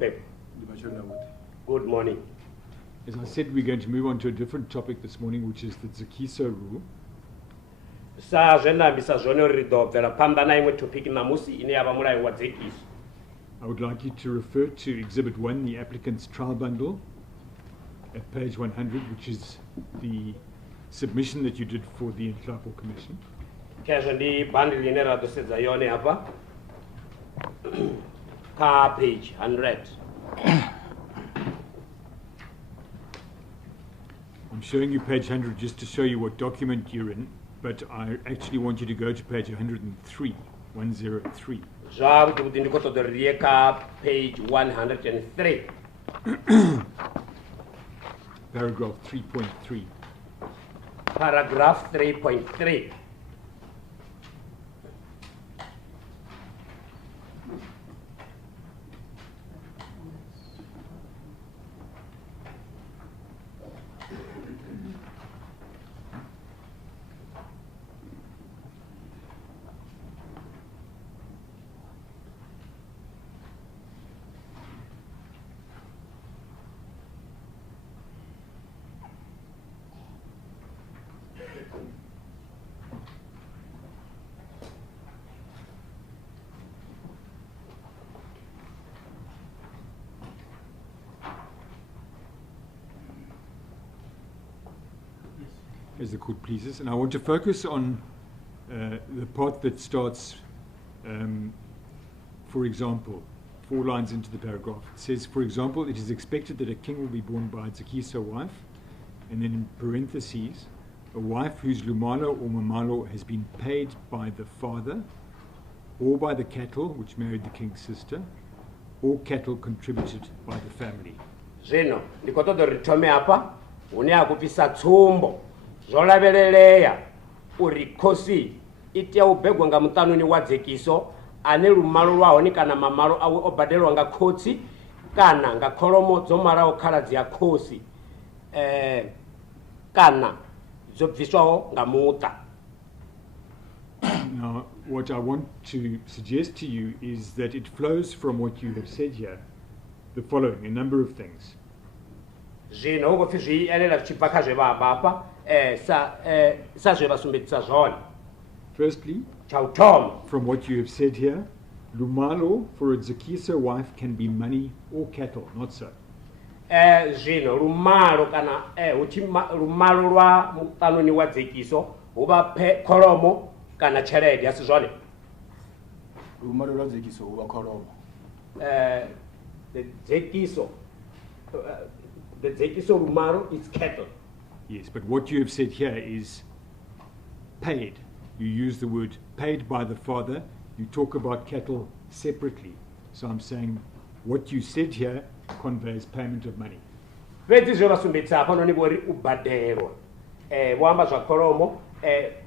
Mphephu. Good morning. As I said, we're going to move on to a different topic this morning, which is the zakisa rule. Sa zvenambisa zvone uri ri ḓo bvela phanḓa na iṅwe topic namusi ine yavha mulayo wa dzekiso. I would like you to refer to Exhibit 1, the applicant's trial bundle, at page 100, which is the submission that you did for the Inhlapo Commission. Kezvo ndi bundle ine ra ḓo sedza yone hafha ka page 100. I'm showing you page 100 just to show you what document you're in, but I actually want you to go to page 103, 103. Zvavhuḓi vhuḓi ndi khou ṱoḓa uri ri ye ka page 103. Paragraph 3.3. Paragraph 3.3. As the court pleases, and I want to focus on the part that starts, for example, 4 lines into the paragraph. It says, for example, it is expected that a king will be born by a zakisa wife, and then in parentheses, a wife whose lumalo or mamalo has been paid by the father, or by the cattle which married the king's sister, or cattle contributed by the family. Zvino ndiko ṱoḓa uri thome apa hune a kupisa tsumbo zwo lavheleleya uri khosi i tea u begwa nga muṱanuni wa dzekiso ane lumalo lwa hone kana mamalo awe o badelwa nga khotsi kana nga kholomo dzo maraho khaladzi ya khosi kana dzo bviswaho nga muṱa. Now, what I want to suggest to you is that it flows from what you have said here, the following, a number of things. Zvino ukopfi zvi elela zvichibva kha zve vha apa sa zve vasumbedzisa zvone. Firstly, Chauthoma, from what you have said here, lumalo for a zakisa wife can be money or cattle, not so. Zvino lumalo kana lumalo lwa muṱanuni wa dzekiso huva kholomo kana tshelede asi zwone. Lumalo lwa dzekiso huva kholomo. The dzekiso lumalo is cattle. Yes, but what you have said here is paid. You use the word paid by the father. You talk about cattle separately. So I'm saying what you said here conveys payment of money. Fhedzi zwe vasumbedzisa hafha noni vhori u badelwa vho amba zwa kholomo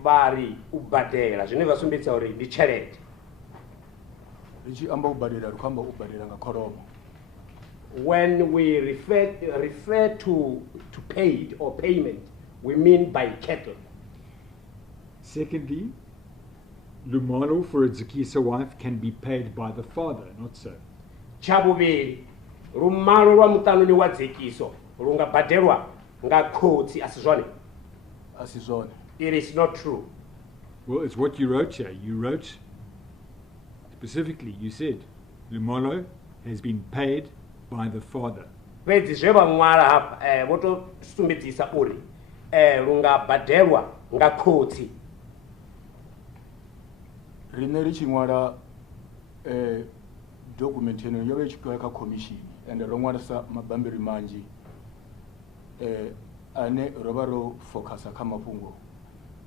vari u badela zwine vasumbedzisa uri ndi tshelede. Richi amba u badela ri khou amba u badela nga kholomo. When we refer to paid or payment, we mean by cattle. Secondly, lumalo for a zakisa wife can be paid by the father, not so. Chavuviri, lumalo lwa muṱanuni wa dzekiso lunga badelwa nga khotsi asi zwone. Asi zwone. It is not true. Well, it's what you wrote here. You wrote specifically, you said, lumalo has been paid by the father. Fhedzi zwe vha ṅwala hafha vho to sumbedzisa uri lunga badelwa nga khotsi. Rine richi ṅwala document eno yo vha itshi khou ya kha commission ende ro ṅwalisa mabambiri manzhi ane ro vha ro focusa kha mafhungo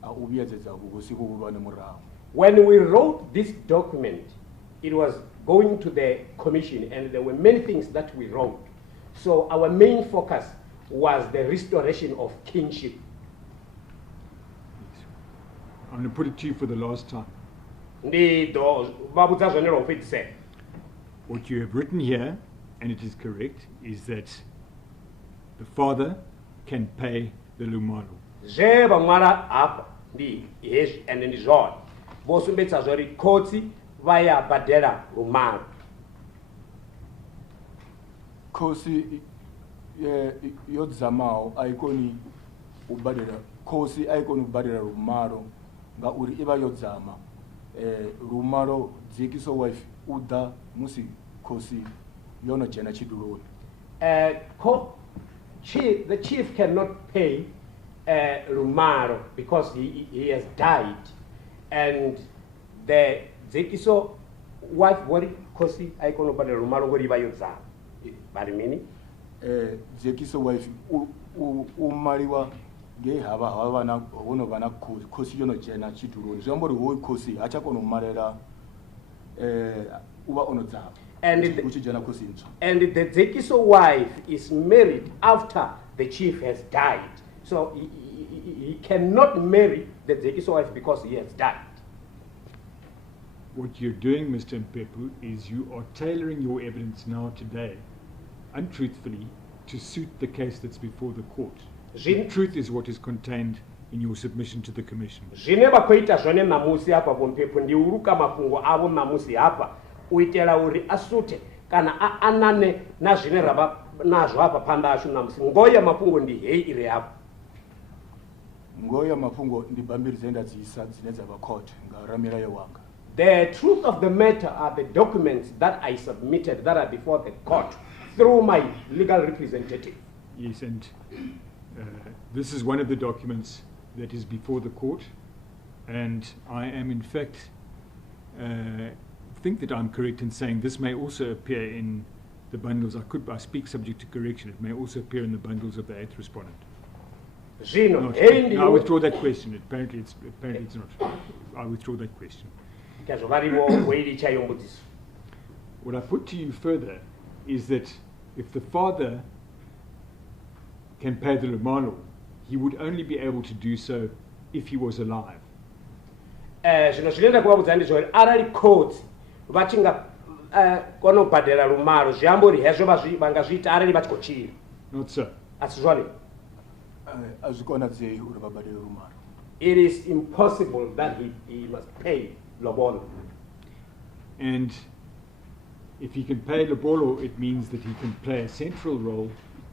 a u vhuyedzedza vhuhosi vhuhulwane murahu. When we wrote this document, it was going to the commission and there were many things that we wrote. So our main focus was the restoration of kingship. I'm going to put it to you for the last time. What you have written here, and it is correct, is that the father can pay the lumalo. khosi yodzamaho aikoni ubadela khosi aikoni ubadela lumalo nga uri iba yodzama lumalo dzekiso wife uda musi khosi yono jena chiduloni. The chief cannot pay lumalo because he has died, and the zekiso wife wori khosi aikoni ubadela lumalo ngori iba yodzama bari mini zekiso wife umaliwa nge hava na hono vana khosi yono jena chiduloni zvambori wo khosi achakona umalela uva onodzama and the zekiso wife is married after the chief has died, so he cannot marry the zekiso wife because he has died. What you're doing, Mr. Mphephu, is you are tailoring your evidence now today, untruthfully, to suit the case that's before the court. The truth is what is contained in your submission to the commission. Zvine vakoita zvone namusi apa Mphephu ndi uruka mafungo avo namusi hapa uitela uri asute kana anane na zvine rava nazvo apa pamba ashu namusi ngoya mafungo ndi hei iri hapa. Ngoya mafungo ndi bambiri zenda dzisa dzine dzava court ngaramira yewanga. The truth of the matter are the documents that I submitted that are before the court through my legal representative. Yes, and this is one of the documents that is before the court, and I am in fact think that I'm correct in saying this may also appear in the bundles. I speak subject to correction. It may also appear in the bundles of the 8th respondent. No, I withdraw that question. Apparently it's not. I withdraw that question. What I put to you further is that if the father can pay the lumalo, he would only be able to do so if he was alive. Not so. It is impossible that he must pay lobolo. And if he can pay lobolo, it means that he can play a central role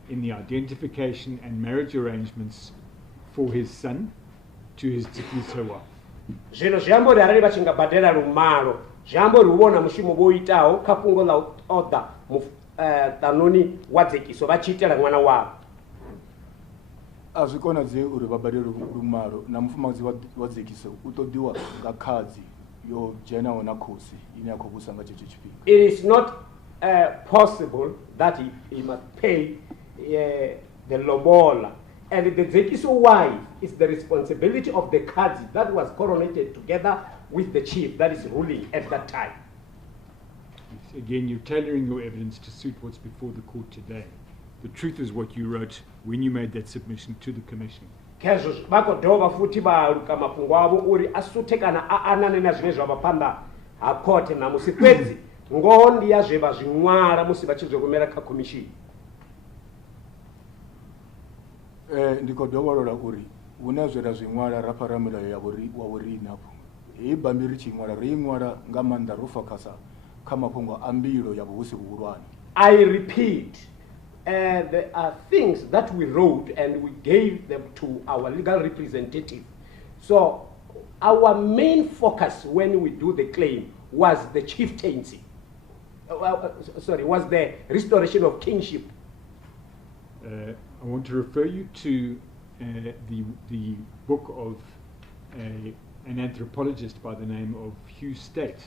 in the identification and marriage arrangements for his son to his zakisa wife. Zvino zvambori arari vachingabhadhera lumalo zvambori uvona mushimo voitawo kafungo la oda tanoni wadzekiso vachiitira mwana wavo. Azvikonadzei uri vabhadhera lumalo namufumakadzi wadzekiso utodiwa ngakadzi yojena ona khosi ine yakokusanga cheche chipinga. It is not possible that he must pay the lobola, and the zekiso wife is the responsibility of the kadzi that was coronated together with the chief that is ruling at that time. Again, you're tailoring your evidence to suit what's before the court today. The truth is what you wrote when you made that submission to the commission. Kezvo vakodhova futi varuka mafungo avo uri asute kana aanane nazvine zvavapamba hakote namusi kwedzi ngondi yazveva zvinwara musi vachizogomera kakomishini. Ndikodovolola uri unazvera zvinwara raparamira wawuri napo eibambiri chimwara reimwara ngamanda rofakasa kamafungo ambiro yabuhusi kuurwani. I repeat, there are things that we wrote and we gave them to our legal representative. So our main focus when we do the claim was the chieftaincy. Was the restoration of kingship. I want to refer you to the book of an anthropologist by the name of Hugh State,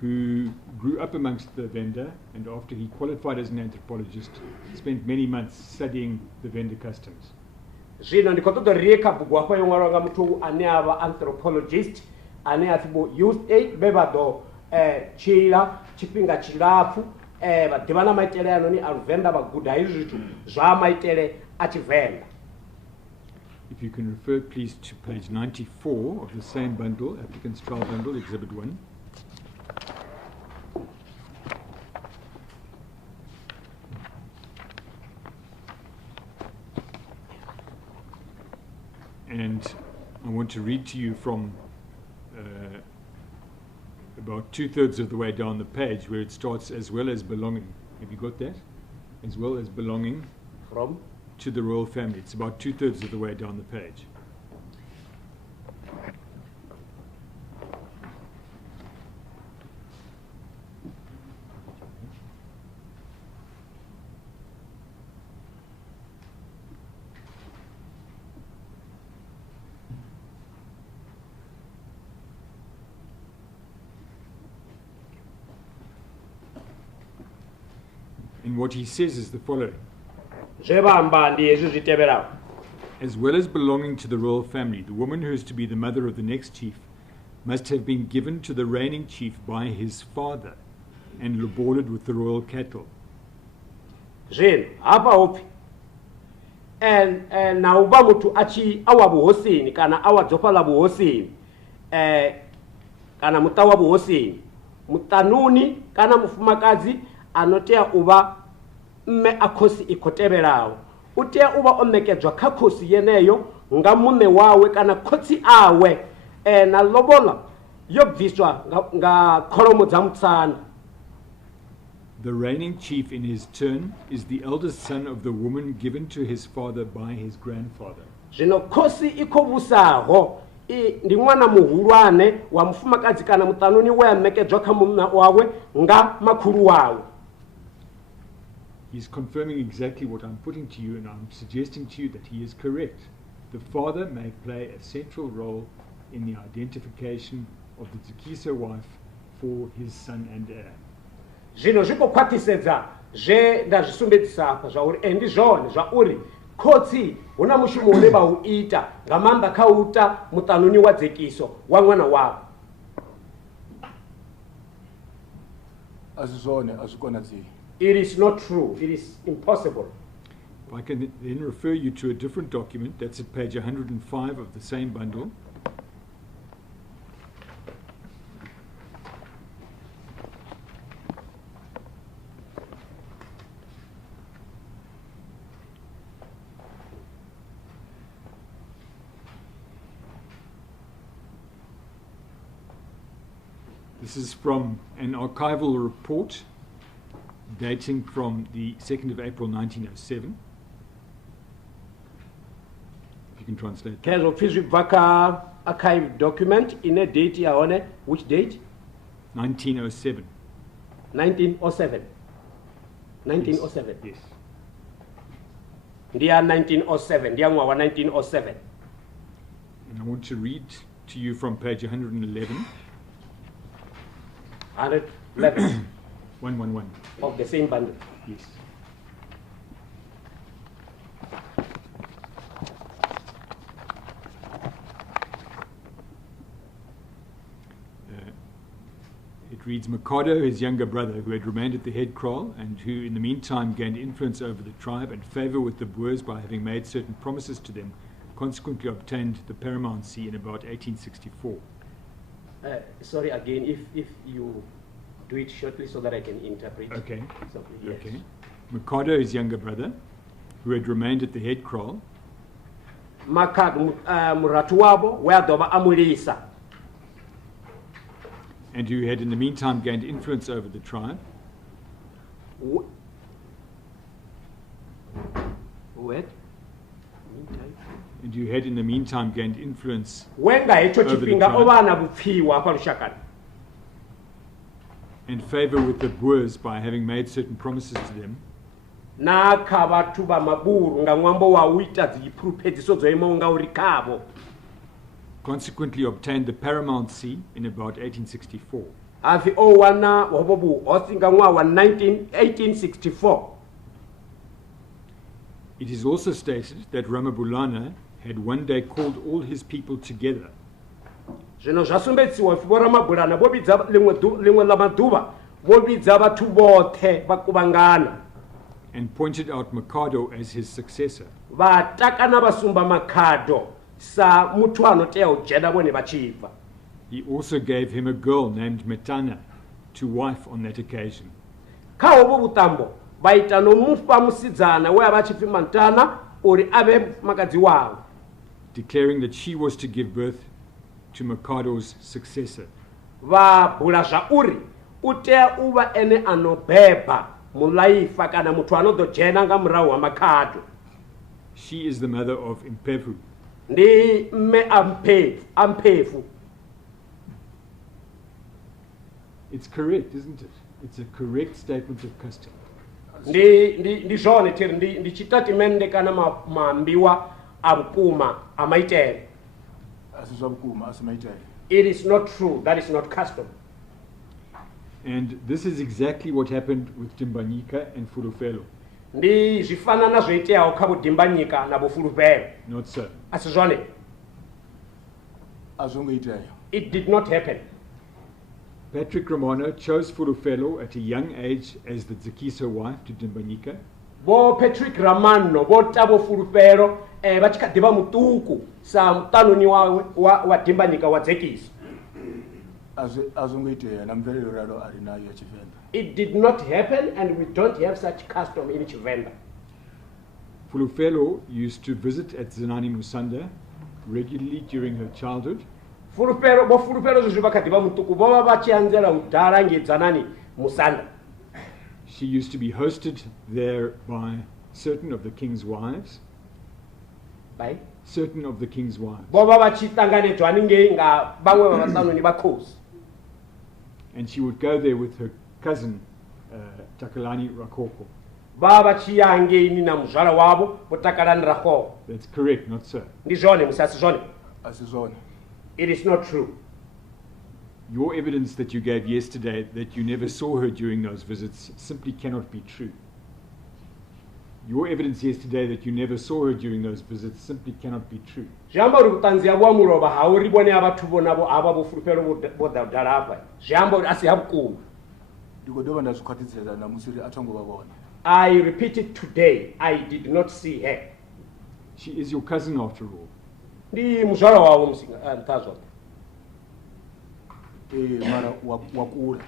who grew up amongst the Vhavenda, and after he qualified as an anthropologist, spent many months studying the Vhavenda customs. Zvino ndikototoreka bhuku wako yomwaranga mutu ane ava anthropologist ane atibo used bevado chila chipinga chilafu vadhivana maitele anoni aluvenda vagudha izvi zvitu zvamaitele achivenda. If you can refer please to page 94 of the same bundle, applicant's trial bundle, exhibit 1. And I want to read to you from about 2/3 of the way down the page where it starts as well as belonging. Have you got that? as well as belonging from to the royal family. It's about 2/3 of the way down the page. And what he says is the following. zvevamba ndi hezvi zviteverawo. As well as belonging to the royal family, the woman who is to be the mother of the next chief must have been given to the reigning chief by his father and labored with the royal cattle. Zvino apa upi na uba muthu awa vuhosini kana awa dzofa la vuhosini kana muta wa vuhosini mutanuni kana mufumakadzi anotea uva mme akhosi ikhotevelawo utea uva omekedzwa kha khosi yeneyo nga mume wawe kana khotsi awe na lobola yo bviswa nga kholomo dza mutsana. The reigning chief in his turn is the eldest son of the woman given to his father by his grandfather. Zvino khosi ikhovusaho ndi mwana muhulwane wa mufumakadzi kana mutanuni we amekedzwa kha mume wawe nga makhulu wawe. He's confirming exactly what I'm putting to you, and I'm suggesting to you that he is correct. The father may play a central role in the identification of the zakisa wife for his son and heir. Zvino zvikokhwatisedza ndazvisumbedzisa apa zvauri endi zvone zvauri khotsi huna mushumo une vauita nga maanḓa kha uta mutanuni wa dzekiso wa ṅwana wavo. Azizone azvikonadzei. It is not true. It is impossible. If I can then refer you to a different document, that's at page 105 of the same bundle. This is from an archival report dating from the 2nd of April 1907. If you can translate that. Kezo phi zvibva kha archive document ine date yaone, which date? 1907. 1907. 1907. Yes. Ndiya 1907, ndiya ṅwaha wa 1907. And I want to read to you from page 111. 111 111. of the same bundle. Yes. It reads, Mikado, his younger brother, who had remained at the head kraal and who in the meantime gained influence over the tribe and favor with the Boers by having made certain promises to them, consequently obtained the paramountcy in about 1864. Sorry again, if you do it shortly so that I can interpret. Okay. So, yes. Okay. Mikado, his younger brother, who had remained at the head kraal Makado muratu wavo we adova amulisa and who had in the meantime gained influence over the tribe. What? And who had in the meantime gained influence Wenga hecho over the chipinga tribe ovana bupfiwa pa lushakani. and favor with the Boers by having made certain promises to them, Na kha vhathu vha maburu nga ṅwambo wa u ita dziphuluphedziso dzo imaho nga uri khavho. consequently obtained the paramountcy in about 1864. Afi o wana hobo buhosi nga ṅwaha wa 1864. It is also stated that Ramabulana had one day called all his people together Zvino zvasumbedziwa ifi Ramabulana vho vhidza ḽiṅwe ḽa maḓuvha vho vhidza vhathu vhoṱhe vha kuvhangana and pointed out Mikado as his successor. vha takana vha sumba Makhado sa muthu ano tea u dzhena vhone vha tshi bva. He also gave him a girl named Metana to wife on that occasion. Kha hovho vhuṱambo vha ita no mufha musidzana we a vha tshi pfi Matana uri ave mufumakadzi wawe, declaring that she was to give birth to Mikado's successor. vha bula zwa uri u tea u vha ene ano beba mulaifa kana muthu anoḓo dzhena nga murahu ha makhado. She is the mother of Mphephu. Ndi mme a Mphephu. It's correct, isn't it? It's a correct statement of custom. Ndi zwone thiri ndi chitatimende kana maambiwa a vhukuma a maitele. Asizwa vhukuma asimaitele. It is not true. That is not custom. And this is exactly what happened with Dimbanyika and Fulufelo. Ndi zvifanana zvoiteawo kha Dimbanyika na Fulufelo. Not so. Asi zwone. Azongoiteya. It did not happen. Patrick Romano chose Fulufelo at a young age as the zakisa wife to Dimbanyika. Bo Patrick Ramano bo tabo Fulufelo vachikadiva mutuku sa mutanuni wa Dimbanyika wa zakisa. Azongoiteya namverero ralo ari nayo Vhavenda. It did not happen, and we don't have such custom in Vhavenda. Fulufelo used to visit at Zenani Musanda regularly during her childhood. Fulufelo zvezvi vakadiva mutuku vova vachianzela kudhara ngedzanani Musanda. She used to be hosted there by certain of the king's wives. By Certain of the king's wives. vova vachitanganidzwa ninge nga vamwe vavatanuni vakhosi. And she would go there with her cousin, Takalani Rakoko. Vava vachiyangeini na muzvara wavo votakalani Rakoko. That's correct, not so. Ndi zvone musasi zvone. Asizona. It is not true. Your evidence that you gave yesterday that you never saw her during those visits simply cannot be true. Your evidence yesterday that you never saw her during those visits simply cannot be true. Zviamba uri kutanzi yavo wamurova hauri bone avathu vonavo ava vofulufelo vodhadhara apa. Zviamba uri asi havukuma. Ndikodova ndazvikwatidzira namusiri atongovavona. I repeat it today. I did not see her. She is your cousin after all. Ndi muzvara wavo mutazwa. Mara wakula.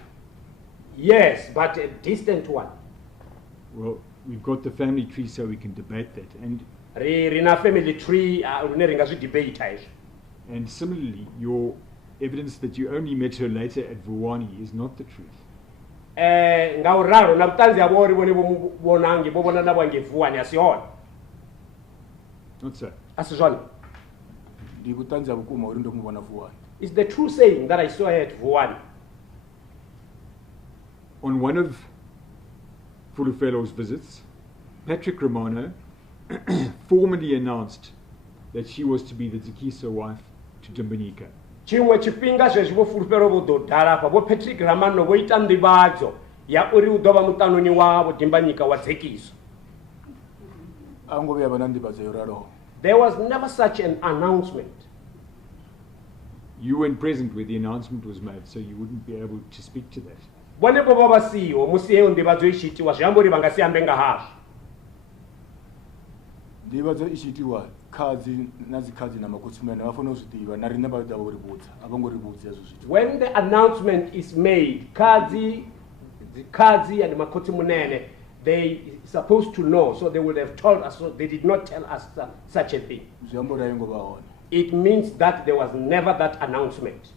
Yes, but a distant one. Well, we've got the family tree so we can debate that. Rina family tree rine ringa zvidebate izvo. And similarly, your evidence that you only met her later at Vuwani is not the truth. Ngauraro na vutanzi yavo uri vone vonange vovona navo ngevuwani asihona. Not so. Asi zvone. Ndikutanza vhukuma uri ndomuvona Vuwani. It's the true saying that I saw her at Vuwani. On one of Fulufelo's visits, Patrick Romano formally announced that she was to be the zakisa wife to Dimbanyika. Chimwe chipinga zvezvi vofulufelo vododhara apa vo Patrick Ramano voita ndivadzo ya uri udova mutanuni wavo Dimbanyika wa zakiso. Angove yava nandivadzo yoraro. There was never such an announcement. You weren't present where the announcement was made, so you wouldn't be able to speak to that. Vone vova vasiwo musiyeyo ndivadzo ichiitiwa zviamba uri vangasiyambe ngahazvo. Ndivadzo ichiitiwa kadzi nadzikadzi namakotsimene vafana kuzvidiva narine vada voribudza avangoribudzi yazvo zvitu. When the announcement is made, Kadzi and Makoti Munene, they supposed to know, so they would have told us, so they did not tell us such a thing. It means that there was never that announcement.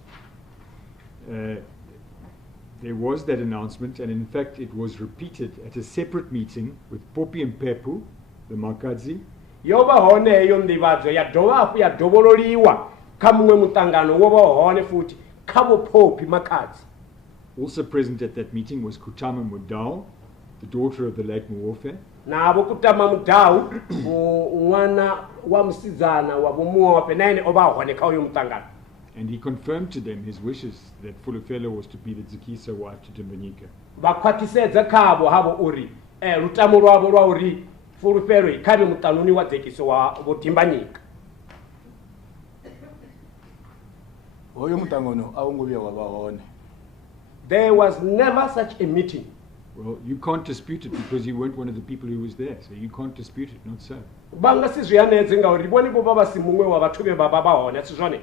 There was that announcement, and in fact it was repeated at a separate meeting with Toni Mphephu, the Makadzi. Yova hone yo ndivadzo ya dova apu ya dovololiwa kamwe mutangano wova hone futi kabo Popi Makadzi. Also present at that meeting was Kutama Mudau, the daughter of the late Muofe. Na abo Kutama Mudau mwana wa msizana wa Muofe naye oba hone kauyo mutangano. And he confirmed to them his wishes that Fulufelo was to be the zakisa wife to Dimbanyika. Vakwatisedza kabo habo uri rutamo rwavo rwa uri Fulufelo ikabe mutanuni wa zakiso wa Dimbanyika. Oyo mutangano awungobiya wabahone. There was never such a meeting. Well, you can't dispute it because you weren't one of the people who was there, so you can't dispute it, not so. Banga sizviyanedze ngauri vone baba vasi mumwe wa vathu ve baba bahone sizvone.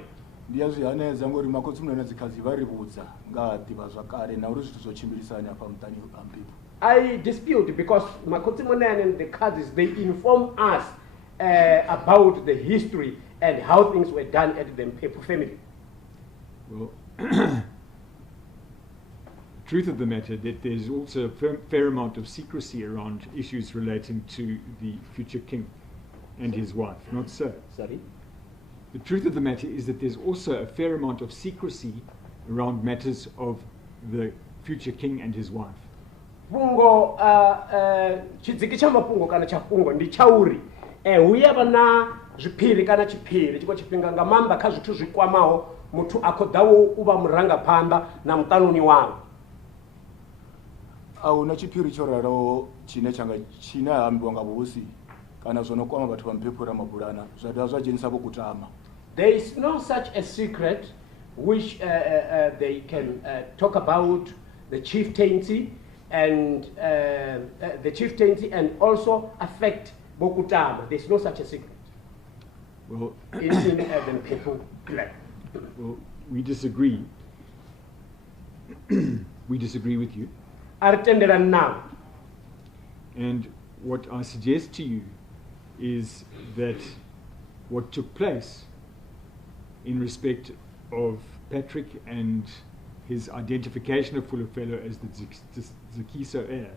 Ndiyazviyanedza ngori makotsimuna nadzikadzi varibudza ngadiva zvakare nauri zvithu zvochimbirisana pamutani Mphephu. I dispute because Makoti Munene and the Kadis, they inform us about the history and how things were done at the Mphephu family. Well, truth of the matter that there's also a fair amount of secrecy around issues relating to the future king and his wife. Not so. Sorry? The truth of the matter is that there's also a fair amount of secrecy around matters of the future king and his wife. Fungo chidziki cha mafungo kana cha fungo ndi chauri huyava na zviphiri kana chiphiri chiko chipinga nga mamba kha zwithu zwikwamaho muthu akhodawo uva murangaphanḓa na muṱanuni wawe. Ahuna chiphiri cho ralo chine haambiwa nga vhuhosi kana zwono kwama vhathu vha Mphephu Ramabulana zwa dovha zwa dzhenisa vho kutama. There is no such a secret which they can talk about the chieftaincy and also affect Bokutama. There's no such a secret. Well, in the Mphephu clan. Well, we disagree. We disagree with you. Now. And what I suggest to you is that what took place in respect of Patrick and his identification of Fulufelo as the zakisa heir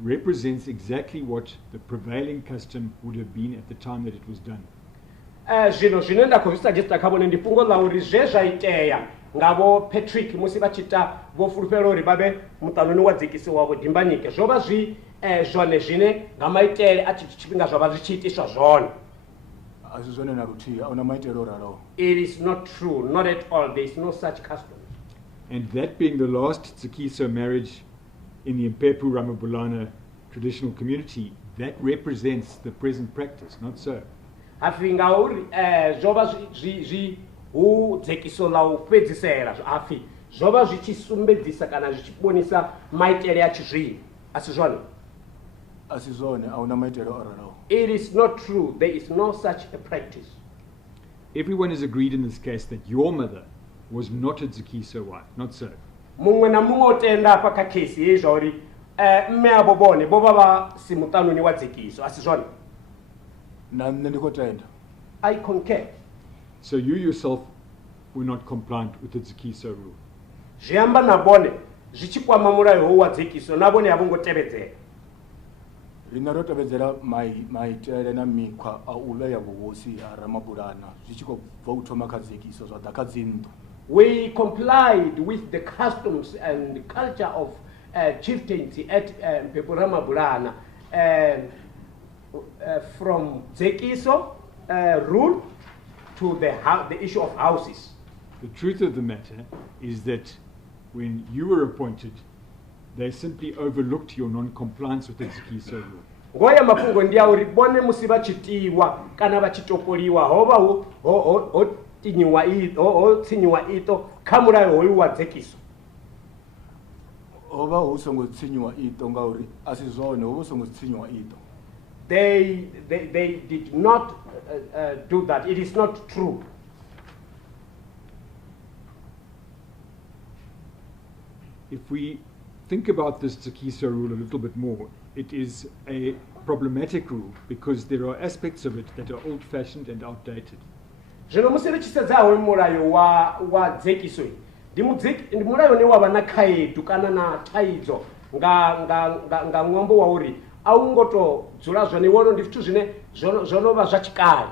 represents exactly what the prevailing custom would have been at the time that it was done. Zvino zvine ndakuzvisagesta khabone ndi fungo la uri zvezvaitea ngavo Patrick musi vachita vo Fulufelo uri babe mutanoni wa dzikisi wavo dimbanyike zvova zvone zvine ngamaitele a chipinga zvava zvichiitiswa zvone. Azizone na ruti auna maitelo ralo. It is not true, not at all. There is no such custom. And that being the last zakiso marriage in the Mphephu Ramabulana traditional community, that represents the present practice, not so. Afinga uri zvova hu dzekiso la u fhedzisela afi zvova zvichisumbedzisa kana zvichibonisa maitele a chizvino asi zvone. Asizone auna maitelo ralo. It is not true. There is no such a practice. Everyone has agreed in this case that your mother was not a zakiso wife, not so. Mumwe na mumwe otenda pa kesi yezva uri mme avo bone bova va simutanoni wa dzekiso asi zvone. Nane ndikotenda. I concur. So you yourself were not compliant with the zakiso rule. Zviamba na bone zvichikwama murayo wa dzekiso na bone havongotevedzera. Rina rotevedzera maitele na mikhwa a ule ya vhuhosi ha Ramabulana zvichiko bva uthoma kha dzekiso zwa ḓa kha dzinnu. We complied with the customs and the culture of chieftaincy at Mphephu Ramabulana from Zekiso rule to the issue of houses. The truth of the matter is that when you were appointed, they simply overlooked your non-compliance with the zakiso rule. Ngoya mafungo ndi auri bone musi vachitiwa kana vachitopoliwa hova tsinyiwa ito kha mulayo hoyu wa dzekiso. Hova hu songo tsinyiwa ito ngauri asizone hu songo tsinyiwa ito. They did not do that. It is not true. If we think about this zakiso rule a little bit more, it is a problematic rule because there are aspects of it that are old-fashioned and outdated. Zvino musi richisedzawo mulayo wa dzekiso ndi mulayo ne wava na khaedu kana na thaidzo nga ng'ombo wa uri aungotodzula zvone wono ndi zwithu zvine zvonova zvachikale.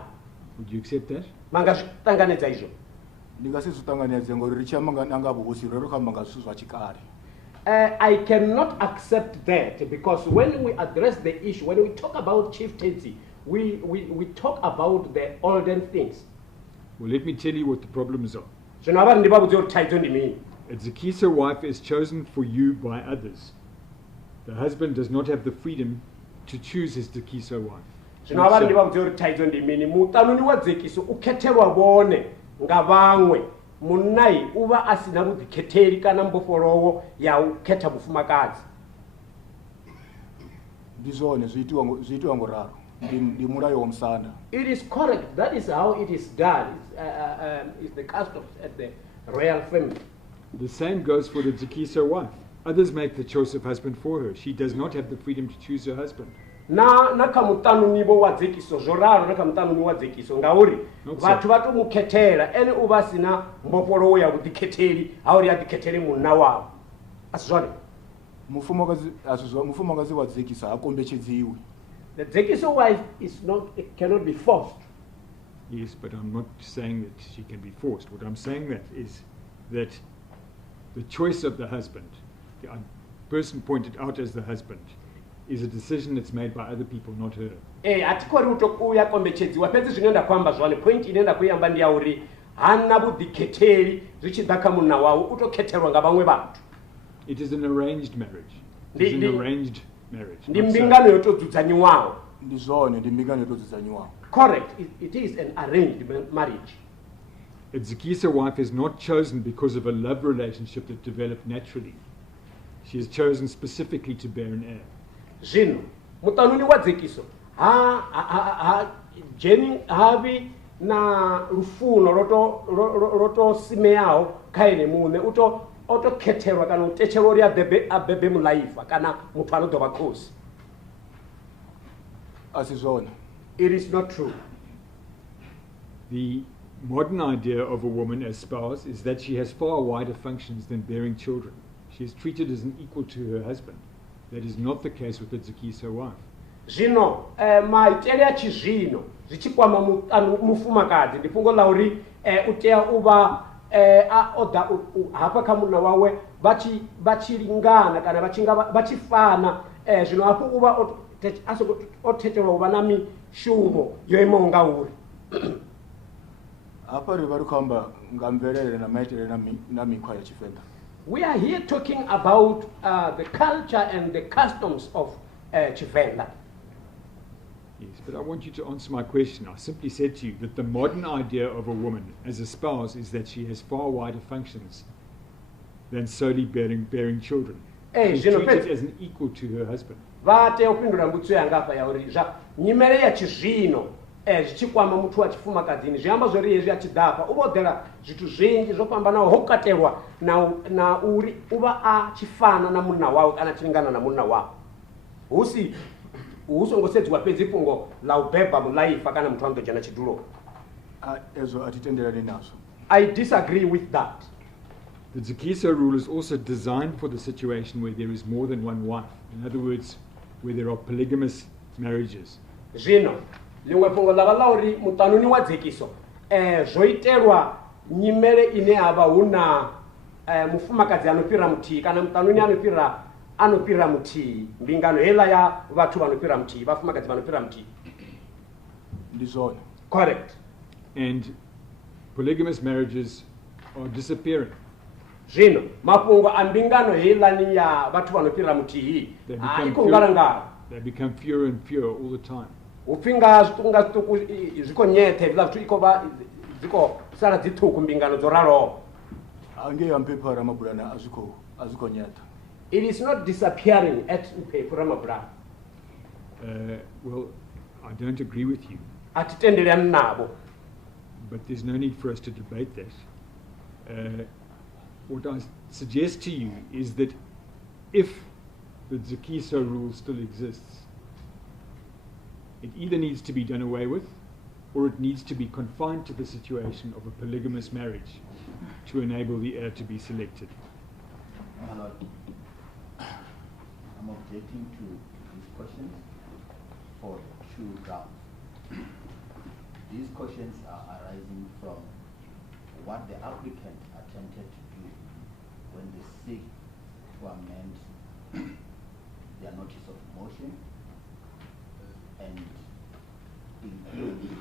Would you accept that? Manga zvitanganedza izvo. Ndingasizvitanganedze ngori richamanga nanga vhuhosi rero khamanga zwithu zwa chikale. I cannot accept that because when we address the issue, when we talk about chieftaincy, we talk about the olden things. Well, let me tell you what the problems are. A zakiso wife is chosen for you by others. The husband does not have the freedom to choose his zakiso wife. Mutanuni wa dzekiso ukhethelwa vone nga vamwe munai uva asina vudikheteli kana mbofolowo ya ukhetha mufumakadzi. Ndizone zviitiwa ngoraro ndi mulayo wa musanda. It is correct. That is how it is done. It's the custom at the royal family. The same goes for the zakiso wife. Others make the choice of husband for her. She does not have the freedom to choose her husband. Na kamutanuni bo wa dzekiso zvoraro na kamutanuni wa dzekiso ngauri vathu vatomukhethela ene uva asina mbofolowo ya vudikheteli auri adikhetele munna wavo asizwone mufumakazi wa zakisa akombechedziwe. the zakiso wife is not, it cannot be forced. Yes, but I'm not saying that she can be forced. What I'm saying that is that the choice of the husband, the person pointed out as the husband, is a decision that's made by other people, not her. Atikori utokuya kombechedziwa pezi zvinoenda kwamba zvane point inoenda kuyamba ndi yauri hana budhiketeri zvichidaka munna wawo utoketerwa ngavamwe vantu. It is an arranged marriage. It is an arranged marriage. Ndi mbingano yotodzanyiwawo. Ndi zvone ndi mbingano yotodzanyiwawo. Correct. It is an arranged marriage. A zakisa wife is not chosen because of a love relationship that developed naturally. She is chosen specifically to bear an heir. Zvino mutanuni wa zakiso jeni havi na rufuno roto simeyawo kaine mune otoketerwa kana utecherwa uri abebe mulaifa kana muthu anodova khosi. Asizvona. It is not true. The modern idea of a woman as spouse is that she has far wider functions than bearing children. She is treated as an equal to her husband. That is not the case with the zakisa wife. Zvino maitele ya chizvino zvichikwama mufumakazi ndifungo lauri utea uva oda hapa kamuna wawe vachilingana kana vachifana zvino hapo uva oteterwa uva na mishumo yoimawo ngauri. Apa vari kufamba ngamverere namaitele na mikhwa ya Tshivenda. We are here talking about the culture and the customs of Tshivenda. Yes, but I want you to answer my question. I simply said to you that the modern idea of a woman as a spouse is that she has far wider functions than solely bearing children. She's treated as an equal to her husband. Vate upindura mbutso yanga apa yauri nyimere ya chizvino zvichikwama muthu wa chifumakadzini zviamba zvori izvi achidhapa uvodhera zvithu zvinji zvopambanawo hokaterwa na uri uva achifana na munna wawo kana achilingana na munna wawo usongosedzwa pedzi fungo la ubhebha mulaifa kana muthu anodojana chidulo. Ezvo atitenderani nazvo. I disagree with that. The zakisa rule is also designed for the situation where there is more than one wife. In other words, where there are polygamous marriages. Zvino limwe fungo lava lauri mutanuni wa zakiso zvoiterwa nyimele ine hava huna mufumakadzi anopira mutii kana mutanuni anopira mutii mbingano hela ya vathu vanopira mutii vafumakadzi vanopira mutii. Ndizvona. Correct. And polygamous marriages are disappearing. Zvino mafungo ambingano hela ni ya vathu vanopira mutii ikungala. They become fewer and fewer all the time. Upinga zvitunga zviko nyete vila vithu ziko sara dzithuku mbingano dzoralo. Ange Mphephu Ramabulana azviko nyeta. It is not disappearing at Mphephu Ramabulana. Well, I don't agree with you. Atitendelani nabo. But there's no need for us to debate that. What I suggest to you is that if the zakisa rule still exists, it either needs to be done away with or it needs to be confined to the situation of a polygamous marriage to enable the heir to be selected. My Lord, I'm objecting to these questions for two grounds. These questions are arising from what the applicant attempted to do when they seek to amend their notice of motion and include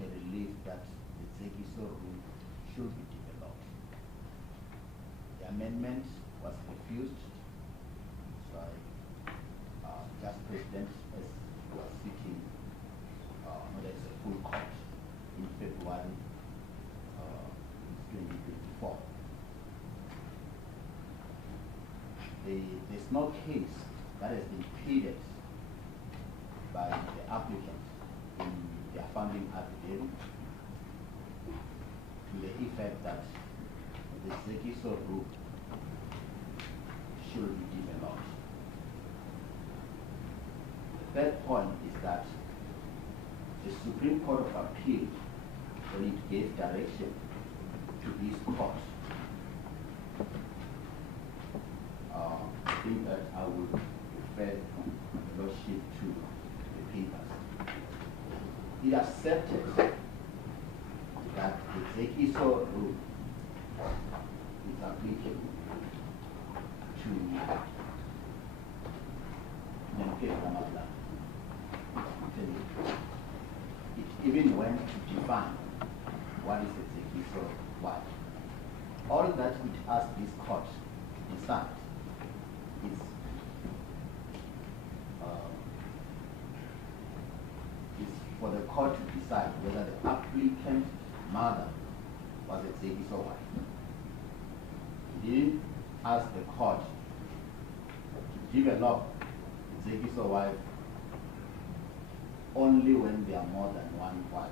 a relief that the zakisa rule should be developed. The amendment was refused, so just President as was sitting not as a full court in February 2024. There's no case that has been pleaded by the applicant in their funding affidavit to the effect that the zakisa rule should be developed. The third point is that the Supreme Court of Appeal, when it gave direction to this court, think that I would refer the Lordship to the papers. It accepted that the Zekiso rule is applicable to Toni Mphephu Ramabulana. It even went to define what is a Zekiso wife. All that it asked this court to decide is for the court to decide whether the applicant mother was a Zekiso wife. It didn't ask the court to develop a Zekiso wife only when there are more than one wife,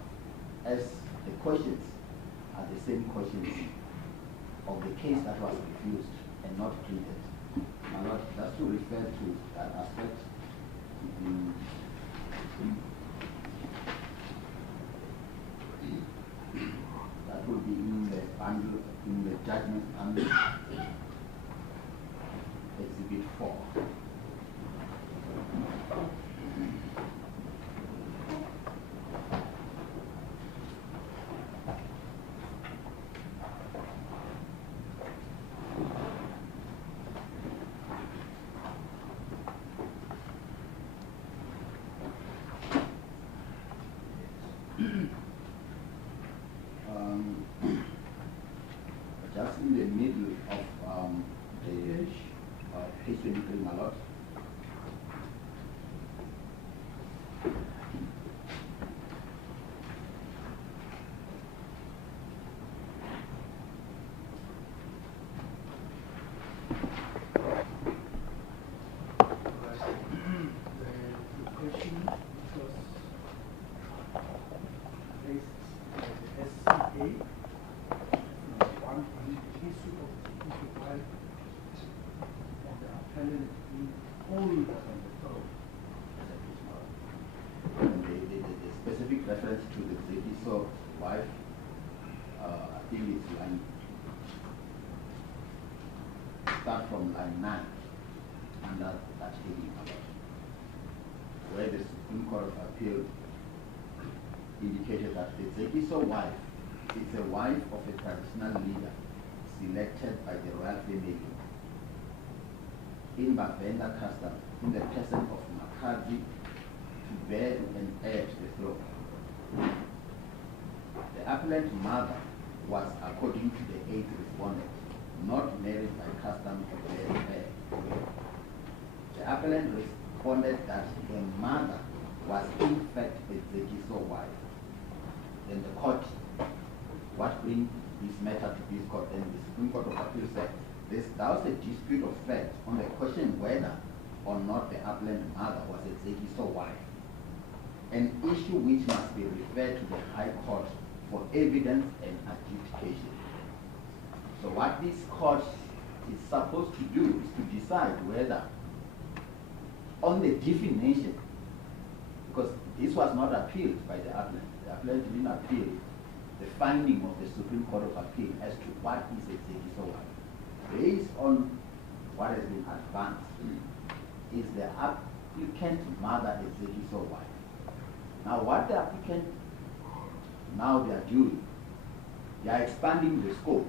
as the questions are the same questions of the case that was refused and not pleaded. My Lord, just to refer to that aspect, that will be in the bundle, in the judgment under Exhibit 4. Just in the middle of the page 23, my Lord. The question was raised by the SCA. One issue of the wife and the appellant being older than the fellow. The specific reference to the Zekiso wife, I think it's line, start from line 9 under that heading, where the Supreme Court of Appeal indicated that the Zekiso wife is a wife of a traditional leader selected by the royal family in Vhavenda custom in the person of Makadzi to bear and heir to the throne. The appellant mother was, according to the 8th respondent, not married by custom to bear and heir. The appellant responded that her mother was in fact a Zekiso wife. Then the court, what brings this matter to this court, and the Supreme Court of Appeal said, there was a dispute of fact on the question whether or not the appellant mother was a Zekiso wife, an issue which must be referred to the High Court for evidence and adjudication. So what this court is supposed to do is to decide whether on the definition, because this was not appealed by the appellant. The appellant didn't appeal the finding of the Supreme Court of Appeal as to what is a Zekiso wife. Based on what has been advanced, is the applicant mother a Zekiso wife? Now what the applicant, now they are doing, they are expanding the scope,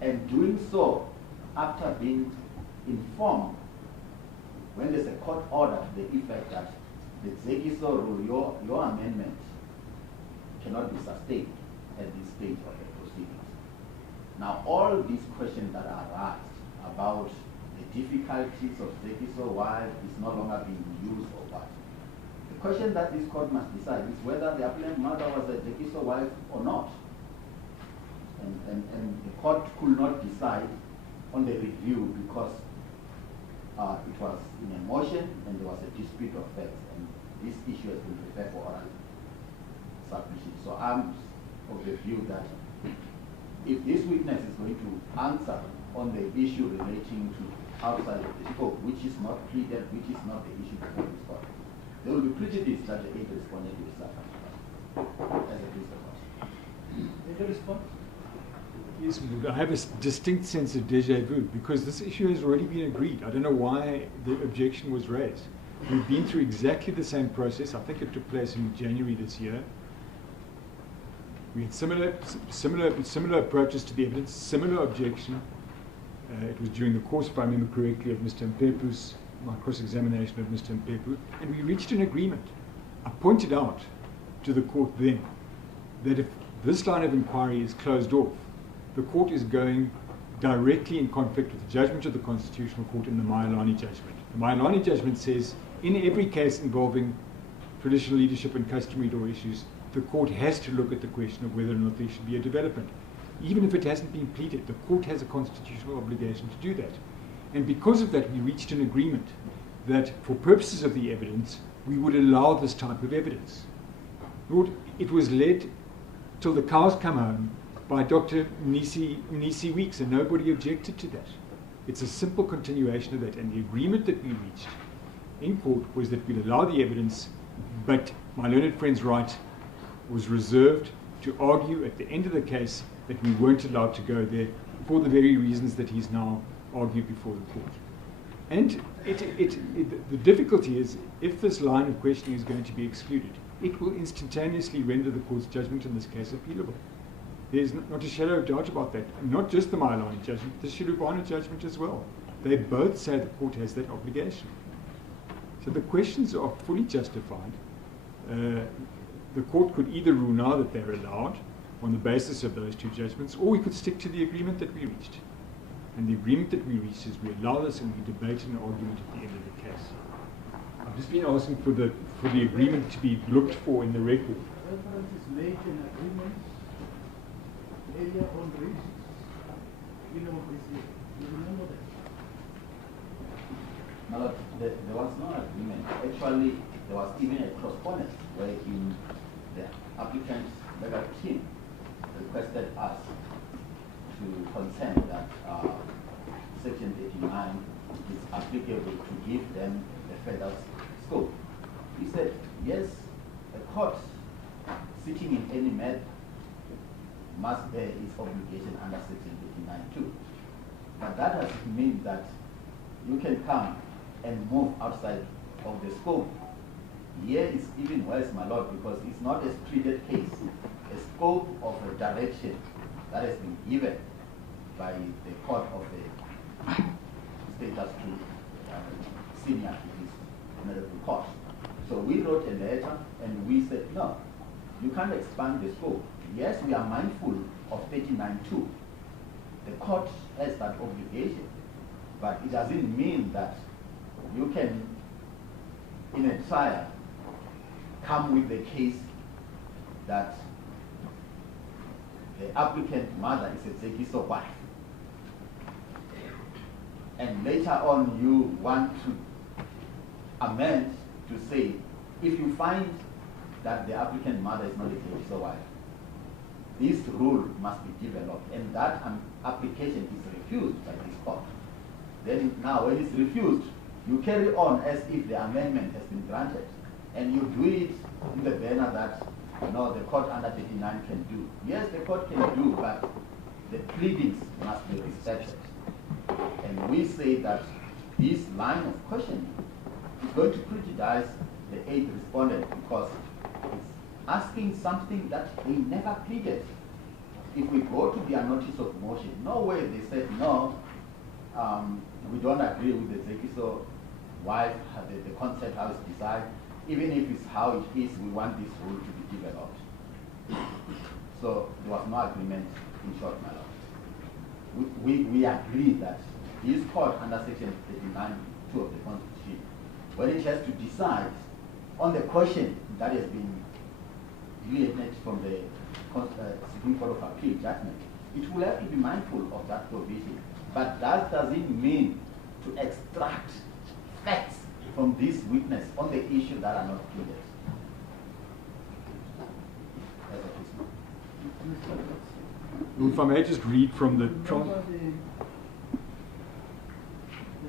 and doing so after being informed when there's a court order to the effect that the Zekiso rule, your amendment cannot be sustained at this stage of the proceedings. Now all these questions that are asked about the difficulties of Zekiso wife is no longer being used or what. The question that this court must decide is whether the appellant mother was a Zekiso wife or not. And the court could not decide on the review because it was in a motion and there was a dispute of facts, and this issue has been referred for oral submission. So I'm of the view that if this witness is going to answer on the issue relating to outside of the scope, which is not pleaded, which is not the issue before this court, there will be prejudice that the 8th respondent will suffer as a result. Any response? Yes, Mbudu, I have a distinct sense of déjà vu because this issue has already been agreed. I don't know why the objection was raised. We've been through exactly the same process. I think it took place in January this year. We had similar approaches to the evidence, similar objection. It was during the course, if I remember correctly, of Mr. Mphephu's, my cross-examination of Mr. Mphephu, and we reached an agreement. I pointed out to the court then that if this line of inquiry is closed off, the court is going directly in conflict with the judgment of the Constitutional Court in the Mayelani judgment. The Mayelani judgment says, in every case involving traditional leadership and customary law issues, the court has to look at the question of whether or not there should be a development. Even if it hasn't been pleaded, the court has a constitutional obligation to do that. And because of that, we reached an agreement that for purposes of the evidence, we would allow this type of evidence. Lord, it was led till the cows come home by Dr. Mnisi Weeks, and nobody objected to that. It's a simple continuation of that, and the agreement that we reached in court was that we'd allow the evidence, but my learned friend's right was reserved to argue at the end of the case that we weren't allowed to go there for the very reasons that he's now argued before the court. And the difficulty is, if this line of questioning is going to be excluded, it will instantaneously render the court's judgment in this case appealable. There's not a shadow of doubt about that. And not just the Mayelani judgment, the Shilubana judgment as well. They both say the court has that obligation. So the questions are fully justified. The court could either rule now that they're allowed on the basis of those two judgments, or we could stick to the agreement that we reached. And the agreement that we reached is we allow this and we debate an argument at the end of the case. I've just been asking for the agreement to be looked for in the record. Reference is made in agreement earlier on raised. You know, you remember that? No, there was no agreement. Actually, there was even a correspondence where the applicant's legal team requested us to consent that Section 39 is applicable to give them the federal scope. He said, yes, a court sitting in any matter must bear its obligation under Section 39 too. But that doesn't mean that you can come and move outside of the scope. Here is even worse, my lord, because it's not a pleaded case. A scope of a direction that has been given by the court of the status to senior in this honorable court. So we wrote a letter and we said, no, you can't expand the scope. Yes, we are mindful of 39.2. The court has that obligation, but it doesn't mean that you can, in a trial, come with the case that the applicant mother is a zakisa wife. And later on you want to amend to say, if you find that the applicant mother is not a zakisa wife, this rule must be developed, and that application is refused by this court. Then now when it's refused, you carry on as if the amendment has been granted, and you do it in the manner that the court under 39 can do. Yes, the court can do, but the pleadings must be respected. And we say that this line of questioning is going to prejudice the 8th respondent because it's asking something that they never pleaded. If we go to their notice of motion, no way they said, no, we don't agree with the zakisa wife, the concept how it's designed. Even if it's how it is, we want this rule to be developed. So there was no agreement, in short, my lord. We agree that this court under Section 39(2) of the Constitution, when it has to decide on the question that has been delineated from the Supreme Court of Appeal judgment, it will have to be mindful of that provision. But that doesn't mean to extract facts from this witness on the issue that are not pleaded. If I may just read from the Remember the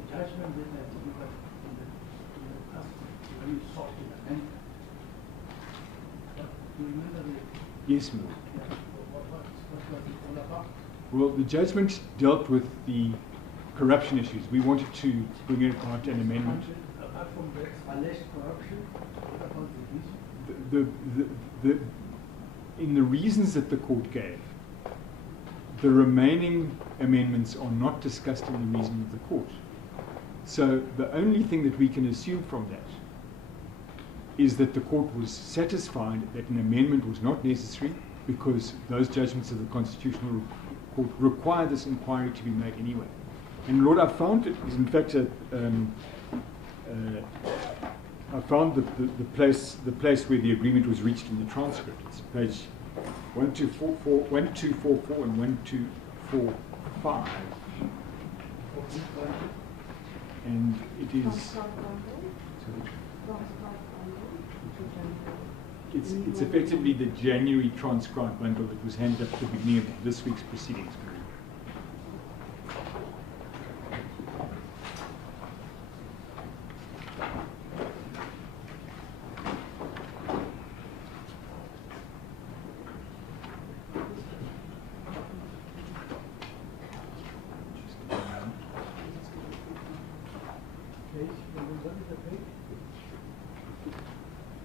judgment that I delivered in the past, when you sought an amendment. Do you remember the? yes, ma'am. What was it all about? Well, the judgment dealt with the corruption issues. We wanted to bring about an amendment. Apart from the alleged corruption, what about the issue? In the reasons that the court gave, the remaining amendments are not discussed in the reasoning of the court. So the only thing that we can assume from that is that the court was satisfied that an amendment was not necessary because those judgments of the Constitutional Court require this inquiry to be made anyway. And Lord, I found it is in fact I found the place where the agreement was reached in the transcript. It's page 1244 and 1245. And it is it's effectively the January transcribed bundle that was handed up at the beginning of this week's proceedings.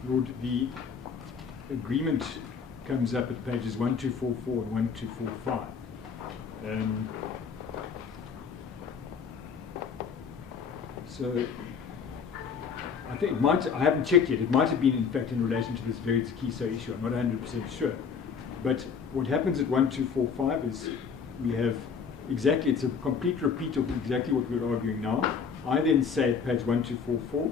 Lord, the agreement comes up at pages 1244 and 1245. So I think I haven't checked yet. It might have been, in fact, in relation to this very zakisa issue. I'm not 100% sure. But what happens at 1245 is we have exactly, it's a complete repeat of exactly what we're arguing now. I then say at page 1244,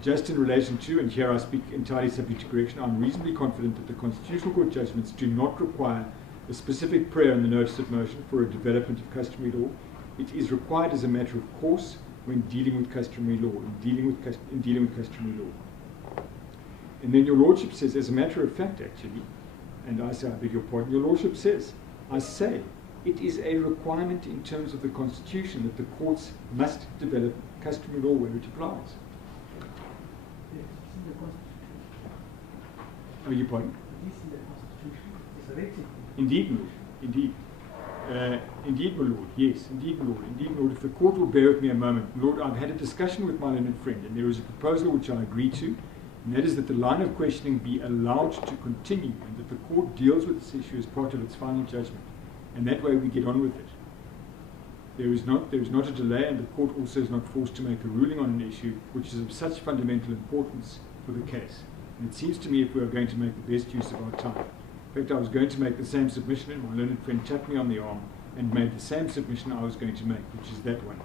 just in relation to, and here I speak entirely subject to correction, I'm reasonably confident that the Constitutional Court judgments do not require a specific prayer in the notice of motion for a development of customary law. It is required as a matter of course when dealing with customary law, in dealing with customary law. And then your Lordship says, as a matter of fact, actually, and I say, I beg your pardon, your Lordship says, I say, it is a requirement in terms of the Constitution that the courts must develop customary law where it applies. It's in the Constitution. Oh, you pardon? This is the Constitution. It's a written. Indeed, my Lord. Indeed. Indeed, my Lord. Yes, indeed, my Lord. Indeed, my Lord. If the court will bear with me a moment, my Lord, I've had a discussion with my learned friend, and there is a proposal which I agree to, and that is that the line of questioning be allowed to continue, and that the court deals with this issue as part of its final judgment, and that way we get on with it. There is not a delay, and the court also is not forced to make a ruling on an issue which is of such fundamental importance for the case. And it seems to me if we are going to make the best use of our time. In fact, I was going to make the same submission, and my learned friend tapped me on the arm and made the same submission I was going to make, which is that one.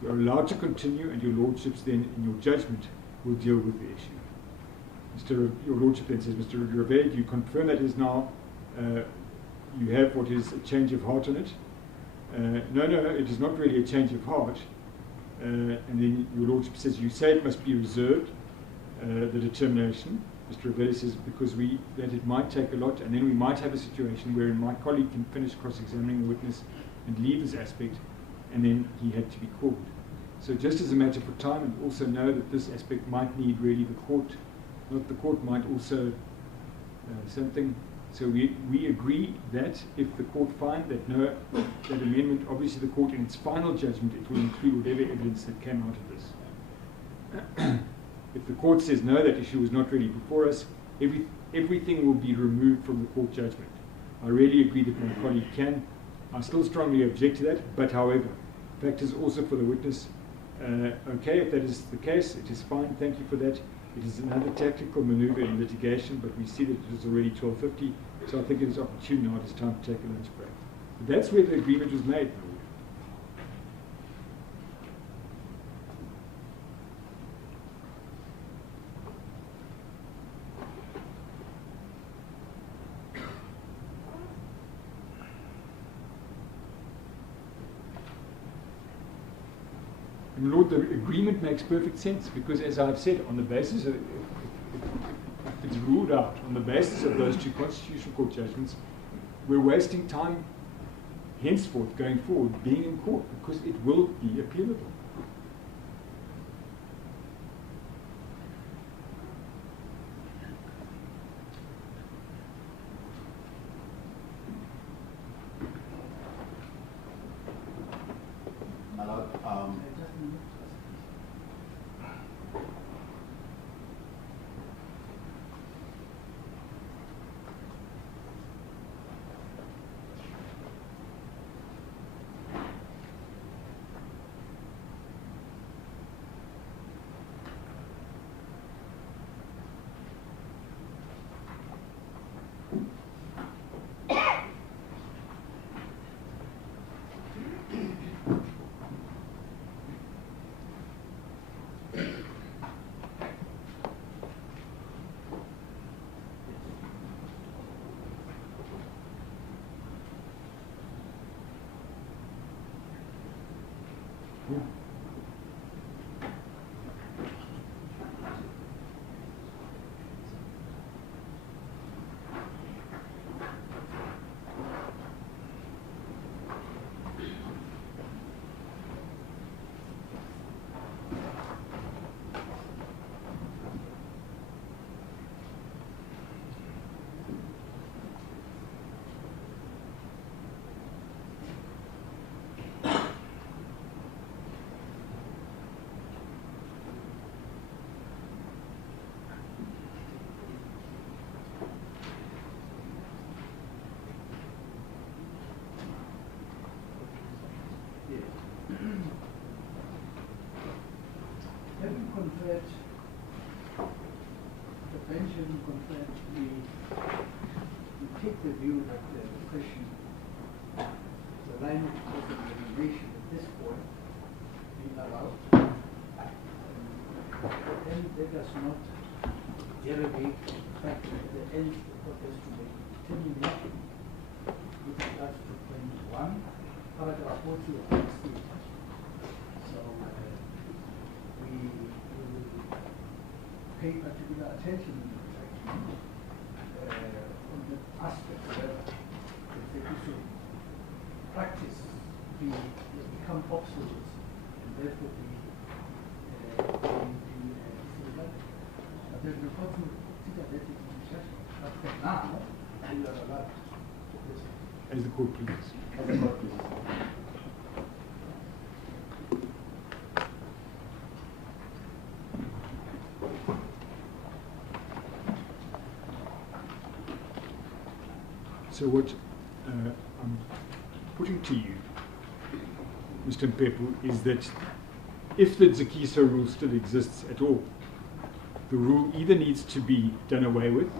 You are allowed to continue, and your Lordships then, in your judgment, will deal with the issue. Your Lordship then says, Mr. Rivera, do you confirm that is now you have what is a change of heart on it? No, it is not really a change of heart. And then your Lordship says, you say it must be reserved, the determination. Mr. Rivera says, because that it might take a lot, and then we might have a situation wherein my colleague can finish cross-examining the witness and leave his aspect, and then he had to be called. So just as a matter for time, and also know that this aspect might need really the court, not the court might also something. So we agree that if the court find that that amendment, obviously the court in its final judgment, it will include whatever evidence that came out of this. If the court says no, that issue was not really before us, everything will be removed from the court judgment. I really agree that my colleague can. I still strongly object to that, but however, factors also for the witness. Okay, if that is the case, it is fine, thank you for that. It is another tactical maneuver in litigation, but we see that it is already 12:50, so I think it is opportune now, it is time to take a lunch break. But that's where the agreement was made, my Lord. And Lord, the agreement makes perfect sense because, as I've said, on the basis of, if it's ruled out, on the basis of those two Constitutional Court judgments, we're wasting time henceforth, going forward, being in court because it will be appealable. conferred, the pension conferred, we take the view that the question, the line of elimination at this point, be allowed. Then let us not derogate the fact that at the end the court has to make a determination with regards to 21, paragraph 40 of the statement. So we will pay particular attention in the document on the aspect where the execution practice become obsolete and therefore be but then the court will consider that it in session. But for now, we are allowed to proceed. As the court pleases. As the court pleases. So what I'm putting to you, Mr. Mphephu, is that if the zakisa rule still exists at all, the rule either needs to be done away with,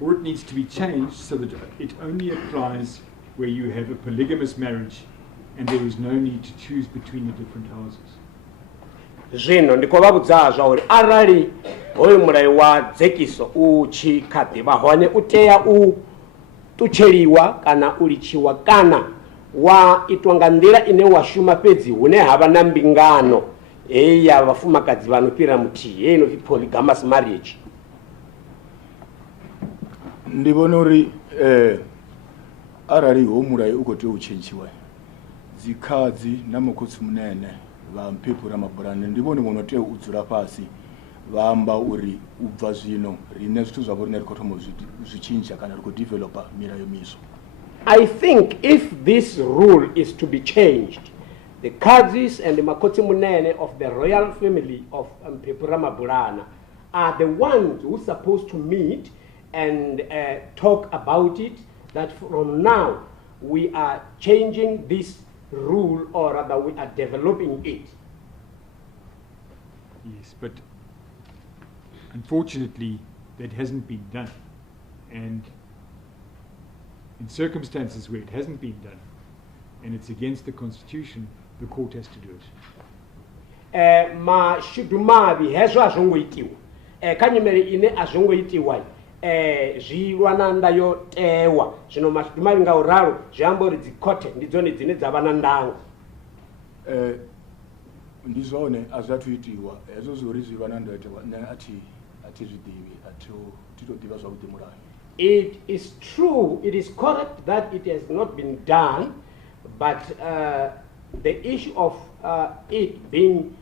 or it needs to be changed so that it only applies where you have a polygamous marriage and there is no need to choose between the different houses. Zvino ndikovabudza zvauri arali hoyu mulayo wa dzekiso uchikhaḓi vha hone u tea u ṱutsheliwa kana u litshiwa kana wa itwa nga nḓila ine wa shuma fhedzi hune havha na mbingano heyi ya vhafumakadzi vha no fhira muthihi heyi no pfi polygamous marriage. Ndi vhona uri arali ho mulayo u khou tea u tshentshiwa dzikhadzi na makhotsi munene vha Mphephu Ramabulana ndi vhone vhono tea u dzula fhasi vha amba uri u bva zwino rine zwithu zwa vhoriṋe ri khou thoma zwi tshintsha kana ri khou developa milayo miswa. I think if this rule is to be changed, the Kadzis and the Makoti Munene of the royal family of Mphephu Ramabulana are the ones who are supposed to meet and talk about it, that from now we are changing this rule, or rather we are developing it. Yes, but unfortunately that hasn't been done. And in circumstances where it hasn't been done, and it's against the Constitution, the court has to do it. Mashudumavi hezwo azongoitiwa kanyemere ine azongoitiwa zvilwananda yo tewa zvino mashudumavi ngauraro zviambo uri dzikote ndidzone dzine dzava na ndango. Ndi zwone azvatuitiwa hezwo zvori zvilwananda yotewa ne atizvidivi titodiva zvavudi mulayo. It is true, it is correct that it has not been done, but the issue of it being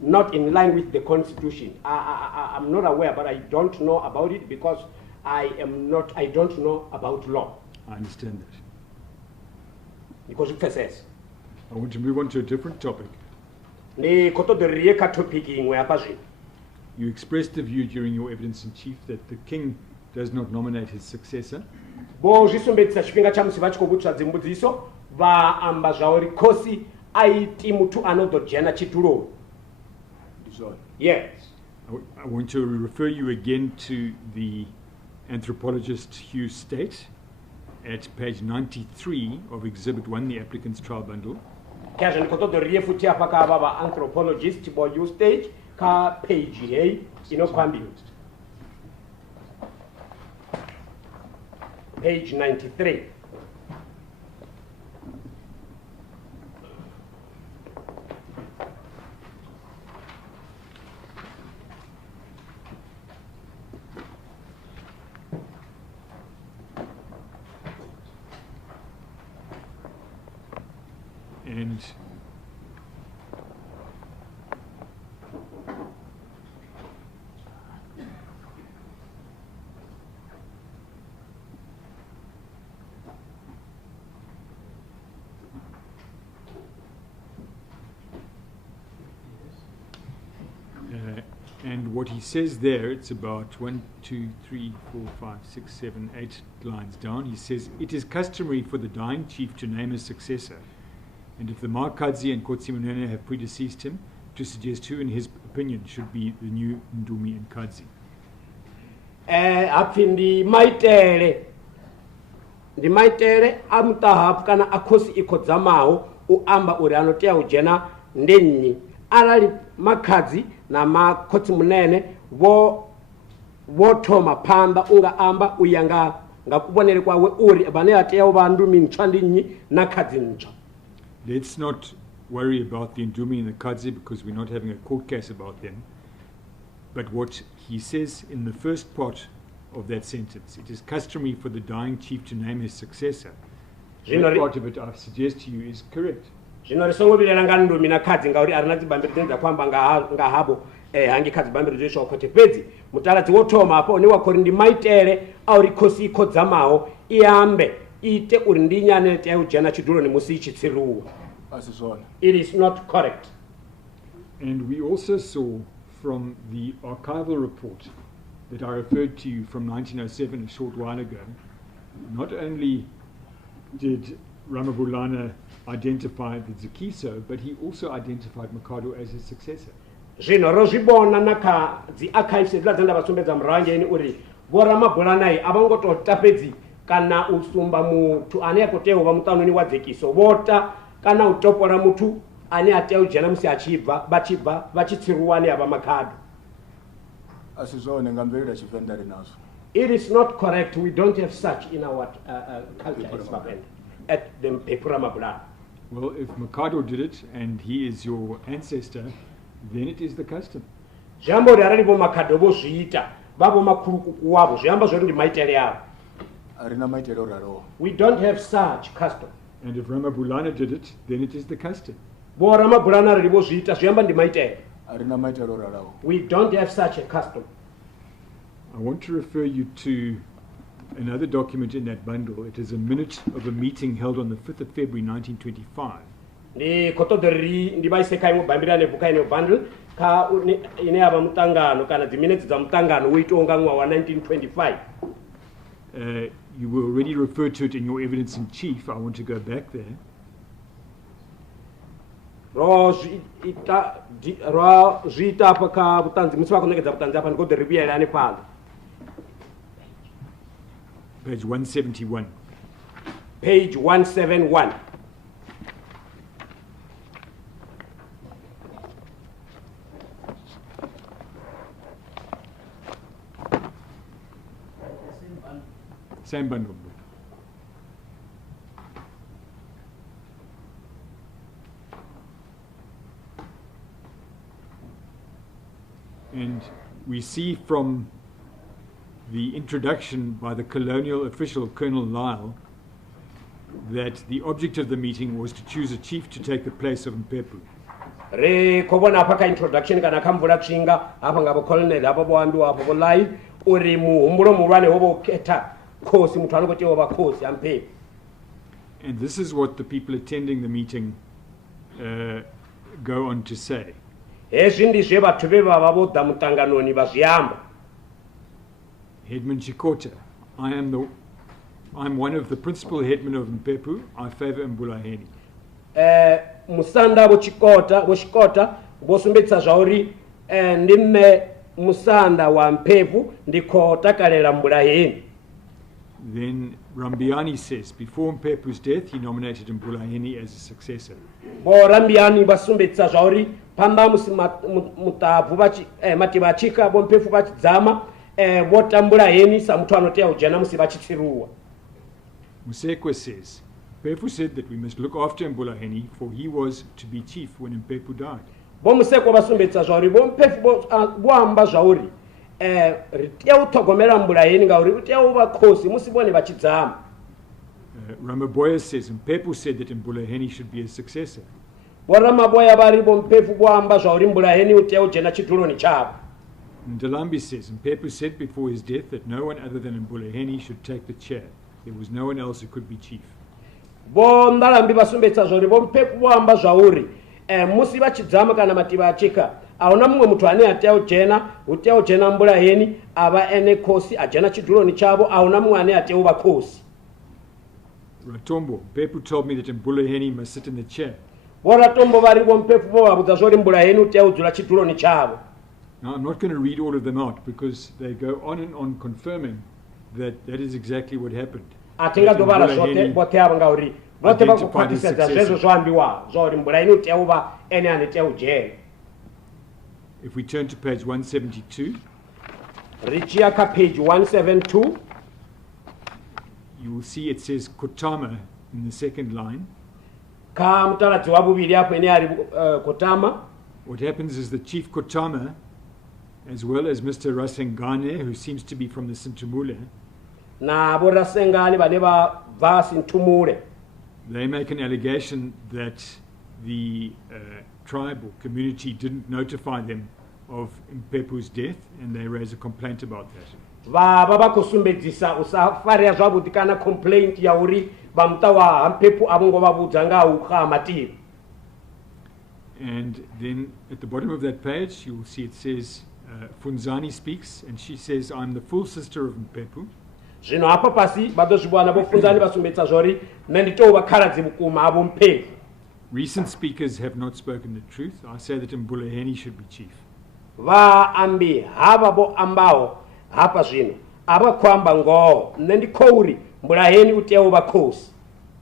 not in line with the Constitution, I'm not aware, but I don't know about it because I don't know about law. I understand that. Because it says. I want to move on to a different topic. You expressed the view during your evidence in chief that the king does not nominate his successor. Yes. I want to refer you again to the anthropologist Hugh State at page 93 of Exhibit 1, the applicant's trial bundle. Anthropologist Hugh State ka page hey inokwambi page 93. And and what he says there, it's about 1, 2, 3, 4, 5, 6, 7, 8 lines down. He says, it is customary for the dying chief to name a successor. And if the Makadzi and Kotsi Munene have predeceased him, to suggest who, in his opinion, should be the new Ndumi and Kadzi. Hapfi ndi maitele a mutahafu kana a khosi ikhodzamaho u amba uri anotea u dzhena ndi nnyi arali makhadzi na makhotsi munene vo thoma phanḓa unga amba u ya nga kuvhonele kwawe uri vhane a tea u vha ndumi ntswa ndi nnyi na khadzi ntswa. Let's not worry about the Ndumi and the Kadzi because we're not having a court case about them. But what he says in the first part of that sentence, it is customary for the dying chief to name his successor. That part of it, I suggest to you, is correct. Zvino risongovilela nga ndumi na khadzi ngauri arina dzibambiri dzine dzakwamba nga havo hangi khadzi bambiri zviswa kuti fedzi mutaladzi wothoma apo ni wakori ndi maitele a uri khosi ikhodzamaho iyambe ite uri ndi nyane tea u dzhena chiduloni musi ichitsiruwa. It is not correct. And we also saw from the archival report that I referred to you from 1907 a short while ago, not only did Ramabulana identify the Zakiso, but he also identified Mikado as his successor. Zvino rozvibona na kha dzi archives dzenda vasumbedza murangeni uri vo Ramabulana avangotota fedzi kana usumba muthu ane akotea uva mutanoni wa Zekiso vota kana utopora muthu ane atea u dzhena musi achibva vachitsiruwani ava Makado. Asizone ngamvelera Vhavenda rinazo. It is not correct. We don't have such in our culture as Vhavenda at the Mphephu Ramabulana. Well, if Mikado did it and he is your ancestor, then it is the custom. Zviamba arali vo Makado vo zviita vavo makurukuku wavo zviamba zvori ndi maitele avo. Arina maitele oraro. We don't have such custom. And if Ramabulana did it, then it is the custom. Vo Ramabulana arali vo zviita zviamba ndi maitele. Arina maitele oraro. We don't have such a custom. I want to refer you to another document in that bundle. It is a minute of a meeting held on the 5th of February 1925. Ni kotodori ndi vaiseka imwe bambira nebuka ine bundle ka ine ava mutangano kana dzi minutes dza mutangano uitonga mwa wa 1925. You were already referred to it in your evidence in chief. I want to go back there. Zviita apa ka butanzi musi vakunongedza butanzi apa ndikodori vuyela ane pano. Page 171. Page 171. Same bundle. And we see from the introduction by the colonial official, Colonel Lyle, that the object of the meeting was to choose a chief to take the place of Mphephu. Re kobona apa ka introduction kana kamvula tshinga apa ngabo colonel apa boambiwa apa bolai uri muhumbulo mulwane hobo keta khosi muthu anokotea uva khosi aMphephu. And this is what the people attending the meeting go on to say. Hezwi ndi zve vathu vevava vo da mutanganoni va zviamba. Headman Chikota, I'm one of the principal headmen of Mphephu. I favor Mbulaheni. Musanda vo Chikota vosumbedzisa zvauri ndime musanda wa Mphephu ndiko takalela Mbulaheni. Then Rambiani says, before Mphephu's death, he nominated Mbulaheni as a successor. Bo Rambiani vasumbedzisa zvauri pamba musi mutavhu mati vachika vo Mphephu vachidzama vota Mbulaheni sa muthu anotea ujena musi vachitsiruwa. Musekwa says, Mphephu said that we must look after Mbulaheni, for he was to be chief when Mphephu died. Bo Musekwa vasumbedzisa zvauri vo Mphephu voamba zvauri ritea uthogomela Mbulaheni ngauri utea uva khosi musi vone vachidzama. Ramaboya says, Mphephu said that Mbulaheni should be a successor. Bo Ramaboya vari vo Mphephu voamba zvauri Mbulaheni utea ujena chiduloni chavo. Ndalambi says, Mphephu said before his death that no one other than Mbulaheni should take the chair. There was no one else who could be chief. Bo Ndalambi vasumbedzisa zvauri vo Mphephu voamba zvauri musi vachidzama kana mati vachika auna mumwe muthu ane atea ujena Mbulaheni ava ene khosi ajena chiduloni chavo auna mumwe ane atea uva khosi. Ratombo, Mphephu told me that Mbulaheni must sit in the chair. Boratombo varipo Mphephu vovabudza zoti Mbulaheni utea udzula chituloni chavo. Now, I'm not going to read all of them out because they go on and on confirming that that is exactly what happened. Atingadovala That zvote Mbulaheni bote ava ngauri vote identified his vakukhwatisedza successor. zvezvo zvoambiwa zvauri Mbulaheni utea uva ene anetea ujele. If we turn to page 172, Richiya ka page 172 you will see it says Kotama in the second line. ka mutaladzi wavuviri apo ene ari Kotama. What happens is the Chief Kotama, as well as Mr. Rasengane, who seems to be from the Sintumule, Na vorasengani vane vabva Sintumule. they make an allegation that the tribe or community didn't notify them of Mphephu's death, and they raise a complaint about that. Vava vakusumbedzisa usafarira zvavudi kana complaint yauri vamuta wa Mphephu avongovavudza ngauka matiri. And then at the bottom of that page, you will see it says, Funzani speaks, and she says, I'm the full sister of Mphephu. Zvino apa pasi vadozvibwana vofunzani vasumbedza zvori nendito vakhaladzi vukuma avo Mphephu. Recent speakers have not spoken the truth. I say that Mbulaheni should be chief. Vaambi hava voambawo hapa zvino avakwamba ngoho nendikouri Mbulaheni utea uva khosi.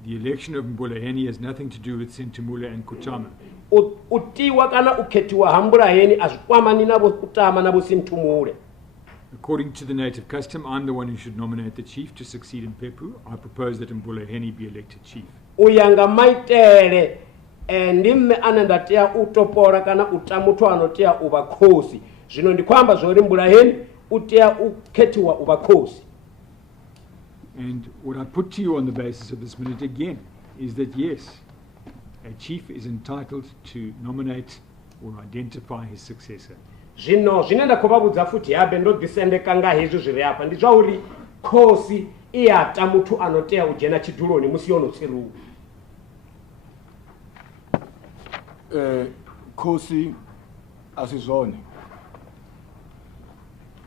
The election of Mbulaheni has nothing to do with Sintumule and Kotama. Utiwa kana ukhetiwa ha Mbulaheni azvikwamani navo Kutama navo Sintumule. According to the native custom, I'm the one who should nominate the chief to succeed Mphephu. I propose that Mbulaheni be elected chief. Uyanga maitele ndimme anendatea utopora kana utamuthu anotea uva khosi. Zvino ndikwamba zvori Mbulaheni utea ukhetiwa uva khosi. And what I put to you on the basis of this minute again is that yes, a chief is entitled to nominate or identify his successor. Zvino zvinenda kovabudza futi habe ndodhisendeka nga hezvo zviri apa ndi zvauri khosi iyata muthu anotea ujena chituloni musi yonotsiruka. Khosi asizvone.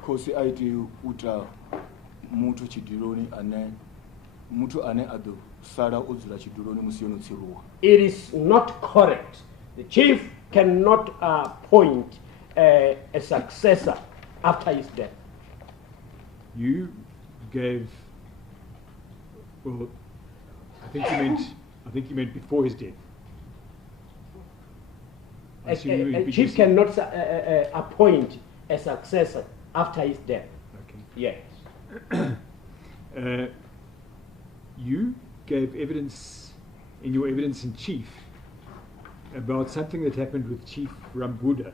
Khosi aiti uta muthu chiduloni muthu ane ado sara udzula chiduloni musi yonotsiruka. It is not correct. The chief cannot appoint a successor after his death. You gave, well, I think you meant before his death. I assume you would A be chief just- cannot appoint a successor after his death. Okay. Yes. You gave evidence in your evidence in chief about something that happened with Chief Ramabulana.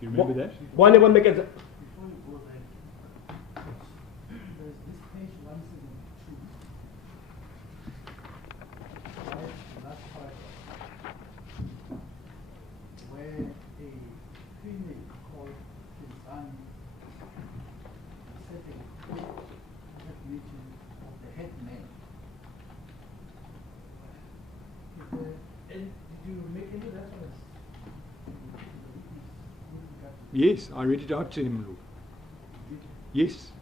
Do you remember that? Bone vomekeza Before you go there, there's this page 172. Right, the last paragraph, where a female called Kizani said a that meeting of the head man. Did you make any reference? Yes, I read it out to him, Lord. Yes.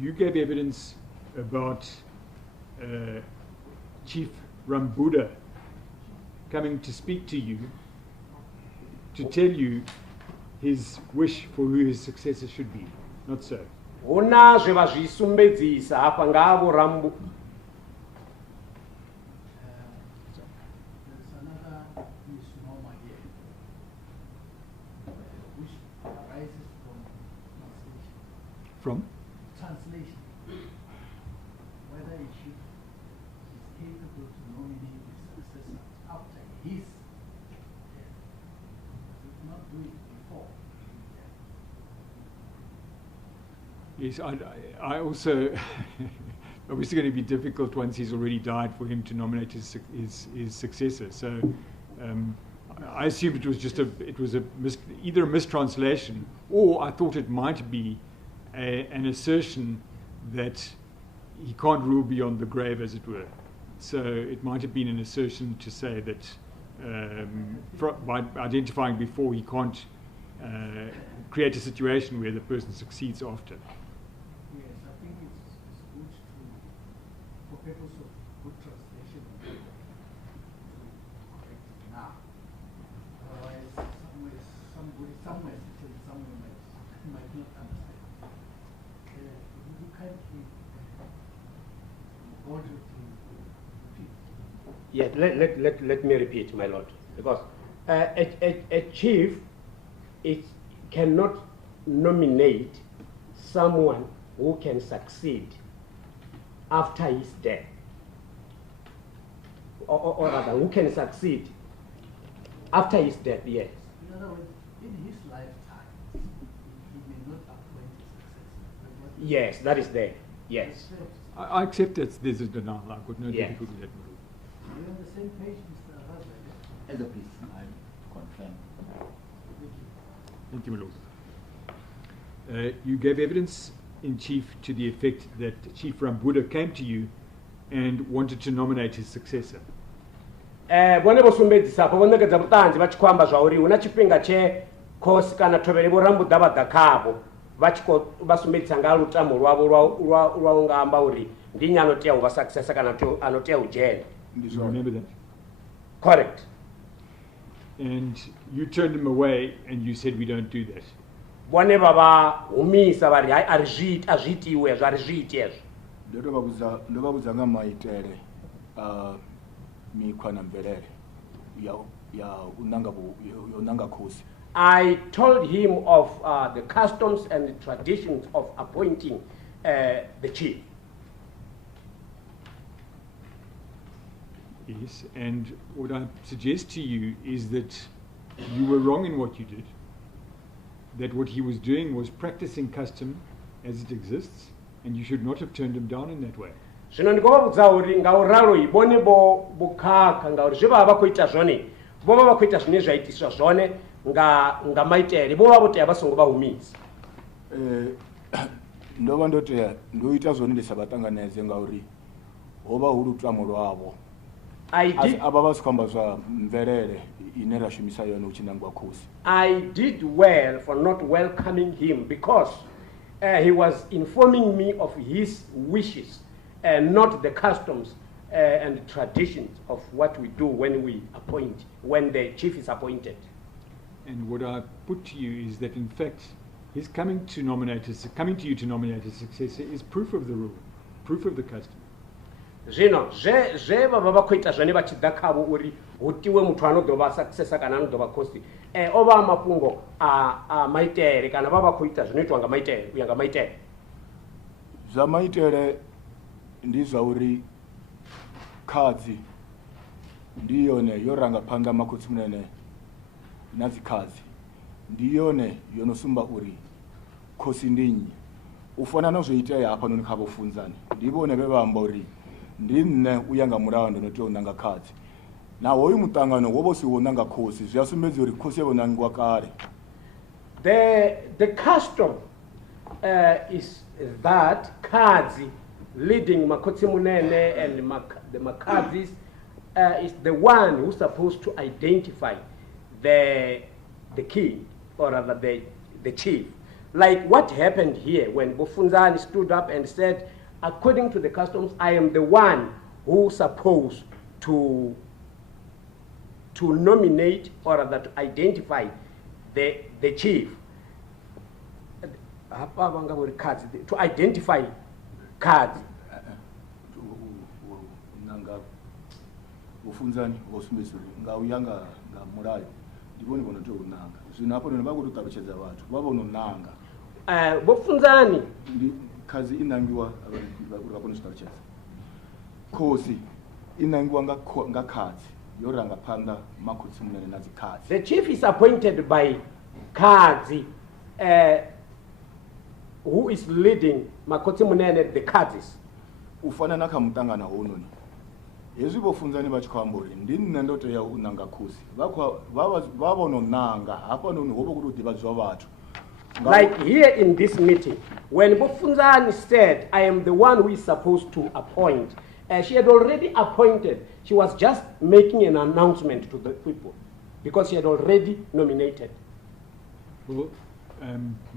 You gave evidence about Chief Ramabulana coming to speak to you to tell you his wish for who his successor should be. Not so. una zvevazvisumbedzisa apa ngavo Rambu. There's another misnomer here, which arises from translation. From? Translation. Whether a chief is capable to nominate his successor after his death. Does it not do it before his death? Yes, I also, obviously going to be difficult once he's already died for him to nominate his successor. So I assumed it was just either a mistranslation, or I thought it might be an assertion that he can't rule beyond the grave, as it were. So it might have been an assertion to say that by identifying before, he can't create a situation where the person succeeds after. Yes, I think it's want you to repeat. Yeah, let me repeat, my lord, because a chief cannot nominate someone who can succeed after his death, or rather, who can succeed after his death. Yes. In other words, in his lifetime, he may not appoint a successor. Yes, that is there. Yes. I accept that there's a denial. I've got no Yeah. difficulty with that. Are you on the same page, Mr. Vhavenda? As a please, I confirm. Thank you, my lord. You gave evidence in chief to the effect that Chief Ramabulana came to you and wanted to nominate his successor. Vone vosumbedzisa apo vonekedza vutanzi vachikwamba zvauri una chipinga chekhosi kana thovele vorambuda vadhakavo vasumbedzisa nga lutamo rwavo rwaungamba uri ndinyi anoteya kuva successor kana anoteya ujele. You remember that? Correct. And you turned him away and you said we don't do that. Vone vavahumisa vari hai azviitiwe zvarizviiti ezvo. ndovabudza nga maitele mikhwa na mvelele ya unanga khosi. I told him of the customs and the traditions of appointing the chief. Yes, and what I suggest to you is that you were wrong in what you did, that what he was doing was practicing custom as it exists, and you should not have turned him down in that way. Zvino ndikovabudza uri ngauralo ibone bukhakha ngauri zvevava kuita zvone vova vakuita zvine zvaitiswa zvone nga maitele vova voteya vasongo vahumisa. Ndova ndoteya ndoita zvone ndisabatanganedze ngauri hova huri lutamo rwavo ava vasikwamba zva mvelele ine rashumisa yone uchinangwa khosi. I did well for not welcoming him because he was informing me of his wishes and not the customs and traditions of what we do when the chief is appointed. And what I put to you is that in fact his coming to you to nominate a successor is proof of the rule, proof of the custom. Zvino zvevava vakuita zvone vachida kavo uri hutiwe muthu anodova successor kana anodova khosi ova mapungo maitele kana vava kuita zvinoitwa nga maitele uya nga maitele. Zva maitele ndi zvauri khadzi ndiyone yoranga phanda makhotsi munene na dzikadzi ndiyone yonosumba uri khosi ndinyi ufana nozvoiteya apa noni khavofunzani ndivone vevamba uri ndinne uya nga mulayo ndonoteya unanga khadzi na hoyu mutangano wovosi wonanga khosi zviyasumbedza uri khosi yavonangwa kare. The custom is that khadzi leading makotsi munene and the makadzis is the one who's supposed to identify the king or rather the chief. Like what happened here when Bofunzani stood up and said, according to the customs, I am the one who's supposed to nominate or rather to identify the chief. To identify cards. Nanga ufunzani wosumbisuri ngauyanga nga mulayo ndivoni vonoto unanga zvino apo none vakutotavachedza vatu vavononanga Bofunzani kazi inangiwa vakonosvitavachedza khosi inangiwa nga khadzi yoranga phanda makhotsi munene na dzikadzi. The chief is appointed by Kadzi, who is leading makotsi munene the Kadzis. Ufana na kamutangana hononi hezvi vofunzani vachikwamba uri ndinne ndoteya unanga khosi vavononanga hapa noni hovo kuti udivadzwa vatu. Like here in this meeting, when Bofunzani said, I am the one who is supposed to appoint, she had already appointed. She was just making an announcement to the people because she had already nominated. Well,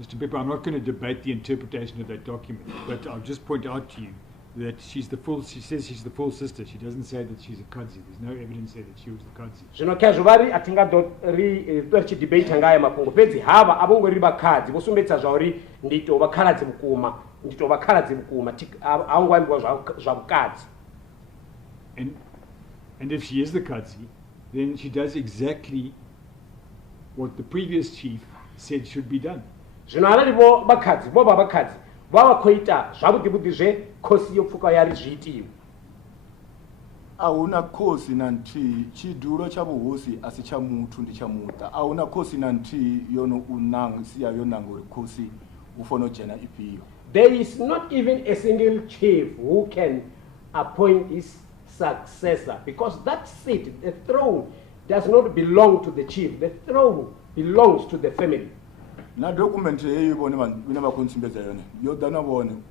Mr. Mphephu, I'm not going to debate the interpretation of that document, but I'll just point out to you that she says she's the full sister. She doesn't say that she's a Kadzi. There's no evidence there that she was the Kadzi. Zvino kazvari atingadori debate ngaya mapungo pedzi hava avongori vakadzi vosumbedza zvauri ndito vakhaladzi mukuma aungwambwa zvavukadzi. And if she is the Kadzi, then she does exactly what the previous chief said should be done. Zvino arali vo vakadzi vo vakadzi vava khoita zvavudi vudi zve khosi yopfuka yari zviitiwa. Auna khosi na nthihi chidulo cha vuhosi asi cha muthu ndi cha muta. Auna khosi na nthihi yono unang siya yonanga uri khosi ufono jena ifio. There is not even a single chief who can appoint his successor, because that seat, the throne, does not belong to the chief. The throne belongs to the family. Na document yeyi bone vina vakonsimbedza yone yodana vone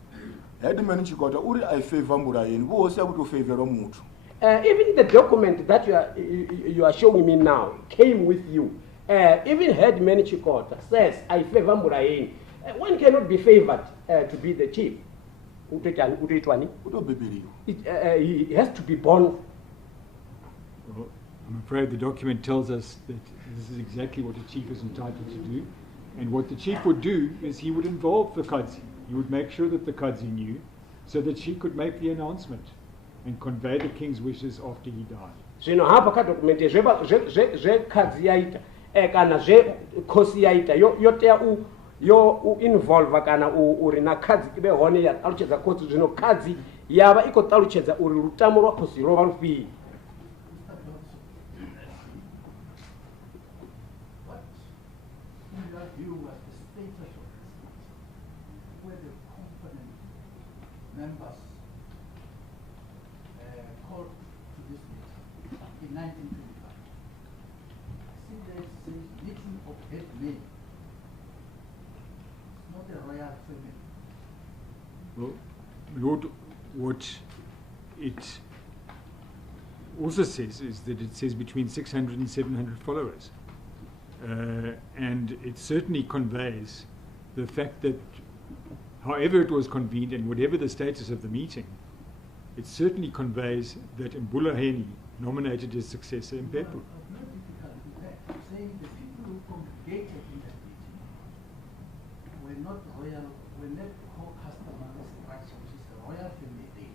headman chikota uri I favor Mburayeni vuhosi yakuti ufavor muthu. Even the document that you are showing me now came with you. Even headman Chikota says I favor Mburayeni. One cannot be favored to be the chief. He has to be born. Well, I'm afraid the document tells us that this is exactly what a chief is entitled to do. And what the chief would do is he would involve the Kadzi. He would make sure that the Kadzi knew so that she could make the announcement and convey the king's wishes after he died. Zvino hapa ka document zve Kadzi yaita kana zve khosi yaita yotea yo involve kana uri na Kadzi ibe hone ya taluchedza khosi zvino Kadzi yava iko taluchedza uri rutamo rwa khosi rova rufii. Members called to this meeting in 1925. See, there is a meeting of headmen. It's not a royal family. Well, Lord, what it also says is that it says between 600 and 700 followers. And it certainly conveys the fact that however it was convened and whatever the status of the meeting, it certainly conveys that Mburayeni nominated his successor Mphephu. No difficulty with that. I'm saying the people who congregated in that meeting were not royal, were not customary structure, which is a royal family thing.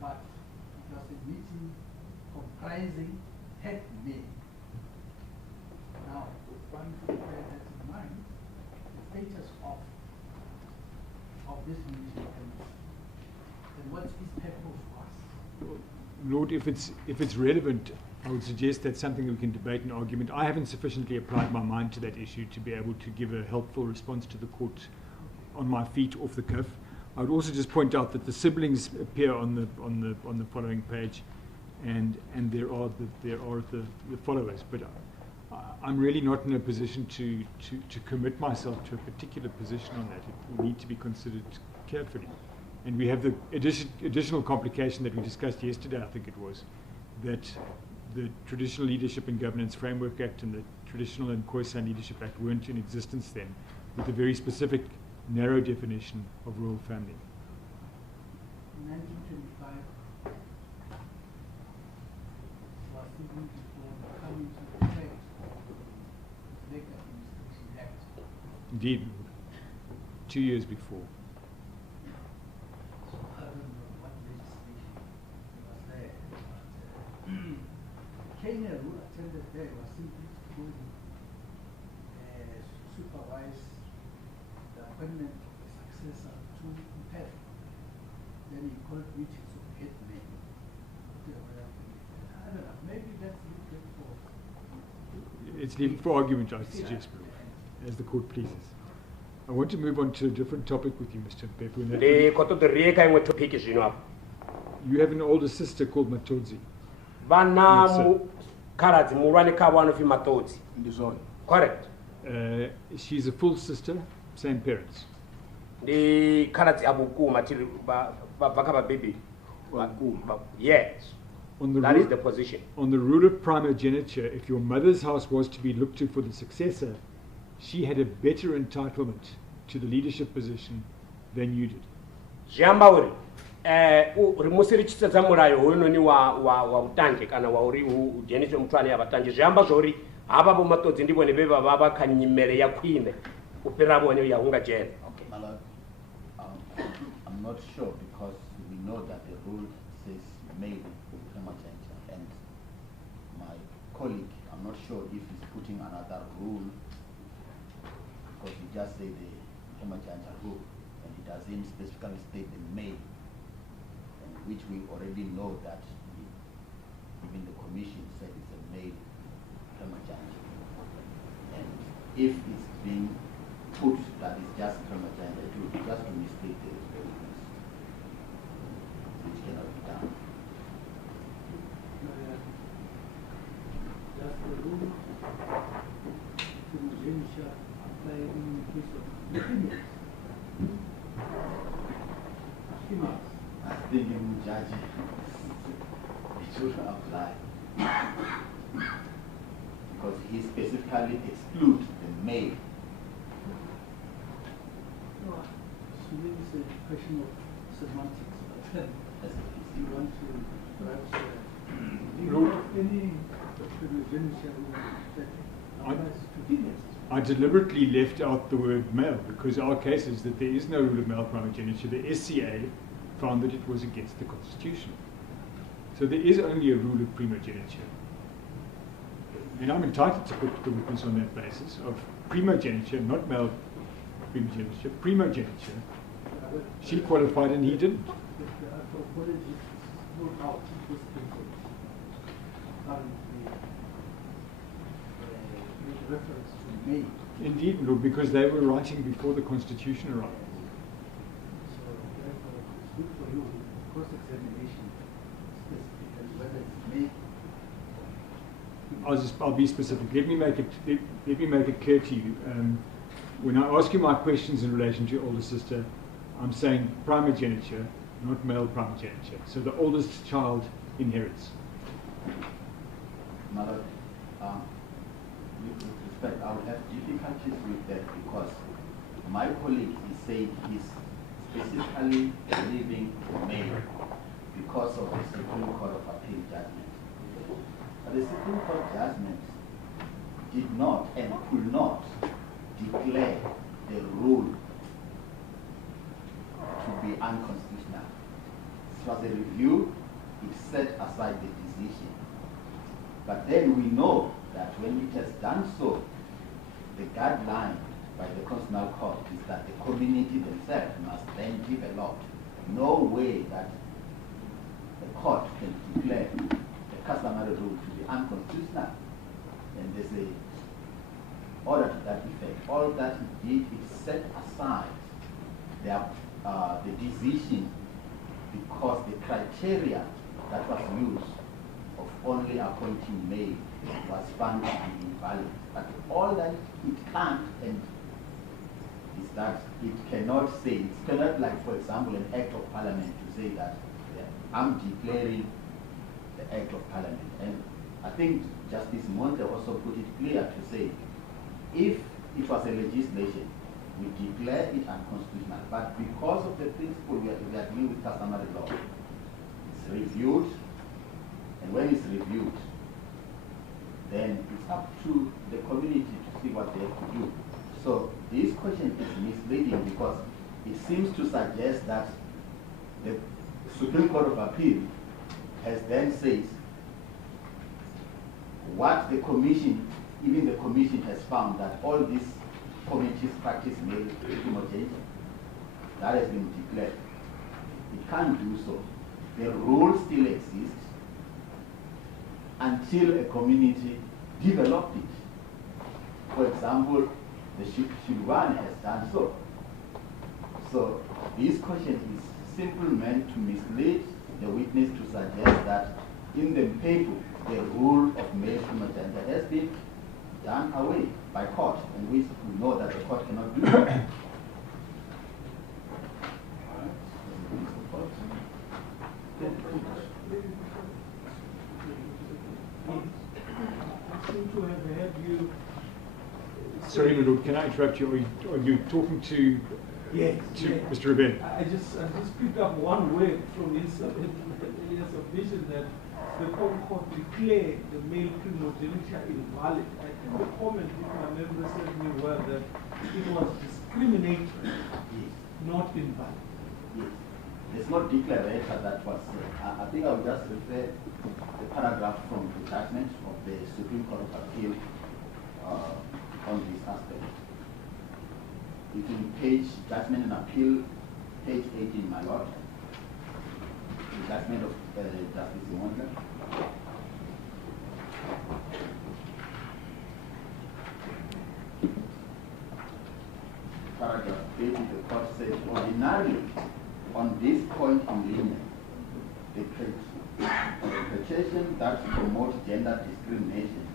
But it was a meeting comprising headmen. Now, one should bear that in mind, the status of this meeting and what is purpose was. Lord, if it's relevant, I would suggest that's something we can debate and argument. I haven't sufficiently applied my mind to that issue to be able to give a helpful response to the court on my feet off the cuff. I would also just point out that the siblings appear on the following page, and there are the followers. But I'm really not in a position to commit myself to a particular position on that. It will need to be considered carefully. And we have the additional complication that we discussed yesterday, I think it was, that the Traditional Leadership and Governance Framework Act and the Traditional and Khoisan Leadership Act weren't in existence then, with a very specific, narrow definition of royal family. In 1925, was even before coming to the effect of the Administration Act. Indeed, 2 years before. So I don't know what legislation was there. But Kenya, who attended there, was simply to supervise the appointment of a successor to Mphephu. Then he called meetings of headmen. I don't know, maybe that's good for. It's leaving for argument, I suggest, as the court pleases. I want to move on to a different topic with you, Mr. Mphephu. and that would- You have an older sister called Matodzi. Vana Karadzi mulwane ka one of you Matodzi. Ndizona. Correct. She's a full sister, same parents. The Karadzi abukuma till bakaba baby. Yes. That is the position. On the rule of primogeniture, if your mother's house was to be looked to for the successor, she had a better entitlement to the leadership position than you did. Jamba uri musi richitsa murayo hoyononi wa utanje kana wa uri ujenise mutwani abatanje jamba zori aba bo Matodzi ndibone beba baba kanyimere ya kwine upira vone ya unga jela. Okay, my lord, I'm not sure because we know that the rule says male primogeniture, and my colleague, I'm not sure if he's putting another rule because he just say the primogeniture rule, and he doesn't specifically state the male, and which we already know that even the commission said it's a male primogeniture, and if it's being put that it's just primogeniture, it would be just to mistake the witness, which cannot be done. Does the rule primogeniture apply in case of females? Females. I think in judge, it should apply. Because he specifically excludes the male. So maybe it's a question of semantics. But That's if you want to perhaps do you Look. have any primogeniture that applies to females? I deliberately left out the word male because our case is that there is no rule of male primogeniture. The SCA found that it was against the Constitution. So there is only a rule of primogeniture. And I'm entitled to put the witness on that basis of primogeniture, not male primogeniture, primogeniture. She qualified and he didn't. But the anthropology is not out in this case. Apparently, made reference to male. Indeed, Lord, because they were writing before the Constitution arrived. So therefore, it's good for you cross-examination specifically whether it's male. I'll be specific. Let me make it clear to you. When I ask you my questions in relation to your older sister, I'm saying primogeniture, not male primogeniture. So the oldest child inherits. Mother, with respect, I would have difficulties with that because my colleague is saying he's specifically leaving male because of the Supreme Court of Appeal judgment. But the Supreme Court judgment did not and could not declare the rule to be unconstitutional. It was a review, it set aside the decision. But then we know that when it has done so, the guideline by the Constitutional Court is that the community themselves must then develop no way that the court can declare the customary rule to be unconstitutional. And there's a order to that effect. All that it did is set aside the decision because the criteria that was used of only appointing male was found to be invalid. But all that it can't and is that it cannot say, it cannot, like for example an act of parliament to say that I'm declaring the act of parliament. And I think Justice Monte also put it clear to say if it was a legislation, we declare it unconstitutional. But because of the principle we are dealing with customary law, it's reviewed, and when it's reviewed, then it's up to the community to see what they have to do. So this question is misleading because it seems to suggest that the Supreme Court of Appeal has then said what the commission, even the commission has found that all these communities practice male primogeniture. That has been declared. It can't do so. The rule still exists until a community developed it. For example, the Shilwane has done so. So this question is simply meant to mislead the witness to suggest that in the Mphephu, the rule of male primogeniture has been done away by court, and we know that the court cannot do that. I seem to have heard you. Sorry, Lord, can I interrupt you? Are you talking to Yes. Mr. Vhavenda? I just picked up one word from his submission that the Home Court declared the male primogeniture invalid. I think the comment, if my memory serves me well, that it was discriminatory, Yes. not invalid. Yes. There's no declarator that was said. I think I will just refer the paragraph from the judgment of the Supreme Court of Appeal on this aspect. It's in page, judgment and appeal, page 18, my lord. The judgment of Justice Vhavenda. Paragraph 80, the court says, ordinarily, on this point in limine, the legislation that promotes gender discrimination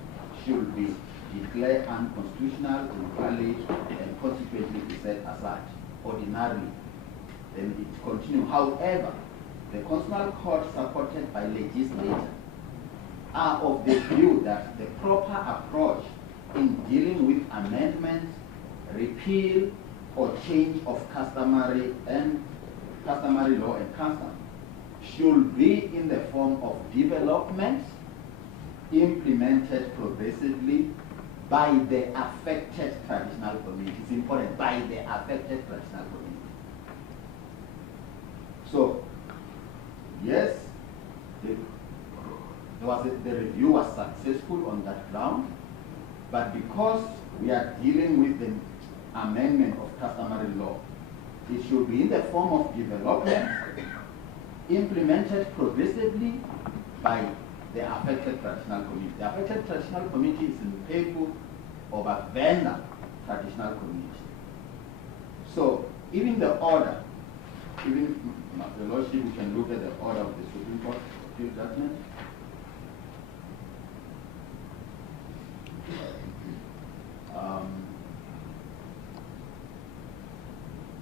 should be declared unconstitutional, invalid, and consequently be set aside. Ordinarily. Then it continues. However, the Constitutional Court, supported by legislators, are of the view that the proper approach in dealing with amendments, repeal, or change of customary law and custom should be in the form of development implemented progressively by the affected traditional community. It's important, by the affected traditional community. So, yes, the review was successful on that ground, but because we are dealing with the amendment of customary law, it should be in the form of development implemented progressively by the affected traditional community. The affected traditional community is in Mphephu or Vhavenda traditional community. So even the order, even the Lordship, we can look at the order of the Supreme Court appeal judgment.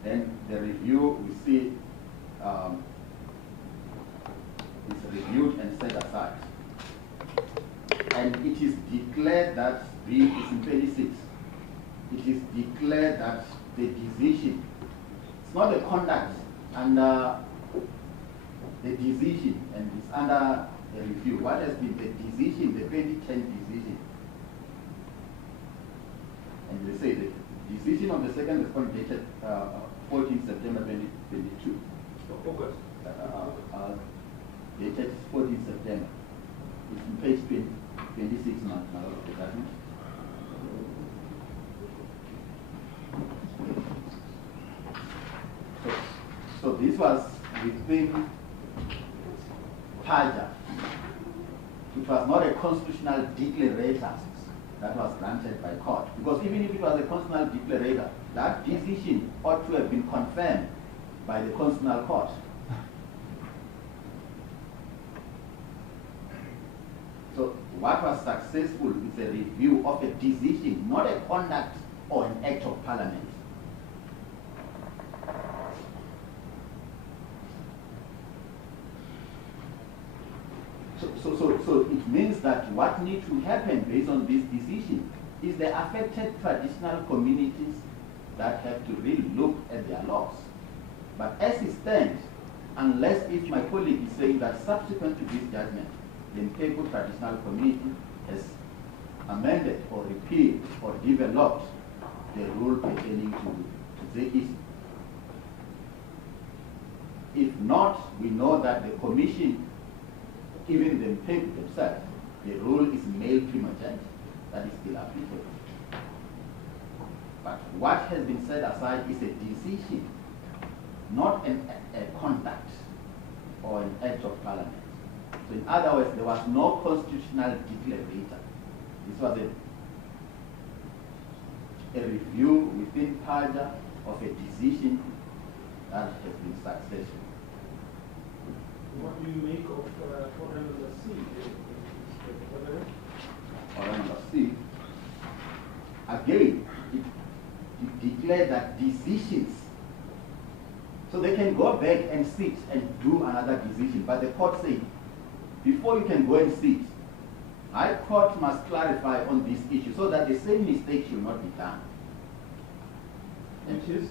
Then the review, we see is reviewed and set aside. And it is declared that, it's in 26, it is declared that the decision, it's not the conduct under the decision, and it's under the review. What has been the decision, the 2010 decision? And they say the decision of the second respondent dated 14 September 2022. August. Dated 14 September. It's in page 26 now of the judgment. So this was within Paja. It was not a constitutional declarator that was granted by court. Because even if it was a constitutional declarator, that decision ought to have been confirmed by the constitutional court. So what was successful is a review of a decision, not a conduct or an act of parliament. So it means that what needs to happen based on this decision is the affected traditional communities that have to really look at their laws. But as it stands, unless if my colleague is saying that subsequent to this judgment, the Mphephu traditional community has amended or repealed or developed the rule pertaining to zakisa. If not, we know that the commission, even the Mphephu themselves, the rule is male primogeniture, that is still applicable. But what has been set aside is a decision, not a conduct or an act of parliament. So in other words, there was no constitutional declarator. This was a review within Paja of a decision that has been successful. What do you make of order number C? Order number C, again, it declared that decisions, so they can go back and sit and do another decision, but the court said, before you can go and sit, High Court must clarify on this issue so that the same mistake should not be done. Which is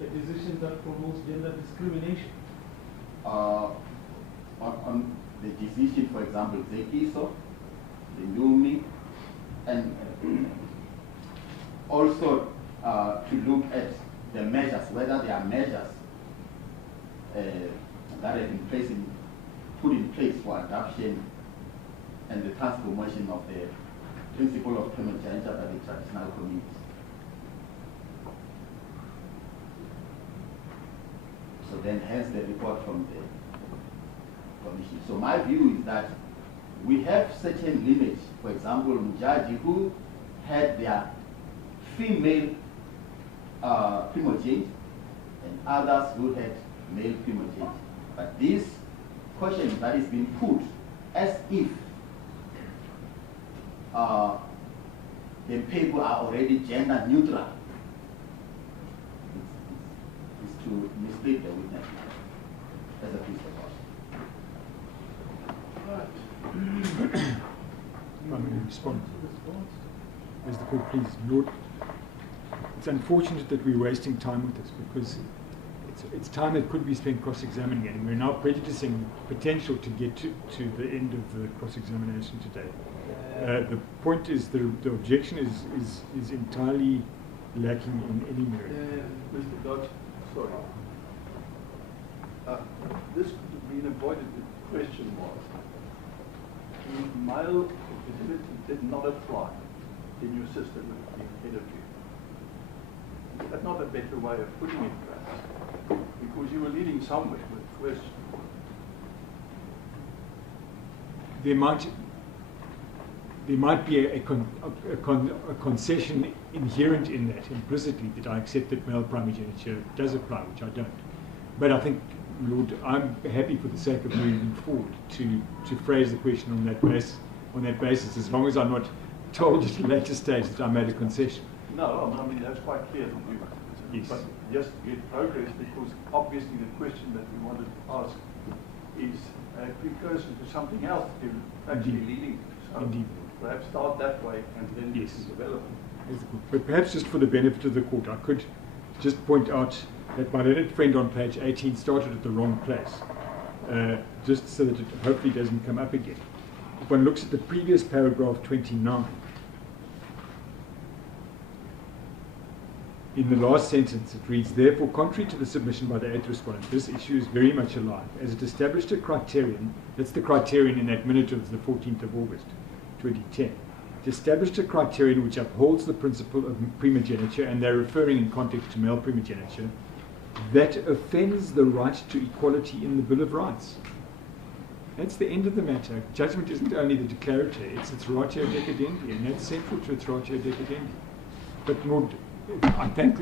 a decision that promotes gender discrimination. On the decision, for example, zakiso, the NUMI, and also to look at the measures, whether there are measures that have been put in place for adoption and the transformation of the principle of primogeniture by the traditional communities. So then hence the report from the commission. So my view is that we have certain limits. For example, Mujaji, who had their female primogeniture and others who had male primogeniture. But this question that is being put as if the people are already gender neutral is to mislead the witness as a piece of art. I'm going to respond. As the court please, Lord, it's unfortunate that we're wasting time with this because it's time that could be spent cross-examining, and we're now prejudicing potential to get to the end of the cross-examination today. The point is the objection is entirely lacking in any merit. Mr. Dodge, sorry. This could have been avoided. The question was, the male infertility did not apply in your system of the energy. Is that not a better way of putting it, perhaps? Because you were leading somewhere with the question. There might be a concession inherent in that, implicitly, that I accept that male primogeniture does apply, which I don't. But I think, Lord, I'm happy for the sake of moving forward to phrase the question on that basis, as long as I'm not told at a later stage that I made a concession. No, I mean, that's quite clear from you. Yes. But just to get progress, because obviously the question that we wanted to ask is a precursor to something else to actually Indeed. leading to. So Indeed. perhaps start that way and then Yes. develop. But perhaps just for the benefit of the court, I could just point out that my learned friend on page 18 started at the wrong place, just so that it hopefully doesn't come up again. If one looks at the previous paragraph 29, in the last sentence it reads, therefore, contrary to the submission by the 8th respondent, this issue is very much alive, as it established a criterion, that's the criterion in that minute of the 14th of August, 2010. It established a criterion which upholds the principle of primogeniture, and they're referring in context to male primogeniture, that offends the right to equality in the Bill of Rights. That's the end of the matter. Judgment isn't only the declaratory, it's its ratio decidendi, and that's central to its ratio decidendi. But Lord, I thank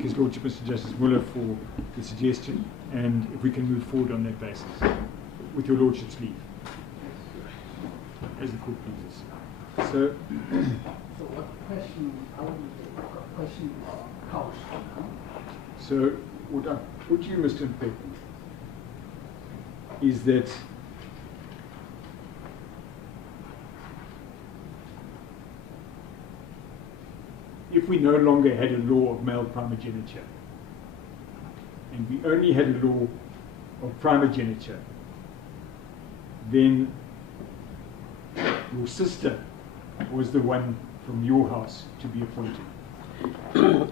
His Lordship, Mr. Justice Muller, for the suggestion, and if we can move forward on that basis, with your Lordship's leave, as the court pleases. So what question, how do you question is couched now? So what I put to you, Mr. Mphephu, is that if we no longer had a law of male primogeniture, and we only had a law of primogeniture, then your sister was the one from your house to be appointed.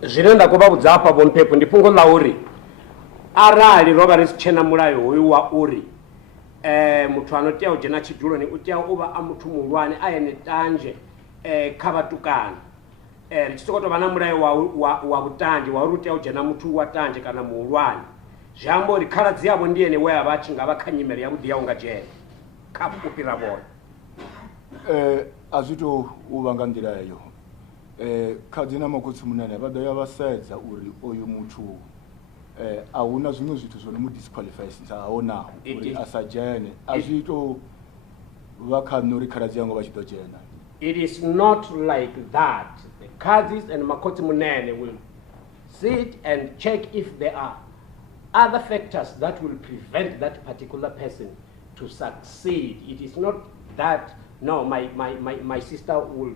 Zvine ndakuvabudza apa Von Mphephu ndi fungo la uri arali roba ri tshena mulayo hoyu wa uri muthu anotea u dzhena tshiduloni u tea u vha a muthu muhulwane a ene tanje kha vhatukana ri tshi sokou tovha na mulayo wa vhutanji wa uri u tea u dzhena muthu wa tanje kana muhulwane zwi amba uri khaladzi yavho ndi ene we a vha a tshi nga vha kha nyimele yavhuḓi ya u nga dzhena kha u fhira vhone. A zwi tou u vha nga nḓila eyo khadzi na makhotsi munene vha ḓo ya vha sedza uri oyu muthu a hu na zwiṅwe zwithu zwo no mu disqualifyisaho naho uri a sa dzhene a zwi tou vha kha nṋe uri khaladzi yango vha tshi ḓo dzhena. It is not like that. The Qadis and Makoti Munene will sit and check if there are other factors that will prevent that particular person to succeed. It is not that, no, my sister will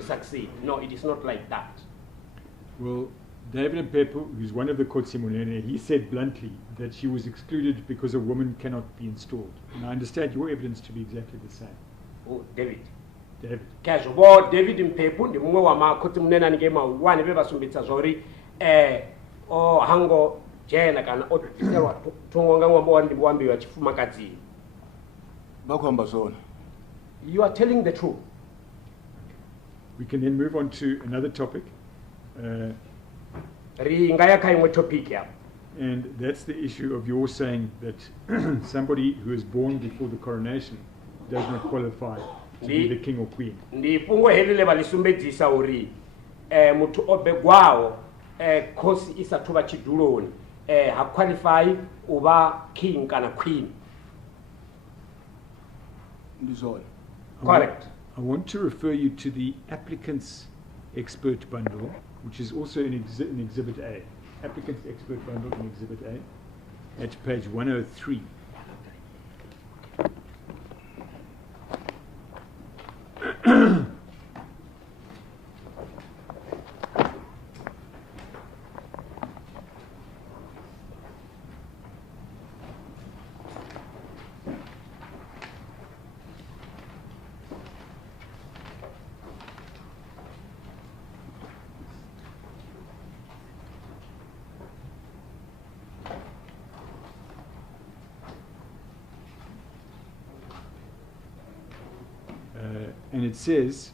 succeed. No, it is not like that. Well, David Mphephu, who's one of the Kotsimonene, he said bluntly that she was excluded because a woman cannot be installed. And I understand your evidence to be exactly the same. Oh, David. David. Casual bo David Mphephu ndi mumwe wa makoti munena nike mawani bebasumbitsa zori o hango jena kana otiserwa tongonga ngwambo ndi wambiwa chifuma kadzini. bakhamba zona. You are telling the truth. We can then move on to another topic. Ringaya kaimwe topic ya. And that's the issue of your saying that somebody who is born before the coronation does not qualify to be the king or queen. Ndi fungo helile balisumbedzisa uri mutu obegwawo khosi isathuba chiduloni ha qualify uba king kana queen. Ndizona. Correct. I want to refer you to the applicant's expert bundle, which is also in Exhibit A. Applicant's expert bundle in Exhibit A, at page 103. And it says,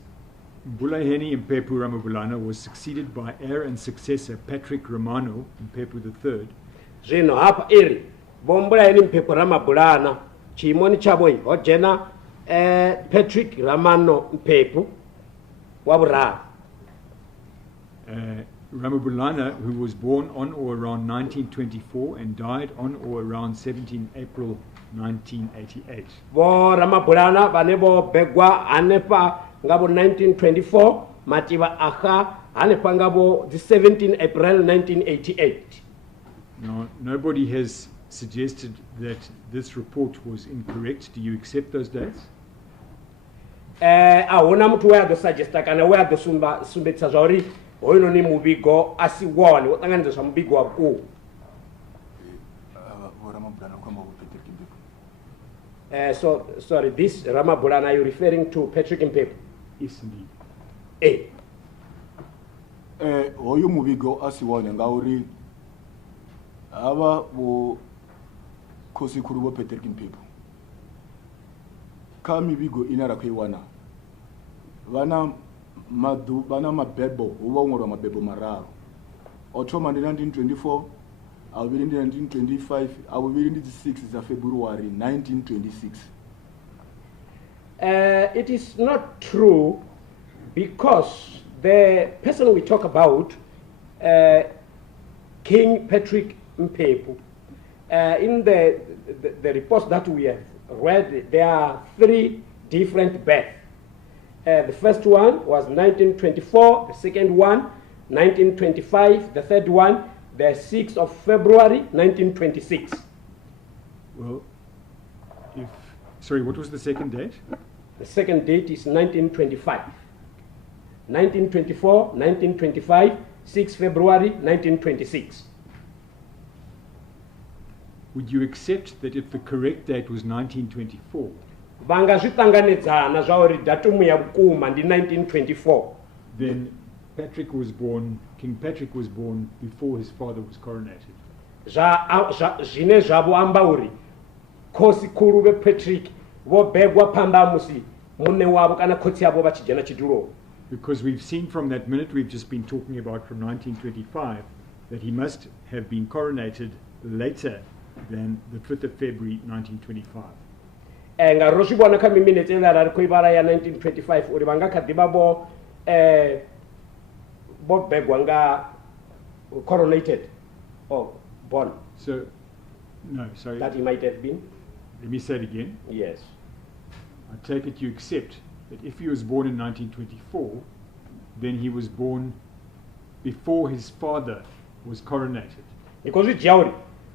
Toni Mphephu Ramabulana was succeeded by heir and successor Patrick Romano Mphephu III. Zvino hapa iri Toni Mphephu Ramabulana chimoni chabo hojena Patrick Romano Mphephu wabura. Ramabulana, who was born on or around 1924 and died on or around 17 April 1988. Bo Ramabulana banebo begwa anepa ngabo 1924 matiba aha anepa ngabo the 17 April 1988. Now, nobody has suggested that this report was incorrect. Do you accept those dates? Ahuna mtu wea do suggesta kana wea do sumbetsa zori oino ni mubigo asiwone wotanganiza mubigo waku. Ramabulana kwamba Patrick Mphephu. So sorry, this Ramabulana, are you referring to Patrick Mphephu? Yes, indeed. Oyo mubigo asiwone ngauri aba bo khosi khulu bo Patrick Mphephu. Ka mibigo inara kwiwana. Bana mabebo ubongolwa mabebo mararo. Othoma ndi 1924 awubili ndi 1925 awubili ndi 6 za February 1926. It is not true, because the person we talk about, King Patrick Mphephu, in the reports that we have read, there are 3 different births. The first one was 1924, the second one 1925, the third one the 6th of February 1926. Well, sorry, what was the second date? The second date is 1925. 1924, 1925, 6 February 1926. Would you accept that if the correct date was 1924? Vangazvitanganidzana zvauri datumu yabukuma ndi 1924. Then King Patrick was born before his father was coronated. Zvine zvavo amba uri khosi khulu ve Patrick vobegwa pamba musi mune wavo kana khotsi yavo vachijena chidulo. Because we've seen from that minute we've just been talking about from 1925 that he must have been coronated later than the 5th of February 1925. Ngaro zvibona kha miminete lara ri khoivara ya 1925 uri vangakadiba bo begwa nga coronated or born. So, no, sorry. That he might have been. Let me say it again. Yes. I take it you accept that if he was born in 1924, then he was born before his father was coronated. Because jauri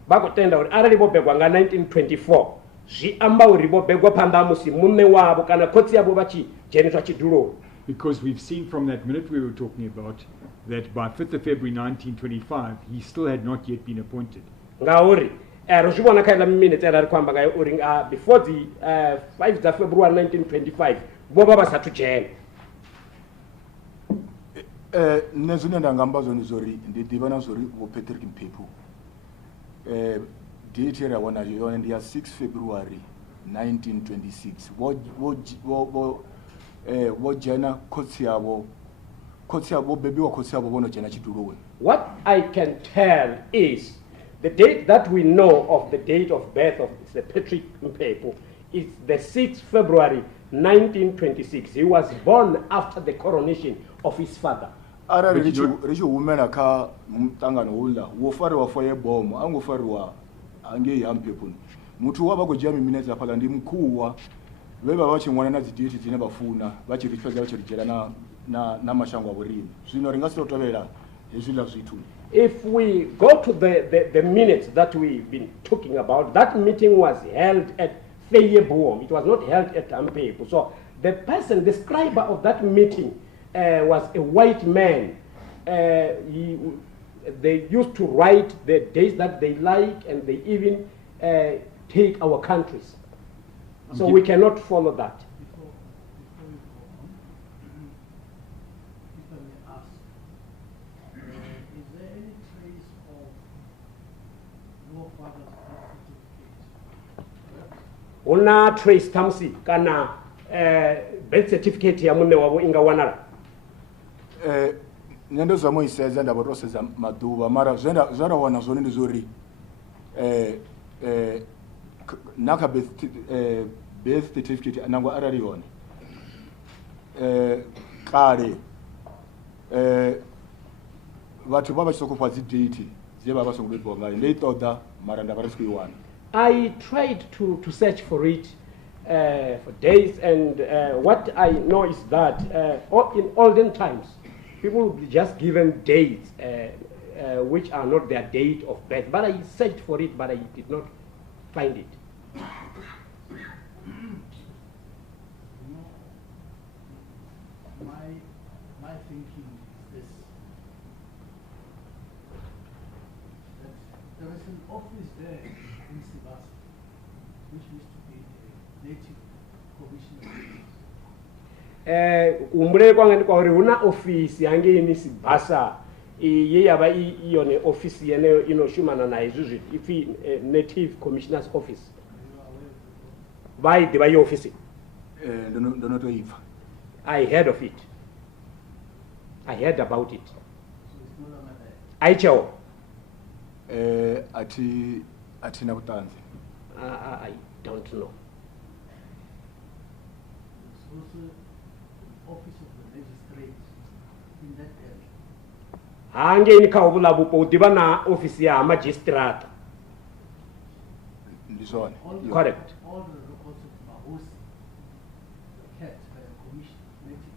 bakutenda uri arali bobegwa nga 1924 zviamba uri bobegwa pamba musi mume wavo kana khotsi yavo vachijeniswa chidulo. Because we've seen from that minute we were talking about that by 5th of February 1925, he still had not yet been appointed. ngauri rozvibona kha ila minutes era ri kwamba ngayo uri before the 5th of February 1925 vova vasathu jena. Nne zwine nda nga amba zwone zori ndi ḓivha na zori Vho Patrick Mphephu date ra wana yone ndi ya 6 February 1926 wo dzhena khotsi yavho bebiwa khotsi yavho vhono dzhena tshiduloni. What I can tell is the date that we know of the date of birth of Sir Patrick Mphephu is the 6th February 1926. He was born after the coronation of his father. Arali ri tshi humela kha mutangano uḽa wo fariwa foye bomo a ngo fariwa angei ha Mphephu muthu wa vha khou dzhia miminetse afhaḽa ndi mkhuwa vhe vha tshi ṅwana na dzi date dzine vha funa vha tshi ri fhedza vha tshi ri dzhela na mashango a vhorine zwino ri nga si tou tovhela hezwiḽa zwithu. If we go to the minutes that we've been talking about, that meeting was held at Feyeboom. It was not held at Mphephu. So the person, the scribe of that meeting was a white man. They used to write the days that they like, and they even take our countries. So we cannot follow that. Before we go on, if I may ask, is there any trace of your father's birth certificate? Una trace tamsi kana birth certificate ya munne wavo inga wanala. Nṋe ndo zama u isedza nda vha to sedza maḓuvha mara zwe nda wana zwone ndi zori na kha birth certificate nango arali yone kale vhathu vha vha tshi sokou fha dzi date dze vha vha songo bebiwa ngayo ndo I ṱoḓa mara nda vha ri si khou I wana. I tried to search for it for days, and what I know is that in olden times, people would be just given dates which are not their date of birth. But I searched for it, but I did not find it. My thinking is this: that there is an office there in Sibasa, which used to be a native commissioner. Umbre kwanga ndi kwauri huna ofisi yange ini Sibasa ye yava iyone ofisi yeneyo inoshumana na izvi zvithu ifi native commissioner's office. Vaidhiva iyo ofisi? Ndonotoibva. I heard of it. I heard about it. So it's no longer there. Aichawo? Atina kutanzi. I don't know. There's also the office of the magistrate in that area. Hange ini khauvula vupo udiva na ofisi ya magistrate. Ndizone. Correct. All the records of Mahosi kept by a commission, native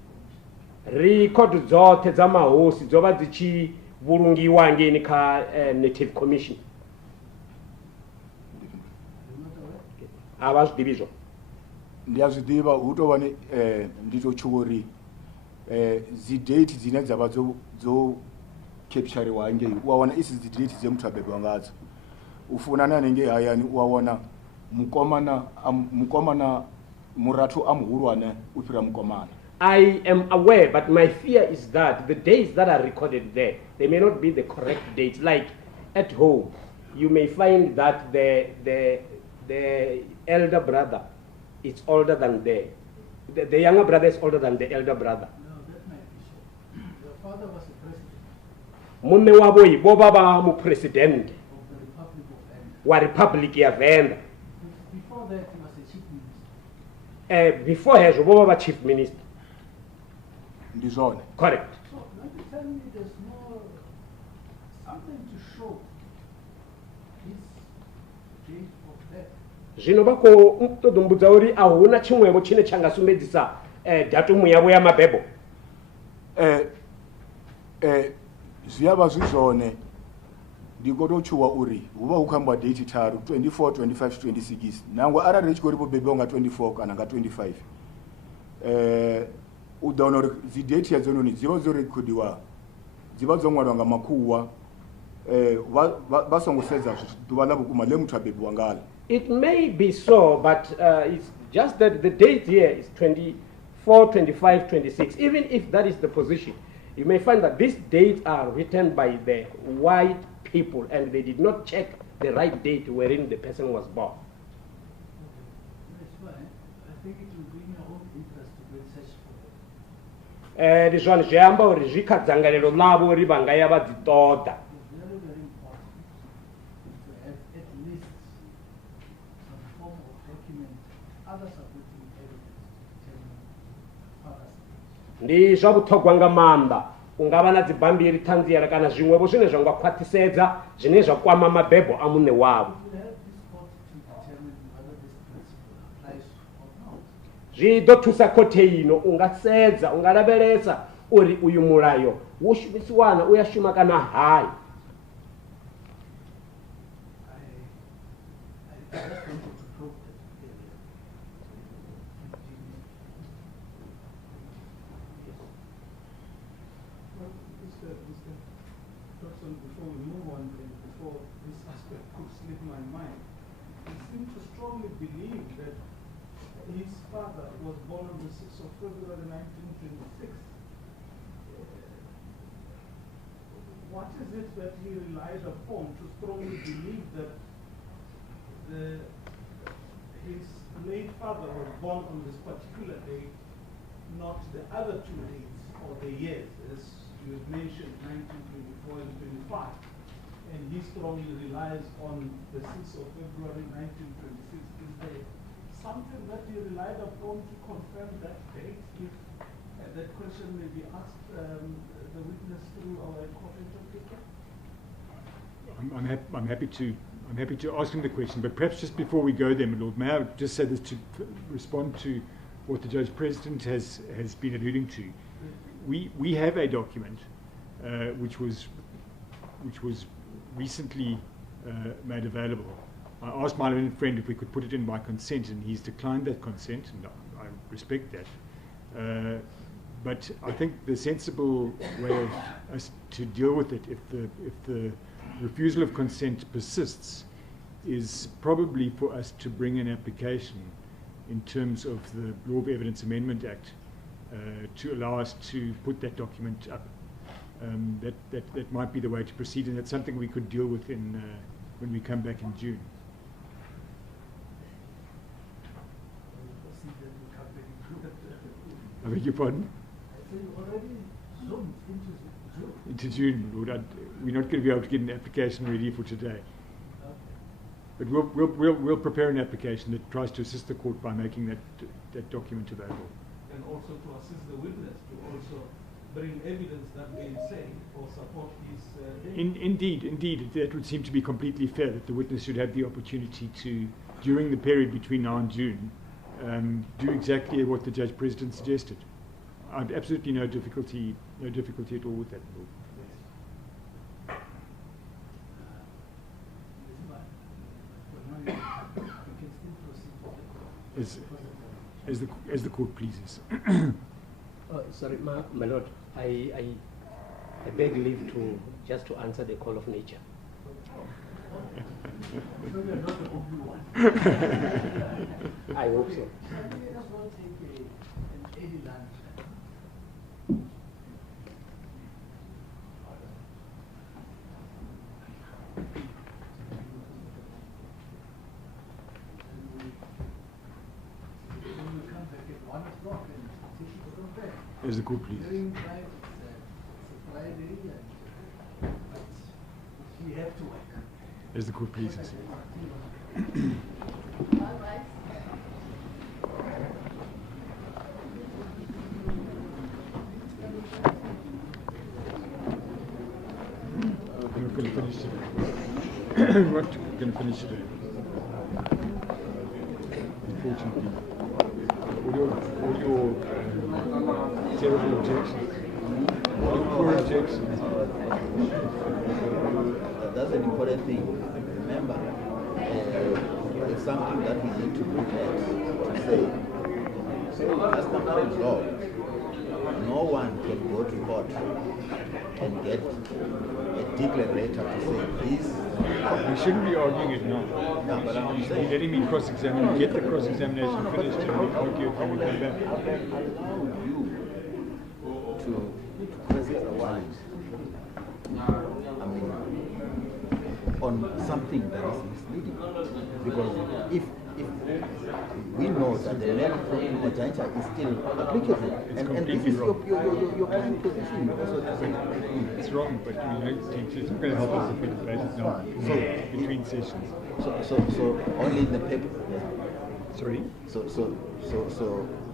commission. Record dzoṱhe dza mahosi dzo vha dzi tshi vhulungiwa ngeni kha native commission. You're not aware? A vha zwi ḓivhi izwo? Ndi a zwi ḓivha hu tou vha ni ndi tou tsho uri dzi date dzine dza vha dzo captureiwa hangei u a wana isi dzi date dze muthu a bebiwa ngadzo u funa na hanengei hayani u a wana mukomana murathu a muhulwane u fhira mukomana. I am aware, but my fear is that the dates that are recorded there, they may not be the correct dates. Like at home, you may find that the elder brother is older than the younger brother is older than the elder brother. No, that might be so. Your father was a president Munne wavo ivo baba mu president of the Republic of Vhavenda. wa Republic ya Vhavenda. Before that, he was a chief minister. Before hezwo vo vha chief minister. Ndizone. Correct. So, now you tell me there's no something to show his date of death. Zvino vha khou ṱoḓumbudza uri a huna tshiṅwevho tshine tsha nga sumbedzisa datumu yavho ya mabebo. Zwi a vha zwi zwone ndi khou tou tshuwa uri hu vha hu khou ambiwa date tharu 24, 25, 26 nangwe arali ri tshi khou ri vho bebiwa nga 24 kana nga 25 u ḓo wana uri dzi date ya dzononi dzi vha dzo rekhodiwa dziva dzo ṅwaliwa nga makhuwa vha songo sedza ḓuvha ḽa vhukuma ḽe muthu a bebiwa ngalo. It may be so, but it's just that the date here is 24, 25, 26. Even if that is the position, you may find that these dates are written by the white people and they did not check the right date wherein the person was born. That's fine. I think it will be in your own interest to go and search for it. Ndi zwone zwi amba uri zwi kha dzangalelo ḽavho uri vha nga ya vha dzi ṱoḓa. It's very, very important to have at least some form of document, other supporting evidence to determine father's age. Ndi zwa vhuṱhogwa nga maanḓa u nga vha na dzibammbiri ṱhanziela kana zwiṅwevho zwine zwa nga khwaṱhisedza zwine zwa kwama mabebo a muṋe wavho. You have this court to determine whether this principle applies or not. Zwi ḓo thusa khothe ino u nga sedza u nga lavhelesa uri uyu mulayo wo shumisiwana u ya shuma kana hayi. I just wanted to probe that area. Well, Mr. Johnson, before we move on and before this aspect could slip my mind, I seem to strongly believe that his father was born on the 6th of February 1926. What is it that he relied upon to strongly believe that his late father was born on this particular date, not the other two dates or the years, as you have mentioned, 1924 and 25. And he strongly relies on the 6th of February 1926. Is there something that he relied upon to confirm that date? If that question may be asked the witness through our court interpreter. I'm happy to ask him the question, but perhaps just before we go there, my Lord, may I just say this to respond to what the Judge President has been alluding to. We have a document which was recently made available. I asked my learned friend if we could put it in by consent, and he's declined that consent, and I respect that. But I think the sensible way of us to deal with it, if the refusal of consent persists, is probably for us to bring an application in terms of the Law of Evidence Amendment Act to allow us to put that document up. That might be the way to proceed, and that's something we could deal with when we come back in June. I beg your pardon? Already zoomed into June. Into June, Lord. We're not going to be able to get an application ready for today. But we'll prepare an application that tries to assist the court by making that document available. And also to assist the witness to also bring evidence that may say or support his Indeed, that would seem to be completely fair, that the witness should have the opportunity to, during the period between now and June, do exactly what the Judge President suggested. I have absolutely no difficulty at all with that. As the court pleases. Sorry, my Lord, I beg leave to just to answer the call of nature. So you're not the only one. I hope so. Let me just want to take an early lunch. As the court pleases. It's a Friday, but we have to work. As the court pleases. We're not going to finish today. We're not going to finish today. Unfortunately. All your terrible objections. All the poor objections. That's an important thing. Remember, it's something that we need to look at to say. Customary law, no one can go to court and get a declarator to say this. We shouldn't be arguing it now. No, but I'm saying, Letting me cross-examine, get the cross-examination finished, and we argue it when we come back. allow you to question the mind. I mean, on something that is misleading. Because if we know that the name Majanja is still applicable, and this is your current position also to say. It's wrong, but it's not going to help us if we debate it now. So between sessions. So only in the paper. Sorry? So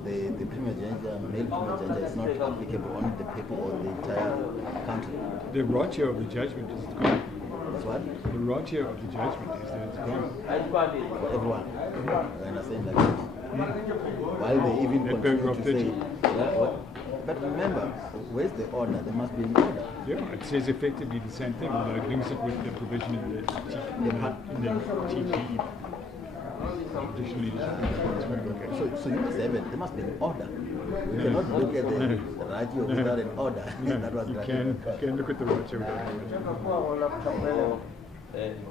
the primogeniture, male primogeniture is not applicable on the paper or the entire country. The ratio of the judgment is gone. That's what? The ratio of the judgment is that it's gone. For everyone. I understand that. While they even That continue paragraph to say, 30. but remember, where's the order? There must be an order. Yeah, it says effectively the same thing, although it links it with the provision in the TPE. Traditional leadership. So you must have it. There must be an order. You cannot look at the ratio without an order. That was You can look at the ratio without a ratio.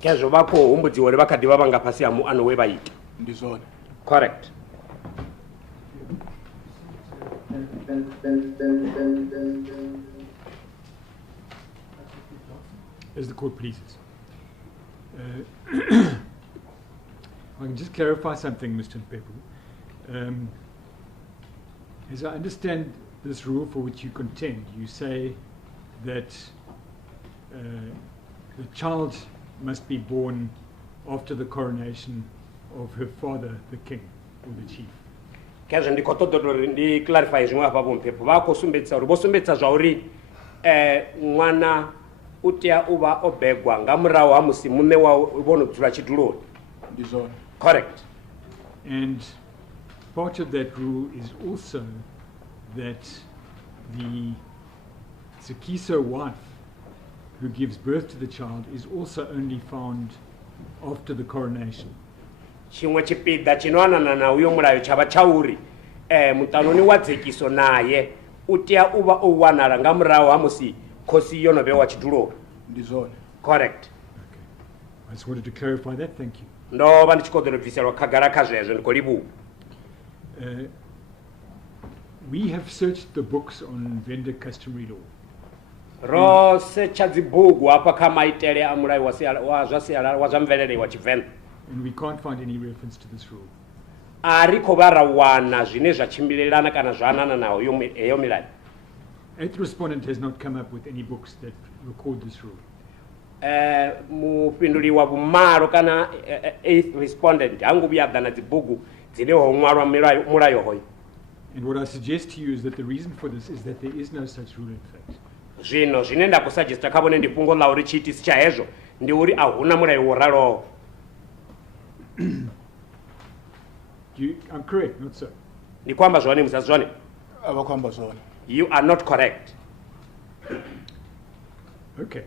kezvo vakohumbudziwa uri vakadhi vava nga pasi ano wevaita. ndi zwone. Correct. As the court pleases. I can just clarify something, Mr. Mphephu. As I understand this rule for which you contend, you say that the child must be born after the coronation of her father, the king, or the chief. Kezvo ndikotodotori ndi clarify zvimwe apa Mphephu vakosumbedzisa uri vosumbedzisa zvauri mwana utea uva obegwa nga murahu ha musi mume wawo vonodzura chituloni. ndi zwone. Correct. And part of that rule is also that the zakisa wife who gives birth to the child is also only found after the coronation. Chimwe chipiḓa chinoanana na uyo mulayo chava chauri mutanoni wa dzekiso naye utea uva o wanala nga murahu ha musi khosi yo no vhewa chituloni. ndi zwone. Correct. Okay. I just wanted to clarify that. Thank you. Ndo vha ndi tshi khou ḓo bviselwa khagala kha zwezwo ndi khou livhuwa. We have searched the books on Vhavenda customary law. Ro setsha dzibugu hafha kha maitele a mulayo wa zwa mvelele wa Tshivenḓa. And we can't find any reference to this rule. A ri khou vha ra wana zwine zwa tshimbilelana kana zwa anana naho heyo milayo. Eighth respondent has not come up with any books that record this rule. Mufhinduli wa vhumalo kana eighth respondent hangu vhuya ḓa na dzibugu dzine ho ṅwalwa mulayo hoyo. And what I suggest to you is that the reason for this is that there is no such rule in fact. Zwino zwine nda ku suggesta kha vhone ndi fhungo ḽa uri tshiitisi tsha hezwo ndi uri a huna mulayo wo raloho. I'm correct, not so. Ndi kwamba zwone musa zwone. Abakwamba zwone. You are not correct. Okay.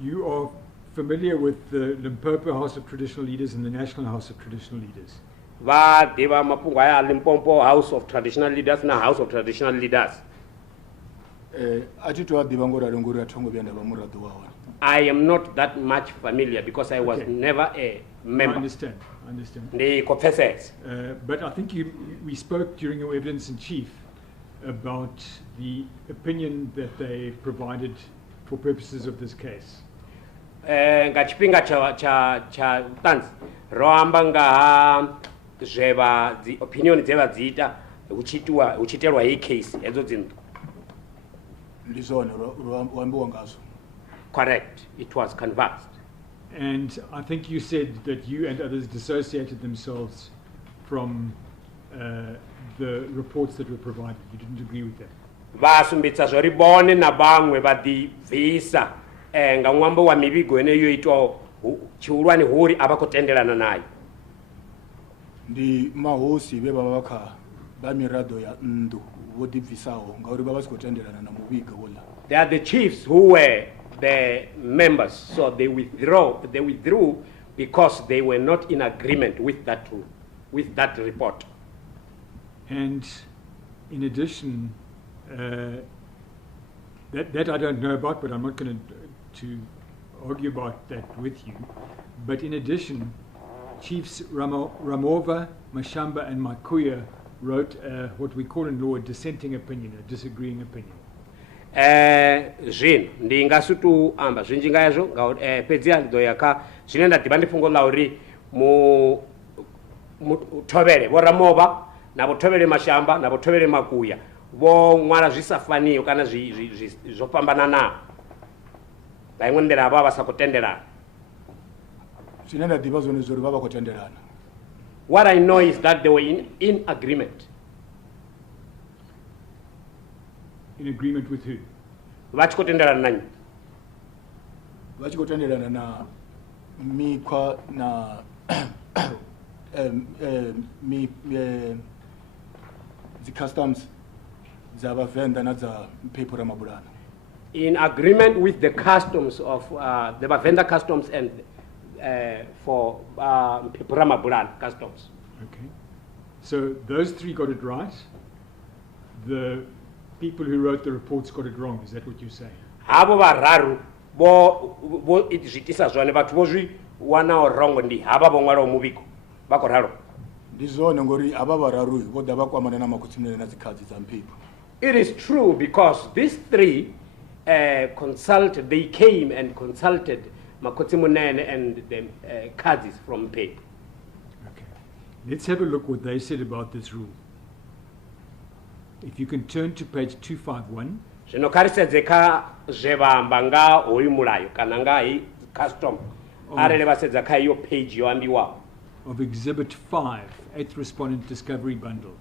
You are familiar with the Limpopo House of Traditional Leaders and the National House of Traditional Leaders. Va deva mafhungo aya Limpopo House of Traditional Leaders na House of Traditional Leaders. A thi to aḓivha ngori ngori a thongo vhuya nda vha muraḓo wa hone. I am not that much familiar because I was never a member. I understand. Ndi khou pfesesa. But I think we spoke during your evidence in chief about the opinion that they provided for purposes of this case. Nga tshifhinga cha vhuṱanzi ro amba nga ha zwe vha dzi opinion dze vha dzi ita hu tshitelwa heyi case hedzo dzinnḓu. Ndi zwone ro ambiwa ngazwo. Correct. It was canvassed. And I think you said that you and others dissociated themselves from the reports that were provided. You didn't agree with that. Vasumbedza zwo bone na vhaṅwe vha ḓibvisa nga ṅwambo wa mivhigo yeneyo yo itwaho tshihulwane huri a vha khou tendelana nayo. Ndi mahosi vhe vha vha kha vha miraḓo ya nnḓu vho ḓibvisaho ngauri vha vha si khou tendelana na muvhigo wola. They are the chiefs who were the members, so they withdrew because they were not in agreement with that report. And in addition, that I don't know about, but I'm not going to argue about that with you. But in addition, Chiefs Ramova, Mashamba, and Makuya wrote what we call in law a dissenting opinion, a disagreeing opinion. Zvino ndi nga sutu amba zvinji nga yazvo ngauri pedzi ndo yaka zvine ndadhiba ndi fungo la uri mu tovele vo Ramova na vo tovele Mashamba na vo tovele Makuya vo ṅwala zwisafaniyo kana zwo fhambananaho nga iṅwe nḓila vha vha sa khou tendelana. Zwine ndadhiba zwone zwo ri vha vha khou tendelana. What I know is that they were in agreement. In agreement with who? Vha tshi khou tendelana na nnyi? Vha tshi khou tendelana na mikhwa na the customs dza Vhavenda na dza Mphephu Ramabulana. In agreement with the customs of the Vhavenda customs and for Mphephu Ramabulana customs. Okay. So those three got it right. The people who wrote the reports got it wrong. Is that what you're saying? Havo vararu bo zwiitisa zwone vhathu vho zwi wanaho wrong ndi hava vho ṅwalaho muvhigo vha khou ralo. ndi zwone ngori ava vhararu vho ḓa vha kwamana na makhotsimulele na dzikhadzi dza Mphephu. It is true because these three they came and consulted Makhotsimunene and the Kadzis from Mphephu. Okay. Let's have a look what they said about this rule. If you can turn to page 251. Zvino karisedze kha zvevamba nga hoyu mulayo kana nga hi custom arele vasedza kha iyo page yo ambiwa Of Exhibit 5, 8th Respondent Discovery Bundle.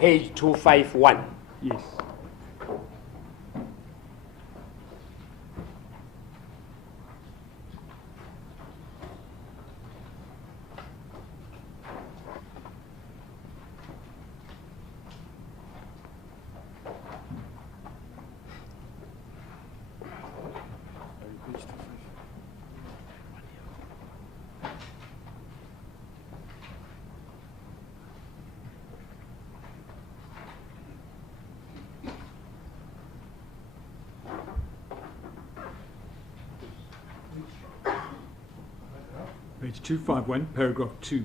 page 251. Yes. Page 251, paragraph 2.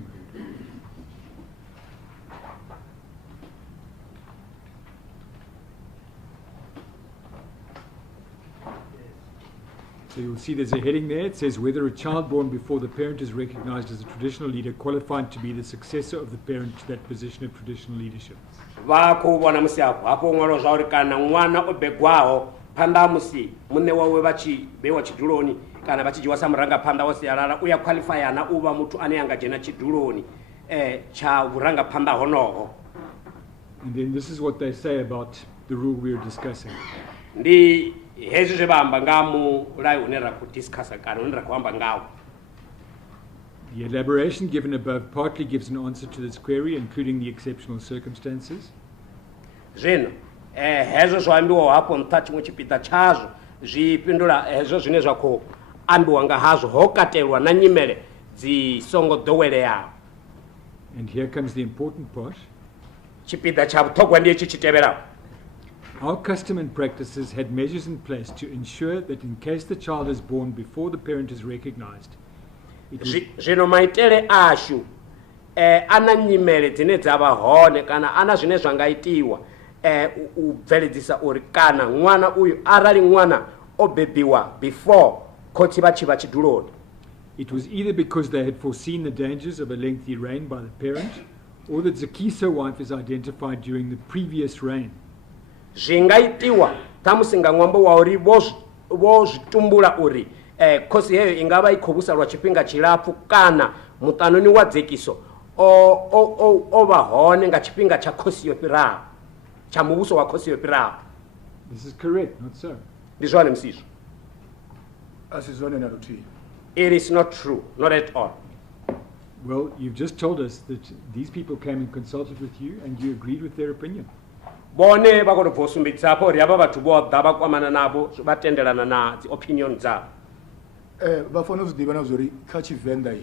So you'll see there's a heading there. It says whether a child born before the parent is recognized as a traditional leader qualified to be the successor of the parent to that position of traditional leadership. Vako vona musi hapo ngolo zvauri kana mwana obegwaho panda musi munne wawe vachi bewa chiduloni kana vachijiwa samuranga panda wasialala uya qualify na uva mutu ane anga jena chiduloni cha uranga panda honoho. And then this is what they say about the rule we are discussing. Ndi hezwi zwe vamba nga mulayo une ra ku discussa kana une ra ku amba ngawo. The elaboration given above partly gives an answer to this query, including the exceptional circumstances. Zvino hezwo zwo ambiwa hapo nṱha chimwe chipita chazwo zwipindula hezwo zwine zwa khou ambiwa nga hazwo ho katelwa na nyimele dzi songo ḓoweleaho. And here comes the important part. Chipida cha vhuṱhogwa ndi etshi tshitevhelaho. Our custom and practices had measures in place to ensure that in case the child is born before the parent is recognized, Zvino maitele ashu ana nyimele dzine dzavha hone kana ana zwine zwa nga itiwa u bveledzisa uri kana ṅwana uyu arali ṅwana o bebiwa before khotsi vha tshi vha tshiduloni. it was either because they had foreseen the dangers of a lengthy reign by the parent, or that zakisa wife is identified during the previous reign. Zvingaitiwa tamusi nga ṅwambo wa uri vo zvitumbula uri khosi heyo ingava i khou vhusa lwa tshifhinga tshilapfu kana muṱanoni wa dzekiso o vha hone nga tshifhinga tsha khosi yo fhiraho tsha muvhuso wa khosi yo fhiraho. This is correct, not so. Ndi zwone musizwo. asi zwone na luthihi. It is not true, not at all. Well, you've just told us that these people came and consulted with you and you agreed with their opinion. Bone va kono bvosumbidzapo uri ava vathu vo ḓa vha kwamana navo va tendelana na dzi opinion dzavo. Vha fanela u zwi ḓivha na zwa uri kha Tshivenḓa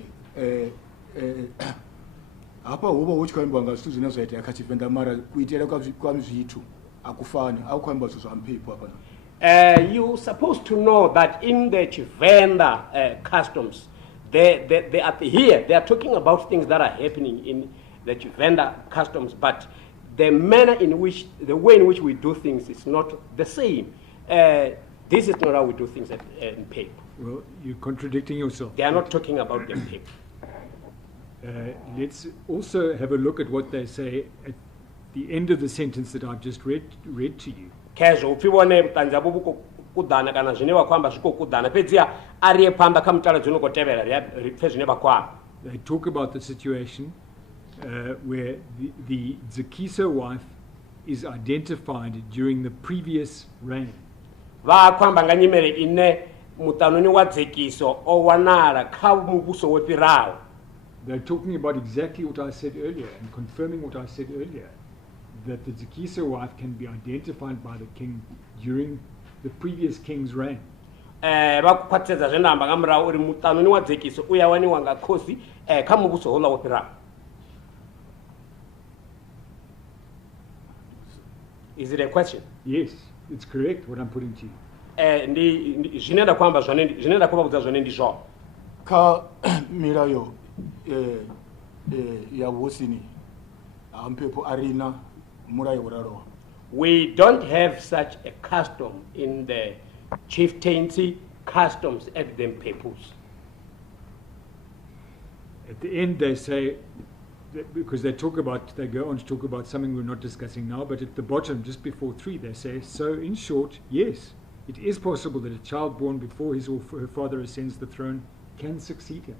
hapa hu vha hu tshi khou ambiwa nga zwithu zwine zwa itea kha Tshivenḓa mara kuitele kwa zwithu a ku fani a ku khou ambiwa zwithu zwa Mphephu hafha. You're supposed to know that in the Vhavenda customs, they are here. They are talking about things that are happening in the Vhavenda customs, but the way in which we do things is not the same. This is not how we do things in Mphephu. Well, you're contradicting yourself. They are not talking about the Mphephu. Let's also have a look at what they say at the end of the sentence that I've just read to you. Kezvo upfi vone vhuṱanzi havho vhu kudana kana zwine vha khou amba zwi khou kudana fhedziha a ri ye phanḓa kha mutalo dzi no khou tevhela ri pfe zwine vha khou amba. They talk about the situation where the zakisa wife is identified during the previous reign. Vha khou amba nga nyimele ine muṱanoni wa dzekiso o wanala kha muvhuso wo fhiraho. they're talking about exactly what I said earlier and confirming what I said earlier, that the zakisa wife can be identified by the king during the previous king's reign. Vakukwatedza zvenamba ngamurawo uri mutanuni wa dzekiso uyawaniwa nga khosi kha muvhuso houḽa wo fhiraho. Is it a question? Yes, it's correct what I'm putting to you. Zvine nda kuamba zvone zvine nda kuvabudza zvone ndi zvone. Kha milayo ya vhosini Mphephu arina mulayo uralowa. We don't have such a custom in the chieftaincy customs at the Mphephu's. At the end, they say, because they go on to talk about something we're not discussing now, but at the bottom, just before 3, they say, so in short, yes, it is possible that a child born before his or her father ascends the throne can succeed him.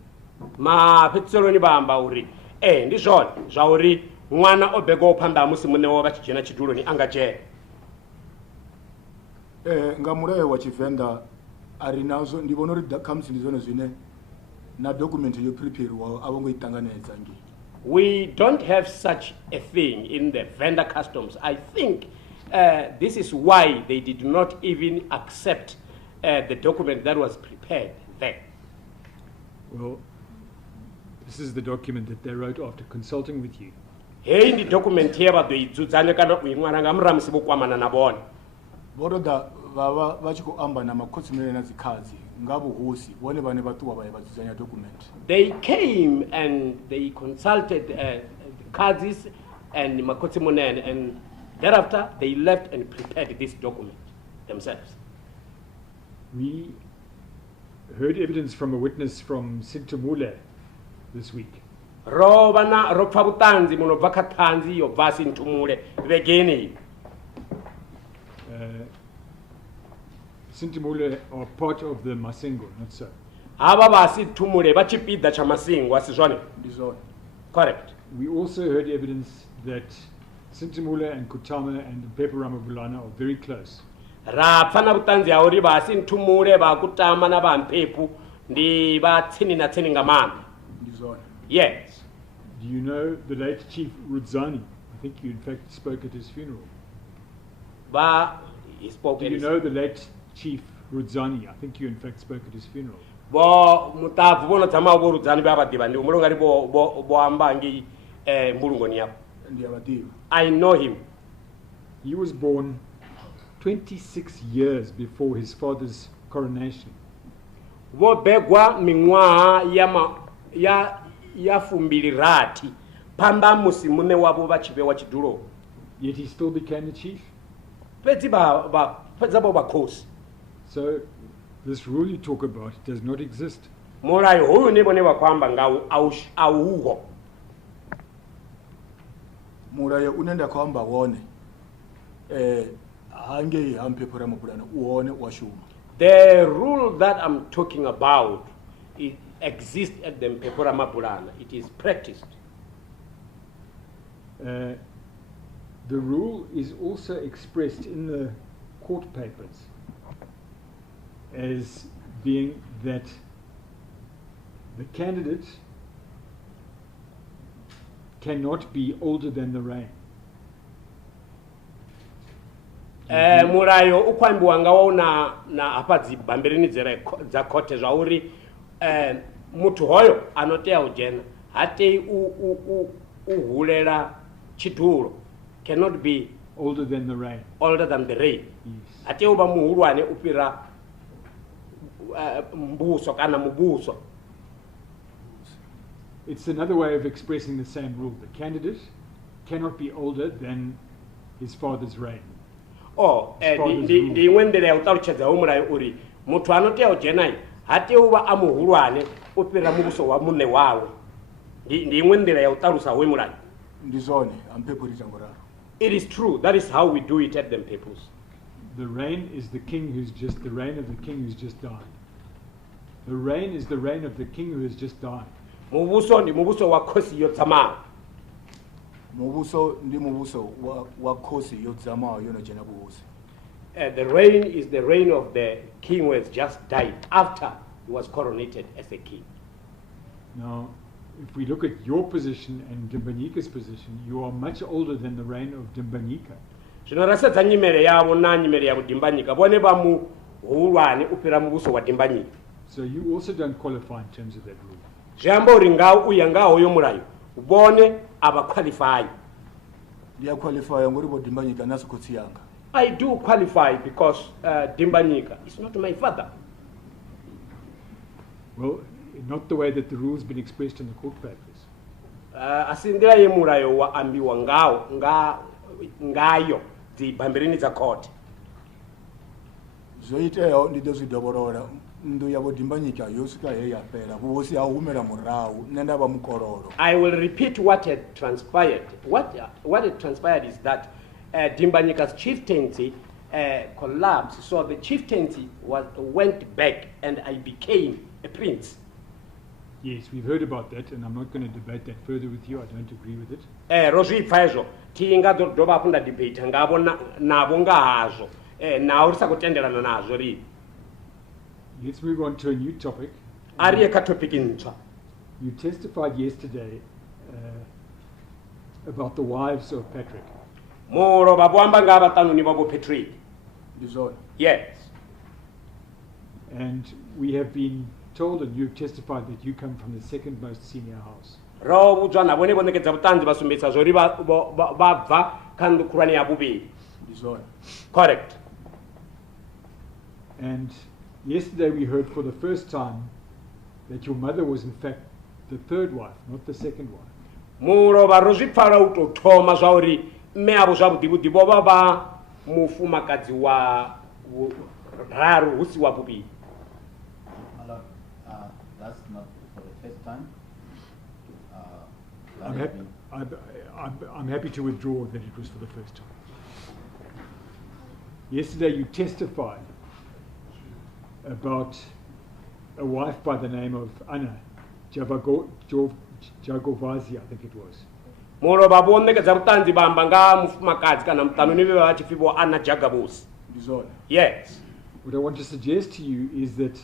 Maphetselweni vamba uri ndi zvone zvauri mwana obhega opanda musi mune wavo vachijena chiduloni angachena. Nga mulayo wa Vhavenda arinazo ndivona uri comes ndi zwone zwine na document yo prepare avo ngo itanganedza ngi. We don't have such a thing in the vendor customs. I think this is why they did not even accept the document that was prepared there. Well, this is the document that they wrote after consulting with you. Hey ndi document here vadoidzudzanya kana kuimwana ngamuramusi vokwamana navona. Voroda vava vachiko amba na makotsimele na zikhazi ngavuhosi vone vane vatuwa vaye vadzudzanya document. They came and they consulted the Kazis and Makotimonen, and thereafter they left and prepared this document themselves. We heard evidence from a witness from Sintumule this week. Robana ropfabutanzi munobva katanzi yobva Sintumule vegeni. Sintumule are part of the Masengo, not so. Ava vaSintumule vachipida cha Masingo asizvone. Ndizvone. Correct. We also heard evidence that Sintumule and Kutama and Mphephu Ramabulana are very close. Rapfana butanzi auri vaSintumule vakutama na vaMphephu ndi vatsini na tsini ngamambi. Ndizvone. Yes. Do you know the late Chief Rudzani? I think you in fact spoke at his funeral. He spoke. Do you know the late Chief Rudzani? I think you in fact spoke at his funeral. Bo mutavu bono tama bo Rudzani bavadiva ndi umulongari bo ambangi mbulungoni yapo. Ndiyavadiva. I know him. He was born 26 years before his father's coronation. Vobegwa minwaha ya fumbilirati pamba musi mune wavo vachivewa chidulo. Yet he still became the chief. Pedzi bo vakhosi. So this rule you talk about does not exist. Mulayo huyu nivone vakwamba ngau auho. Mulayo unenda kwamba wone hange Mphephu Ramabulana uone washuma. The rule that I'm talking about, it exists at the Mphephu Ramabulana. It is practiced. The rule is also expressed in the court papers as being that the candidate cannot be older than the reign. Mulayo ukwambiwa ngawo na apa dzibambirini dza khote zvauri muthu hoyo anotea ujena hatei uhulela chitulo, cannot be older than the reign. Older than the reign. Yes. Hatei uba muhulwane upira mbuso kana mubuso. It's another way of expressing the same rule. The candidate cannot be older than his father's reign. Ndi imwe ndela ya utaluchedza umulayo uri muthu anotea ujena hatei uba amuhulwane upira mubuso wa mune wawe. Ndi imwe ndela ya utalusa umulayo. Ndizvone Mphephu ritangoraro. It is true. That is how we do it at the Mphephu's. The reign is the reign of the king who's just died. The reign is the reign of the king who has just died. Mubuso ndi mubuso wa khosi yodzama. Mubuso ndi mubuso wa khosi yodzama yonojena buhosi. The reign is the reign of the king who has just died after he was coronated as a king. Now, if we look at your position and Dimbanyika's position, you are much older than the reign of Dimbanyika. Zvino rasedza nyimele yavo na nyimele yavo Dimbanyika vone vamuhulwane upira mubuso wa Dimbanyika. So you also don't qualify in terms of that rule. Zviamba uri ngao uya ngao yo mulayo vone avaqualify. ndiyaqualifya ngori bo Dimbanyika naso kotsi yanga. I do qualify because Dimbanyika is not my father. Well, not the way that the rule's been expressed in the court papers. Asindira ye mulayo wa ambiwa ngao ngayo dzibambirini dza court. Zoiteyo ndido zvidoborola ndu yavo Dimbanyika yosika he yapera kuvosi ahumela murawu nenda va mukororo. I will repeat what had transpired. What had transpired is that Dimbanyika's chieftaincy collapsed, so the chieftaincy went back, and I became a prince. Yes, we've heard about that, and I'm not going to debate that further with you. I don't agree with it. Rozvipfa izvo tinga dova kunda debate ngavo navo ngahazvo nawo risakutenderana nazvo ri. Let's move on to a new topic. Ari ekatopic ntsva. You testified yesterday about the wives of Patrick. Muro vavoamba ngavatanuni vavo Patrick. Ndizona. Yes. And we have been told, and you've testified, that you come from the second most senior house. Rovudzwa navo nevonekedza vutanzi vasumbisa zvo ri vabva kandukurani ya vuviri. Ndizona. Correct. And yesterday we heard for the first time that your mother was in fact the third wife, not the second wife. Murova rozvipfara utotoma zvauri mme avo zvavhudhivhudhi vova va mufumakadzi wa raru husi wa vuviri. My Lord, that's not for the first time. I'm happy to withdraw that it was for the first time. Yesterday you testified about a wife by the name of Anna Jagovazi, I think it was. Murova vonekedza vutanzi vamba nga mufumakadzi kana mutanuni veva vachifiwa Anna Jagavosi. Ndizona. Yes. What I want to suggest to you is that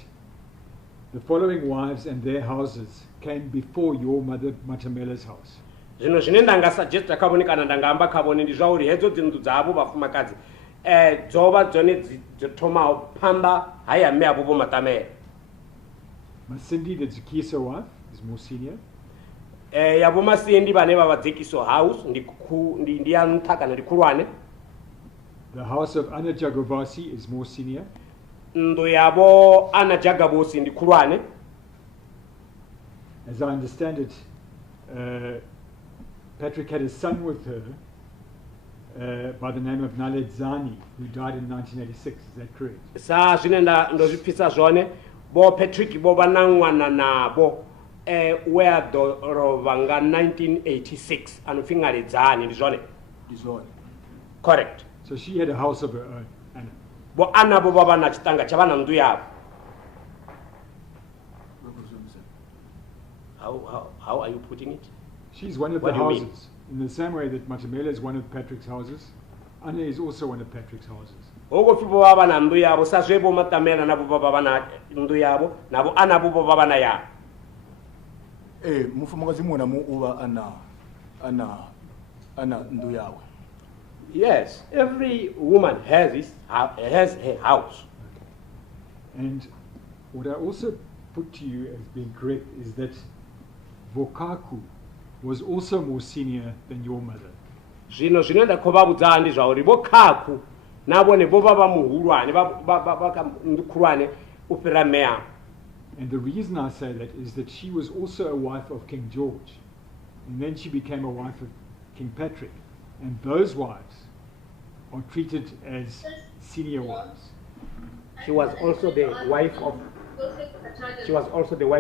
the following wives and their houses came before your mother Matamela's house. Zvino zvine ndangasuggesta kavoni kana ndangamba kavoni ndi zvauri hedzo dzinhu dzavo vafumakadzi dzova dzone dzotomawo pamba haya mme avo vomatamela. Masindi, the zakisa wife, is more senior. Yavo Masindi vane vavadzikiso house ndiya nta kana ndikurwane. The house of Anna Jagovasi is more senior. Ndo yavo Anna Jagavosi ndikurwane. As I understand it, Patrick had a son with her by the name of Naledzani, who died in 1986. Is that correct? Sa zvine ndozvipfisa zvone vo Patrick vo vana n'wana navo weadorova nga 1986 anofi Naledzani ndi zvone. Ndizona. Correct. So she had a house of her own, Anna. Vo Anna vo vava na chitanga chavana ndu yavo. How are you putting it? She's one of What the do you mean? houses. In the same way that Matamela is one of Patrick's houses, Anna is also one of Patrick's houses. Hokofi vo vava na ndu yavo sazve vo Matamela navo vava na ndu yavo navo Anna vo vava na yavo. Mufumakazi mwana mu uva ana ndu yawe. Yes, every woman has her house. And what I also put to you as being correct is that Vokaku was also more senior than your mother. Zvino zvinoenda kovavudza handi zvauri vokaku navone vo vava muhulwane vakandukurwane upira mme yavo. And the reason I say that is that she was also a wife of King George. And then she became a wife of King Patrick. And those wives are treated as senior wives. She was also the wife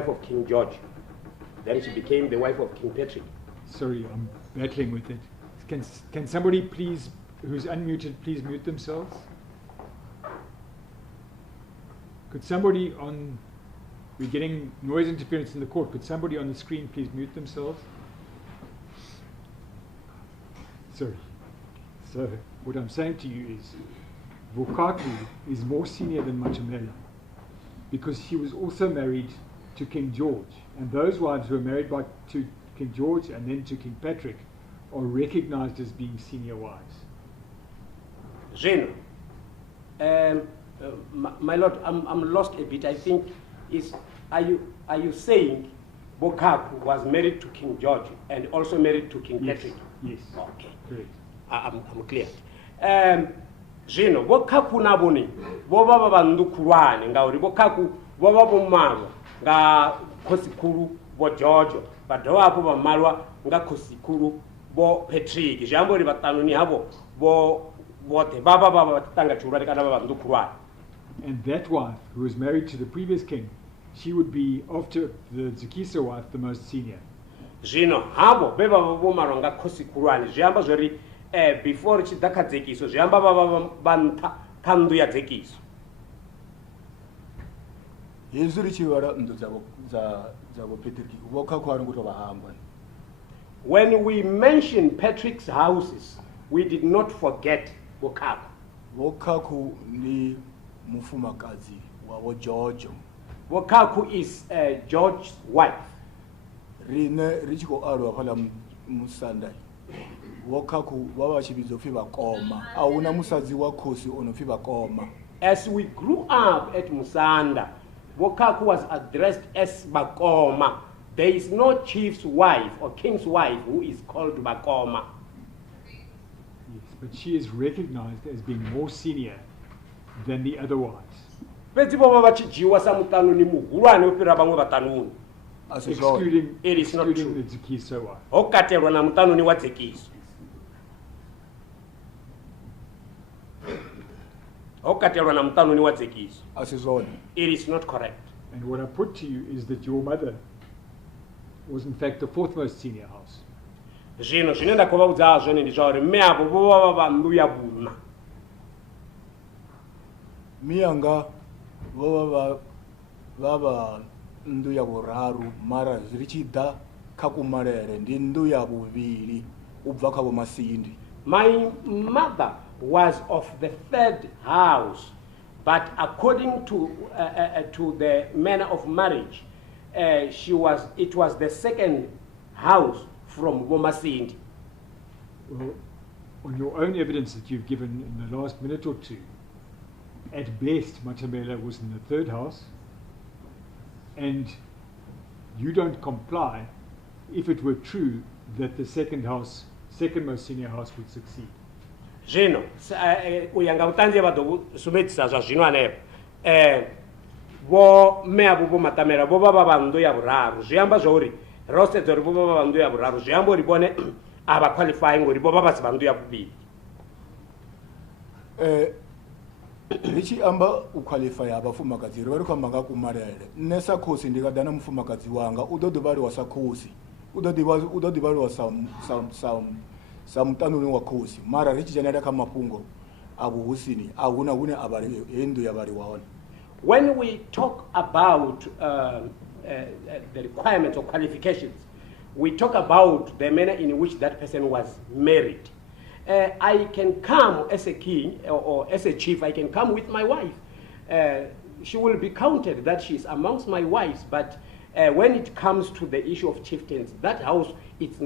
of King George. Then she became the wife of King Patrick. Sorry, I'm battling with it. Can somebody please, who's unmuted, please mute themselves? Could somebody we're getting noise interference in the court. Could somebody on the screen please mute themselves? Sorry. So what I'm saying to you is Vokaku is more senior than Matamela because she was also married to King George, and those wives who were married to King George and then to King Patrick are recognized as being senior wives. Zvino, my lord, I'm lost a bit. I think are you saying Bokaku was married to King George and also married to King Patrick? Yes. Okay. Correct. I'm clear. Zvino Bokaku naboni boba bandukulwane ngauri Bokaku boba bomalwa nga khosikulu bo George badova apo bamalwa nga khosikulu bo Patrick jambori batanuni habo bo bote baba batanga chulwa kana baba bandukulwane. And that wife, who was married to the previous king, she would be, after the zakisa wife, the most senior. Zvino habo beba bomalwa nga khosikulwane jamba zori before chidaka dzekiso jamba baba banta kandu ya dzekiso. Yezuri chiwara ndo zabo Patrick Bokaku ari kuti bahamba. When we mention Patrick's houses, we did not forget Bokaku. Bokaku ni mufumakazi wa George. Bokaku is George's wife. Rine richiko alwa phala Musanda. Bokaku baba chibizo fi bakoma. Awuna musazi wa khosi ono fi bakoma. As we grew up at Musanda, Bokaku was addressed as Bakoma. There is no chief's wife or king's wife who is called Bakoma. Yes, but she is recognized as being more senior than the other wives. Excluding, it is not excluding true. the zakisa wife. Okatelwa na mutanuni wa zekiso. Okatelwa na mutanuni wa zekiso. Asizona. It is not correct. And what I put to you is that your mother was in fact the fourth most senior house. Zvino zvinenda kuvaudza zvone ndi zvauri mme avo vova vanduya buna. Miyanga baba ndu ya vuraru mara zirichida kakumarere ndi ndu ya vuviri ubva kavo Masindi. My mother was of the third house, but according to the manner of marriage, it was the second house from Masindi. Well, on your own evidence that you've given in the last minute or two, at best Matamela was in the third house, and you don't comply if it were true that the second most senior house would succeed. Zvino uyanga utanze vado sumedzisa zva zvino anepo vo mme avo vo Matamela vo vava vandu ya vuraru zviamba zvauri rosedza uri vo vava vandu ya vuraru zviamba uri vone ava qualifying uri vo vavasi vandu ya vuviri. Richi amba uqualify abafumakazi vari kwamba ngakumarere nesa khosi ndikadana mufumakazi wanga udodivali wa sakhosi udodivali wa samtanuni wa khosi mara richi janela kama mapungo abu husini ahuna hune abari endu ya bari waona. When we talk about the requirements or qualifications, we talk about the manner in which that person was married. I can come as a king or as a chief, I can come with my wife. She will be counted that she is amongst my wives, but when it comes to the issue of chieftains, that house, it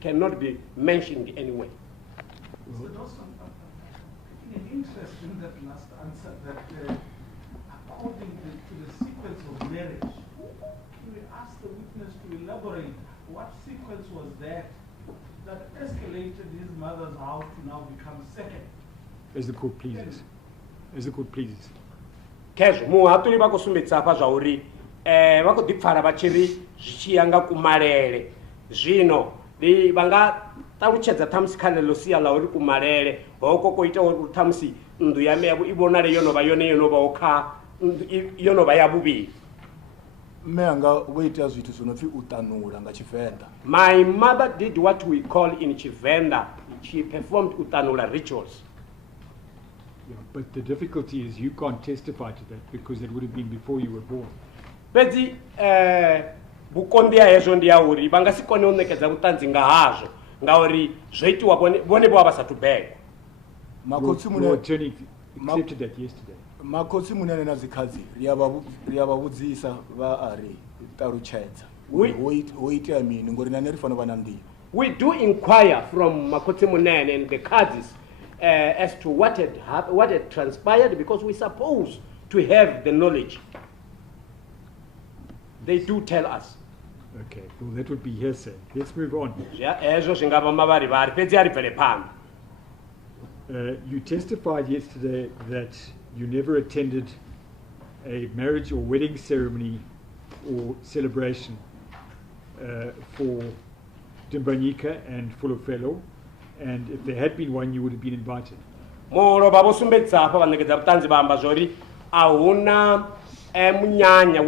cannot be mentioned anyway. Mr. Dawson, an interest in that last answer that according to the sequence of marriage, can we ask the witness to elaborate what sequence was that escalated his mother's house to now become second? As the court pleases. As the court pleases. Kezvo munhu aturi vakusumbedzisa apa zvauri vakudhipfara vachiri zvichiyanga kumarere zvino vangataruchedza tamusi kanelosiya lauri kumarere hoko koita tamusi ndu yame yavo ivonare yonova yone yonova oka yonova yavuviri. Meanga waita zvitu zvinobvi utanura ngaChivenda. My mother did what we call in Chivenda. She performed utanura rituals. Yeah, but the difficulty is you can't testify to that because it would have been before you were born. Pedzi bukondia hezvo ndiyauri vangasikone unekedza kutanzi ngahazvo ngauri zvoitiwa vone vo havasatubhegwa. Your attorney accepted that yesterday. makhosi munene na zikhazi riyabavudzisa va ari taruchetsa We- hoitea mini ngori nane ri fanele va na ndziyo. We do inquire from Makoti Munene and the Qadis as to what had transpired, because we suppose to have the knowledge. They do tell us. Okay, well, that would be hearsay. Let's move on. Ezvo zvingava mavarivari, pedzi ari pere pano. You testified yesterday that you never attended a marriage or wedding ceremony or celebration for Dimbanyika and Fulofelo, and if there had been one, you would have been invited. Moro vavosumbedza apa vanegedza vutanzi vamba zvori ahuna munyanya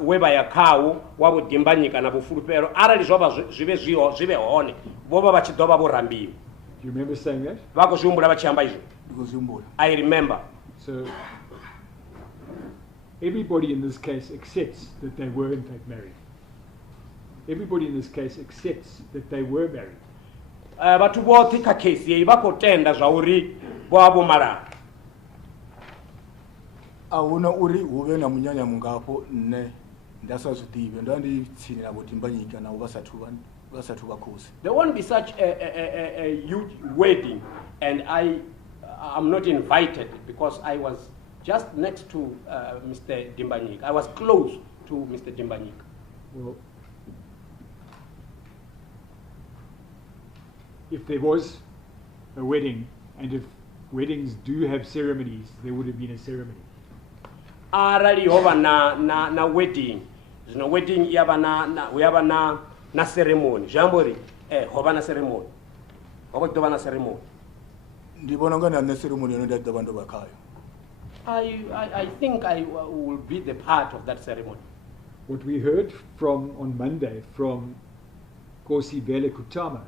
wevayakhawo wavodimbanyika na vufulupero arali zvova zvive hone vova vachidova vorambiwa. Do you remember saying that? Vakuzviumbura vachiyamba izvo. Ndikuzimbula. I remember. So everybody in this case accepts that they were in fact married. Everybody in this case accepts that they were married. Vatu vothe kha case yeyi vakotenda zvauri voavomarara. Ahuna uri huve na munyanya mungapo nne ndasazvidive ndanditsini navo Dimbanyika navo vasathu vakhosi. There won't be such a huge wedding, and I'm not invited because I was just next to Mr. Dimbanyika. I was close to Mr. Dimbanyika. Well, if there was a wedding, and if weddings do have ceremonies, there would have been a ceremony. Arali hova na wedding, zvino wedding uyava na ceremony. Zvambori hova na ceremony. Hova kutova na ceremony. Ndibona ngana ne ceremony inodadza vanhu vakhayo. I think I will be the part of that ceremony. What we heard from on Monday from Kosi Vele Kutama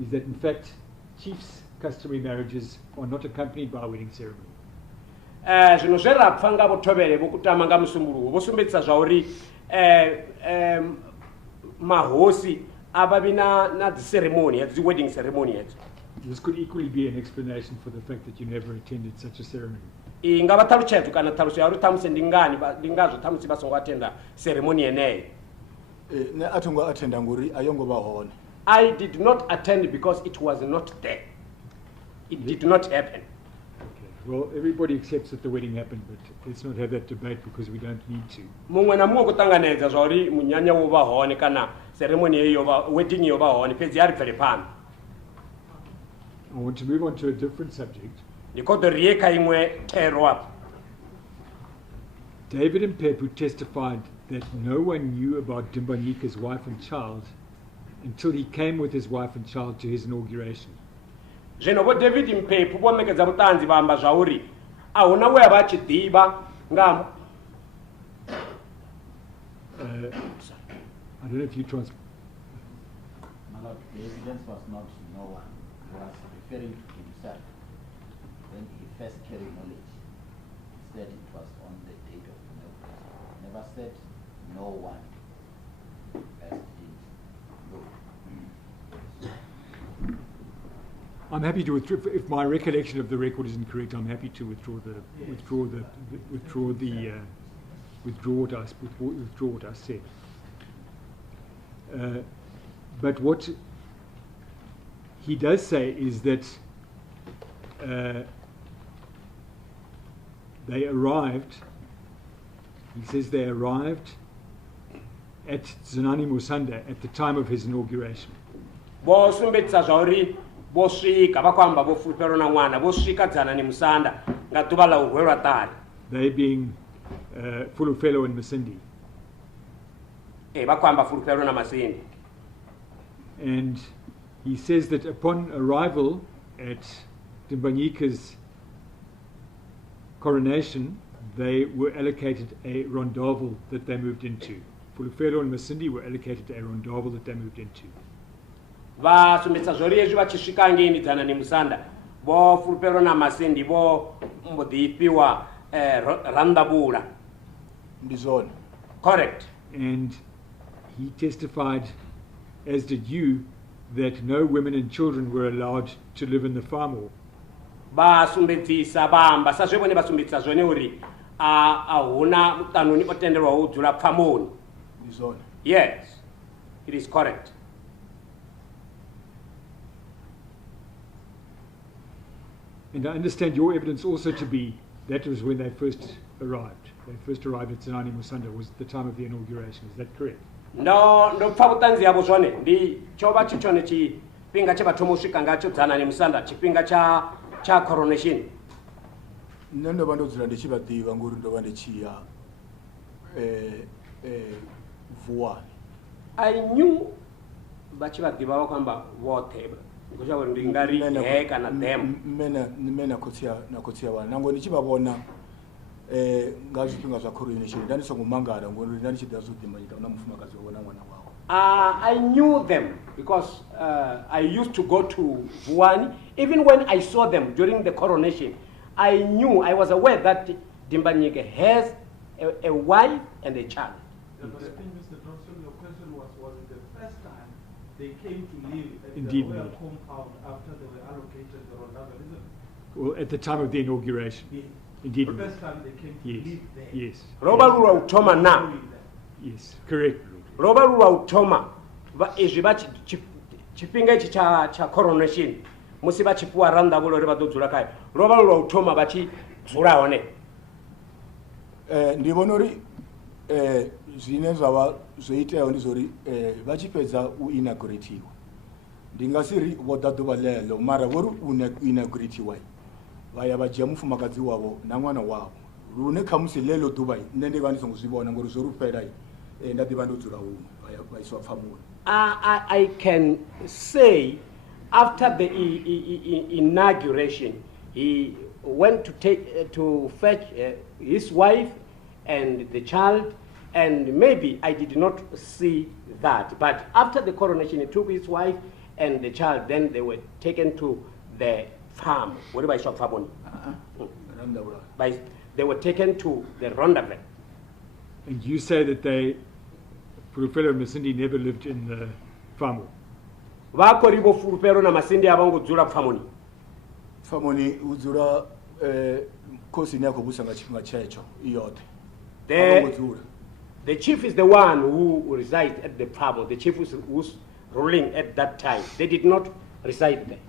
is that in fact chiefs' customary marriages are not accompanied by a wedding ceremony. Zvino zverapfa ngavotovere vokutama ngamusumburuwo vosumbedzisa zvauri mahosi avavi na dziceremony wedding ceremony hedzo. This could equally be an explanation for the fact that you never attended such a ceremony. Iyi ngava tarucha yetu kana taruso yauri tamuse ndingazvo tamuse vasongoatenda ceremony yeneyo. Ne athongo attenda ngori ayongova hone. I did not attend because it was not there. It did not happen. Okay. Well, everybody accepts that the wedding happened, but let's not have that debate because we don't need to. Mumwe na mumwe kutanganedza zvauri munyanya wova hone kana ceremony wedding yova hone pedzi ari pere pano. I want to move on to a different subject. Ndikodorieka imwe tero apa. David Mphephu testified that no one knew about Dimbanyika's wife and child until he came with his wife and child to his inauguration. Zvino vo David Mphephu vomekedzza vutanzi vamba zvauri ahuna weava achidiva nga I don't know if you My Lord, the evidence was not no one. He was referring to himself when he first carried knowledge. He said it was on the date of inauguration. Never said no one first did know. I'm happy to withdraw. If my recollection of the record is incorrect, I'm happy to withdraw what I said. But what he does say is that they arrived. He says they arrived at Zenani Musanda at the time of his inauguration. vosumbedzisa zvauri vosvika vakwamba vofulupero na mwana vosvika Zenani Musanda nga duva la urwe rwa tari. They being Fulufelo and Masindi. Vakwamba Fulupero na Masindi. And he says that upon arrival at Dimbanyika's coronation, they were allocated a rondavel that they moved into. Fulufelo and Masindi were allocated a rondavel that they moved into. Vasumbedzisa zvori izvi vachisvika ngeni Zenani Musanda vofulupero na Masindi vombodipiwa randavula. Ndizona. Correct. And he testified, as did you, that no women and children were allowed to live in the farm hall. vasumbedzisa vamba sa zvevone vasumbedzisa zvone uri ahuna mutanuni otenderwawo udzula pfamoni. Ndizona. Yes, it is correct. And I understand your evidence also to be that was when they first arrived. They first arrived at Tsanani Musanda was the time of the inauguration. Is that correct? No, ndopfa kutanzi yavo zvone ndi chova chichone chipinga chevatoma usvika ngacho Tsanani Musanda chipinga cha coronation. Nne ndova ndodzula ndichivadiva ngori ndova ndichiya Vuwani. I knew vachivadiva vakwamba vothe kuchava kuti ndingari he kana them. Mmene nakhotsiya vana nango ndichivavona ngazvipinga zva coronation ndandisongomangara ngori ndandichida zodimanyika una mufumakazi wavona mwana wavo. I knew them because I used to go to Vuwani. Even when I saw them during the coronation, I was aware that Dimbanyike has a wife and a child. Yeah, but I think, Mr. Johnson, your question was it the first time they came to live at Indeed, the royal indeed. compound after they were allocated the Rondaba, isn't it? Well, at the time of the inauguration. Yes. Indeed. The first time they came to Yes. live there. Yes. Roba lula utoma na. Yes. Correct. Roba lula utoma. Izvi chipinga ichi cha coronation. Musi vachipuwa randa vulo rivadodzula kai. Roba lula utoma vachidzura one. Ndivona uri zvine zvava zvoitewo ndizvori vachipedza uinauguratiwa ndingasiri voda dova lelo mara vori uinauguratiwa vaya vajia mufumakadzi wavo namwana wavo rune khamusi lelo duva nne ndiva ndisongozvivona ngori zvorupera ndadiva ndodzura umwe vaiswa pfamoni. I can say after the inauguration he went to fetch his wife and the child, and maybe I did not see that. But after the coronation, he took his wife and the child, then they were taken to the farm. What do I shop farm? They were taken to the Rondaba. And you say that Pulufelo and Masindi never lived in the farm. Vakorivo Pulufelo na Masindi avangodzura pfamoni. Pfamoni udzura kosi nyako busanga chipinga checho iyote. The chief is the one who resides at the farm. The chief who's ruling at that time. They did not reside there.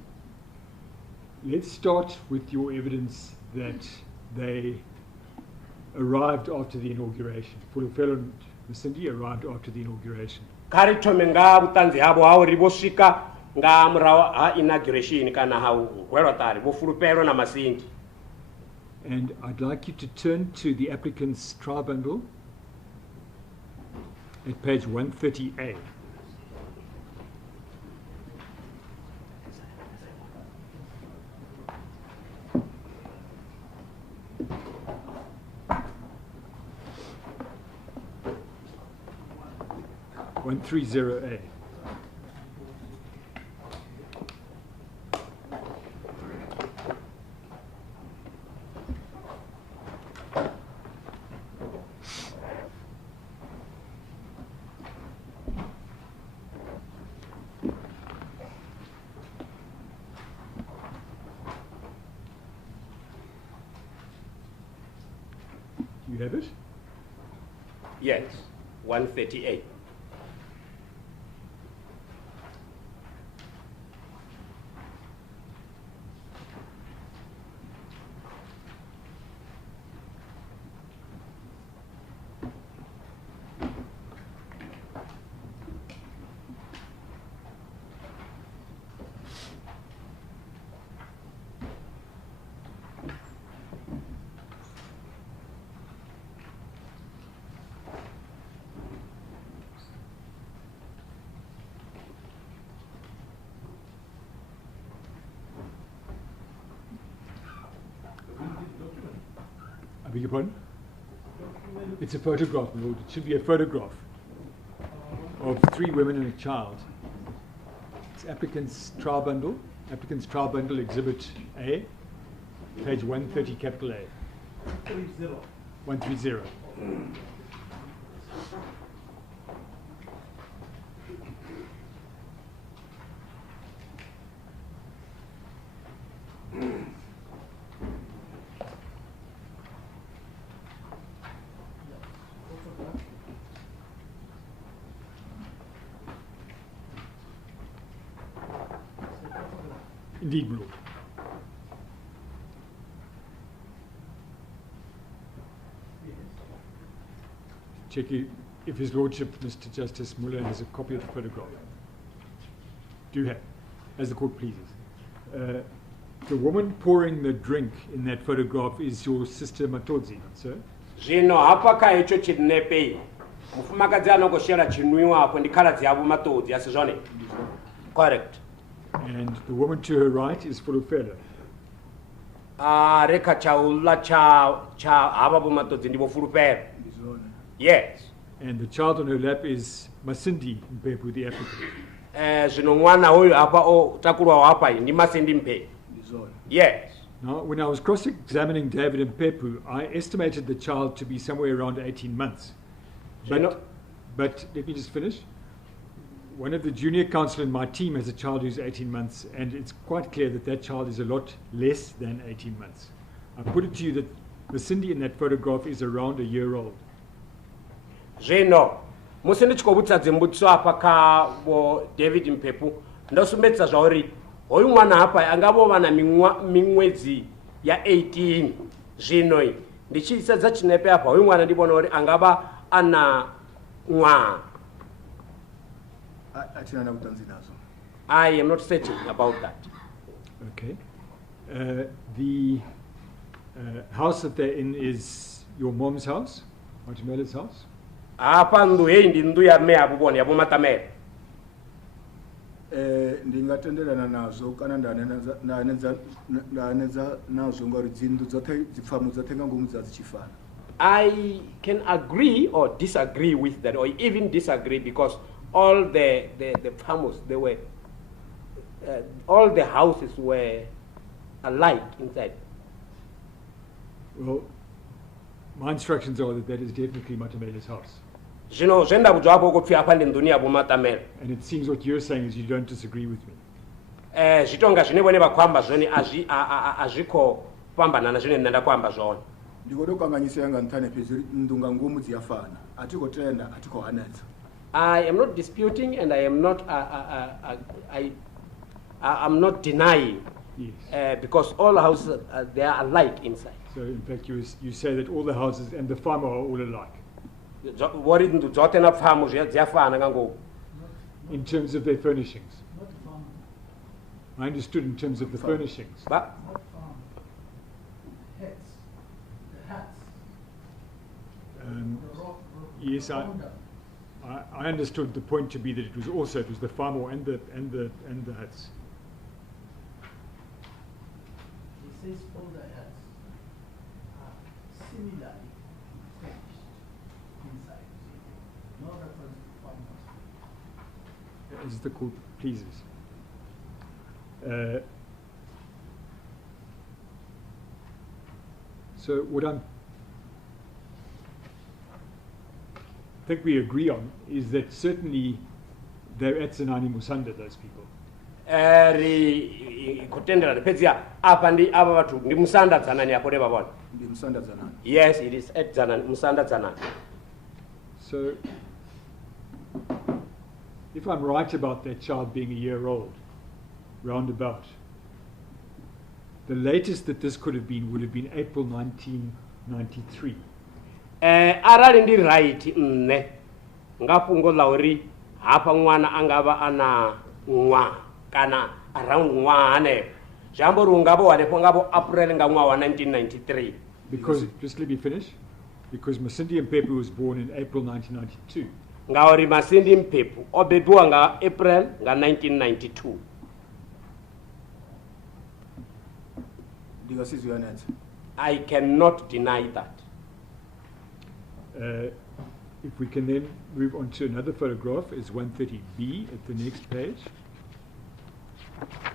Let's start with your evidence that they arrived after the inauguration. Pulufelo and Masindi arrived after the inauguration. Kari tome nga butanzi habo hao ribosika nga mrawa ha inauguration kana hao gwero tari Pulufelo na Masindi. And I'd like you to turn to the applicant's trial bundle at page 130A. (130A). You have it? Yes, 138. I beg your pardon? It's a photograph, my lord. It should be a photograph of 3 women and a child. It's applicant's trial bundle. Applicant's trial bundle, exhibit A, page 130, capital A. 130. Indeed, my lord. Check if His Lordship, Mr. Justice Muller, has a copy of the photograph. Do have, as the court pleases. The woman pouring the drink in that photograph is your sister Matodzi, sir? Zvino hapaka icho chinepe. Mufumakadzi anongoshera chinwiwa apo ndikhaladzi yavo Matodzi, asi zvone? Correct. And the woman to her right is Fulufelo. Reka chaula cha hava Matodzi ndivo Fulufelo. Yes. And the child on her lap is Masindi Mphephu, the African. Zvino mwana hoyu apa otakurwawo apa ndi Masindi Mphephu. Yes. Now, when I was cross-examining David Mphephu, I estimated the child to be somewhere around 18 months. But let me just finish. One of the junior counsel in my team has a child who's 18 months, and it's quite clear that that child is a lot less than 18 months. I put it to you that Masindi in that photograph is around a year old. Zvino musi ndichikobudza dzimbudziso apa kavo David Mphephu ndosumbedza zvauri hoyu mwana apa angavova na mimwedzi ya 18. Zvino ndichisedza chinepe apa hoyu mwana ndibona uri angava ana mwa. I am not certain about that. Okay. The house that they're in is your mom's house, Matamela's house? Apa ndu hei ndi ndu ya me abuboni ya Matamela. Ndingatenderana nazo kana ndanedza nazo ngori dzindu dzothe dzipfamu dzothe nga ngomu dzadzichifana. I can agree or disagree with that, or even disagree, because all the farmers, they were all the houses were alike inside. Well, my instructions are that that is definitely Matamela's house. Zvino zvenda kudzapo kupfi apa ndi nduni yabo Matamela. And it seems what you're saying is you don't disagree with me. Zvitonga zvine vone vakwamba zvone azviko pambanana zvine ndanda kwamba zvone. Ndikotokanganyisa yanga nthane pezi ndunga ngomu dziyafana. Atiko tenda atiko hanedza. I am not disputing, and I am not I'm not denying. Yes. Because all houses they are alike inside. So in fact you say that all the houses and the farm are all alike. What is zote na farm ziyafana kango? In terms of their furnishings. Not farm. I understood in terms of the furnishings. But Not farm. Hats. The hats. The rock. Yes, I understood the point to be that it was the farm and the huts. He says all the hats are similarly finished inside. No reference to farmers. As the court pleases. So what I think we agree on is that certainly they're at Tsanani Musanda, those people. Kutendera pedzia apa ndi ava vatu ndi Musanda Tsanani apo leva bona. Ndi Musanda Tsanani. Yes, it is at Tsanani, Musanda Tsanani. So if I'm right about that child being a year old, roundabout, the latest that this could have been would have been April 1993. Arali ndi right nne ngafungo lauri hapa mwana angava ana mwa kana around mwa hanepo zvambori ungavo wanepo ngavo April nga mwa wa 1993. Because just let me finish. Because Masindi Mphephu was born in April 1992. Ngauri Masindi Mphephu obebiwa nga April nga 1992. I cannot deny that. If we can then move on to another photograph, is 130B at the next page.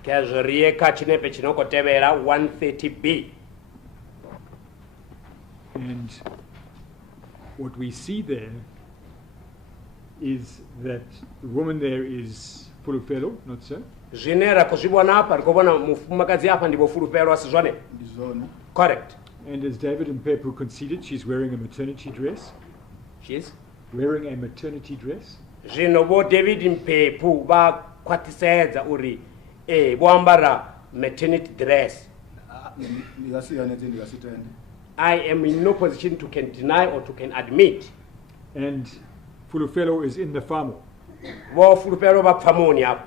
Kezrieka chinepe chinokotevera 130B. And what we see there is that the woman there is Fulufelo, not so? Zvinera kuzvibona apa rikubona mufumakadzi apa ndipo Fulufelo asizvone? Correct. And as David Mphephu conceded, she's wearing a maternity dress. She's wearing a maternity dress. Zvino vo David Mphephu vakwatisedza uri voambara maternity dress. ndikasiyana nje ndikasitende I am in no position to can deny or to can admit. And Fulufelo is in the famo. Vo Fulufelo va pfamoni hapo.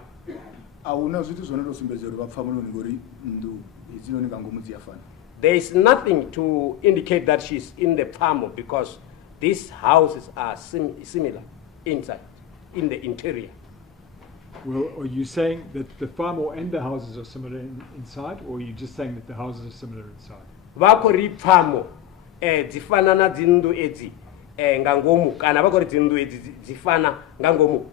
awuna zwithu zwone to sumbedzera uri vapfamoni ngori ndu idzinoneka ngomu dziyafana. There is nothing to indicate that she's in the famo because these houses are similar inside, in the interior. Well, are you saying that the famo and the houses are similar inside, or are you just saying that the houses are similar inside? Vako ri pfamo dzifana na dzindu edzi nga ngomu kana vako ri dzindu edzi dzifana nga ngomu.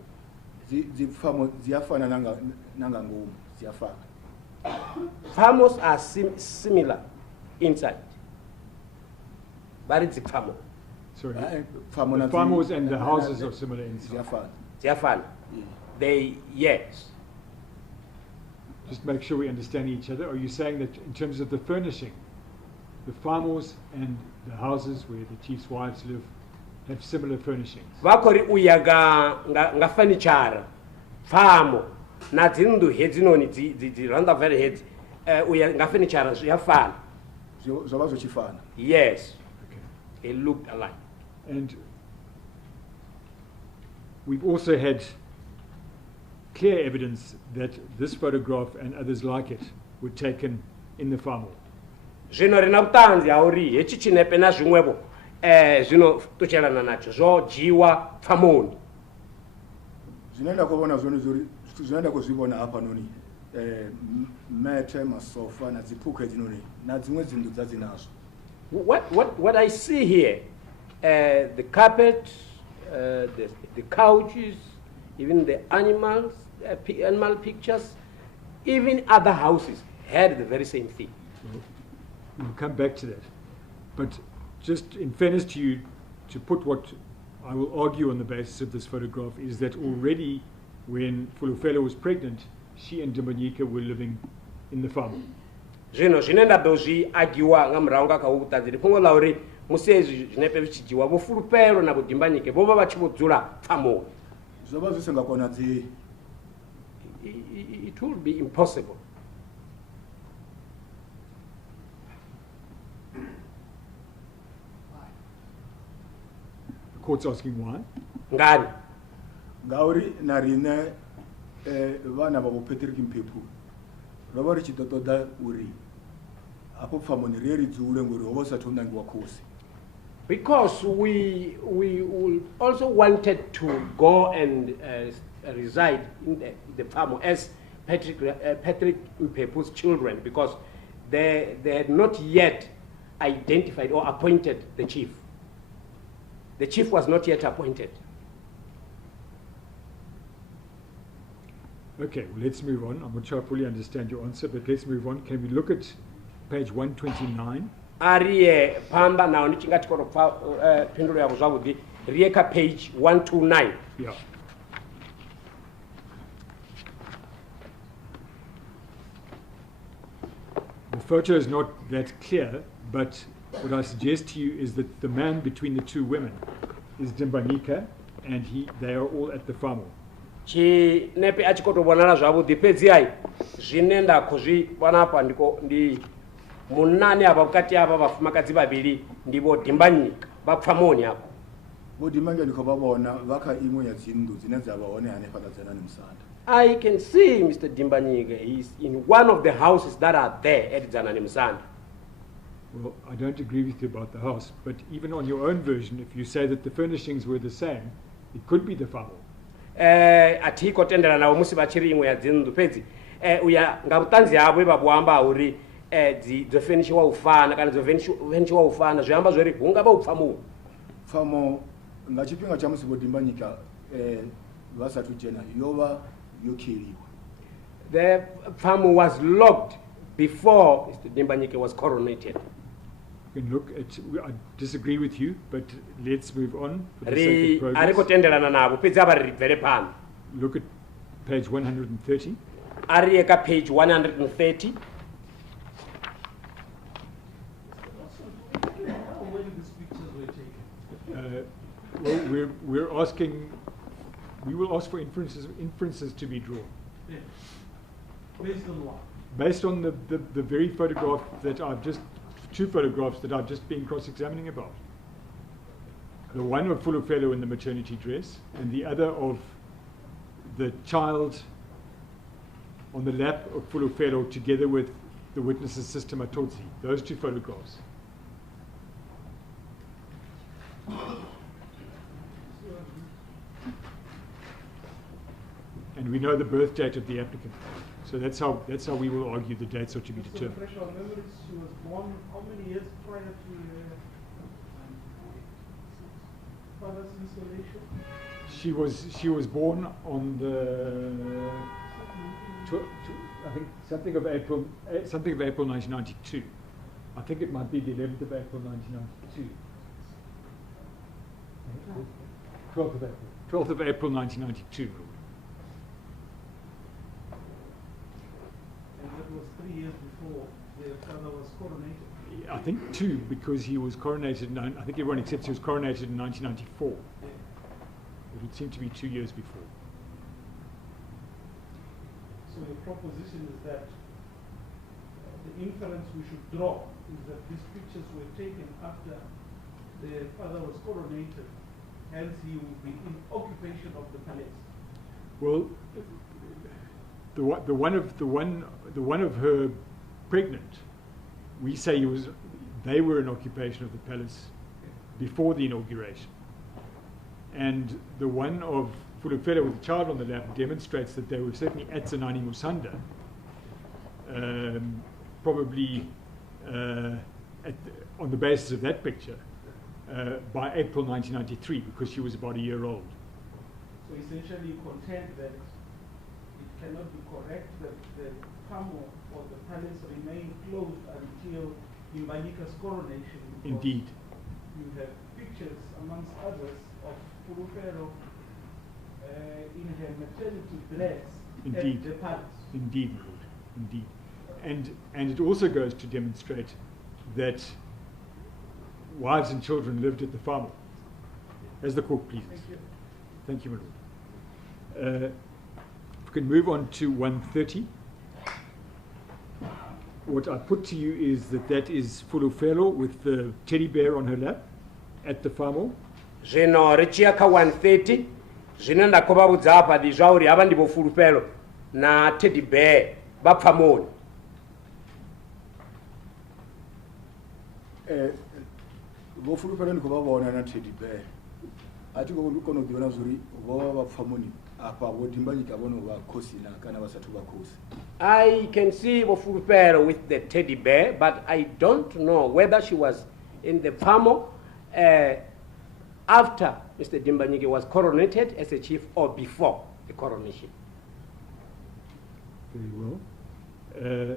Dzipfamo dziyafana nanga ngomu dziyafana. Famos are similar inside. Vari dzipfamo. Sorry, the Famo famos and the houses are similar inside. dziyafana. Dziyafana. They, yes. Just make sure we understand each other. Are you saying that in terms of the furnishing, the famos and the houses where the chief's wives live have similar furnishings? Vakori uya nga furniture famo na dzindu hedzinoni dzi randa very heads uya nga furniture zviyafana. Zvava zvichifana. Yes. Okay. They looked alike. And we've also had clear evidence that this photograph and others like it were taken in the famo. Zvino rina vutanzi hauri hechi chinepe na zvimwevo zvino tocherana nacho zvojiwa pfamoni. Zvinoenda kuvona zvone zvori zvinoenda kuzvivona apa noni mete masofa na dzipukwe dzinoni na dzimwe dzindu dzadzinazvo. What I see here, the carpet, the couches, even the animals, animal pictures, even other houses had the very same thing. We'll come back to that. But just in fairness to you, to put what I will argue on the basis of this photograph is that already when Fulufelo was pregnant, she and Dimbanyika were living in the farm. Zvino zvinenda dozvi agiwa nga muraunga akautadziri fungo lauri musezi zvinepe vichijiwa vo Fulufelo na Dimbanyika vova vachivodzura pfamoni. Zvova zvisingakona dzii. It will be impossible. The court's asking why. Ngani? Ngauri narine vana vavo Patrick Mphephu rova richitotoda uri apo pfamoni riye ridzure ngori hova usati unangiwa khosi. Because we also wanted to go and reside in the farm as Patrick Mphephu's children, because they had not yet identified or appointed the chief. The chief was not yet appointed. Okay, well, let's move on. I'm not sure I fully understand your answer, but let's move on. Can we look at page 129? Ariye pamba now nichingati koro pindulo yavo zvavudi rieka page 129. Yeah. The photo is not that clear, but what I suggest to you is that the man between the two women is Dimbanyika, and they are all at the farm. Chinepe achikotovonana zvavudi pedzi ai zvinenda kuzvivona apa ndiko ndi munani apa vukati apa vafumakadzi vaviri ndivo Dimbanyika vapfamoni apo. Vo Dimbanyika ndiko vavona vaka imwe yadzindu dzine dzavaone hane pakadzana nemusanda. I can see Mr. Dimbanyika. He's in one of the houses that are there at Zanani Musanda. Well, I don't agree with you about the house, but even on your own version, if you say that the furnishings were the same, it could be the farm. Atiko tendera na musi vachiri imwe yadzindu pedzi uya ngabutanzi yavo ivabuamba uri dzofenishiwa ufana kana dzofenishiwa ufana zviamba zvori hungava upfamu. Pfamo ngachipinga chamusi vo Dimbanyika vasati jena yova yokiriwa. The farm was locked before Mr. Dimbanyika was coronated. You can look at, I disagree with you, but let's move on for the sake of progress. Arikotenderana navo pedzi ava riri very pano. Look at page 130. Arieka page 130. When these pictures were taken. Well, we're asking, we will ask for inferences to be drawn. Yeah. Based on what? based on the very photograph that two photographs that I've just been cross-examining about. The one of Fulufelo in the maternity dress, and the other of the child on the lap of Fulufelo together with the witness's sister Matotsi. Those two photographs. And we know the birth date of the applicant. So that's how we will argue the dates are to be determined. So fresh on memories, she was born how many years prior to father's installation? She was born on the I think something of April 1992. I think it might be the 11th of April 1992. 12th of April. 12th of April 1992. And that was 3 years before the father was coronated. I think 2, because he was coronated. I think everyone accepts he was coronated in 1994. It would seem to be 2 years before. So the proposition is that the inference we should draw is that these pictures were taken after the father was coronated, hence he will be in occupation of the palace. Well, the one of her pregnant, we say they were in occupation of the palace before the inauguration, and the one of Fulufelo with the child on the lap demonstrates that they were certainly at Zanani Musanda, probably on the basis of that picture, by April 1993, because she was about a year old. So essentially you contend that it cannot be correct that the Pamo or the palace remained closed until Imbanika's coronation. Indeed. You have pictures, amongst others, of Fulufelo in her maternity dress Indeed. at the palace. Indeed, my lord. Indeed. And it also goes to demonstrate that wives and children lived at the farm. As the court pleases. Thank you. Thank you, my lord. If we can move on to 130. What I put to you is that is Fulufelo with the teddy bear on her lap at the farm. Zvino richiya ka 130 zvine ndakovabudza apa ndi zvauri ava ndipo Fulufelo na teddy bear vapfamoni. Vo Fulufelo ndiko vavona na teddy bear. Ati ko ndikono kuona zuri vo vapfamoni apa vo Dimbanyika vono va khosi na kana vasatu va khosi. I can see Fulufelo with the teddy bear, but I don't know whether she was in the Pamo after Mr. Dimbanyika was coronated as a chief or before the coronation. Very well.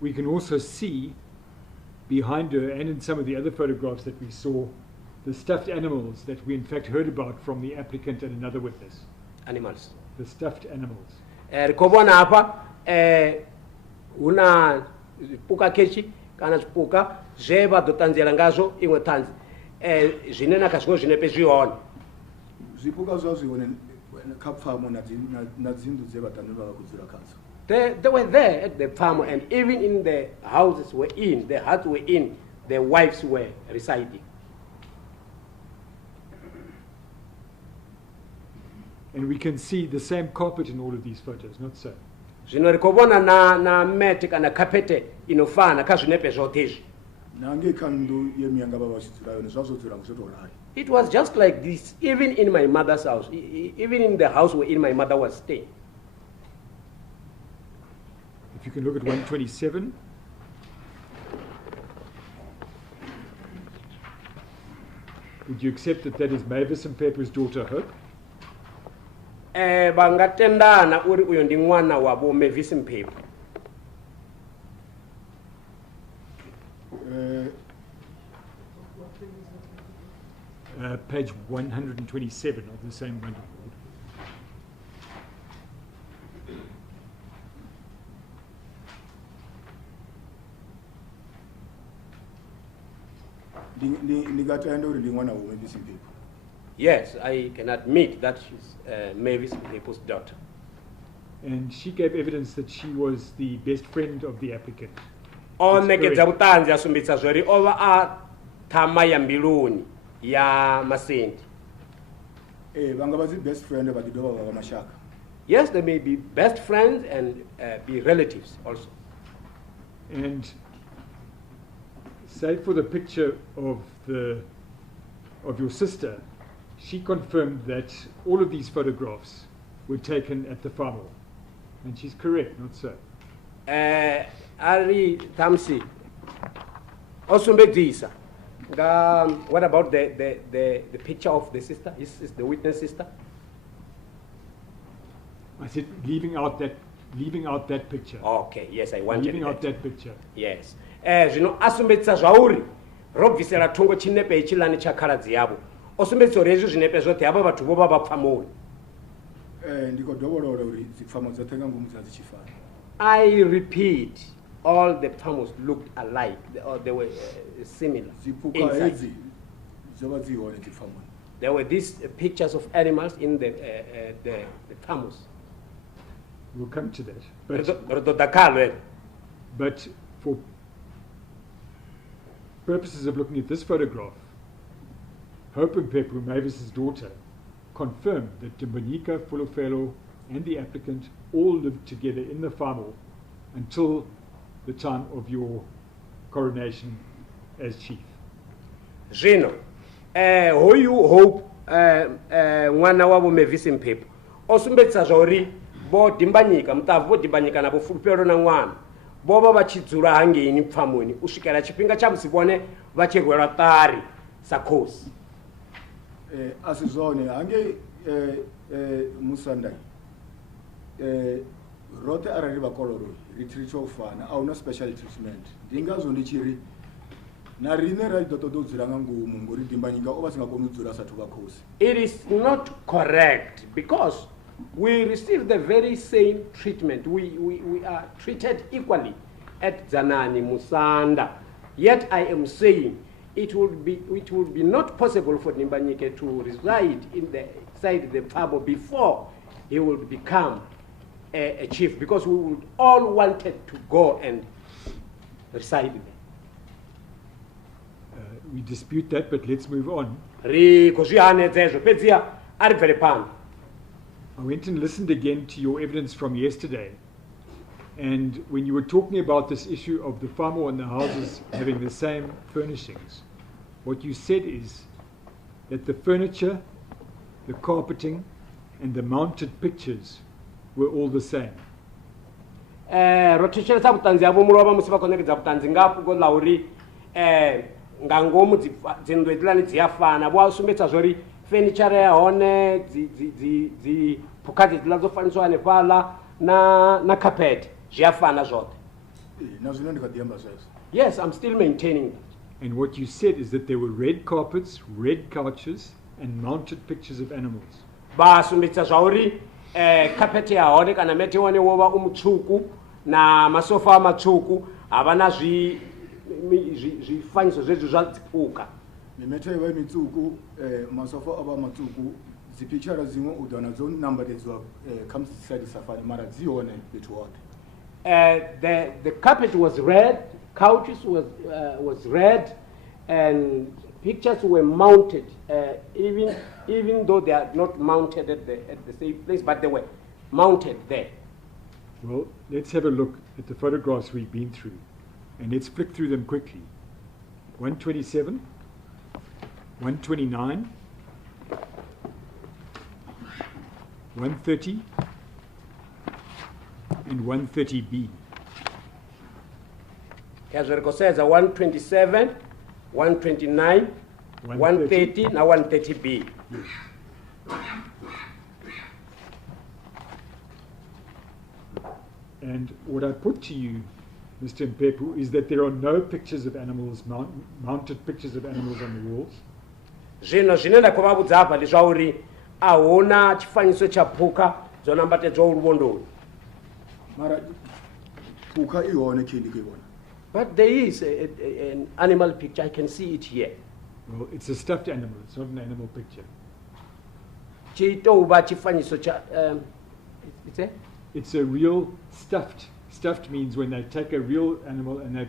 We can also see behind her, and in some of the other photographs that we saw, the stuffed animals that we in fact heard about from the applicant and another witness. Animals. The stuffed animals. Rikovona apa una puka kechi kana puka zeva dotanzela ngazo imwe tanzi zvine nakazvo zvinepe zviona. Zvipuka zvazvione kapfamo na dzindu dzevatanu vavakudzira kadzo. They were there at the farm, and even in the houses were in, the huts were in, the wives were residing. And we can see the same carpet in all of these photos, not so? Zvino rikovona na mete kana kapete inofana kazvinepe zvotezvi. Nange kandu yemiyanga vavachidzirayo nezvazodzira ngozvotorari. It was just like this, even in my mother's house, even in the house where my mother was staying. If you can look at 127. Would you accept that is Mavis Mphephu's daughter, Hope? Vangatendana uri uyo ndi mwana wavo Mavis Mphephu. Page 127 of the same bundle. Yes, I can admit that she's Mavis Mphephu's daughter. And she gave evidence that she was the best friend of the applicant. o That's nekedza correct. vhuṱanzi a sumbedza zwori o vha a ṱhama ya mbiluni ya Masindi. vha nga vha dzi best friend vha ḓi dovha vha vha mashaka. Yes, they may be best friends and be relatives also. And save for the picture of your sister, she confirmed that all of these photographs were taken at the farm. And she's correct, not so. Ari Tamsi o sumbedzisa nga what about the picture of the sister? Is the witness sister? I said leaving out that picture. Okay, yes, I wanted Leaving out that. that picture. Yes. Zvino asumbedzisa zvauri ro bvisela thungo chinepe ichilani cha khaladzi yavo. O sumbedzisa uri hezwi zvinepe zvoṱhe hava vhathu vo vha vha pfamoni. Ndi khou dovholola uri dzi pfamo dzoṱhe nga ngomu dza dzi tshi fana. I repeat, all the pfamos looked alike, or they were similar Dziphukha inside. hedzi dzo vha dzi hone dzi pfamoni. There were these pictures of animals in the pfamos. We'll come to that. Ri ḓo ḓa khalo. But for purposes of looking at this photograph, Hope Mphephu, Mavis's daughter, confirmed that Dimbanika, Fulofelo, and the applicant all lived together in the farm until the time of your coronation as chief. Zvino hoyu Hope mwana wavo Mavis Mphephu o sumbedzisa zvauri vo Dimbanyika Mutavhu vo Dimbanyika na vo Fulufelo na n'wana vo va va tshi dzula hangeini pfamoni u swikela tshifhinga tsha musi vone va tshi rwelwa ṱari sa khosi. Asi zwone hange Musandai rote arali vha koloro ri treatwa u fana ahuna special treatment. Ndi ngazwo ndi tshiri na rine ra ḓo ṱoḓa u dzula nga ngomu ngori Dimbanyika o vha si nga koni u dzula sathu vha khosi. It is not correct because we receive the very same treatment. We are treated equally at Zanani, Musanda. Yet I am saying it would be not possible for Dimbanyika to reside inside the Fabo before he would become a chief, because we would all wanted to go and reside there. We dispute that, but let's move on. I I went and listened again to your evidence from yesterday, and when you were talking about this issue of the farmo and the houses having the same furnishings, what you said is that the furniture, the carpeting, and the mounted pictures were all the same. Rotishelesa butanzi abo muloba musiba connect butanzi ngapo go lauri nga ngomu dzindu etilani dziyafana bo asumbetsa zori furniture ya hone dzi phukati dzilazo faniswa hanefhala na carpet ziyafana zwote. Na zwino ndi kadiamba zwezwo. Yes, I'm still maintaining that. And what you said is that there were red carpets, red couches, and mounted pictures of animals. Ba asumbetsa zvauri carpet ya hone kana mete one wova umutsvuku na masofa matsvuku havana zvifanyiso zvezvo zvadzipuka. Mimete iva mitsuku masofa ava matsuku dzipicture dzimwe u ḓo wana dzo nambatedzwa kha musi side safari mara dzi hone fhethu hoṱhe. The carpet was red, couches was red, and pictures were mounted, even though they are not mounted at the same place, but they were mounted there. Well, let's have a look at the photographs we've been through, and let's flick through them quickly. 127, 129, 130, and 130B. Kazverikosedza 127, 129, 130 na 130B. And what I put to you, Mr. Mphephu, is that there are no pictures of animals, mounted pictures of animals on the walls. Zvino zvine ndakovabudza apa ndi zvauri ahuna chifanyiso cha phuka dzonambatedzwa uruvondoni. Mara phuka ihone khindi kuibona. But there is an animal picture. I can see it here. Well, it's a stuffed animal. It's not an animal picture. Chitouva chifanyiso cha it's a real stuffed. Stuffed means when they take a real animal and they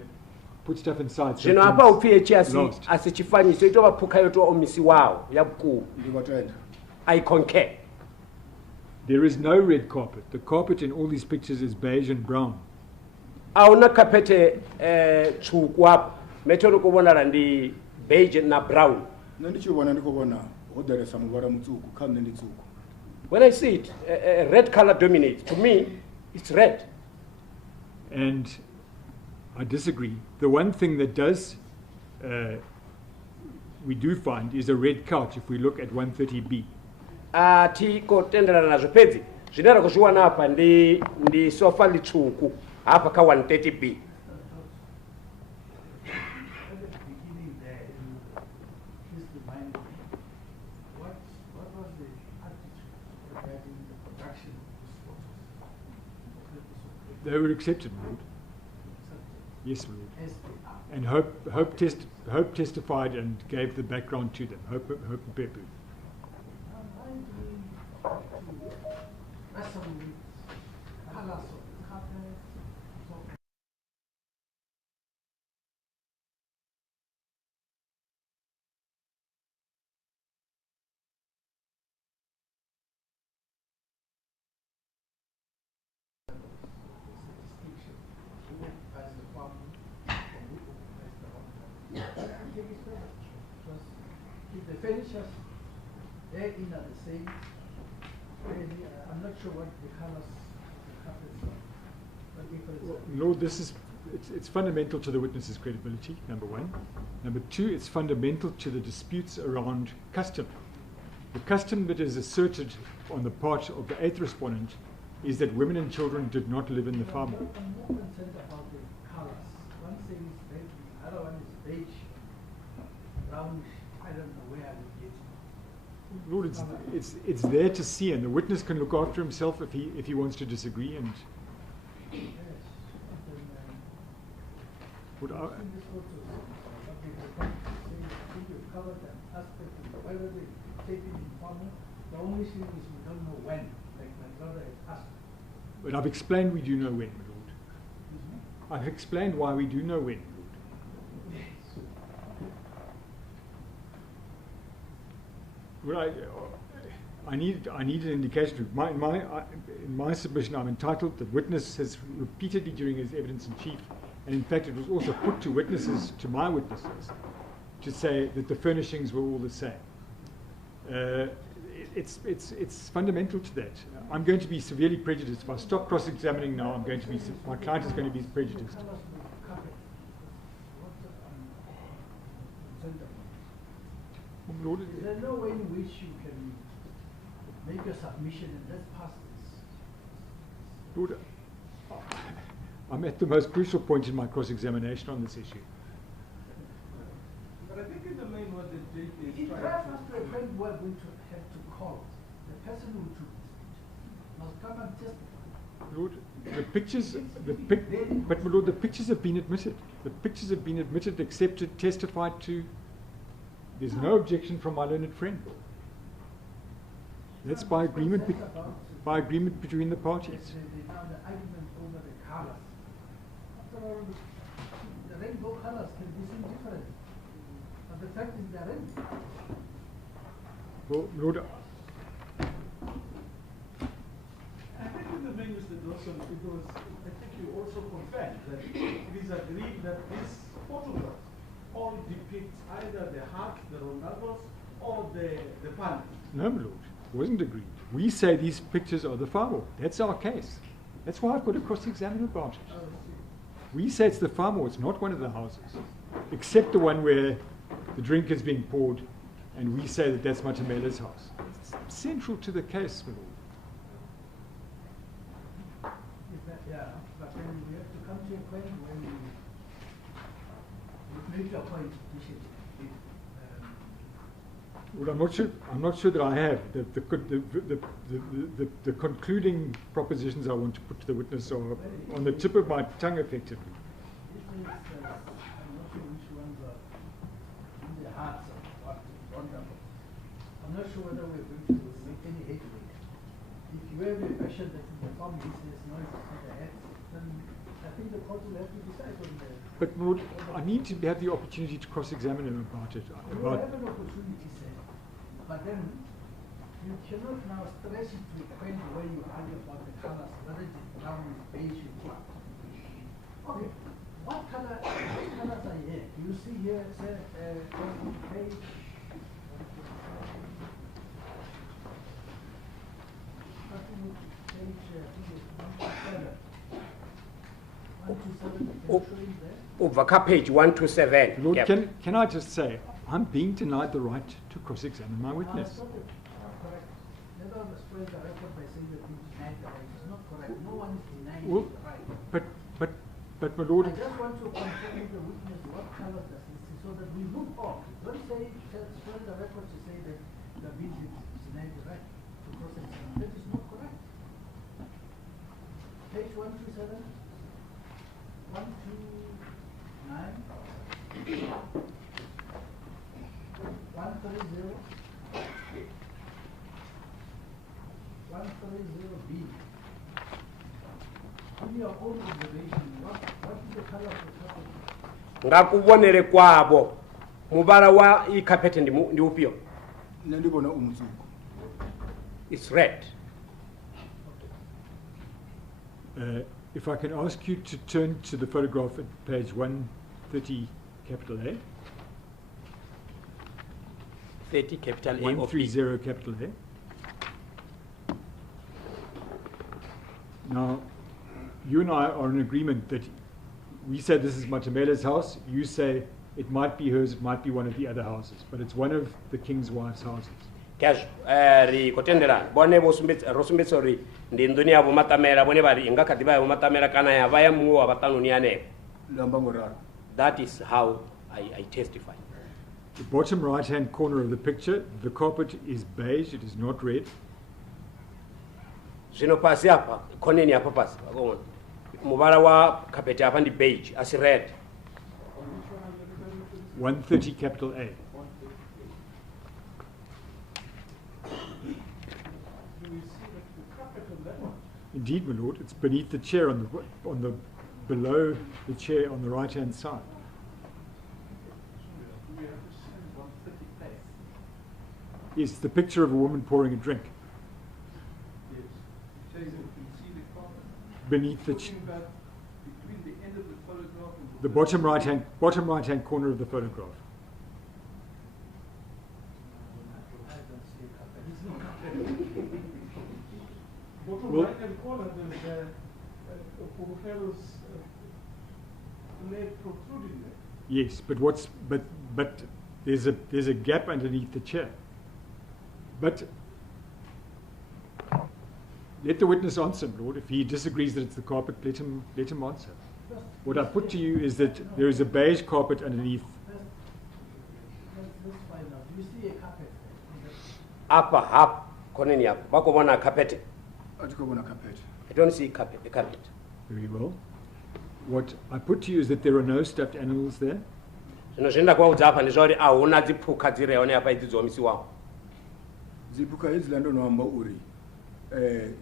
put stuff inside. So zvino it apa comes upfie lost. asi chifanyiso itova phuka yotova omisiwawo ya vukulu. ndikotenda I concur. There is no red carpet. The carpet in all these pictures is beige and brown. Auna kapete tsvuku apa metodi kuvonala ndi beige na brown. nṋe ndichivona ndikuvona ho ḓalesa muvhala mutsvuku kha nṋe ndi tsvuku. When I see it, red color dominates. To me, it's red. And I disagree. The one thing that does, we do find, is a red couch if we look at 130B. Tiko tenderana nazvo pedzi zvinera kuzviwana apa ndi sofa litsvuku apa ka 130B. At the beginning there, please remind me, what was the attitude regarding the production of these photos? They were accepted, Lord. Yes, Lord. As they are. And Hope testified and gave the background to them. Hope Mphephu. Now, why do we have to wrestle with colors of the carpet? As the family, if the furnitures they're in are the same, really, I'm not sure what the colors of the carpets are. What difference are they? Lord, it's fundamental to the witness's credibility, number one. Number two, it's fundamental to the disputes around custom. The custom that is asserted on the part of the eighth respondent is that women and children did not live in the farm. I'm more concerned about the colors. One thing is red, the other one is beige, brownish. I don't know where I would get it. Lord, it's there to see, and the witness can look after himself if he wants to disagree. And Yes. But then, would I, in this photo, something like that, I think you've covered an aspect of whether they take it in farming. The only thing is we don't know when, like my brother had asked. but I've explained we do know when, my Lord. Excuse me? I've explained why we do know when, my Lord. Well, I need an indication. In my submission, I'm entitled. The witness has repeatedly during his evidence in chief, and in fact, it was also put to witnesses, to my witnesses, to say that the furnishings were all the same. It's fundamental to that. I'm going to be severely prejudiced. If I stop cross-examining now, my client is going to be prejudiced. Tell us the carpet. What I'm concerned about. Lord, Is there no way in which you can make a submission and let's pass this? Lord, I'm at the most crucial point in my cross-examination on this issue. But I think in the main what the judge is In trying reference to to... a friend we are going to have to call, the person who took this picture must come and testify. Lord, the pictures, but my Lord, the pictures have been admitted. The pictures have been admitted, accepted, testified to. There's no objection from my learned friend. That's by agreement, by agreement between the parties. The argument over the colors. After all, the rainbow colors can be seen different. But the fact is they're rainbow. Well, Lord, I think in the main, Mr. Dawson, because I think you also confirmed that it is agreed that these photographs all depict either the heart, the Ronaldos, or the pan. no, my Lord, wasn't agreed. We say these pictures are the farmer. That's our case. That's why I've got to cross-examine about it. We say it's the farmer, it's not one of the houses, except the one where the drink is being poured, and we say that that's Matamela's house. It's central to the case, my Lord. Yeah, but then we have to come to a point when we make a point. Well, I'm not sure that I have. The concluding propositions I want to put to the witness are on the tip of my tongue, effectively. I'm not sure which ones are in the hearts of what wonderful. I'm not sure whether we're going to make any headway. if you have a version that in the family says no, it's not a hat, then I think the court will have to decide on that. But Lord, I need to have the opportunity to cross-examine him about it. You will have an opportunity, sir, but then you cannot now stretch it to a point where you argue about the colors, whether it is brown, beige, or black. Okay, what colors are here? You see here, sir, on page. Starting with page, I think it's 127. 127, can you show him there? Over page 127. Lord, Yep. can I just say, I'm being denied the right to cross-examine my witness. It's not correct. Never spoil the record by saying that you denied the right. It's not correct. No one is denying Well, the right. but my Lord, I just want to confirm with the witness what color does this is so that we move on. Don't say, spoil the record to say that the visit denied the right to cross-examine. That is not correct. Page 127, 129, 130, 130B. Give me your own observation. What is the color of the carpet? Ngakubonere kwabo mubala wa I carpet ndi upio. Nendibona umzuku. It's red. if I can ask you to turn to the photograph at page 130, capital A. 30 capital A of B. 130 capital A. Now, you and I are in agreement that we say this is Matamela's house, you say it might be hers, it might be one of the other houses, but it's one of the king's wife's houses. Cash, ri kotendera, bone rosumbetso ri, ndi nduni ya matamela, bone bari inga katiba ya matamela kana ya vaya muo abatanu niane. That is how I testify. The bottom right-hand corner of the picture, the carpet is beige, it is not red. Zino pasi hapa, koneni hapa pasi, wagon. Mubara wa kapete hapa ndi beige, as red. 130 capital A. Indeed, my lord, it's beneath the chair on the below the chair on the right-hand side. Yes, the picture of a woman pouring a drink. Beneath the the bottom right-hand corner of the photograph. Bottom right-hand corner, there's Vhavela's leg protruding there. Yes, but there's a gap underneath the chair. But let the witness answer, Lord. If he disagrees that it's the carpet, let him answer. What I put to you is that there is a beige carpet underneath. Let's find out. Do you see a carpet there? Upper half, koneni hapa, bako wana kapete. I I don't see carpet, the carpet. Very well. What I put to you is that there are no stuffed animals there. Zvino zvenda kwa udzapa ndizvauri ahuna dziphuka dzireone hapa idzi dzomisiwawo. Ziphuka izilando nohamba uri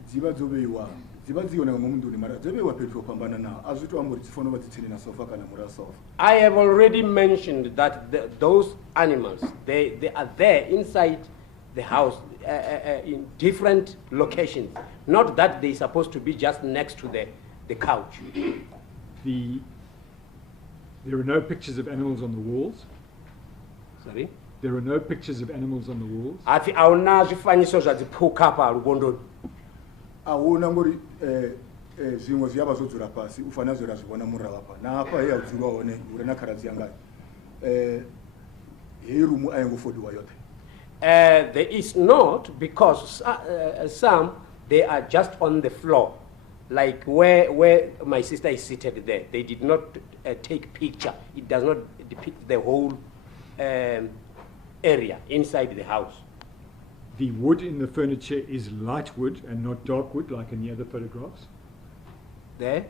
dziva dzoveiwa dziva dziona ngomunduni mara dzoveiwa pedyo pambana na azvito ambori dzifono vadzitsini na sofa kana mura sofa. I have already mentioned that those animals they are there inside the house in different locations, not that they're supposed to be just next to the couch. There are no pictures of animals on the walls. Sorry? There are no pictures of animals on the walls. Ati auna zvifanyiso zvadziphuka pa rubondo. Auna ngori zvimwe zviya vazodzura pasi ufana zvira zvibona murava pa na apa heya udzurwa one uri na karadzi yanga hei rumu ayangofodiwa yote. There is not, because some they are just on the floor, like where my sister is seated there. They did not take picture. It does not depict the whole area inside the house. The wood in the furniture is light wood and not dark wood like in the other photographs. There?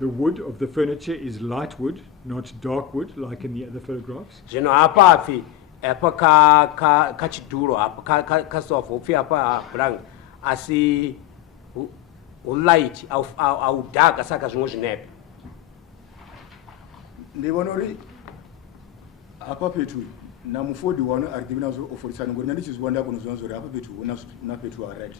The wood of the furniture is light wood, not dark wood like in the other photographs. Zvino apa afi apa kachiduro apa kasofa upfi apa blank asi ulight awudaka saka zvimwe zvinepe. ndivona uri apa petu na mufodi wano ari divina zvo oforisana ngori nandichizwa ndakonozwa zvo apa petu una petu right.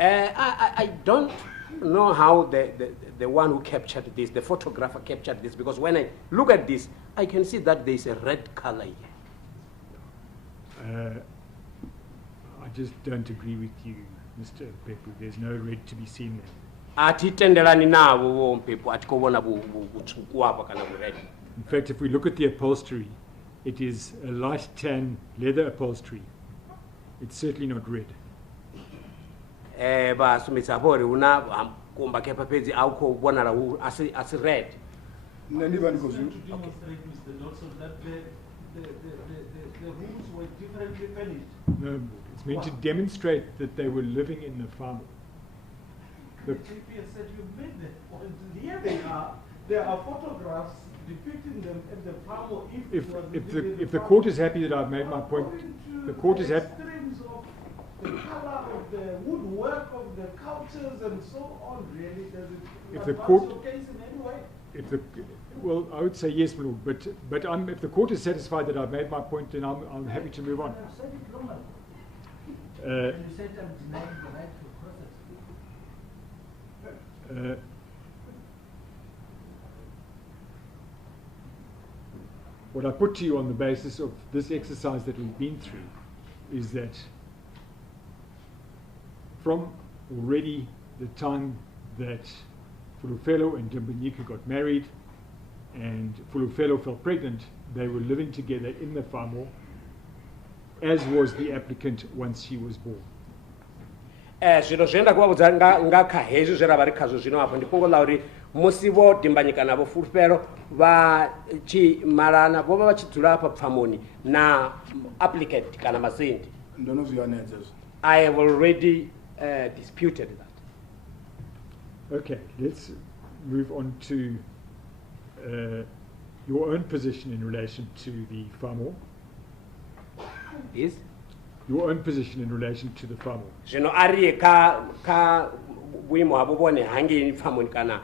I don't know how the one who captured this, the photographer captured this, because when I look at this, I can see that there is a red color here. I just don't agree with you, Mr. Mphephu. There's no red to be seen there. Atitendelani navo Mphephu atikobona butsvuku apa kana red. In fact, if we look at the upholstery, it is a light tan leather upholstery. It's certainly not red. Basumitsa pori una kumba kepa pezi auko bona as red. Nandiva ndikozwi. To demonstrate, Mr. Dodson, that the rooms were differently furnished. No, it's meant to demonstrate that they were living in the farm. The GPS said you made them. Here they are. There are photographs depicting them at the farm. If the court is happy that I've made my point, the court is happy. The color of the woodwork of the couches and so on, really, does it If the advance court- your case in any way? Well, I would say yes, my lord, but if the court is satisfied that I've made my point, then I'm happy to move on. I've said it wrong. Uh, You said I'm denying the right to process. What I put to you on the basis of this exercise that we've been through is that from already the time that Fulufelo and Dimbanyika got married and Fulufelo fell pregnant, they were living together in the farm, as was the applicant once she was born. Zvino zvoenda kuvaudza ngakha hezvi zvera vari khazvo zvino apo ndikungola kuti musi vodhimbanyika navo Fulufelo vachimarana vova vachidzura apa pfamoni na applicant kana Masindi. Ndonozviyanedza izvo. I have already disputed that. Okay, let's move on to your own position in relation to the farm. Yes. Your own position in relation to the farm. Zvino ari ka buimo havo vone hangi pfamoni kana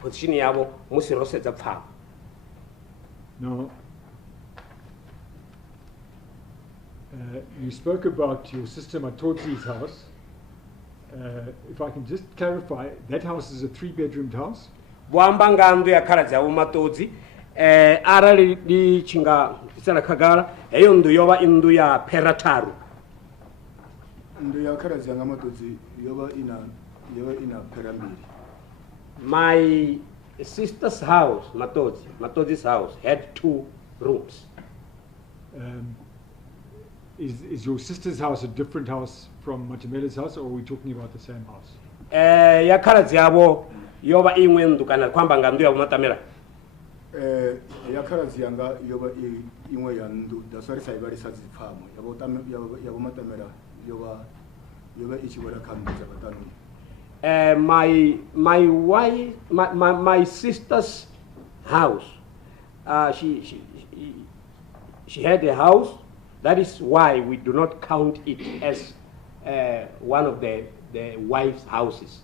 position yavo musi rosedza pfamo. Now, you spoke about your sister Matodzi's house. If I can just clarify, that house is a 3-bedroomed house? Wamba ngando ya khaladzi yavo Matodzi arali lichinga isala khagala eyo ndu yova indu ya perataru. Ndu ya khaladzi yanga Matodzi yova ina phera mbiri. My sister's house, Matodzi's house, had 2 rooms. Is your sister's house a different house from Matamela's house, or are we talking about the same house? Ya khaladzi yavo yova imwe ndu kana kwamba ngandu ya Matamela. Ya khaladzi yanga yova imwe ya ndu daswari saibari sadzi pfamo yavo Matamela yova ichivora khambi dzavatanu. My sister's house, she had a house. That is why we do not count it as one of the wife's houses.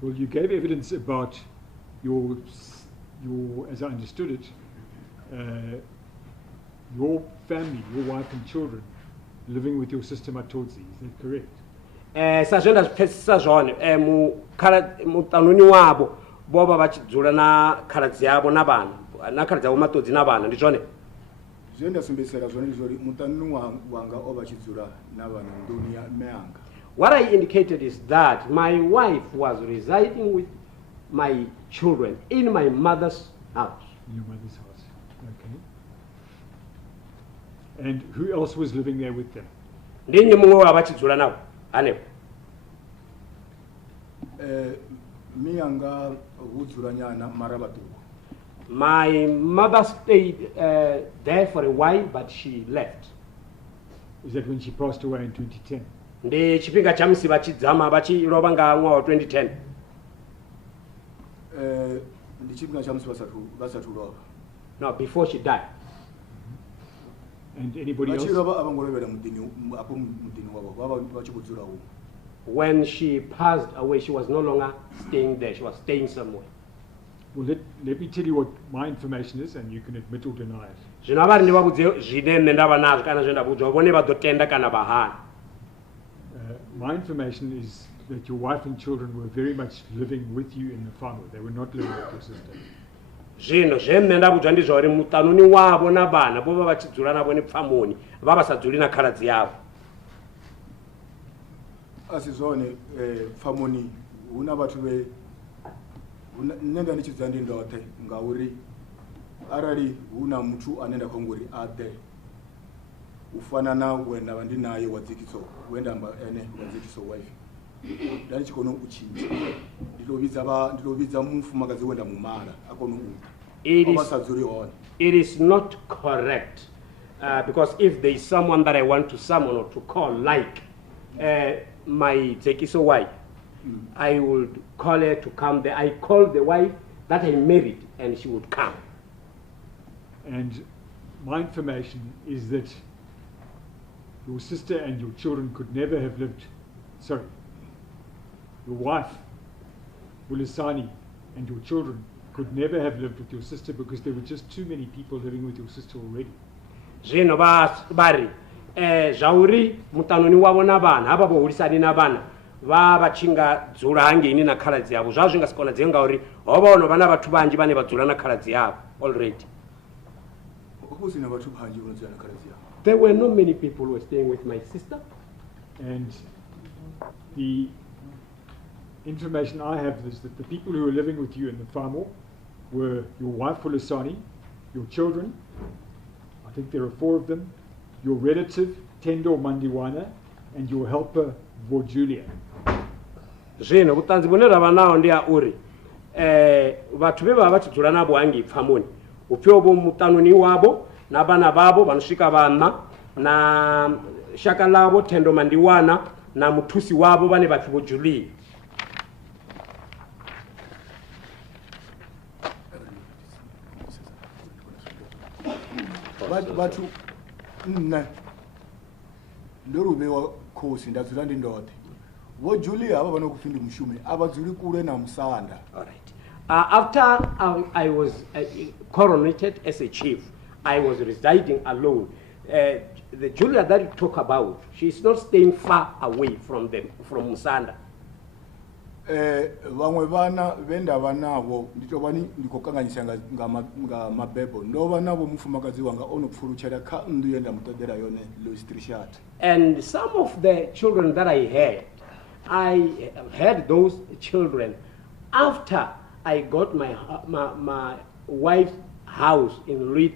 Well, you gave evidence about your, as I understood it, your family, your wife and children, living with your sister Matodzi. Is that correct? Sazvenda zvipfesisa zvone mutanuni wavo vova vachidzura na khaladzi yavo navana na khaladzi yavo Matodzi navana ndizvone. Zvendasumbisira zvone ndizvori mutanuni wanga ova chidzura navana nduni meanga. What I indicated is that my wife was residing with my children in my mother's house. In your mother's house. Okay. And who else was living there with them? Ndinyi mumwe wavachidzura navo anepo. Mianga vudzura nyana mara vatuko. My mother stayed there for a while, but she left. Is that when she passed away in 2010? Ndi chipinga cha musi vachidzama vachirova nga mwa wa 2010. Ndi chipinga cha musi vasatu rova. No, before she died. And anybody else? Vachirova avangorovera mudini apo mudini wavo vava vachikudzura umo. when she passed away, she was no longer staying there, she was staying somewhere. Well, let me tell you what my information is, and you can admit or deny it. Zwino avari ndivabudze zvine nne ndava nazvo kana zvendabudzwa vone vadotenda kana vahana. My information is that your wife and children were very much living with you in the family. They were not living with your sister. Zvino zvemne ndabudzwa ndizvauri mutanuni wavo navana vova vachidzura navo nepfamoni vavasadzuri nakhaladzi yavo. Asizone famoni una bathu be nenda ndichidza ndi ndote ngauri arali una muthu anenda khongori ade ufana na wena vandinaye wadzikiso wenda mba ene wadzikiso wife ndani chikono uchinja ndilovidza mufumakazi wenda mumala akono It is not correct because if there is someone that I want to summon or to call like my Zekiso wife, I would call her to come there. I call the wife that I married and she would come. And my information is that your sister and your children could never have lived, sorry, your wife, Wulisani, and your children could never have lived with your sister because there were just too many people living with your sister already. Zvino bari zvauri mutanoni wavo navana apa Wulisani navana vachinga dzura hangeni nakhaladzi yavo zvavo zvingasikona ngauri hovaona vana vathu vanji vane vadzura nakhaladzi yavo already. There were not many people who were staying with my sister. And the information I have is that the people who were living with you in the farm were your wife Wulisani, your children, I think there are 4 of them, your relative Tendo Mandiwana, and your helper Vorjulia. Zvino kutanzi bune rava nawo ndiya uri vathu veva vachidzura navo hangi pfamoni upyovo mutanuni wavo navana vavo vanosvika vana na shaka lavo Tendo Mandiwana na muthusi wavo vane vathu Vorjulia. Bathu nne ndorubewa khosi ndadzula ndi ndote Vorjulia ava vanokufindi mushume avadzuli kule na musanda. All right. After I was coronated as a chief, I was residing alone. The Julia that you talk about, she's not staying far away from them, from Musanda. Vamwe vana venda vanavo nditovani ndikokanganyisa nga mabebo ndova navo mufumakazi wanga onopfuruchera kha ndu yenda mutodera yone Louis. And some of the children that I had those children after I got my wife's house in Louis.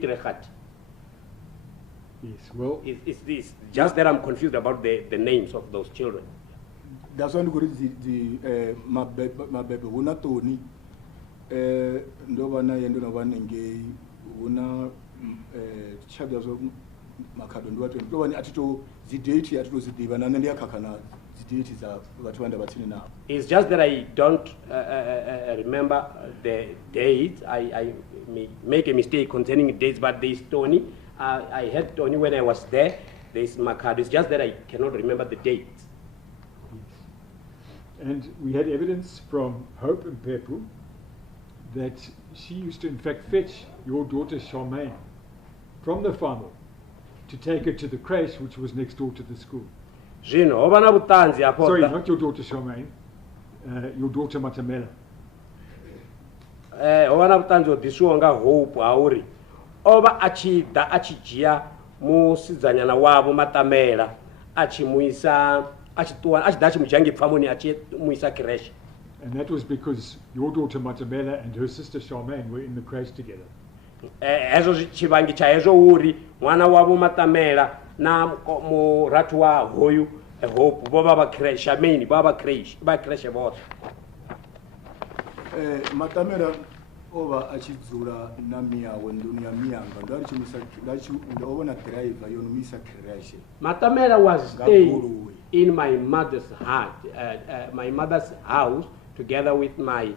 Yes, well, it's this. Just that I'm confused about the names of those children. That's why the mabebe una Toni ndova na yendo na vanenge una chabya zo makado ndo watu ndova ni atito zidate atito zidiva na nandi akakana zidate za watu wanda batini na. It's just that I don't remember the dates. I may make a mistake concerning dates, but there's Toni. I had Toni when I was there. There's Makado. It's just that I cannot remember the dates. And we had evidence from Hope Mphephu that she used to in fact fetch your daughter Charmaine from the farm to take her to the creche which was next door to the school. Sorry, not your daughter Charmaine, your daughter Matamela. Hope auri oba achida achijia musidzanyana wavo Matamela achimuisa achidachi mujangi pfamoni achimuisa creche. And that was because your daughter Matamela and her sister Charmaine were in the creche together. Ezo chivangi cha ezo uri mwana wavo Matamela na muratu wa hoyu Hope baba ba creche Charmaine baba creche both. Matamela over achidzura na miyawe ndunia miyanga ndo achimisa ndobona driver yonumisa creche. Matamela was staying in my mother's house together with her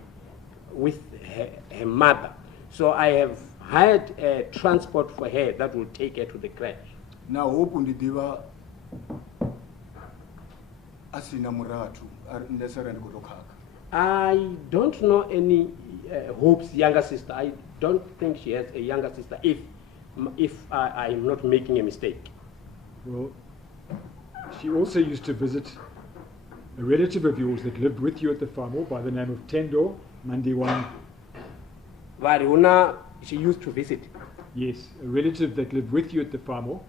mother. So I have hired a transport for her that will take her to the creche. Now Hope undidiva asina muratu ndesera ndikutokhaka. I don't know any Hope's younger sister. I don't think she has a younger sister, if I'm not making a mistake. Well, she also used to visit a relative of yours that lived with you at the farm by the name of Tendo Mandiwana. Varuna, she used to visit. Yes, a relative that lived with you at the farm,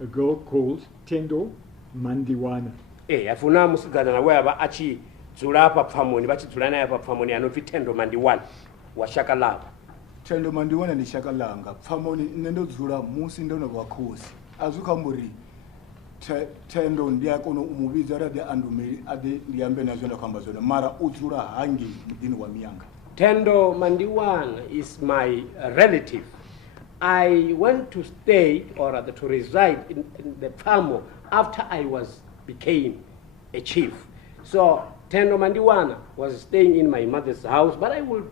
a girl called Tendo Mandiwana. Afuna musigana na weba achi dzula pa pfamoni vachidzula naye pa pfamoni anobvi Tendo Mandiwana wa shaka lava. Tendo Mandiwana ni shaka langa pfamoni ndodzula musi ndona vakhosi azvikamburi Tendo ndiyakono umuvidza rade andumeri ade ndiyambe nazvo ndakwamba zvona mara udzula hangi mudini wa miyanga. Tendo Mandiwana is my relative. I went to stay or rather to reside in the farm after I became a chief. So Tendo Mandiwana was staying in my mother's house, but I would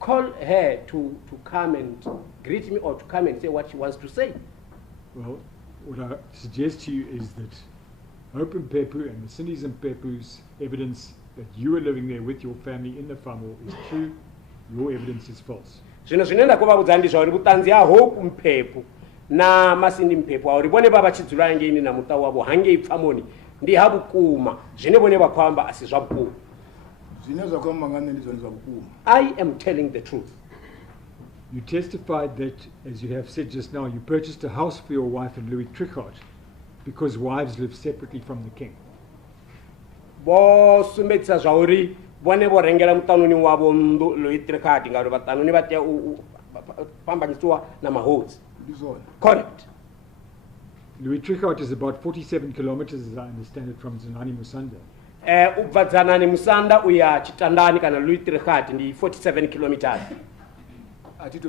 call her to come and greet me or to come and say what she wants to say. Well, what I suggest to you is that Hope Mphephu and Masindi Mphephu's evidence that you were living there with your family in the farm is true, your evidence is false. Zvino zvinoenda kuvaudza ndizvauri kutanzi ya Hope Mphephu na Masindi Mphephu auri vone baba chidzula yange ini na muta wavo hange ipfamoni ndi habukuma zvine vone vakwamba asi zvabukuma. Zvine zvakwamba ngane ndizvo zvabukuma. I am telling the truth. You testified that, as you have said just now, you purchased a house for your wife and Louis Trichardt because wives live separately from the king. Vosumbedzisa zvauri vone vorengera mutanuni wavo Louis Trichardt ngauri vatanuni vatia pambanisiwa na mahodzi. Correct. Louis Trichardt is about 47 kilometers, as I understand it, from Zanani Musanda. Ubva Zanani Musanda uya Chitandani kana Louis Trichardt ndi 47 kilometers. It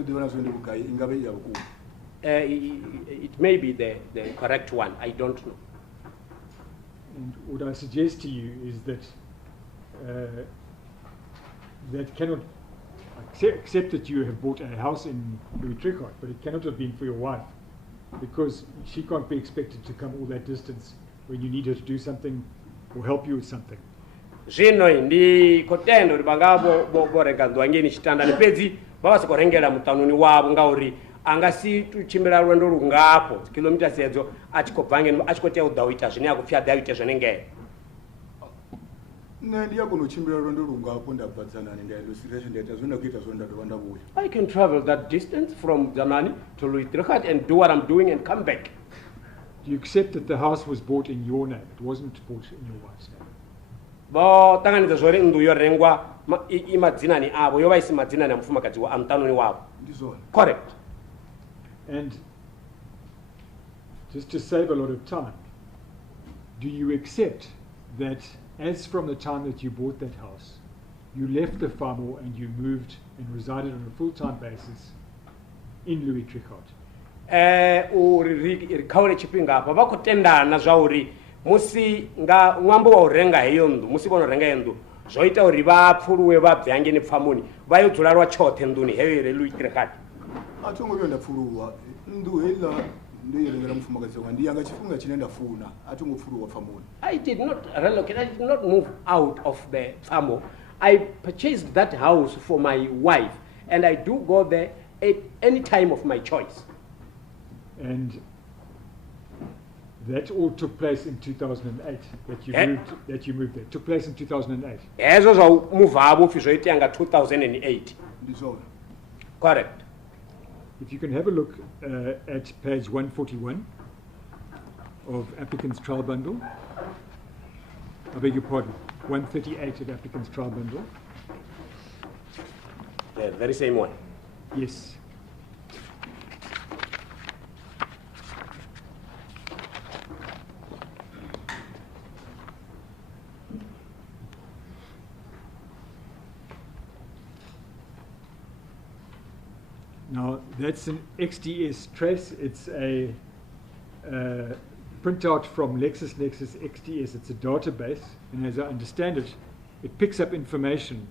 may be the correct one. I don't know. And what I suggest to you is that that cannot accept that you have bought a house in Louis Trichardt, but it cannot have been for your wife, because she can't be expected to come all that distance when you need her to do something or help you with something. Zvino ndi kotendo ribangabo borenga ndwangeni chitandani pedzi vavasikorengera mutanuni wavo ngauri angasi tuchimbira rwendo rungapo kilomita sedzo achikobvange achikotea udhawita zvine yakupfya dhawita zvenenge. I can travel that distance from Zanani to Louis Trichardt and do what I'm doing and come back. Do you accept that the house was bought in your name? It wasn't bought in your wife's name? Votanganiza zvori ndu yorengwa imadzinani avo yova isi madzinani amufumakadzi amutanuni wavo. Correct. And just to save a lot of time, do you accept that as from the time that you bought that house, you left the farm and you moved and resided on a full-time basis in Louis Trichardt? Rikaure chipinga apa vakutendana zvauri musi nga mwambo waurenga heyo ndu musi vonorenga iyo ndu zvoita uri vapfuruwe vabve hange nepfamoni vayodzula rwachothe nduni heyo ire Louis Trichardt. Atongovyo ndapfuruwa ndu hela ndoyerengera mufumakadzi wangu ndiyanga chifunga chine ndafuna atongopfuruwa pfamoni. I did not relocate. I did not move out of the farm. I purchased that house for my wife, and I do go there at any time of my choice. And that all took place in 2008. That you moved there. Took place in 2008. Ezo zvamuvavo zvoitanga 2008. Correct. If you can have a look at page 141 of applicant's trial bundle. I beg your pardon. 138 of applicant's trial bundle. The very same one. Yes. Now, that's an XDS trace. It's a printout from LexisNexis XDS. It's a database, and as I understand it, it picks up information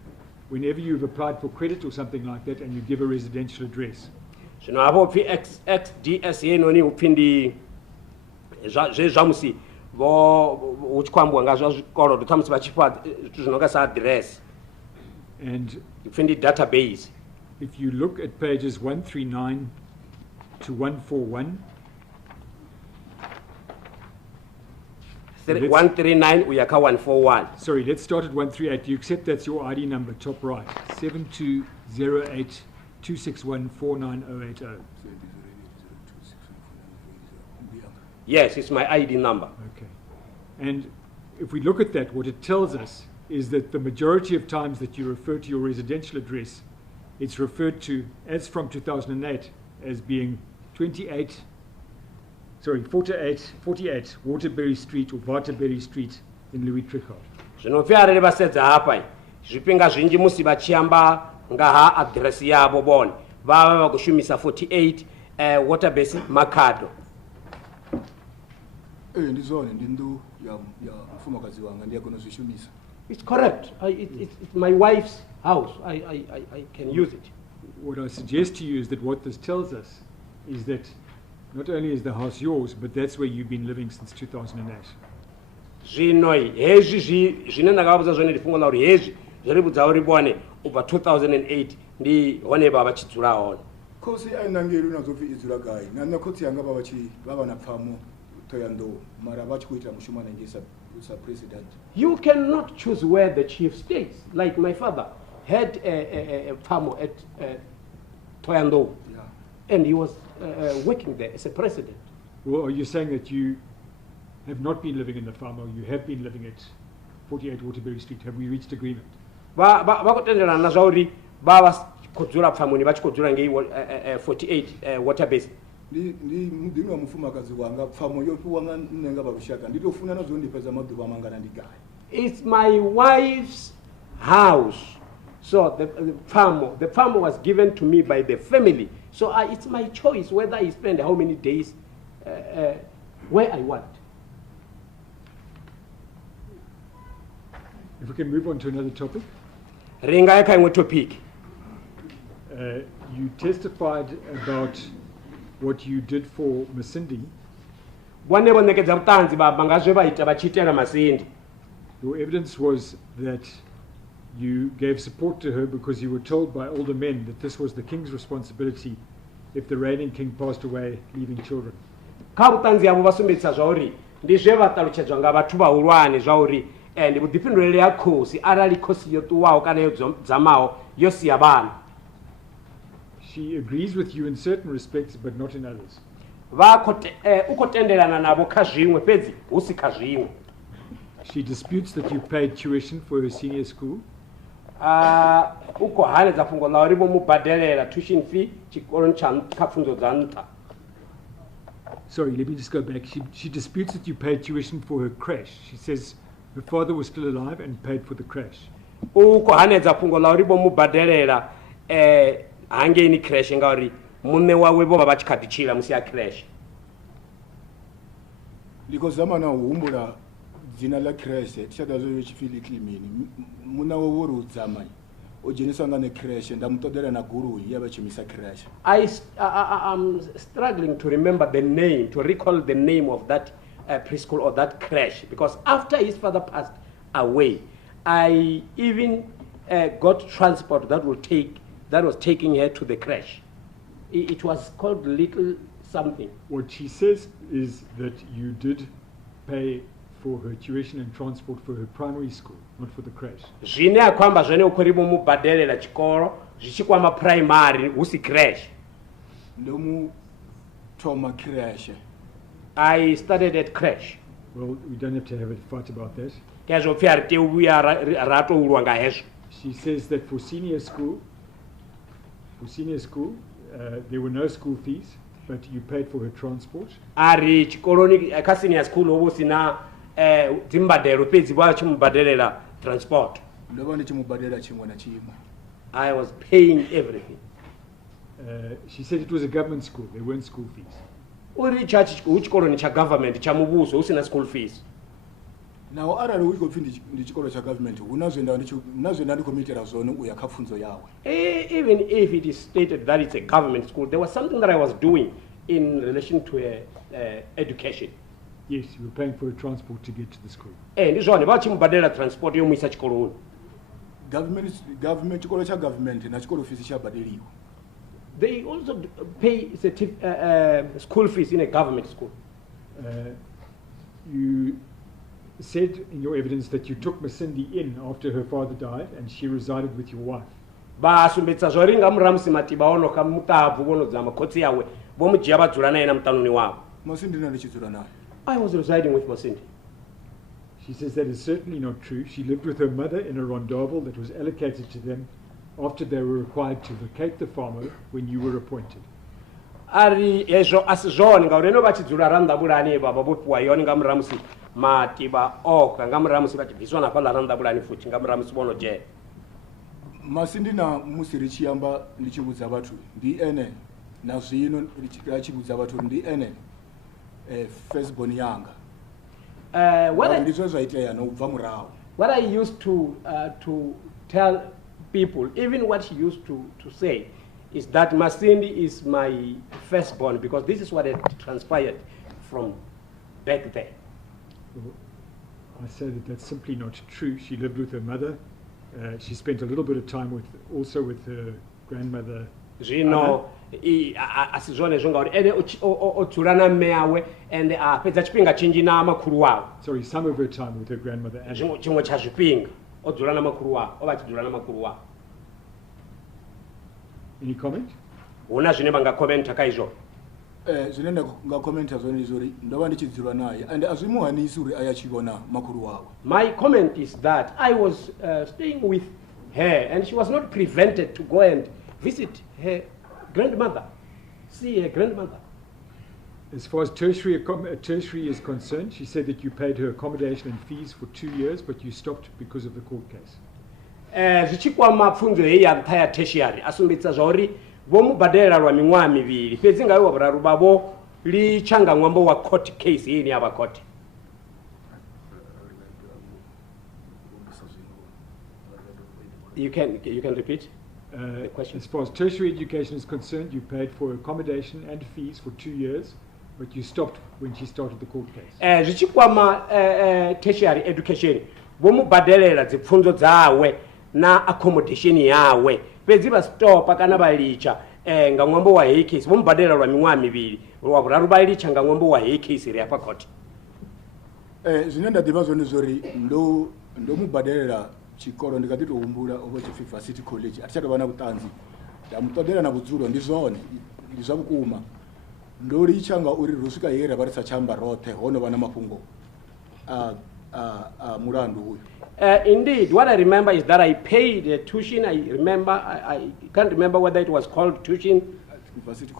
whenever you've applied for credit or something like that and you give a residential address. Zvino hapo XDS yenoni upindi zvamusi vo uchikwambwa ngazwa zvikolodo tamusi vachipa zvinonga saadress And ifendi database. if you look at pages 139 to 141, 139 uyaka 141. sorry, let's start at 138. You accept that's your ID number, top right, 7208-261-49080. Yes, it's my ID number. Okay. And if we look at that, what it tells us is that the majority of times that you refer to your residential address, it's referred to, as from 2008, as being 48 Waterbury Street or Waterbury Street in Louis Tricot. Zvinopfyarere vasedza apa zvipinga zvinji musi vachiamba ngaha address yavo bone vava vakushumisa 48 Waterbase Makado. Ndizone ndindu ya mfumakazi wanga ndiyakona zvishumisa. It's correct. It's my wife's house. I can use it. What I suggest to you is that what this tells us is that not only is the house yours, but that's where you've been living since 2008. Zvinoi hezvi zvine ndakavaudza zvone ndifunga kuti hezvi zviri budza uri bone ubva 2008 ndihone baba chidzura hone. Kosi ainangeri unazobvi idzura gai. Nana koti yanga baba na pfamo toyando mara vachikuita mushuma nengisa president. You cannot choose where the chief stays. Like my father had a farm at Toyando, Yeah. and he was working there as a president. Well, are you saying that you have not been living in the farm, or you have been living at 48 Waterbury Street? Have we reached agreement? Vakutenderana zvauri vava kudzura pfamoni vachikudzura ngei 48 Waterbase. Ndinwa mufumakazi wanga pfamo yopiwanga nenga varushaka nditofuna nazondipedza madhuva mangana ndigai. It's my wife's house. So the farm was given to me by the family. So it's my choice whether I spend how many days where I want. If we can move on to another topic. Ringa yakaimwe topic. You testified about what you did for Masindi. Vanevonekedzera vutanzi baba ngazvevaita vachiitira Masindi. Your evidence was that you gave support to her because you were told by older men that this was the king's responsibility if the reigning king passed away, leaving children. Kha vutanzi yavo vasumbedzisa zvauri ndizvevataluchedzwa ngavathu vahulwane zvauri and vudhipindurele ya khosi arali khosi yotuwawo kana yodzamawo yosiya vana. She agrees with you in certain respects, but not in others. Ukotenderana navo kha zvimwe fedzi husi kha zvimwe. She disputes that you paid tuition for her senior school. Ukohanedza fungo lauri vomubhadhelera tuition fee chikoloni kha pfunzo dza nṱha. Sorry, let me just go back. She disputes that you paid tuition for her crash. She says her father was still alive and paid for the crash. Ukohanedza fungo lauri vomubhadhelera hangeni crash ngauri mume wawe vova vachikadhichira musi ya crash. Likozama na uhumbula dzina la crash tichadazvo chifili climini muna wori udzamai ojenisanga ne crash ndamutodera na guru yavachimisa crash. I'm struggling to remember the name, to recall the name of that preschool or that crash, because after his father passed away, I even got transport that was taking her to the crash. It was called Little something. What she says is that you did pay for her tuition and transport for her primary school, not for the crash. Zvine akwamba zvene ukuri vomubhadhelera chikoro zvichikwama primary husi crash. Ndomu trauma crash. I studied at crash. Well, we don't have to have a fight about that. Kezvopfya riteuya ratourwa ngahezvo. She says that for senior school, there were no school fees, but you paid for her transport. Ari chikoloni kha senior school ovosina dzimbadhero pedzi vachimubhadhelera transport. Ndova ndichimubhadhera chimwe na chimwe. I was paying everything. She said it was a government school, there weren't school fees. Uri chikoloni cha government cha mubuso usina school fees. Now arali uri kopfi ndichikoro cha government unazvenda ndikomitera zvono uya kapfunzo yawe. Even if it is stated that it's a government school, there was something that I was doing in relation to education. Yes, you were paying for a transport to get to the school. ndi zwone vachimubhadhera transport yomuisa chikoloni. Government chikolo cha government na chikolo fees chabadeliwa. They also pay school fees in a government school. You said in your evidence that you took Masindi in after her father died and she resided with your wife. Basumbetsa zvori ngamuramusi Matiba onoka mutabvu vonodzama kotsi yawe vomujiya vadzura naye namutanuni wavo. Masindi nani chidzura naye? I was residing with Masindi. She says that is certainly not true. She lived with her mother in a rondavel that was allocated to them after they were required to vacate the farm when you were appointed. Ari ezvo asi zvone ngauri ino vachidzura randabulani baba vopiwa yoni ngamuramusi Matiba oka ngamuramusi vachibviswa napala randabulani futi ngamuramusi vonojera. Masindi na musi richiyamba ndichibudza vathu ndi ene na zvino richibudza vathu ndi ene firstborn yanga. What I used to tell people, even what she used to say, is that Masindi is my firstborn because this is what had transpired from back there. I say that that's simply not true. She lived with her mother. She spent a little bit of time with her grandmother. Asizvone zvongauri ene odzura nameyawe and apedza chipinga chinji namakuru wavo. Sorry, some of her time with her grandmother. Chimwe chazvipinga odzura namakuru wavo ovachidzura namakuru wavo. Any comment? Una zvine vangakomenta kaizvo? Zvine ndakomenta zvone izvori ndova ndichidzura naye and azvimuhanisi uri ayachiona makuru wavo. My comment is that I was staying with her and she was not prevented to go and visit her grandmother, see her grandmother. As far as tertiary is concerned, she said that you paid her accommodation and fees for 2 years, but you stopped because of the court case. Zvichikwama pfunzo iyi yantaya tertiary asumbidza zvauri vomubhadharira rwa mimwaha miviri pedzi ngaiwa vhuraru bavo lichanga mwambo wa court case iyi yava court. You can repeat? As far as tertiary education is concerned, you paid for accommodation and fees for 2 years, but you stopped when she started the court case. Zvichikwama tertiary education, vomubhadharira dzipfunzo dzawe na accommodation yawe. Pedzi vastopa kana valicha ngamwambo wa hei case, vomubhadharira rwa mimwaha miviri, rwa vhuraru valicha ngamwambo wa hei case iri apa court. Zvine ndaziva zvone zvori ndomubhadharira chikoro ndikatitohumbura over Varsity College atichadova nakutanzi ndamutodera nakudzudzurwa ndizvone ndizvakukuma ndorichanga uri rusvika here varisachamba rothe honova namafungo murandu uyu. Indeed, what I remember is that I paid tuition. I can't remember whether it was called tuition,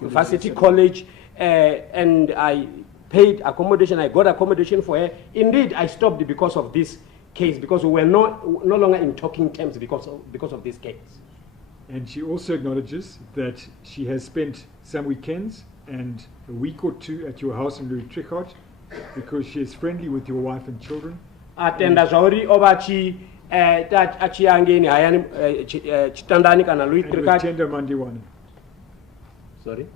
Varsity College, and I paid accommodation. I got accommodation for her. Indeed, I stopped because of this case because we were no longer in talking terms because of this case. And she also acknowledges that she has spent some weekends and a week or two at your house in Louis Trichardt because she is friendly with your wife and children. Atenda zvauri ovachi achiangeni hayani chitandani kana Louis Trichardt. Tender Mandiwana. Sorry?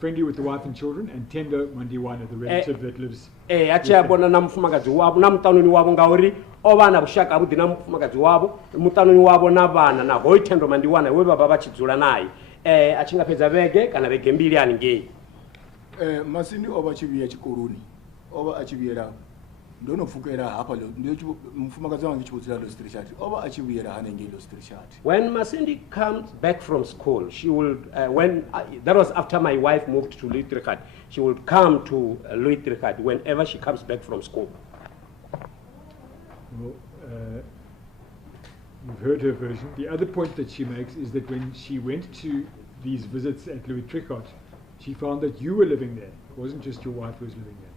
Friendly with the wife and children and Tender Mandiwana, the relative that lives. Achiabona namufumakadzi wavo namutanuni wavo ngauri ovana vushaka vudi namufumakadzi wavo mutanuni wavo navana nahoi Tender Mandiwana webaba vachidzura naye achingapedza vege kana vege mbiri aningei. Masindi ova achiviya chikoroni ova achiviyera ndonopfukera hapa mufumakadzi wangu chibudzira Louis Trichardt ova achiviyera hanenge Louis Trichardt. When Masindi comes back from school, she will that was after my wife moved to Louis Trichardt. She will come to Louis Trichardt whenever she comes back from school. Well, you've heard her version. The other point that she makes is that when she went to these visits at Louis Trichardt, she found that you were living there. It wasn't just your wife who was living there.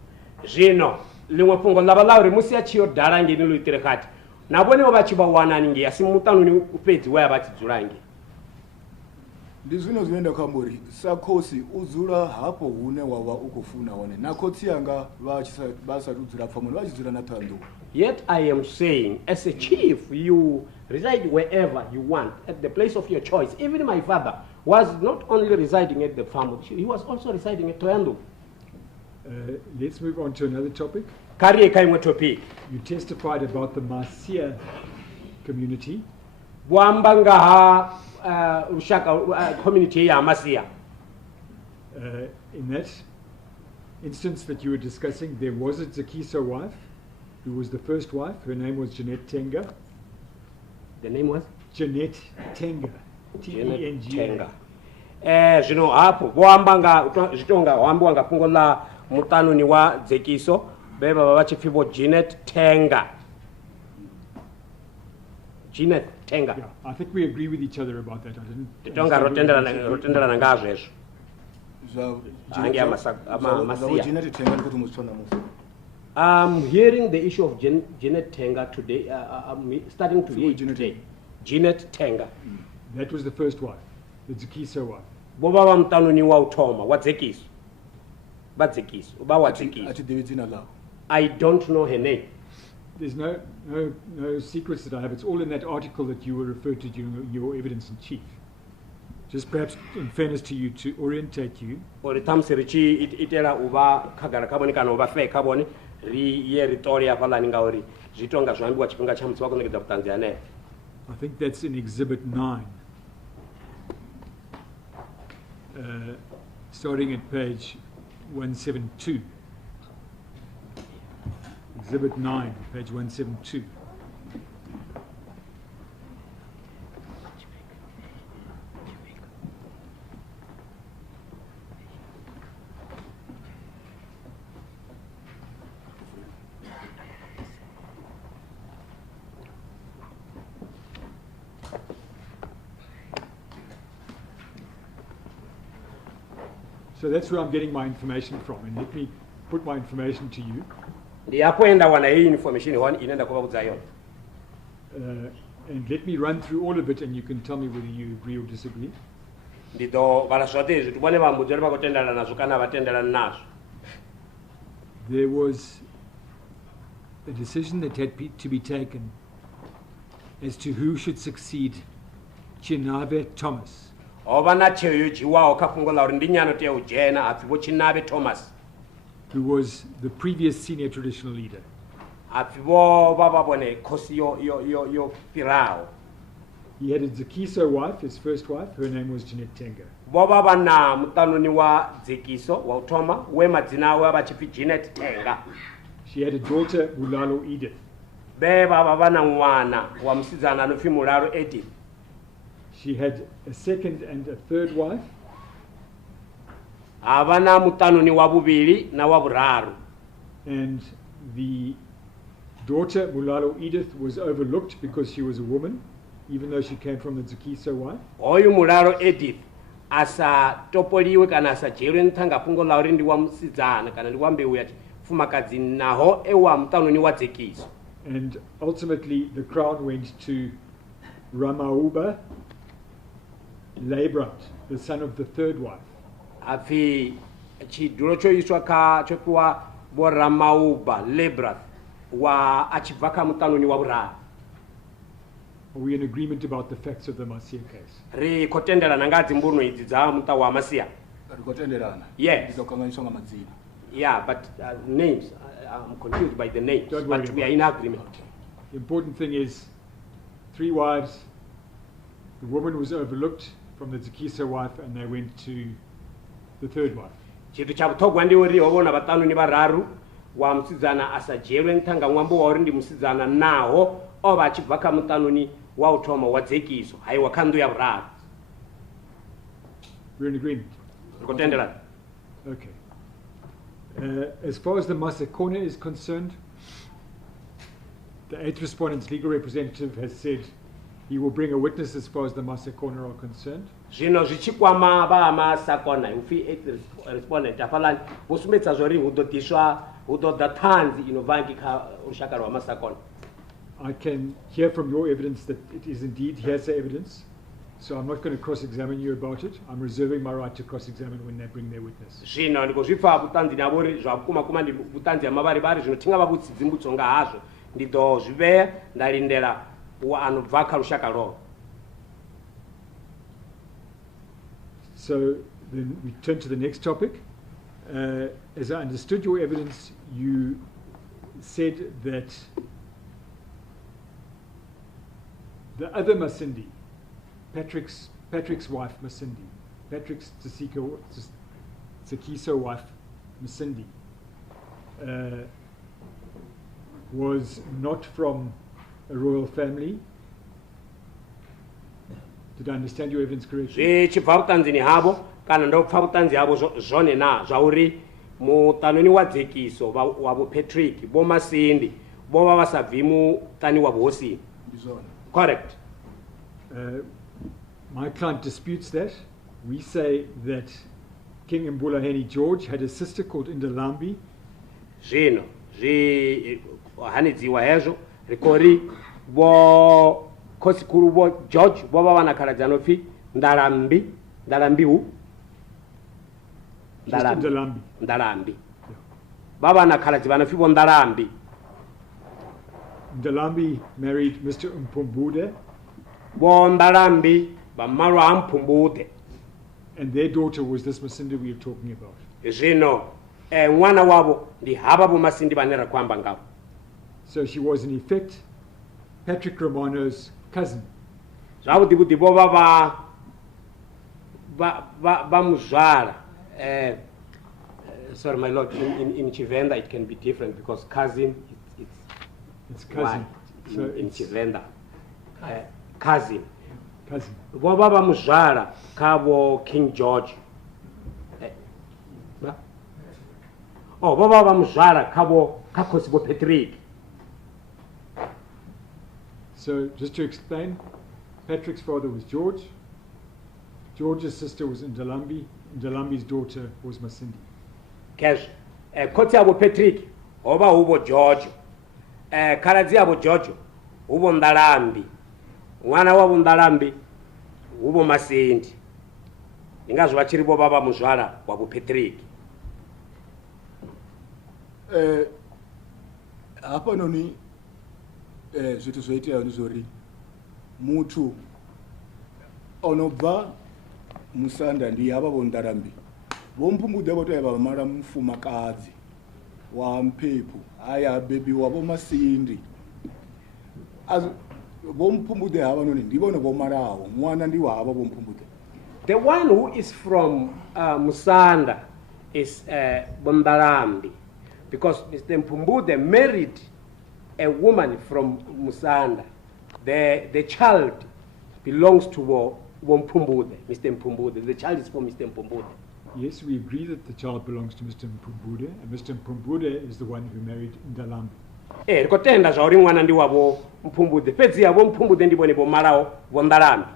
Zvino limwe fungo lava lauri musi achiyodhara ngeni Louis Trichardt navonevo vachivawana ninge asi mutanuni upedzi waya vachidzurange. Ndizvino zvinoenda kwambori sakosi udzura hapo hune wava ukufuna one nakotsi yanga vasati udzura pfamoni vachidzura natando. Yet I am saying, as a chief, you reside wherever you want, at the place of your choice. Even my father was not only residing at the farm, he was also residing at Toyando. Let's move on to another topic. kari ekaimwe topic You testified about the Masia community. bwamba ngaha community ya Masia. In that instance that you were discussing, there was a zakisa wife who was the first wife. Her name was Jeanette Tenga. The name was Jeanette Tenga. Jeanette Tenga. Tenga. Zvino hapo bwamba nga zvitonga wambiwa nga fungo la mutanuni wa zekiso beba vachifibo Jeanette Tenga. Jeanette Tenga. Yeah, I think we agree with each other about that. I didn't. Titonga rotenderana ngazvo izvo. I'm hearing the issue of Jeanette Tenga today. I'm starting to hear it today. Jeanette Tenga. That was the first wife, the zakisa wife. Boba wa mtanuni wa utoma wa zekiso. Ba zekiso. Uba wa zekiso. I don't know her name. There's no secrets that I have. It's all in that article that you were referred to during your evidence in chief. Just perhaps in fairness to you, to orientate you. Ori tamsirichi itela uba kagara kaboni kana uba fe kaboni ri ye ritoria pala ninga ori zitonga zvambiwa chipinga cha mutsi wako negedza kutanzia ne. I think that's in Exhibit 9. Starting at page 172. Exhibit 9, page 172. So that's where I'm getting my information from, and let me put my information to you. Ndiyakwenda wana hii information one inaenda kwa kudzayo. And let me run through all of it, and you can tell me whether you agree or disagree. Ndito bala zote izvi tubone vambudzeri vakutenderana nazvo kana vatenderana nazvo. There was a decision that had to be taken as to who should succeed Chinave Thomas. Ova na cheyo jiwawo kafungola uri ndinyano te ujena apfiwo Chinave Thomas. Who was the previous senior traditional leader. Apfiwo bababone kosi yo firao. He had a zakisa wife, his first wife. Her name was Jeanette Tenga. Baba na mutanuni wa zekiso wa utoma we madzina awe abachifi Jeanette Tenga. She had a daughter, Mulalo Edith. Beba baba na mwana wa msidzana anofi Mulalo Edith. She had a second and a third wife. Avana mutanuni wa buviri na wa vuraru. And the daughter, Mulalo Edith, was overlooked because she was a woman, even though she came from the zakisa wife. Oyu Mulalo Edith asa topoliwe kana asa jerwe ntanga fungo la uri ndi wa msidzana kana ndi wa mbeu yati fumakadzi naho ewa mutanuni wa zekiso. And ultimately the crown went to Ramauba Leibrant, the son of the third wife. Afi chiduro choiswa ka chokuwa bo Ramauba Leibrant wa achibvaka mutanuni wa vuraru. Are we in agreement about the facts of the Masia case? Ri kotenderana ngadzi mbuno idzi dza muta wa Masia. Yes. Yeah, but names, I'm confused by the names, but we are in agreement. The important thing is 3 wives. The woman was overlooked from the zakisa wife, and they went to the third wife. Chitu chabutogwa ndi uri wabona batanu ni bararu wa msidzana asajerwe ntanga mwambo wa uri ndi msidzana naho ova achibvaka mutanuni wa utoma wa zekiso haiwa kandu ya vuraru. We're in agreement. Kotenderana. Okay. As far as the Masa corner is concerned, the 8th respondent's legal representative has said he will bring a witness as far as the Masa corner are concerned. Zvino zvichikwama ba Masa corner ufi 8th respondent afalani vosumetsa zvori hudodiswa hudoda tanzi inovangika ushaka rwa Masa corner. I can hear from your evidence that it is indeed hearsay evidence, so I'm not going to cross-examine you about it. I'm reserving my right to cross-examine when they bring their witness. Zvino ndikozvifa butanzi navori zvakuma ndi butanzi yamavari vari zvino tinga vabutsi dzimbutsonga hazvo ndido zvive ndarindera wa anobvaka rushaka ro. So then we turn to the next topic. as I understood your evidence, you said that the other Masindi, Patrick's wife Masindi, Patrick's zakisa wife Masindi, was not from a royal family. Did I understand your evidence correctly? Chibva kutanzini havo kana ndopfa kutanzi havo zvone na zvauri mutanoni wadzikiso wavo Patrick bo Masindi bova vasabvi mutani wavo Hosini. Correct. My client disputes that. We say that King Mbulaheni George had a sister called Ndalambi. Zvino hanidziwa hezvo rikori vo kosikuru vo George vova vanakaradzi anofi Ndalambi hu Ndalambi vava vanakaradzi vanofi vo Ndalambi. Ndalambi married Mr. Mpumbude. Vo Ndalambi vamalwa Mpumbude. And their daughter was this Masindi we are talking about. Zvino mwana wavo ndi hava vo Masindi vanera kwamba ngavo. So she was in effect Patrick Romano's cousin. Zvavudi kuti vova vamuzvara. Sorry, my lord, in Vhavenda it can be different because cousin it's cousin. So in Vhavenda, cousin. Cousin. Vova vamuzvara kavo King George. Vova vamuzvara kavo kakosi vo Patrick. So just to explain, Patrick's father was George. George's sister was Ndalambi. Ndalambi's daughter was Masindi. Cash. Koti avo Patrick ova huvo George. Karadzi avo George huvo Ndalambi. Mwana wavo Ndalambi huvo Masindi. Ingazvo vachiri vo baba muzvara wavo Patrick. Hapa noni zvithu zvoiteya ndizvori mutu onobva musanda ndi hava vo Ndalambi vompumbude votoyava vamala mufumakadzi wa Mphephu aya bebi wavo Masindi vompumbude hava noni ndivona vomalawo mwana ndiwo hava vompumbude. The one who is from Musanda is Ndalambi, because Mr. Mpumbude married a woman from Musanda. The child belongs to Mpumbude, Mr. Mpumbude. The child is for Mr. Mpumbude. Yes, we agree that the child belongs to Mr. Mpumbude, and Mr. Mpumbude is the one who married Ndalambi. Rikotenda zvauri mwana ndi wavo Mpumbude. Pedzi yavo Mpumbude ndivone vomarawo vo Ndalambi.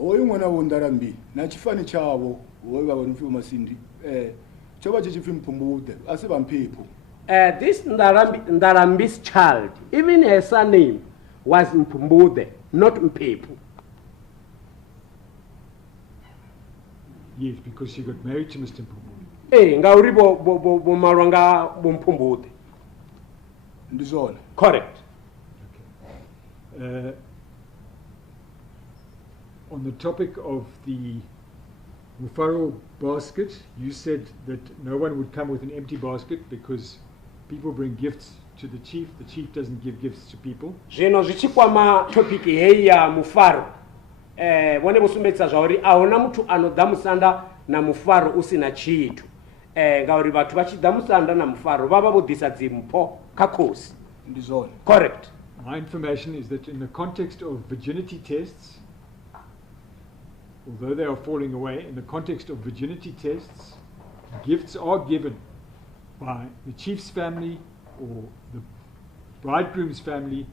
Hoyu mwana vo Ndalambi na chifani chavo hoyu vava nofi vo Masindi chova chichifi Mpumbude asi va Mphephu. This Ndalambi's child, even her surname was Mpumbude, not Mphephu. Yes, because she got married to Mr. Mpumbude. Ngauri bo marwanga bo Mpumbude. Ndizona. Correct. Okay. On the topic of the Mufaro basket, you said that no one would come with an empty basket because people bring gifts to the chief doesn't give gifts to people. Zvino zvichikwama topic heyi ya Mufaro. Vone vosumbedzisa zvauri auna mutu anodha musanda naMufaro usina chitu. Ngauri vatu vachidha musanda naMufaro vava vodhisa dzimpo kakosi. Ndizona. Correct. My information is that in the context of virginity tests, although they are falling away, in the context of virginity tests, gifts are given by the chief's family or the bridegroom's family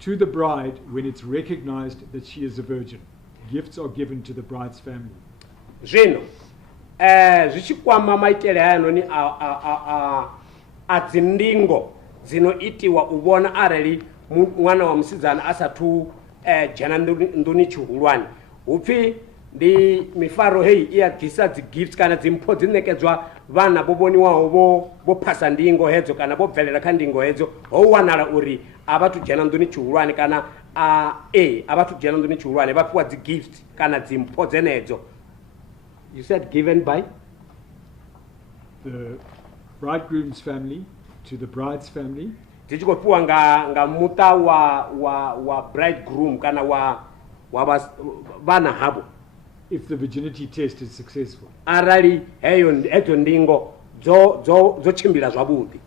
to the bride when it's recognized that she is a virgin. Gifts are given to the bride's family. Zvino, zvichikwama maitele haya noni adzindingo dzinoitiwa uvona arali mwana wa musidzana asatu jana nduni chihulwane. Upfi ndi mifaro heyi iyabvisa dzigifts kana dzimpo dzinekedzwa vana vovoniwawo vophasa ndingo hedzo kana vobvelela kha ndingo hedzo howanala uri avatujena nduni chihulwane kana avatujena nduni chihulwane vapiwa dzigifts kana dzimpo dzenedzo. You said given by? The bridegroom's family to the bride's family Tichikopiwa nga muta wa bridegroom kana wa vana havo. if the virginity test is successful. Arali eto ndingo dzo chimbila zwavhuḓi.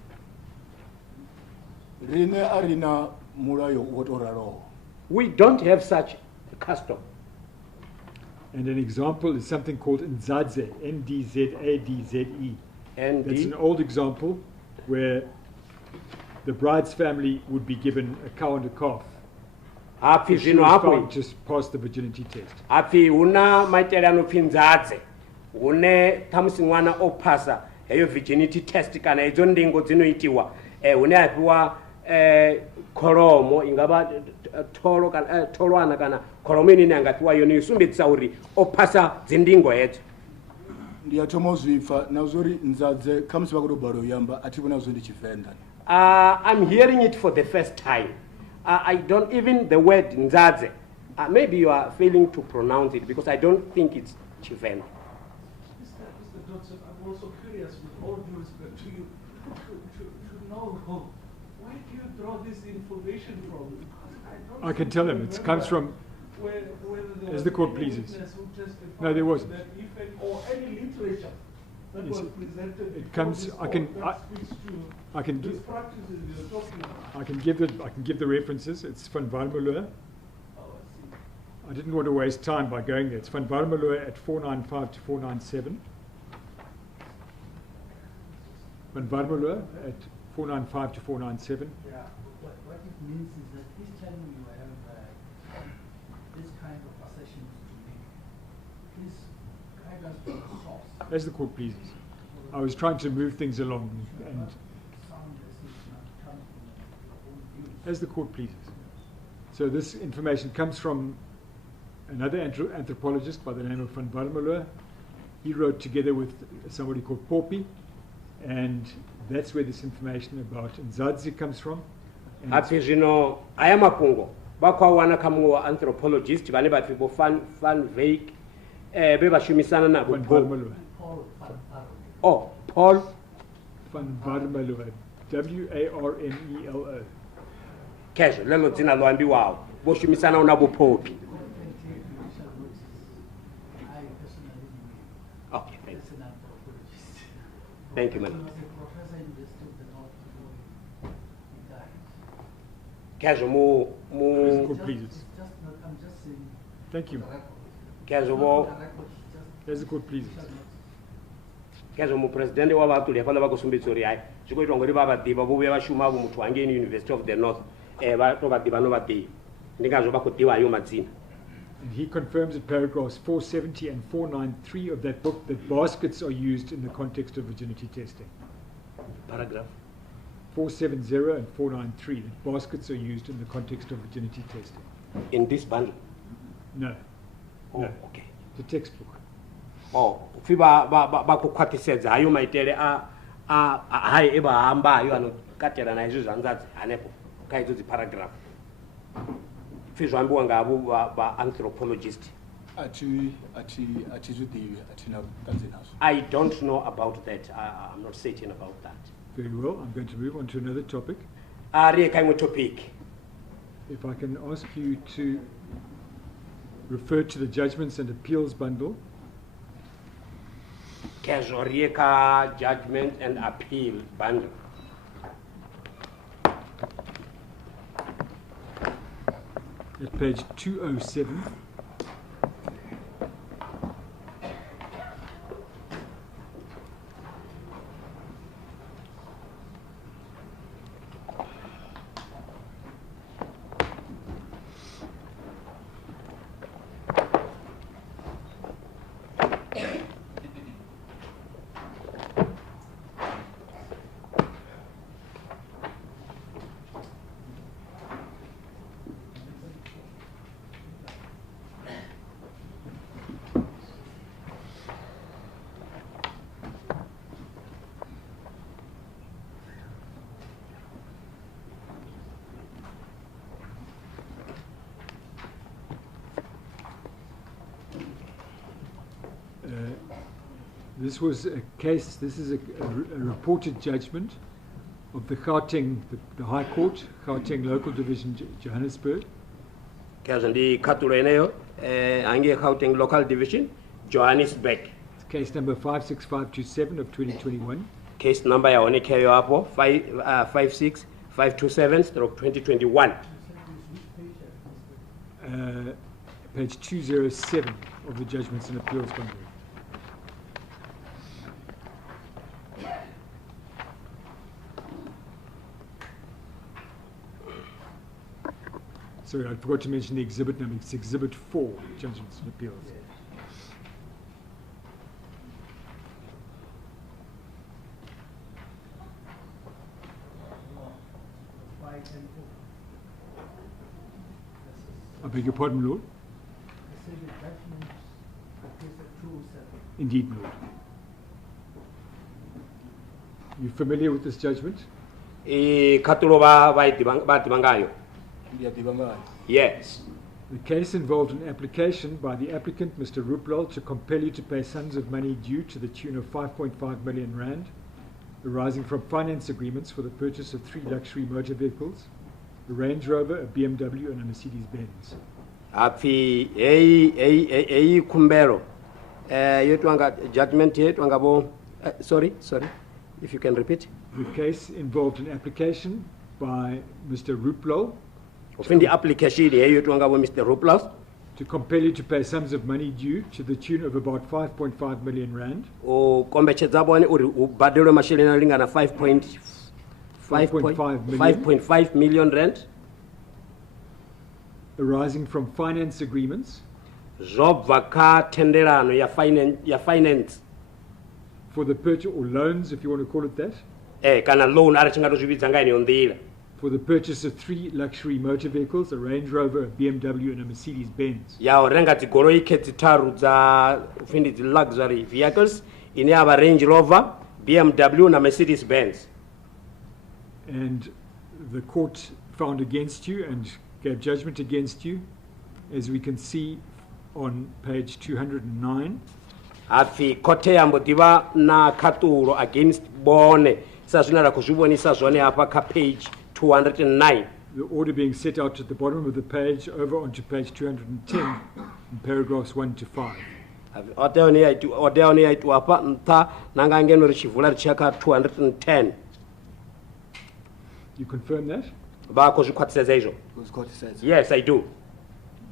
rine arina mulayo wo to raloho. We don't have such a custom. And an example is something called Ndzadze, N-D-Z-A-D-Z-E. And That's an old example where the bride's family would be given a cow and a calf. hapi If she zvino was hapo found just passed the virginity test. hapi una maitele anopfi ndzadze une tamusi mwana opasa heyo virginity test kana idzo ndingo dzinoitiwa une apiwa kholomo ingava tholwana kana kholomo inini angapiwa yone isumbedzisa uri opasa dzindingo hedzo. ndiyathoma uzvifa nazvori ndzadze khamusi vakuto balo yamba ativona zvo ndi Tshivenda. I'm hearing it for the first time. I don't even the word ndzadze. Maybe you are failing to pronounce it because I don't think it's Tshivenda. Mr. Dodson, I'm also curious, with all due respect to you, to know where do you draw this information from? Because I can tell him, it comes from, whether there as the was court any pleases. witness who testified No, there wasn't. that if or any literature that Yes, was presented. it comes- before I this can- court that speaks to I can these give, practices you're talking about. I can give the references. It's Van Warmelo. Oh, I see. I didn't want to waste time by going there. It's Van Warmelo at 495 to 497. Van Warmelo at 495 to 497. Yeah, what it means is that each time you have this kind of assertions to make, please guide us to the source. As the court pleases. I was trying to move things along and Sound as if it's not coming from your own views. as the court pleases. So this information comes from another anthropologist by the name of Van Warmelo. He wrote together with somebody called Poppy, and that's where this information about Ndzadze comes from. And Hapi zvino aya mapungo vakwawana kamwe wa anthropologist vane vatvi vo Van Veek vevashumisana navo Van Warmelo. Paul Van Arrow. Oh, Paul Van Warmelo. W-A-R-M-E-L-O. Kesho lelo dzina loambiwawo voshumisana navo Poppy. I personally knew Okay, him as an anthropologist. thank you, He madam. was a professor in the University of the North before he died. Kesho As the mu court pleases. It's just not, I'm just saying. Thank you. the record. Kesho Not vo the record, it's just. As the court pleases. shall not- kesho mupresidende wavatuli afana vakusumbidza uri hai zvikoitwa ngori vavadiva vove vashuma avo muthu wange in University of the North vatovadiva novadiva ndingazvo vakudiwa ayo madzina. And he confirms in paragraphs 470 and 493 of that book that baskets are used in the context of virginity testing. Paragraph 470 and 493, that baskets are used in the context of virginity testing. in this bundle. No, Oh, No. okay. the textbook. Oh, pfi vakukhwatisedza ayo maitele hai evahambayo anokatela na izvi zvanzadzi hanepo kaitsodzi paragraph pfi zvoambiwa ngavo vaanthropologist. atizvidivi atina kanze nazvo. I don't know about that. I'm not certain about that. Very well, I'm going to move on to another topic. Ari kaimwe topic. If I can ask you to refer to the Judgments and Appeals bundle, Kesho rieka judgment and appeal bundle. at page 207. This was a case, this is a reported judgment of the Gauteng, the High Court, Gauteng Local Division, Johannesburg. Kazo ndi khatulo eneyo ange Gauteng Local Division Johannesburg. It's case number 56527 of 2021. Case number yaonekeyo hapo 56527/2021. Page 207 of the Judgments and Appeals Boundary. Sorry, I forgot to mention the exhibit number. It's Exhibit 4, Judgments and Appeals. I beg your pardon, Lord? Indeed, Lord. You familiar with this judgment? Khatulo ba dibangayo. Yes. The case involved an application by the applicant, Mr. Ruplal, to compel you to pay sums of money due to the tune of 5.5 million rand, arising from finance agreements for the purchase of 3 luxury motor vehicles, a Range Rover, a BMW, and a Mercedes-Benz. Api kumbero. Yetwanga judgment yetwanga bo. Sorry, if you can repeat. The case involved an application by Mr. Ruplal. The application yetwanga bo Mr. Ruplal. To compel you to pay sums of money due to the tune of about 5.5 million rand. O kombecheza bone uri ubadelo masheleni alingana 5.5 million rand. Arising from finance agreements. Zobvaka tenderano ya finance. For the purchase, or loans, if you want to call it that. Kana loan arachingato zvibidza ngaini ondira. For the purchase of 3 luxury motor vehicles, a Range Rover, a BMW, and a Mercedes-Benz. Ya renga tigoro iketsitaru za ufindi luxury vehicles ine aba Range Rover, BMW na Mercedes-Benz. And the court found against you and gave judgment against you, as we can see on page 209. Afi kote yambo diva na khatulo against bone sazvinara kuzvibonisa zvone apa ka page 209. The order being set out at the bottom of the page over onto page 210 in paragraphs 1 to 5. Order yaitu apa nta nanga ngeno richivula richaka 210. You confirm that? Yes, I do.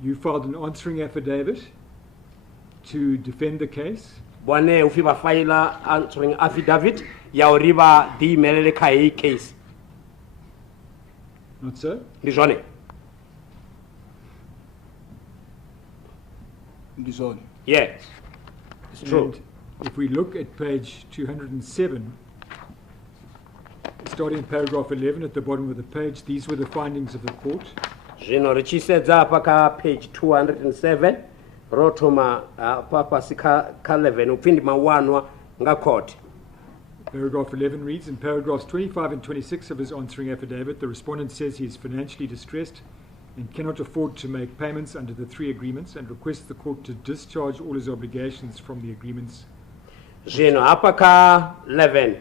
You filed an answering affidavit to defend the case. Bwane ufiba file answering affidavit ya uriba di melele kai case. Not so? Ndizone. Yes. It's true. And if we look at page 207, starting in paragraph 11 at the bottom of the page, these were the findings of the court. Zvino richisedza paka page 207 rotoma papa sika 11 upindi mawanwa nga court. Paragraph 11 reads, in paragraphs 25 and 26 of his answering affidavit, the respondent says he is financially distressed and cannot afford to make payments under the 3 agreements and requests the court to discharge all his obligations from the agreements. Zvino apaka 11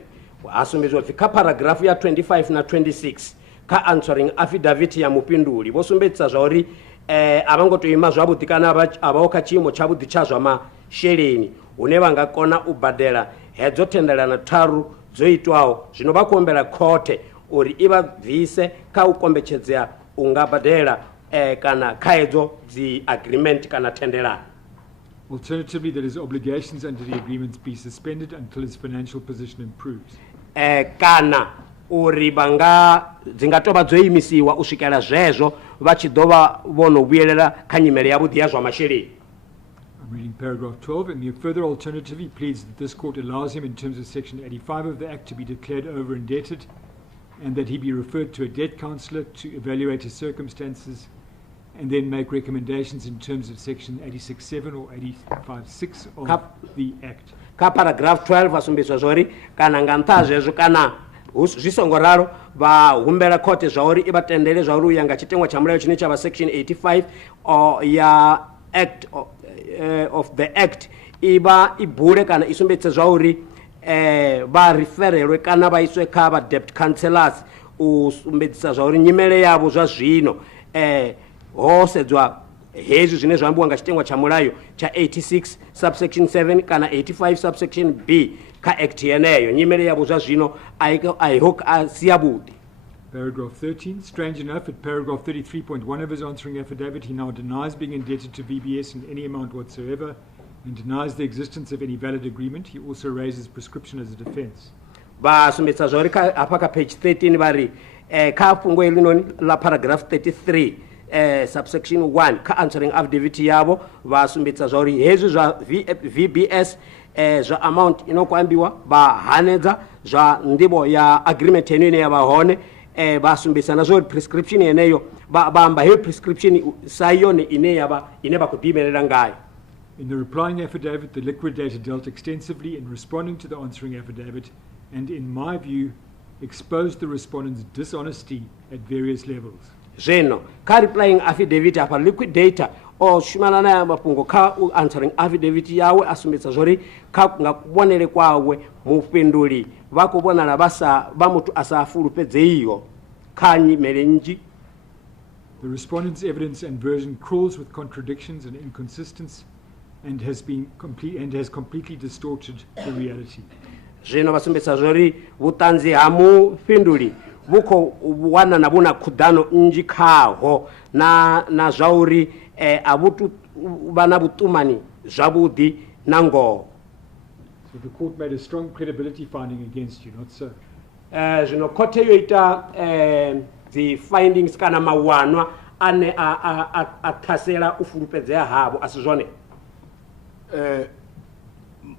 asumbidzwa kuti ka paragraph ya 25 na 26 ka answering affidavit ya mupinduli vosumbedzisa zvauri avangotoima zvavudi kana avaoka chimo chavudi chazva masheleni une vangakona ubhadhela hedzo tenderana 3 dzoitwawo zvino vakuombera khote uri ivabvise ka ukombechedzea ungabhadhela kana kaedzo dzi agreement kana tenderana. Alternatively, that his obligations under the agreements be suspended until his financial position improves. Kana uri banga dzingatova dzoimisiwa usvikela zvezvo vachidova vono vuyelera kha nyimele yavudi ya zva masheleni. I'm reading paragraph 12. In the further alternative, he pleads that this court allows him in terms of section 85 of the Act to be declared over indebted and that he be referred to a debt counsellor to evaluate his circumstances and then make recommendations in terms of section 86.7 or 85.6 of the Act. Ka paragraph 12 vasumbiswa zvauri kana ngantha zvezvo kana zvisongoraro vahumbera khote zvauri ivatendere zvauri uyanga chitengwa chamulayo chine chava section 85 ya Act of the Act iba ibule kana isumbedza zvauri ba referelwe kana ba iswe kha ba debt counselors u sumbedzisa zvauri nyimele yavo zva zvino ho sedzwa hezwi zvine zvaambiwa nga chitengwa cha mulayo cha 86 subsection 7 kana 85 subsection B ka act yeneyo nyimele yavo zva zvino aiho siyabudi. Paragraph 13. Strange enough, at paragraph 33.1 of his answering affidavit, he now denies being indebted to VBS in any amount whatsoever and denies the existence of any valid agreement. He also raises prescription as a defense. Ba sumbedza zvauri apa ka page 13 vari ka fungo elinoni la paragraph 33 subsection 1 ka answering affidavit yavo va sumbedza zvauri hezwi zva VBS zva amount inokwambiwa ba hanedza zva ndibo ya agreement ino ine yava hone ba sumbedza na zvauri prescription yeneyo ba amba he prescription sayone ine va kudimelela ngayo. In the replying affidavit, the liquidator dealt extensively in responding to the answering affidavit and, in my view, exposed the respondent's dishonesty at various levels. Zveno, ka replying affidavit apa liquidator o shumana na mapungo ka answering affidavit yawe asumbedza zvauri ka kunga kubonere kwawe mupinduli vakubonana basa ba mutu asafulupedze iyo ka nyimele nji. The respondent's evidence and version crawls with contradictions and inconsistencies and has completely distorted the reality. Zvino vasumbedza zvauri vutanzi hamupinduli vuko wana na vuna khudano nji khaho na zvauri avutu vana vutumani zvavudi na ngoho. So the court made a strong credibility finding against you, not so? Zvino kote yoita the findings kana mawanwa ane athasela ufulupedzea havo asizvone.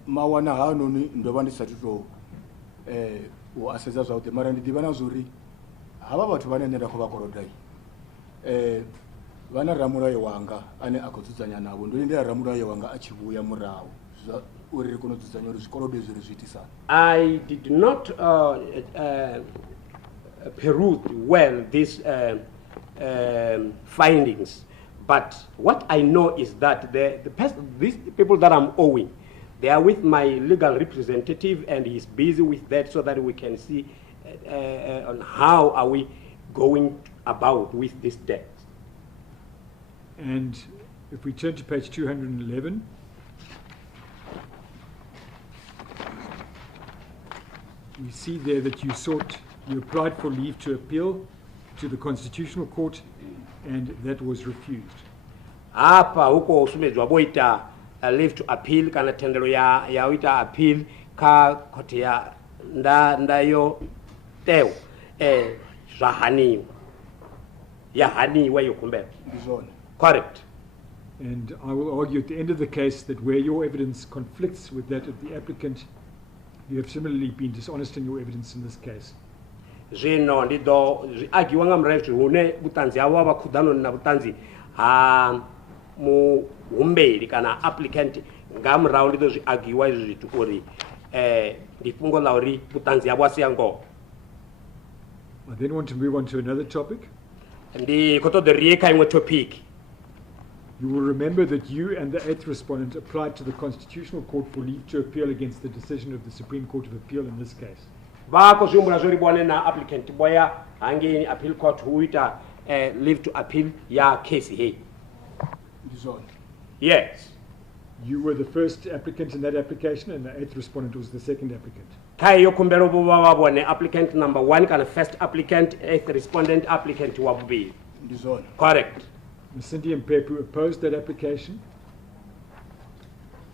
Mawana hanoni ndova ndisati to uasesa zvauti mara ndidiva nazvori hava vathu vanenera kuvakolodai vana ramulayo wanga ane agodzudzanya navo ndoendera ramulayo wanga achivuya murawo uri kunodzidzanya uri zvikolodo zviri zviitisana. I did not peruse well these findings, but what I know is that these people that I'm owing, they are with my legal representative and he's busy with that so that we can see on how are we going about with this debt. And if we turn to page 211, we see there that you applied for leave to appeal to the Constitutional Court and that was refused. Apa huko sumedzwa boita leave to appeal kana tendero ya uita appeal ka kote ya ndayo teo zvahaniwa yahaniwa yokumbela. Correct. And I will argue at the end of the case that where your evidence conflicts with that of the applicant, you have similarly been dishonest in your evidence in this case. Zvino ndido agiwa nga mrefu hune butanzi awa bakudano na butanzi mu umbeli kana applicant ngam round ndido agiwa zvitu uri ndifungo la uri butanzi awa siyango. I then want to move on to another topic. Ndi koto the rieka imwe topic. You will remember that you and the 8th respondent applied to the Constitutional Court for leave to appeal against the decision of the Supreme Court of Appeal in this case. Vako zvimbura zvori bwane na applicant boya hange appeal court huita leave to appeal ya case he. Yes. You were the first applicant in that application and the 8th respondent was the second applicant. Kayo kumbero baba bwane applicant number 1 kana first applicant 8th respondent applicant wabubi. Correct. Masindi Mphephu opposed that application.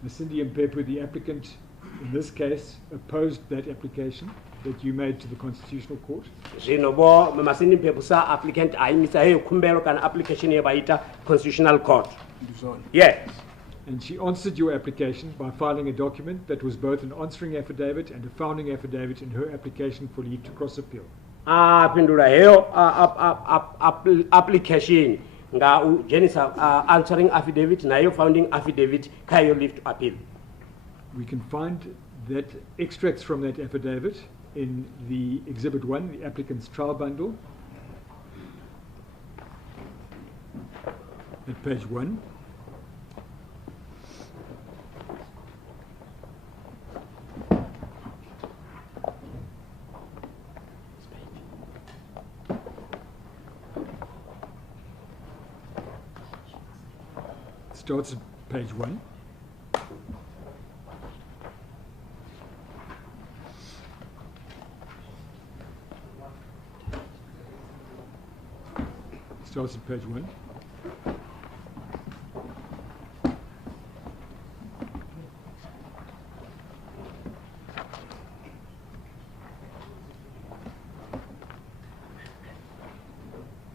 Masindi Mphephu, the applicant in this case, opposed that application that you made to the Constitutional Court. Zinobo Masindi Mphephu sa applicant aimisa heyo kumbero kana application yebaita Constitutional Court. Yes. And she answered your application by filing a document that was both an answering affidavit and a founding affidavit in her application for leave to cross appeal. Pindula heyo application nga genisa answering affidavit na yo founding affidavit kayo leave to appeal. We can find that extracts from that affidavit in the Exhibit 1, the applicant's trial bundle, at page 1. starts at page 1. Starts at page 1.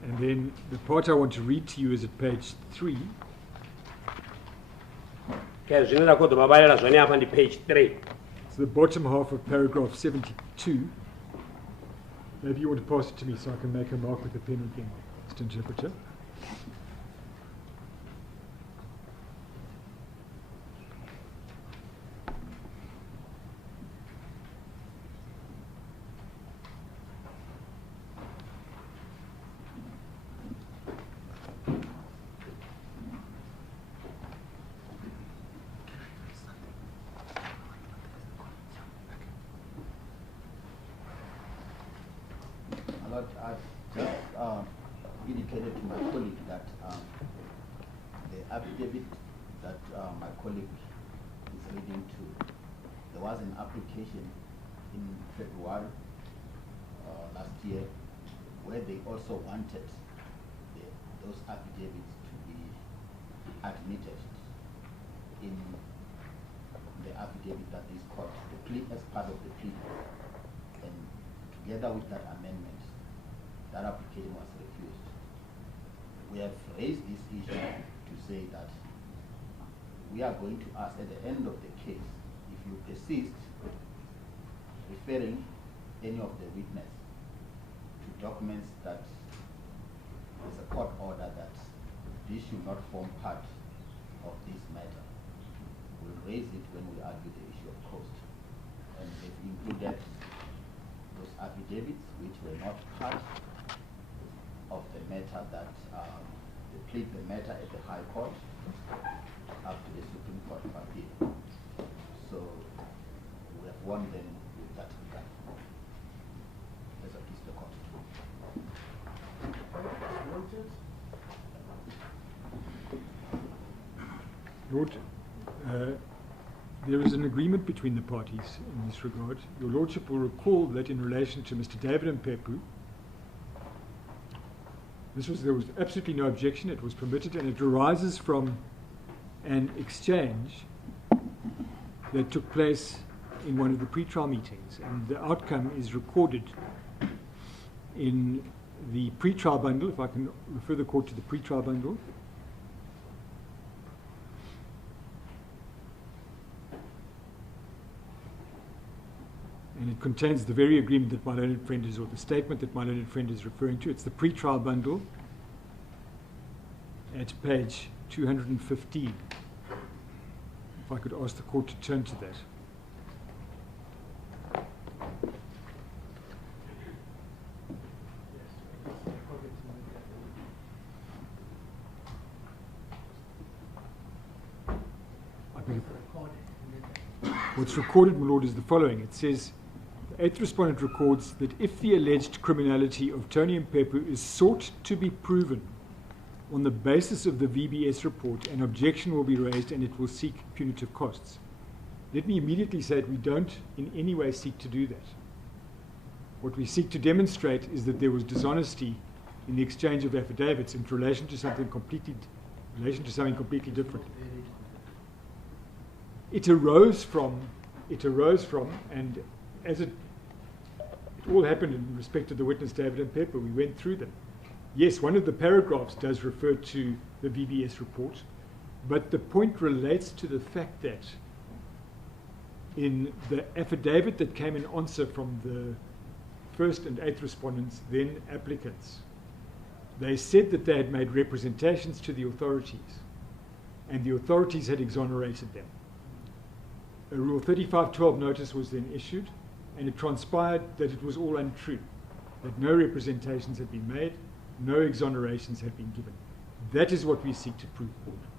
And then the part I want to read to you is at page 3. ke zwine nda khou ḓo vha vhalela zwone hafha ndi page 3. It's the bottom half of paragraph 72. Maybe you want to pass it to me so I can make a mark with the pen again, Mr. Interpreter. Lord, I've just indicated to my colleague that the affidavit that my colleague is reading to, there was an application in February last year where they also wanted those affidavits to be admitted in the affidavit that is called the plea as part of the plea. And together with that amendment, that application was refused. We have raised this issue to say that we are going to ask at the end of the case, if you persist referring any of the witness to documents that there's a court order that this should not form part of this matter. We'll raise it when we argue the issue of cost. And they've included those affidavits which were not part of the matter that they plead the matter at the High Court up to the Supreme Court of Appeal. So we have won them with that regard. Let's appease the court. Lord, there is an agreement between the parties in this regard. Your Lordship will recall that in relation to Mr. David Mphephu, there was absolutely no objection. It was permitted, and it arises from an exchange that took place in one of the pre-trial meetings, and the outcome is recorded in the pre-trial bundle. If I can refer the court to the pre-trial bundle. And it contains the very agreement that my learned friend is, or the statement that my learned friend is referring to. It's the pre-trial bundle at page 215. If I could ask the court to turn to that. What's recorded, my lord, is the following. It says, the eighth respondent records that if the alleged criminality of Toni Mphephu is sought to be proven on the basis of the VBS report, an objection will be raised and it will seek punitive costs. Let me immediately say that we don't in any way seek to do that. What we seek to demonstrate is that there was dishonesty in the exchange of affidavits in relation to something completely different. It arose from, and as it all happened in respect to the witness David Mphephu, we went through them. Yes, one of the paragraphs does refer to the VBS report, but the point relates to the fact that in the affidavit that came in answer from the first and eighth respondents, then applicants, they said that they had made representations to the authorities, and the authorities had exonerated them. A Rule 3512 notice was then issued, and it transpired that it was all untrue, that no representations had been made, no exonerations had been given. That is what we seek to prove.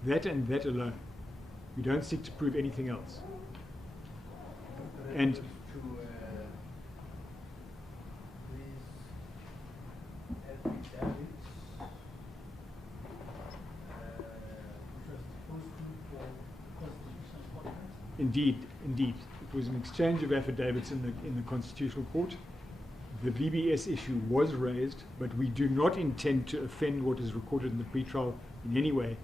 That and that alone. We don't seek to prove anything else. And these affidavits, which was supposed Indeed. It was an exchange of affidavits in the Constitutional Court. The VBS issue was raised, but we do not intend to offend what is recorded in the pretrial in any way.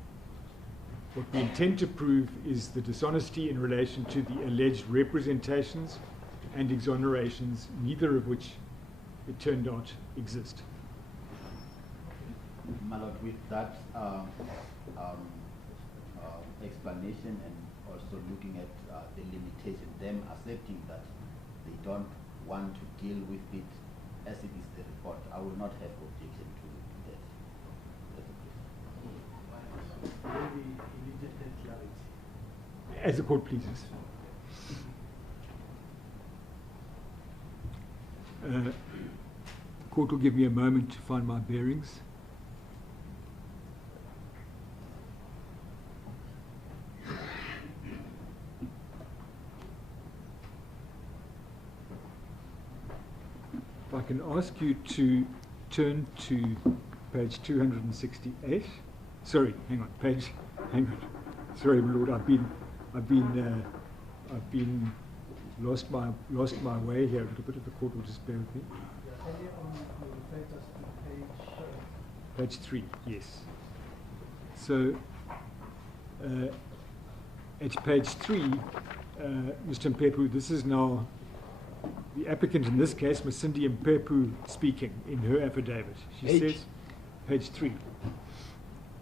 What we intend to prove is the dishonesty in relation to the alleged representations and exonerations, neither of which it turned out exist. My Lord, with that explanation and also looking at the limitation, them accepting that they don't want to deal with it as it is the report, I will not have objection to that. Maybe immediate clarity. As the court pleases. The court will give me a moment to find my bearings. If I can ask you to turn to page 268. Sorry, hang on. Sorry, my lord. I've been lost my way here a little bit. If the court will just bear with me. Earlier on, you referred us to Page 3, yes. So, at page 3, Mr. Mphephu, this is now the applicant in this case, Masindi Mphephu, speaking in her affidavit. She says, page 3.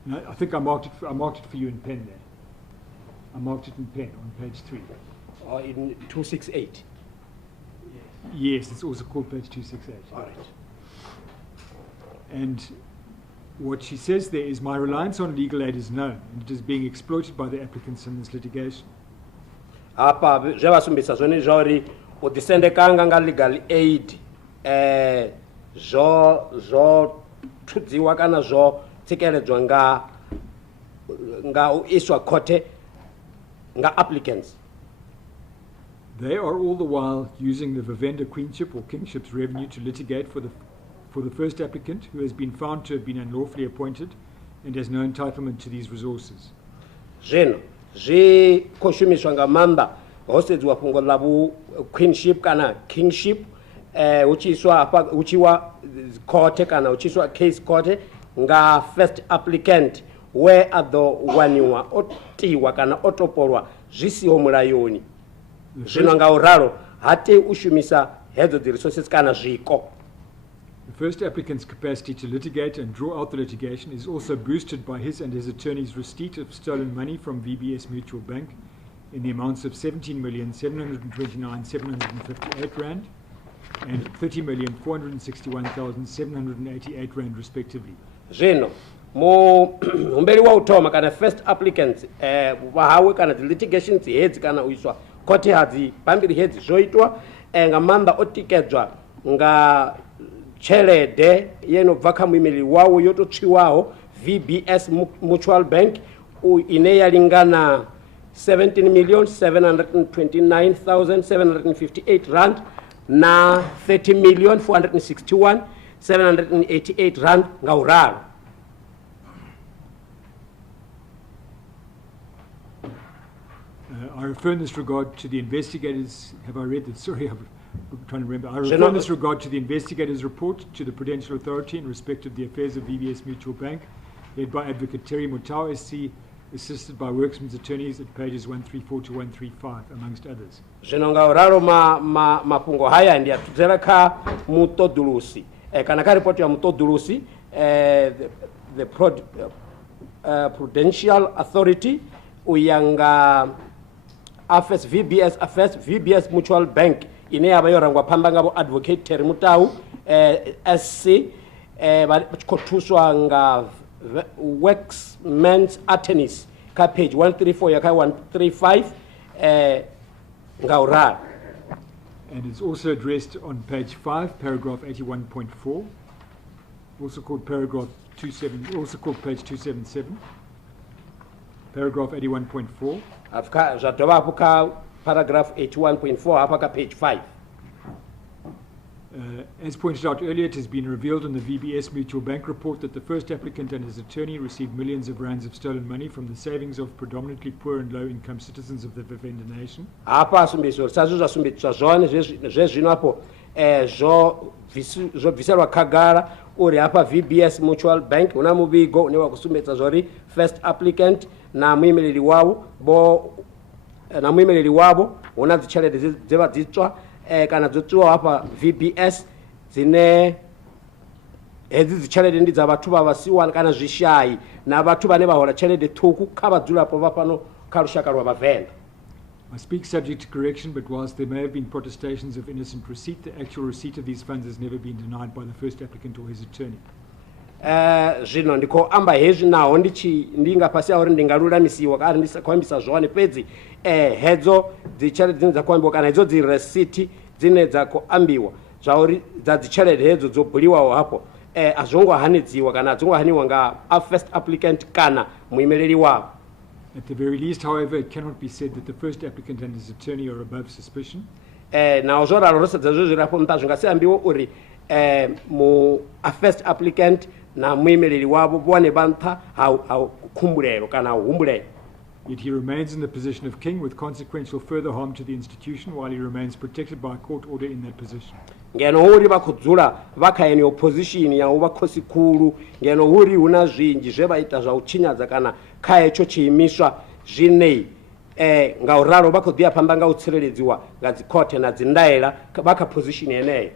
No, I think I marked it for you in pen there. I marked it in pen on page 3. Or in 268. Yes, it's also called page 268. All right. And what she says there is, my reliance on legal aid is known, and it is being exploited by the applicants in this litigation. Apa zvavasumbisa zvone zvauri udisendekanga nga legal aid zvo tudziwa kana zvo tsikeledzwa nga uiswa khote nga applicants. They are all the while using the Vhavenda queenship or kingship's revenue to litigate for the first applicant, who has been found to have been unlawfully appointed and has no entitlement to these resources. Zvino zvikoshumiswa nga manda hosedzwa fungo la queenship kana kingship uchiwa court kana uchiswa case court nga first applicant where adowaniwa otiwa kana otopolwa zvisiho mulayoni. Zvino nga uraro hate ushumisa hedzo the resources kana zviko. The first applicant's capacity to litigate and draw out the litigation is also boosted by his and his attorney's receipt of stolen money from VBS Mutual Bank in the amounts of 17,729,758 Rand and 30,461,788 Rand respectively. Zvino mumberi wa utoma kana first applicants vahawe kana the litigation heads kana uiswa kote hadzi pambiri heads zvoitwa nga manda otikedzwa nga chelede yenobva kamuimiri wawo yototsviwaho VBS Mutual Bank ine yalingana 17,729,758 Rand na 30,461,788 Rand nga uraro. I refer in this regard to the investigators. Have I read this? Sorry, I'm trying to remember. I refer in this regard to the investigators' report to the Prudential Authority in respect of the affairs of VBS Mutual Bank, led by Advocate Terry Motau, SC, assisted by Worksman's attorneys at pages 134 to 135, amongst others. Zvino nga uraro mapungo haya ndi atudzera kha mutodulusi kana ka report ya mutodulusi the Prudential Authority uyanga affairs VBS Mutual Bank ine yava yorangwa phamba ngavo Advocate Terry Motau SC vachikothuswa nga Worksman's attorneys ka page 134 yaka 135 nga uraro. And it's also addressed on page 5, paragraph 81.4, also called paragraph 27, also called page 277, paragraph 81.4. Zvadova hapo ka paragraph 81.4 hapa ka page 5. As pointed out earlier, it has been revealed in the VBS Mutual Bank report that the first applicant and his attorney received millions of rands of stolen money from the savings of predominantly poor and low-income citizens of the Vhavenda nation. apa asumbiso sazvo zvasumbiswa zvone zvezvino apo zvo bviserwa khagala uri apa VBS Mutual Bank una muvigo une wakusumbedza zvori first applicant na muimeleli wavo una dzitshelede dzeva dzitsva kana dzotswiwa apa VBS dzine hedzi dzitshelede ndi dza vathu vavasiwa kana zvishayi na vathu vane vahola tshelede thuku kha vadzulapo va pano kha lushaka lwa Vhavenda. I speak subject to correction, but whilst there may have been protestations of innocent receipt, the actual receipt of these funds has never been denied by the first applicant or his attorney. Zvino ndiko amba hezvi naho ndinga pasi auri ndingalulamisiwa kana ndisakuambisa zvone pedzi hedzo dzitshelede dzine dzakuambiwa kana hedzo dziresiti dzine dzakuambiwa zvauri dzadzitshelede hedzo dzobhuliwawo hapo azvongohanidziwa kana adzongohaniwa nga first applicant kana muimeleli wavo. At the very least, however, it cannot be said that the first applicant and his attorney are above suspicion. Naho zvoralo rosedza zvirapo mta zvingasiambiwa uri first applicant na muimeleli wavo vone vantha haukumbulelo kana hauhumbulelo. Yet he remains in the position of king with consequential further harm to the institution while he remains protected by a court order in that position. Ngeno uri vakudzula vakaeni opposition yawo vakhosi khulu ngeno uri una zvinji zvevaita zvauchinyadza kana kha hecho chiimiswa zvinei ngauralo vakhodhiya phamba ngautsireledziwa nga dzikhothe na dzindaela vakha position yeneyo.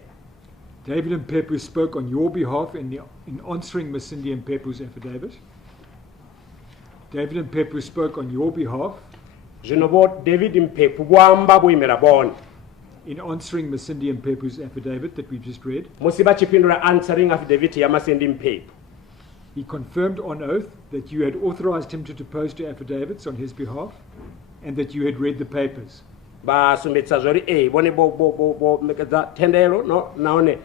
David Mphephu spoke on your behalf in answering Masindi Mphephu's affidavit. David Mphephu spoke on your behalf zvino vo David Mphephu vamba vuimela bona in answering Masindi Mphephu's affidavit that we've just read. musi vachipindula answering affidavit ya Masindi Mphephu. He confirmed on oath that you had authorized him to depose to affidavits on his behalf and that you had read the papers. Vasumbedza zvori vone vo mekedza thendelo no naone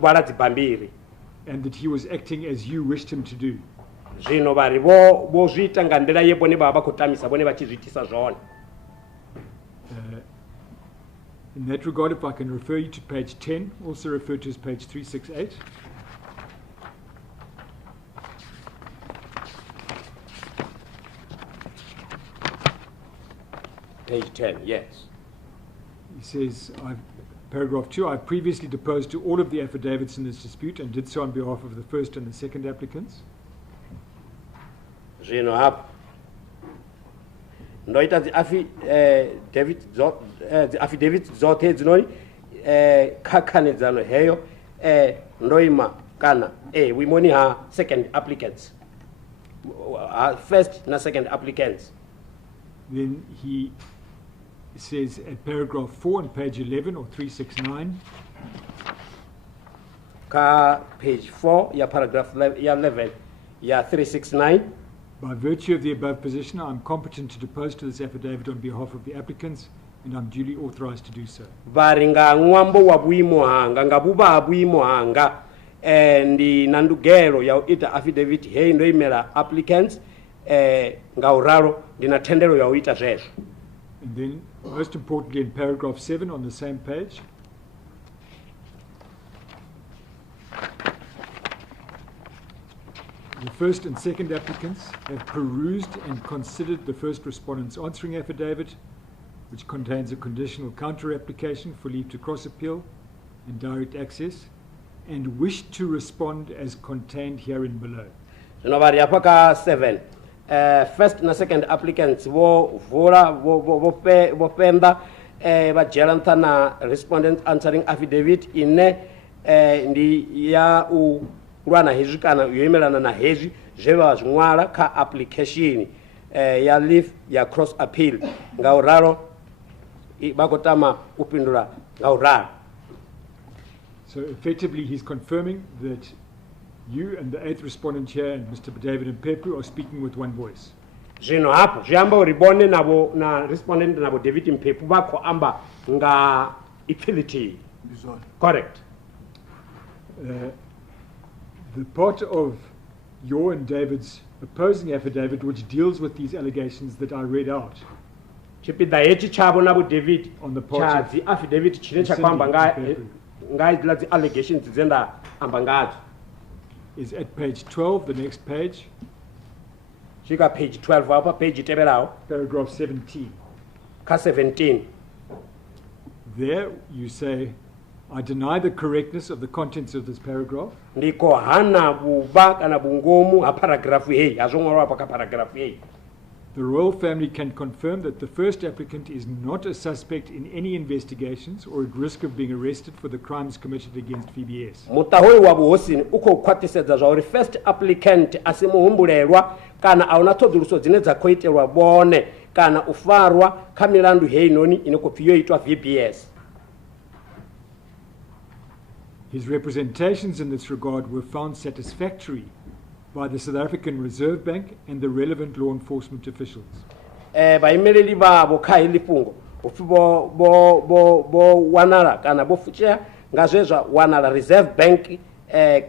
valadzibhambiri. And that he was acting as you wished him to do. Zvino vari vozviita nga ndela yevone vava vakutamisa vone vachizviitisa zvone. In that regard, if I can refer you to page 10, also referred to as page 368. Page 10, yes. He says, paragraph 2, I previously deposed to all of the affidavits in this dispute and did so on behalf of the first and the second applicants. Zvino hapo ndoita affidavit zote dzinoni kakhanedzano heyo ndoima kana wimoni ha second applicants first na second applicants. Then he says at paragraph 4 on page 11 or 369. Ka page 4 ya paragraph 11 ya 369. By virtue of the above position, I am competent to depose to this affidavit on behalf of the applicants, and I'm duly authorized to do so. Vari nga ng'wambo wa vuimo hanga nga vuva vuimo hanga ndi na ndugelo ya uita affidavit heyi ndoimela applicants nga uralo ndina thendelo ya uita zwezwo. And then, most importantly, in paragraph 7 on the same page, the first and second applicants have perused and considered the first respondent's answering affidavit, which contains a conditional counter-application for leave to cross-appeal and direct access, and wish to respond as contained herein below. Zvino vari apa ka 7 first na second applicants vopenda vajela nṱha na respondent answering affidavit ine ndi ya u lwana hezwi kana yoimelana na hezwi zwe vha zwiṅwala kha application ya leave ya cross appeal ngauralo vha khou tama u pindula ngauralo. So effectively he's confirming that you and the 8th respondent here and Mr. David Mphephu are speaking with one voice. Zvino hapo zviamba uri bone navo na respondent navo David Mphephu vha khou amba nga equality. Correct. The part of your and David's opposing affidavit which deals with these allegations that I read out chipiḓa hetshi tshavho na vho David On the part tsha of dzi affidavit tshine tsha Masindi khou amba nga Mphephu. nga idziḽa dzi allegations dze nda amba ngadzo is at page 12, the next page, swika page 12 hafha page i tevhelaho paragraph 17. kha 17. There you say, I deny the correctness of the contents of this paragraph. Ndi khou hana vhuvha kana vhungomu ha paragraph heyi ha zwo ṅwalwa hafha kha paragraph heyi. The royal family can confirm that the first applicant is not a suspect in any investigations or at risk of being arrested for the crimes committed against VBS. Muṱa hoyu wa vhuhosini u khou khwaṱhisedza zwa uri first applicant a si muhumbulelwa kana a huna ṱhoḓuluso dzine dza khou itelwa vhone kana u farwa kha milandu heinoni ine khou pfi yo itwa VBS. His representations in this regard were found satisfactory by the South African Reserve Bank and the relevant law enforcement officials. Vhaimeleli vhavho kha heḽi fhungo upfi bo wanala kana bo futsheya nga zwe zwa wanala Reserve Bank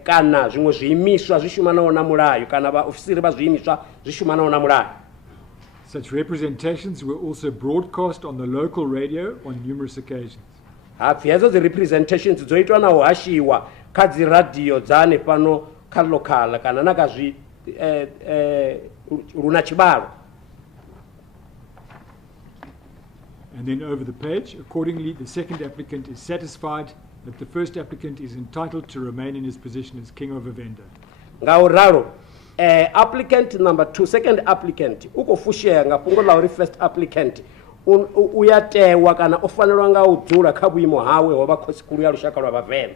kana zwiṅwe zwiimiswa zwi shumanaho na mulayo kana vhaofisiri vha zwiimiswa zwi shumanaho na mulayo. Such representations were also broadcast on the local radio on numerous occasions. Hapfi hedzo dzi representations dzo itwa na u hashiwa kha dzi radio dza hanefhano kha local kana na kha zwi luna tshibalo. And then over the page, accordingly, the second applicant is satisfied that the first applicant is entitled to remain in his position as King of Vhavenda. Ngauralo applicant number 2, second applicant uko fushea nga fhungo la uri first applicant uyatewa kana o fanelwa nga u dzula kha vhuimo hawe ho vha khosikulu ya lushaka lwa Vhavenda.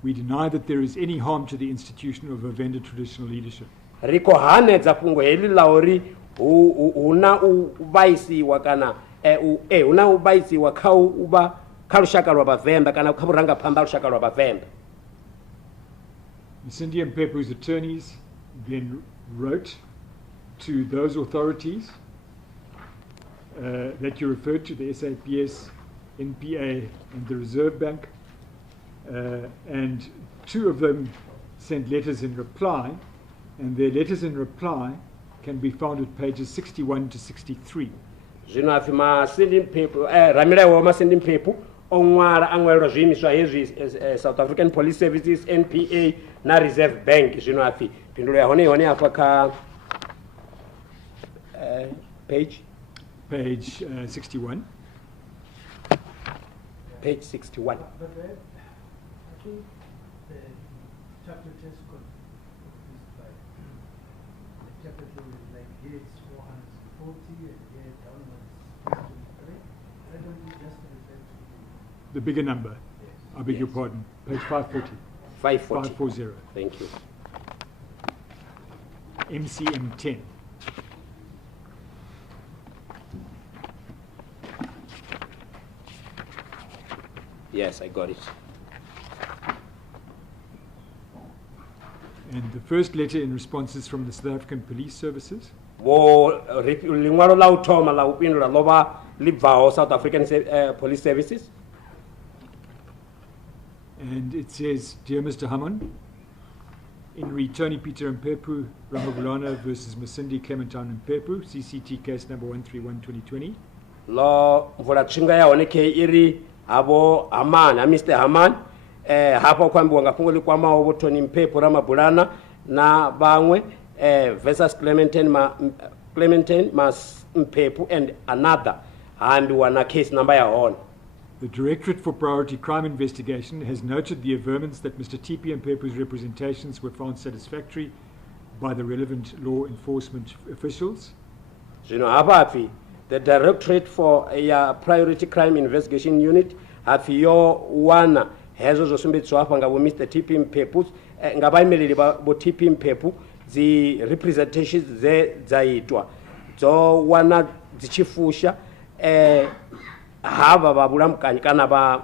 We deny that there is any harm to the institution of Vhavenda traditional leadership. Riko hanedza fhungo heḽi la uri huna u vhaisiwa kana huna u vhaisiwa kha u vha kha lushaka lwa Vhavenda kana kha vhurangaphanḓa lushaka lwa Vhavenda. Masindi Mphephu's attorneys then wrote to those authorities that you referred to, the SABC, NPA, and the Reserve Bank, and two of them sent letters in reply, and their letters in reply can be found at pages 61 to 63. Zwino afi Masindi Mphephu Ramilayo wa Masindi Mphephu o ṅwala a ṅwalelwa zwiimiswa hezwi South African Police Services, NPA na Reserve Bank. Zwino afi phindulo ya hone hone hafha kha page 61. Page 61. But I think the chapter test got confused by the chapter is like here it's 440 and here downwards 23. Why don't you just refer to The bigger number. Yes. I beg your pardon. Page 540. 540. 540. Thank you. MCM 10. Yes, I got it. And the first letter in response is from the South African Police Services. Wo liṅwalo la u thoma la u pindula ḽo vha ḽi bvaho South African Police Services. And it says, Dear Mr. Hammond, in re Toni Mphephu Ramabulana versus Masindi Mphephu, CCT case number 131/2020. Lo mvula tsinga ya hone ke iri abo Haman, Mr. Haman hafha kwambiwa nga fhungo ḽi kwamaho vho Toni Mphephu Ramabulana na vhaṅwe versus Clementine Mphephu and another hambiwa na case number ya hone. The Directorate for Priority Crime Investigation has noted the averments that Mr. T.P. Mphephu's representations were found satisfactory by the relevant law enforcement officials. Zwino hafha the Directorate for Priority Crime Investigation Unit hafi yo wana hezo zwo sumbedziswa hafha nga vho Mr. T.P. Mphephu nga vhaimeleli vho T.P. Mphephu dzi representations dza itwa dzo wana dzi tshifusha hava vha vhulamukanyi kana vha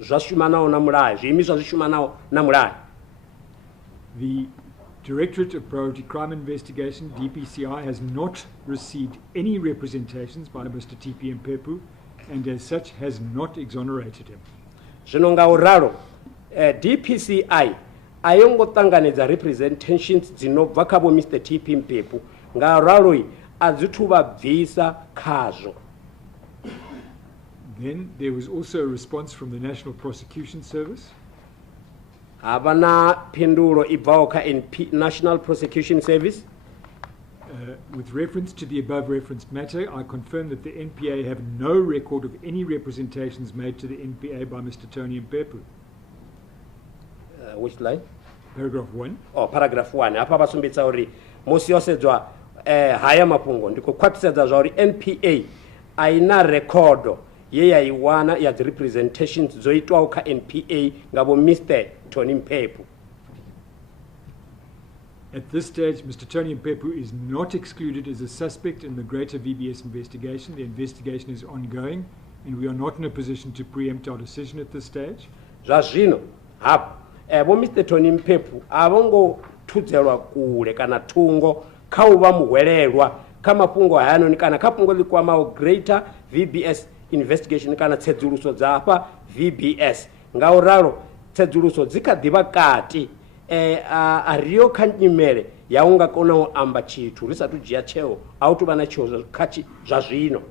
zwa shumanaho na mulayo zwiimiswa zwi shumanaho na mulayo. The Directorate of Priority Crime Investigation, DPCI, has not received any representations by Mr. T.P. Mphephu and as such has not exonerated him. Zwino ngauralo DPCI ayongo ṱanganedza representations dzinobva kha vho Mr. T.P. Mphephu ngauralo a dzi thu vha bvisa khazwo. Then there was also a response from the National Prosecution Service. Havha na phindulo i bvaho kha National Prosecution Service. With reference to the above referenced matter, I confirm that the NPA have no record of any representations made to the NPA by Mr. Toni Mphephu. Which line? Paragraph 1. Oh, paragraph 1. Apa vasumbedza uri musi yosedzwa haya mafhungo ndiko khwaṱhisedza zwa uri NPA aina record ye yaiwana ya dzi representations dzo itwaho kha NPA nga vo Mr. Toni Mphephu. At this stage, Mr. Toni Mphephu is not excluded as a suspect in the greater VBS investigation. The investigation is ongoing, and we are not in a position to preempt our decision at this stage. Zwa zwino hapo vo Mr. Toni Mphephu avongo thudzelwa kule kana thungo kha u vha muhwelelwa kha mafhungo hayanoni kana kha fhungo ḽi kwamaho greater VBS investigation kana tsedzuluso dza hafha VBS. Ngauralo tsedzuluso dzi kha ḓivha kati a riyo kha nyimele ya unga kona u amba tshithu ri sathu dzhia tsheo a u tu vha na tsheo kha zwa zwino.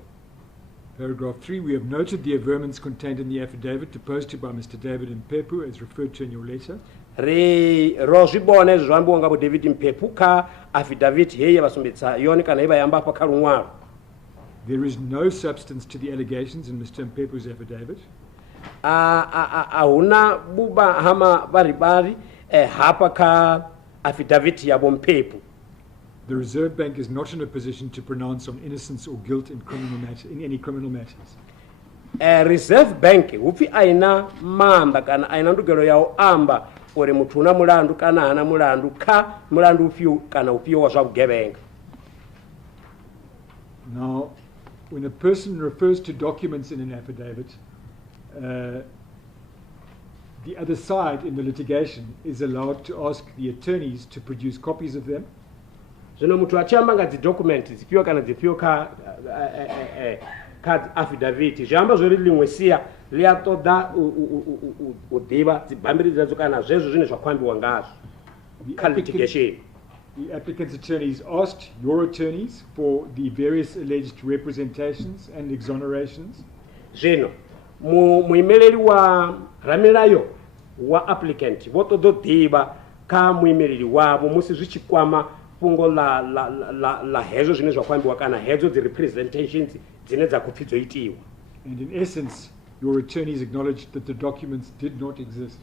Paragraph 3, we have noted the averments contained in the affidavit deposed to by Mr. David Mphephu as referred to in your letter. Ro zwi vhona zwo ambiwa nga vo David Mphephu kha affidavit heyi ya vasumbedza yone kana iva yamba hafha kha luṅwalo. There is no substance to the allegations in Mr. Mphephu's affidavit. Huna buba hama baribari hapa kha affidavit ya vo Mphephu. The Reserve Bank is not in a position to pronounce on innocence or guilt in any criminal matters. Reserve Bank hupfi aina mamba kana aina ndugelo ya u amba uri muthu una mulandu kana hana mulandu kha mulandu ufhiyo kana ufhiyo wa zwa vhugevhenga. Now, when a person refers to documents in an affidavit, the other side in the litigation is allowed to ask the attorneys to produce copies of them. Zvino muthu achiamba nga dzi documents dzifhiyo kana dzifhiyo kha affidavit zviamba zvori limwe sia ri a ṱoḓa u ḓivha dzibambiri dzadzo kana zwezwo zwine zwa khou ambiwa ngazwo kha litigation. The applicant's attorneys asked your attorneys for the various alleged representations and exonerations. Zvino muimeleli wa ramilayo wa applicant vo ṱoḓa u ḓivha kha muimeleli wavho musi zwi tshi kwama fhungo la hezwo zwine zwa khou ambiwa kana hedzo dzi representations dzine dza khou pfi dzo itiwa. And in essence, your attorneys acknowledged that the documents did not exist.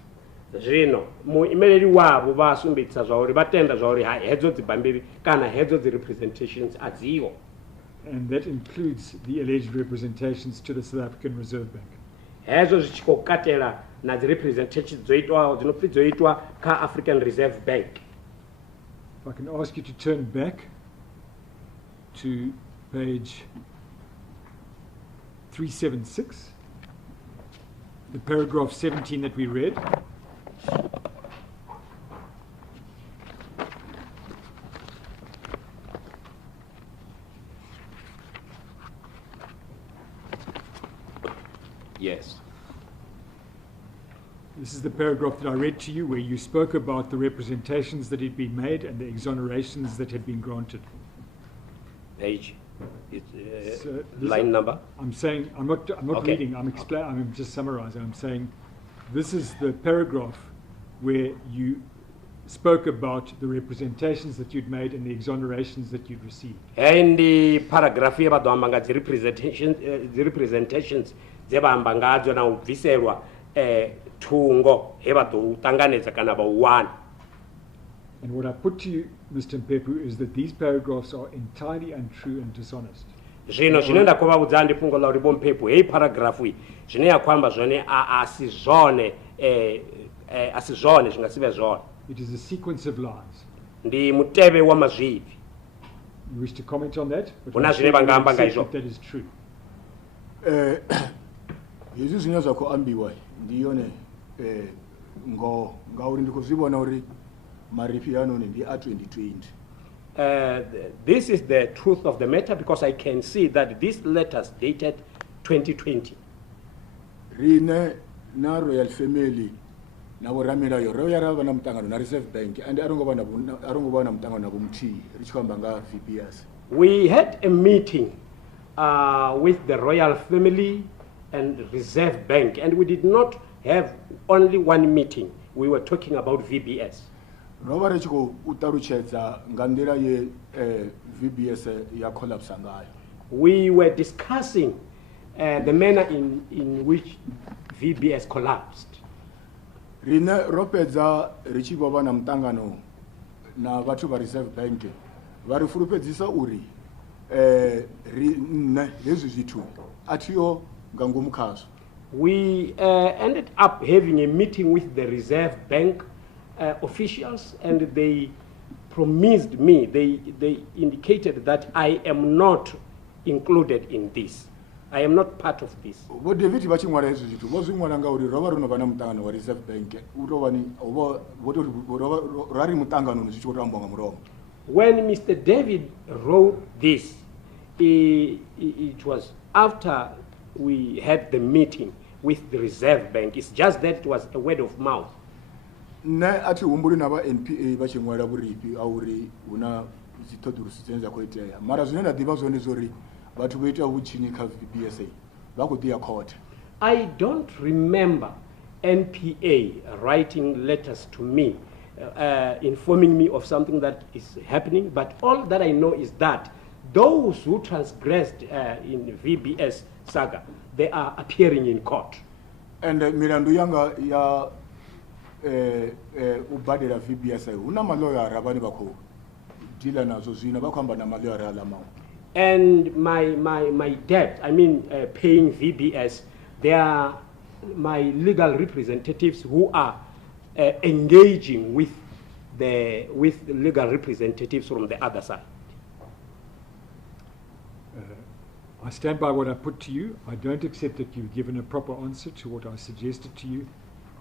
Zvino muimeleli wavho vha sumbedzisa zwa uri vha tenda zwa uri hedzo dzibambiri kana hedzo dzi representations a dziho. And that includes the alleged representations to the South African Reserve Bank. Hezo zwi tshi khou katela na dzi representations dzo itwaho dzinopfi dzo itwa kha African Reserve Bank. If I can ask you to turn back to page 376, the paragraph 17 that we read. Yes. This is the paragraph that I read to you where you spoke about the representations that had been made and the exonerations that had been granted. Page. It's So line number. I'm saying, I'm not Okay. reading, I'm just summarizing. I'm saying this is the paragraph where you spoke about the representations that you'd made and the exonerations that you'd received. And the paragraph here about the representations dze vha amba ngadzo na u bviselwa thungo he vha ḓo ṱanganedza kana vha u wana. And what I put to you, Mr. Mphephu, is that these paragraphs are entirely untrue and dishonest. Zvino zvine nda khou vha vhudza ndi fhungo ḽa uri Vho Mphephu heyi paragraph zwine ya khou amba zwone a si zwone zwi nga si vhe zwone. It is a sequence of lies. Ndi mutevhe wa mazwifhi. You wish to comment on that? But Huna I'm zwine sure vha you nga amba accept nga izwo. that that is true. Hezwi zwine zwa khou ambiwa ndi yone ngauri ndi khou zwi vhona uri marifhi anoni ndi a 2020. This is the truth of the matter because I can see that these letters dated 2020. Rine na royal family na voramilayo ro ya na mutangano na Reserve Bank and arongo vha na mutangano na vomuthihi ri tshi khou amba nga VBS. We had a meeting with the royal family and Reserve Bank, and we did not have only one meeting. We were talking about VBS. Rova ri tshi khou ṱalutshedza nga nḓila ye VBS ya collapse ngayo. We were discussing the manner in which VBS collapsed. Rine ro fhedza ri tshi vha na muṱangano na vhathu vha Reserve Bank vha ri fulufhedzisa uri nne hezwi zwithu a thiho nga ngomu khazwo. We ended up having a meeting with the Reserve Bank officials, and they promised me, they indicated that I am not included in this. I am not part of this. Vho David vha tshi ṅwala hezwi zwithu vho zwi ṅwala nga uri ro vha ro no vha na muṱangano wa Reserve Bank u tou vha ni vho ro ri muṱangano zwi tshi khou tou ambiwa nga mulomo. When Mr. David wrote this, it was after we had the meeting with the Reserve Bank. It's just that it was a word of mouth. Nne a thi humbuli na vha NPA vha tshi ṅwala vhurifhi a uri hu na dzi ṱhoḓuluso dzine dza khou itea, mara zwine nda ḓivha zwone zori vhathu vho ita vhutshinyi kha VBS vha khou ḓi ya court. I don't remember NPA writing letters to me informing me of something that is happening, but all that I know is that those who transgressed in VBS saga, they are appearing in court. And milandu yanga ya u badela VBS hu na maloyara vhane vha khou deala nazo zwino vha khou amba na maloyara ala maṅwe. And my debt, I mean paying VBS, they are my legal representatives who are engaging with the legal representatives from the other side. I stand by what I put to you. I don't accept that you've given a proper answer to what I suggested to you,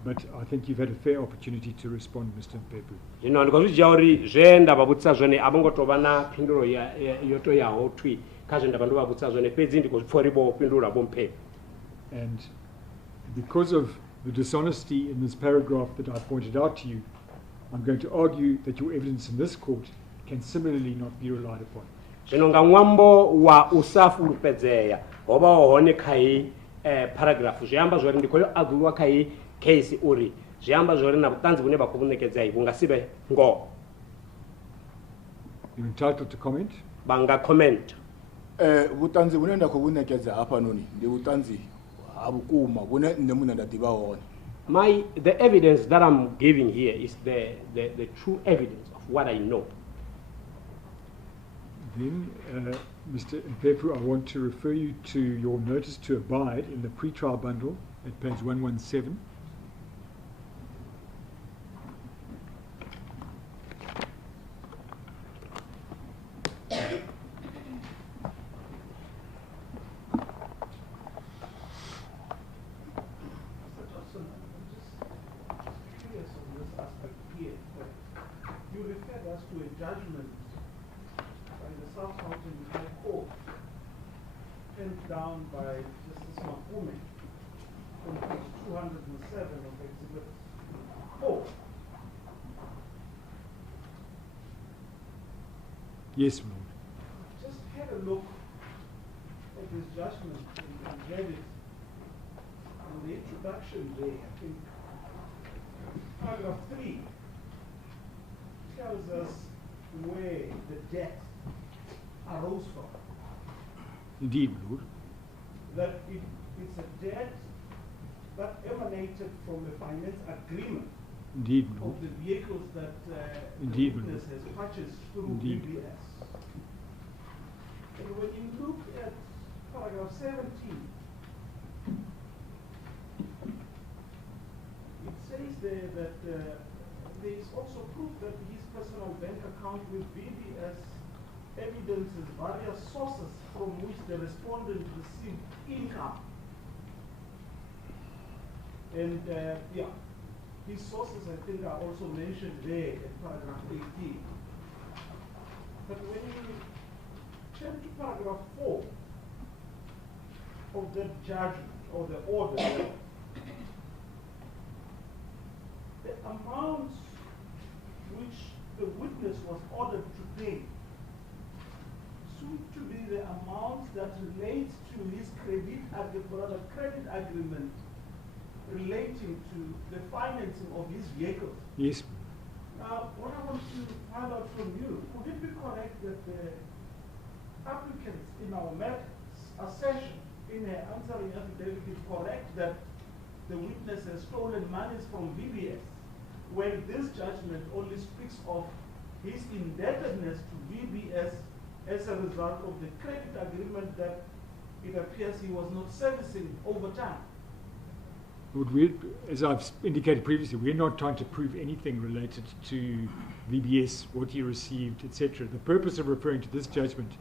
but I think you've had a fair opportunity to respond, Mr. Mphephu. You know, because uri zwe ndavha vhudzisa zwone a vho tou vha na phindulo yo to yaho thwi kha zwe ndavha ndo vha vhudzisa zwone fhedzi ndi khou pfha uri vho fhindula vho Mphephu. And because of the dishonesty in this paragraph that I pointed out to you, I'm going to argue that your evidence in this court can similarly not be relied upon. Zwino nga ṅwambo wa u sa fulufhedzea ho vha hone kha hei paragraph zwi amba zwori ndi khou arguwa kha hei case uri zwi amba zwori na vhuṱanzi vhune vha khou vhu ṋekedza vhu nga si vhe ngoho. You're entitled to comment. Vha nga comment. Vhuṱanzi vhune nda khou vhu ṋekedza hafhanoni ndi vhuṱanzi ha vhukuma vhune nṋe muṋe nda ḓivha hone. The evidence that I'm giving here is the true evidence of what I know. Then, Mr. Mphephu, I want to refer you to your notice to abide in the pre-trial bundle at page 117. You referred us to a judgment by the Southampton High Court, penned down by Justice Makume on page 207 of Exhibit 4. Yes, Lord. Just had a look at this judgment and read it. And the introduction there, I think, paragraph 3 tells us where the debt arose from. Indeed, Lord. That it's a debt that emanated from a finance agreement Indeed, Lord. of the vehicles that Indeed, the witness has purchased through Indeed. BBS. And when you look at paragraph 17, it says there that there is also proof that his personal bank account with BBS evidences various sources from which the respondent received income. And yeah, these sources I think are also mentioned there in paragraph 18. But when you turn to paragraph 4 of that judgment or the order, the amounts which the witness was ordered to pay assumed to be the amount that relates to his credit agreement relating to the financing of his vehicles. Yes. Now, what I want to find out from you, would it be correct that the applicants in our assertion in her answering affidavit is correct that the witness has stolen monies from VBS, when this judgment only speaks of his indebtedness to VBS as a result of the credit agreement that it appears he was not servicing over time? As I've indicated previously, we're not trying to prove anything related to VBS, what he received, etc. The purpose of referring to this judgment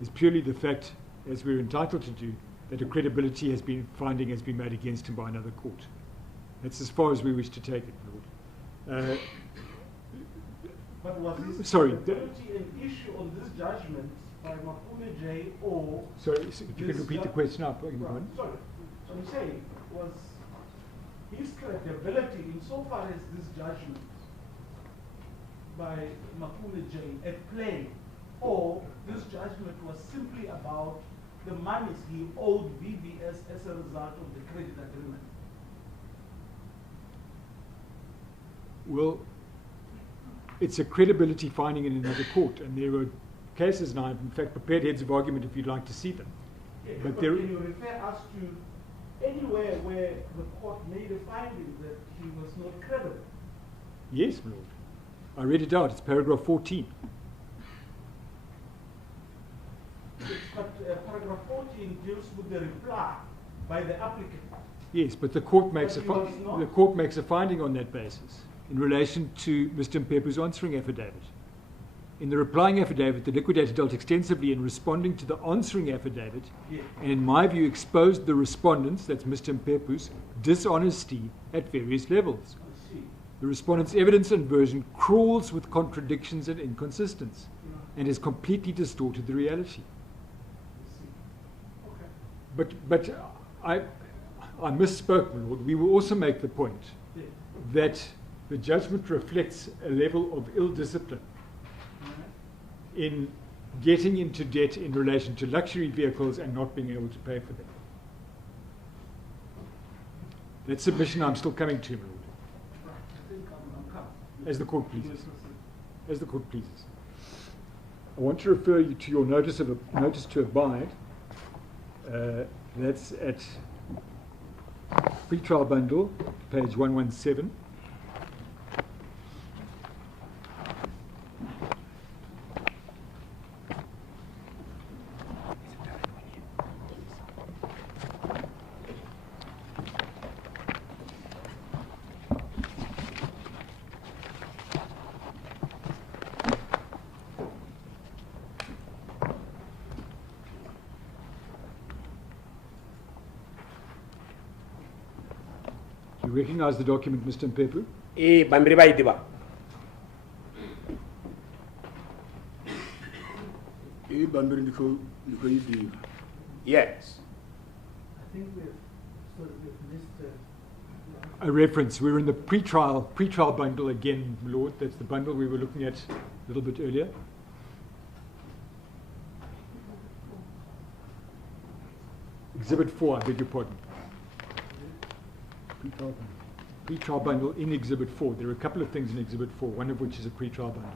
is purely the fact, as we're entitled to do, that a credibility finding has been made against him by another court. That's as far as we wish to take it, Lord. But was this credibility an issue on this judgment by Makune J or... Sorry, if you can repeat the question up. Sorry, so I'm saying, was his credibility insofar as this judgment by Makune J at play, or this judgment was simply about the monies he owed VBS as a result of the credit agreement? Well, it's a credibility finding in another court, and there are cases, and I've in fact prepared heads of argument if you'd like to see them. Yeah, but can you refer us to anywhere where the court made a finding that he was not credible? Yes, my Lord. I read it out. It's paragraph 14. But paragraph 14 deals with the reply by the applicant. Yes, but the court makes a finding on that basis in relation to Mr. Mphephu's answering affidavit. In the replying affidavit, the liquidator dealt extensively in responding to the answering affidavit, and in my view exposed the respondents, that's Mr. Mphephu's, dishonesty at various levels. The respondent's evidence and version crawls with contradictions and inconsistencies, and has completely distorted the reality. But I misspoke, my Lord. We will also make the point that the judgment reflects a level of ill discipline in getting into debt in relation to luxury vehicles and not being able to pay for them. That submission I'm still coming to, my Lord. As the court pleases. As the court pleases. I want to refer you to your notice to abide. That's at pre-trial bundle, page 117. You recognize the document, Mr. Mphephu? Bambiri baidiba. Yes. I think we've missed a reference. We're in the pre-trial bundle again, my Lord. That's the bundle we were looking at a little bit earlier. Exhibit 4, I beg your pardon. Pre-trial bundle in Exhibit 4. There are a couple of things in Exhibit 4, one of which is a pre-trial bundle.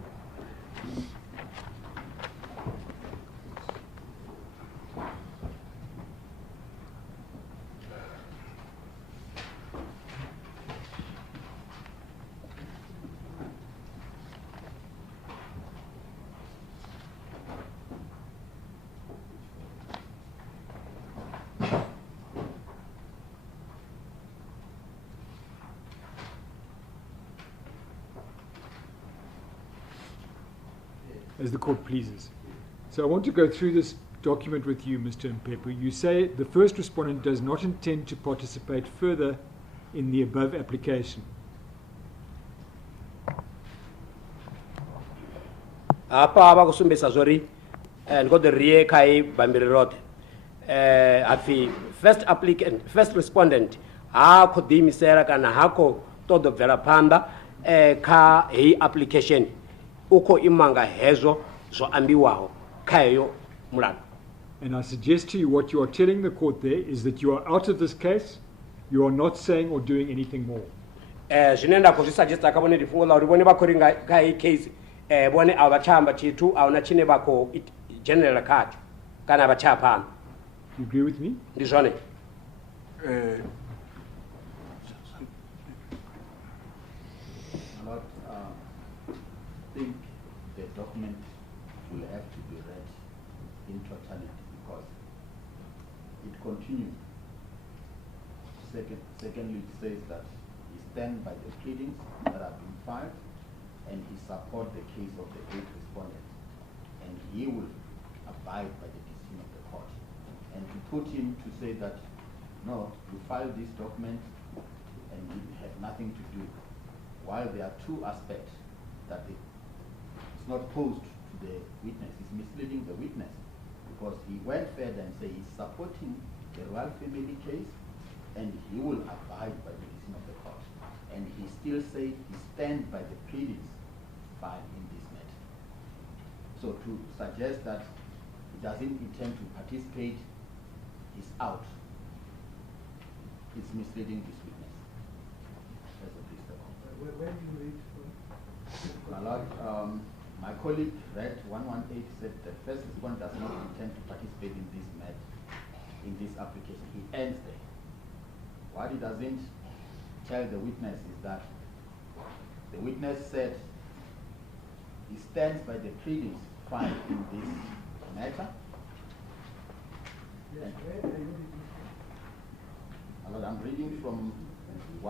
As the court pleases. So I want to go through this document with you, Mr. Mphephu. You say the first respondent does not intend to participate further in the above application. Apa abakusumbisa zori ngodo riye kai Bambiri Road. Afi first respondent hako dimisera kana hako todo bvela panda kha application uko imanga hezo zo ambiwaho khayo mulandu. And I suggest to you what you are telling the court there is that you are out of this case, you are not saying or doing anything more. Zvine ndakuzvisuggesta akavone ndifungo lauri vone vakori nga hii case vone avachamba chitu auna chine vako general kacho kana vachapana. You agree with me? Ndizvone. I think the document will have to be read in totality because it continues. Secondly, it says that he stands by the pleadings that have been filed and he supports the case of the 8 respondents and he will abide by the decision of the court. And to put him to say that, no, you filed this document and it had nothing to do, while there are 2 aspects that it's not posed to the witness, it's misleading the witness because he went further and said he's supporting the royal family case and he will abide by the decision of the court. And he still said he stands by the pleadings filed in this matter. So to suggest that he doesn't intend to participate is out. It's misleading this witness. That's a please the court. Where do you read from? My Lord, my colleague read 118 said the first respondent does not intend to participate in this matter, in this application. He ends there. What he doesn't tell the witness is that the witness said he stands by the pleadings filed in this matter. Yes, where are you reading from? My Lord, I'm reading from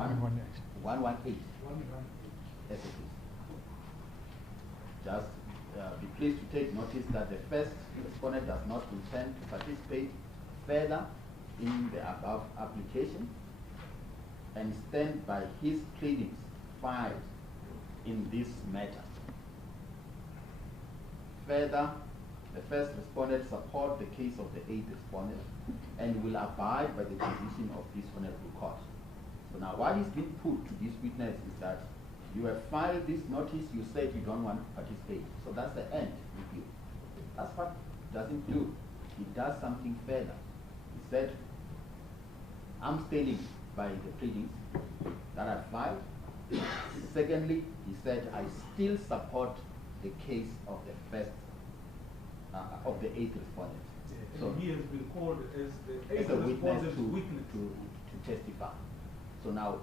118. Yes, it is. Just be pleased to take notice that the first respondent does not intend to participate further in the above application and stand by his pleadings filed in this matter. Further, the first respondent support the case of the 8th respondent and will abide by the decision of this honorable court. So now what is being put to this witness is that you have filed this notice, you said you don't want to participate. So that's the end with you. That's what it doesn't do. It does something further. He said, I'm standing by the pleadings that I filed. Secondly, he said, I still support the case of the first, of the 8th respondent. Yeah, so he has been called as the as 8th a witness respondent to testify. So now,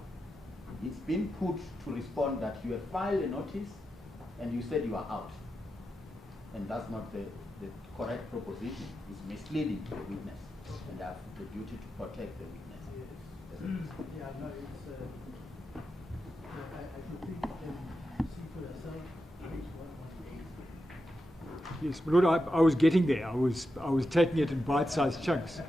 it's been put to respond that you have filed a notice and you said you are out. And that's not the correct proposition. It's misleading the witness. And they have the duty to protect the witness. Yes. Yeah, no, it's, I should think you can see for yourself, page 118. Yes, but Lord, I was getting there. I was taking it in bite-sized chunks.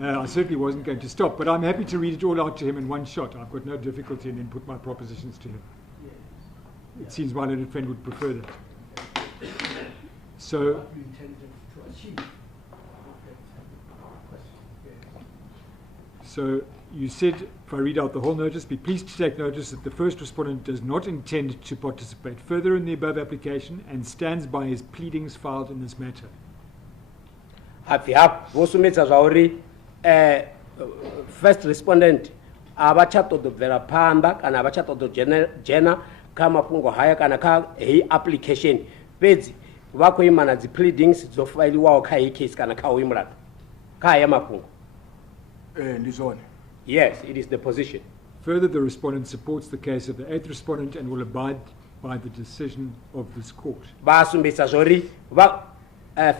I certainly wasn't going to stop, but I'm happy to read it all out to him in one shot. I've got no difficulty in then put my propositions to him. Yes. It seems my learned friend would prefer that. So, What you intended to achieve. so you said, if I read out the whole notice, be pleased to take notice that the first respondent does not intend to participate further in the above application and stands by his pleadings filed in this matter. Happy up, vosumedza zvauri first respondent avachatodobvera pamba kana avachatodojena kamapungo haya kana ka hei application pedzi vakoimana dzi pleadings dzofailiwawo kha hei case kana kha uyu mulandu kha haya mapungo. Ndizone. Yes, it is the position. Further, the respondent supports the case of the 8th respondent and will abide by the decision of this court. Vasumbisa zori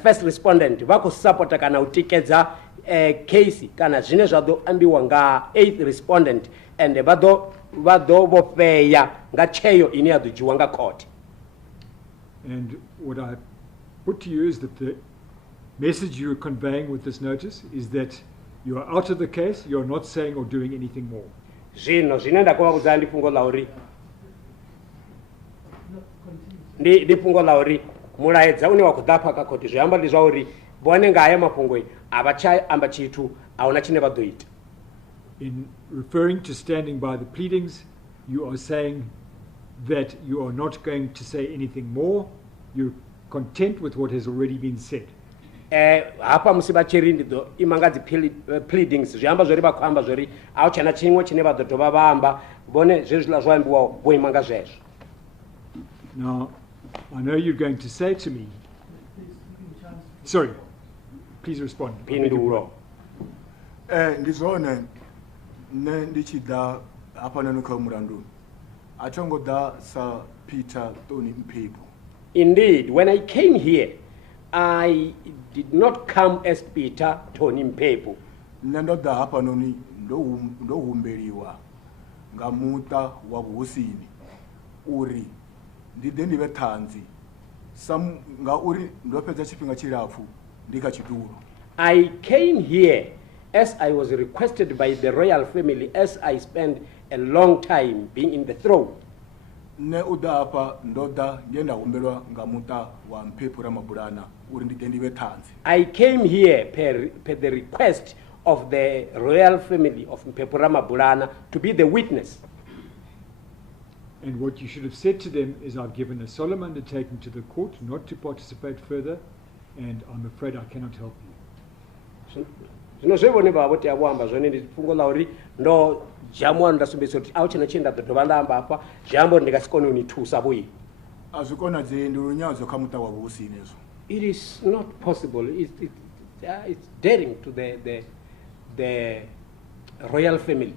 first respondent vakusupporta kana utikedza case kana zvine zvadoambiwa nga 8th respondent and vadovofeya nga cheyo ine yadojiwa nga court. And what I put to you is that the message you are conveying with this notice is that you are out of the case, you are not saying or doing anything more. Zvino zvine ndakova kudzala ndifungo lauri No, continue. ndifungo lauri mulaedza une wakudhapa kakoti zviamba ndi zvauri vanenge haya mapungo avachaamba chitu hauna chine vadoita. In referring to standing by the pleadings, you are saying that you are not going to say anything more, you're content with what has already been said. hapa musi vachiri ndidzo imanga pleadings zviamba zvori vakuamba zvori auchana chimwe chine vadhodhova vaamba vone zvezvila zvaambiwa voimanga zvezvo. Now, I know you're going to say to me, sorry, please respond. Pindulo. Ndizone ne ndichida hapa nanu kha murandu achongo da sa Peter Toni Mphephu. Indeed, when I came here, I did not come as Peter Toni Mphephu. Nendo da hapa noni ndo humbeliwa nga muta wa vhusini uri ndide ndive thanzi sam nga uri ndo fedza chifhinga chilapfu ndika chitulu. I came here as I was requested by the royal family, as I spent a long time being in the throne. Ne uda hapa ndoda ngenda humbelwa nga muta wa Mphephu Ramabulana uri ndide ndive thanzi. I came here per the request of the royal family of Mphephu Ramabulana to be the witness. And what you should have said to them is, I've given a solemn undertaking to the court not to participate further, and I'm afraid I cannot help you. Zvino zvevone bavo kuti avoamba zvone ndifungo lauri ndo jamwa ndasumbisa kuti auchina chienda dhodhova ndamba apa jambo ndingasikoni unitusa voi. Azvikona dze ndurunyazo kha muta wa vhusini ezvo. It is not possible. It's daring to the royal family.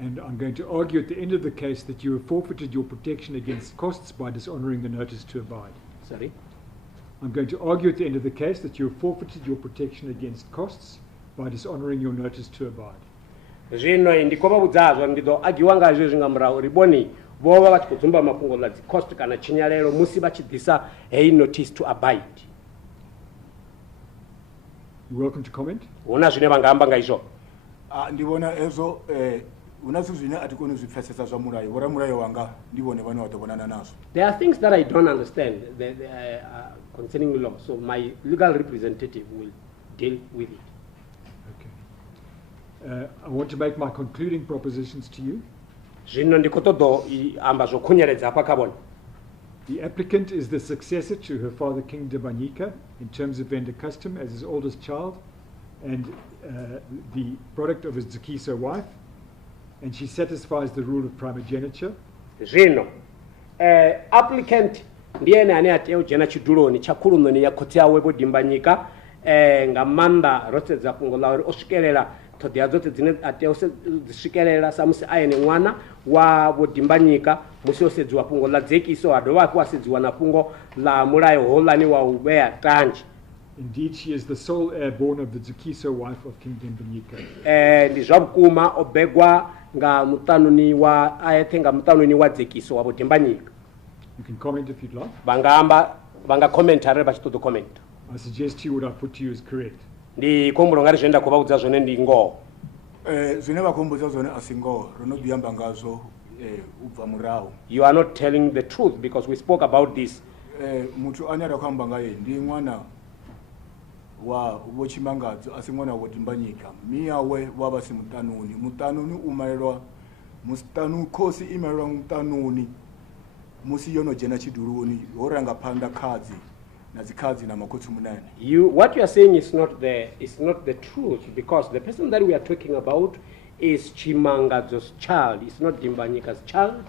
And I'm going to argue at the end of the case that you have forfeited your protection against costs by dishonouring the notice to abide. Sorry? I'm going to argue at the end of the case that you have forfeited your protection against costs by dishonouring your notice to abide. Zvino ndikovabudzazva ndido agiwa ngazvo zvingamurawo riboni vova vachikudzumba mafungo la cost kana chinyalelo musi vachibvisa hey notice to abide. You're welcome to comment. Una zvine vangamba ngaizvo. Ndivona ezvo unazo zvine atikoni zvipfesesa zva murayo vora murayo wanga ndivone vane vatovonana nazvo. There are things that I don't understand concerning law, so my legal representative will deal with it. Okay. I want to make my concluding propositions to you. Zvino ndikotodo amba zvokunyeredza pakavona. The applicant is the successor to her father, King Dibanyika, in terms of Vhavenda custom as his oldest child, and the product of his zakisa wife, and she satisfies the rule of primogeniture. Zvino applicant ndiyene ane ateo jena chiduloni chakulumoni ya koti yawe Dimbanyika ngamanda rotedza fungo lauri osvikelela thodea dzote dzine ateo dzisvikelela samusi aine mwana wa Dimbanyika musi osedziwa fungo la dzekiso adova kuasedziwa na fungo la mulayo holani wa ubea tanji. Indeed, she is the sole heir born of the Zakiso wife of King Dimbanyika. Ndi zvabukuma obegwa nga mutanuni wa ayetenga mutanuni wa dzekiso wa Dimbanyika. You can comment if you'd like. Vanga commentary vachitodo comment. I suggest to you what I put to you is correct. Ndi kombo ngari zvenda kuvaudza zvone ndi ngo. Zvine vakombodza zvone asingo ronodiyamba ngazvo ubva murawo. You are not telling the truth because we spoke about this. Mutu anyara kwamba ngaye ndi mwana wa vochimangadzo asi mwana wa Dimbanyika miyawe wava simutanuni mutanuni umalelwa mustanu khosi imalelwa mutanuni musi yono jena chiduruni oranga phanda khadzi na zikadzi na makotsi munene. What you are saying is not the truth, because the person that we are talking about is Chimangadzo's child. It's not Dimbanyika's child,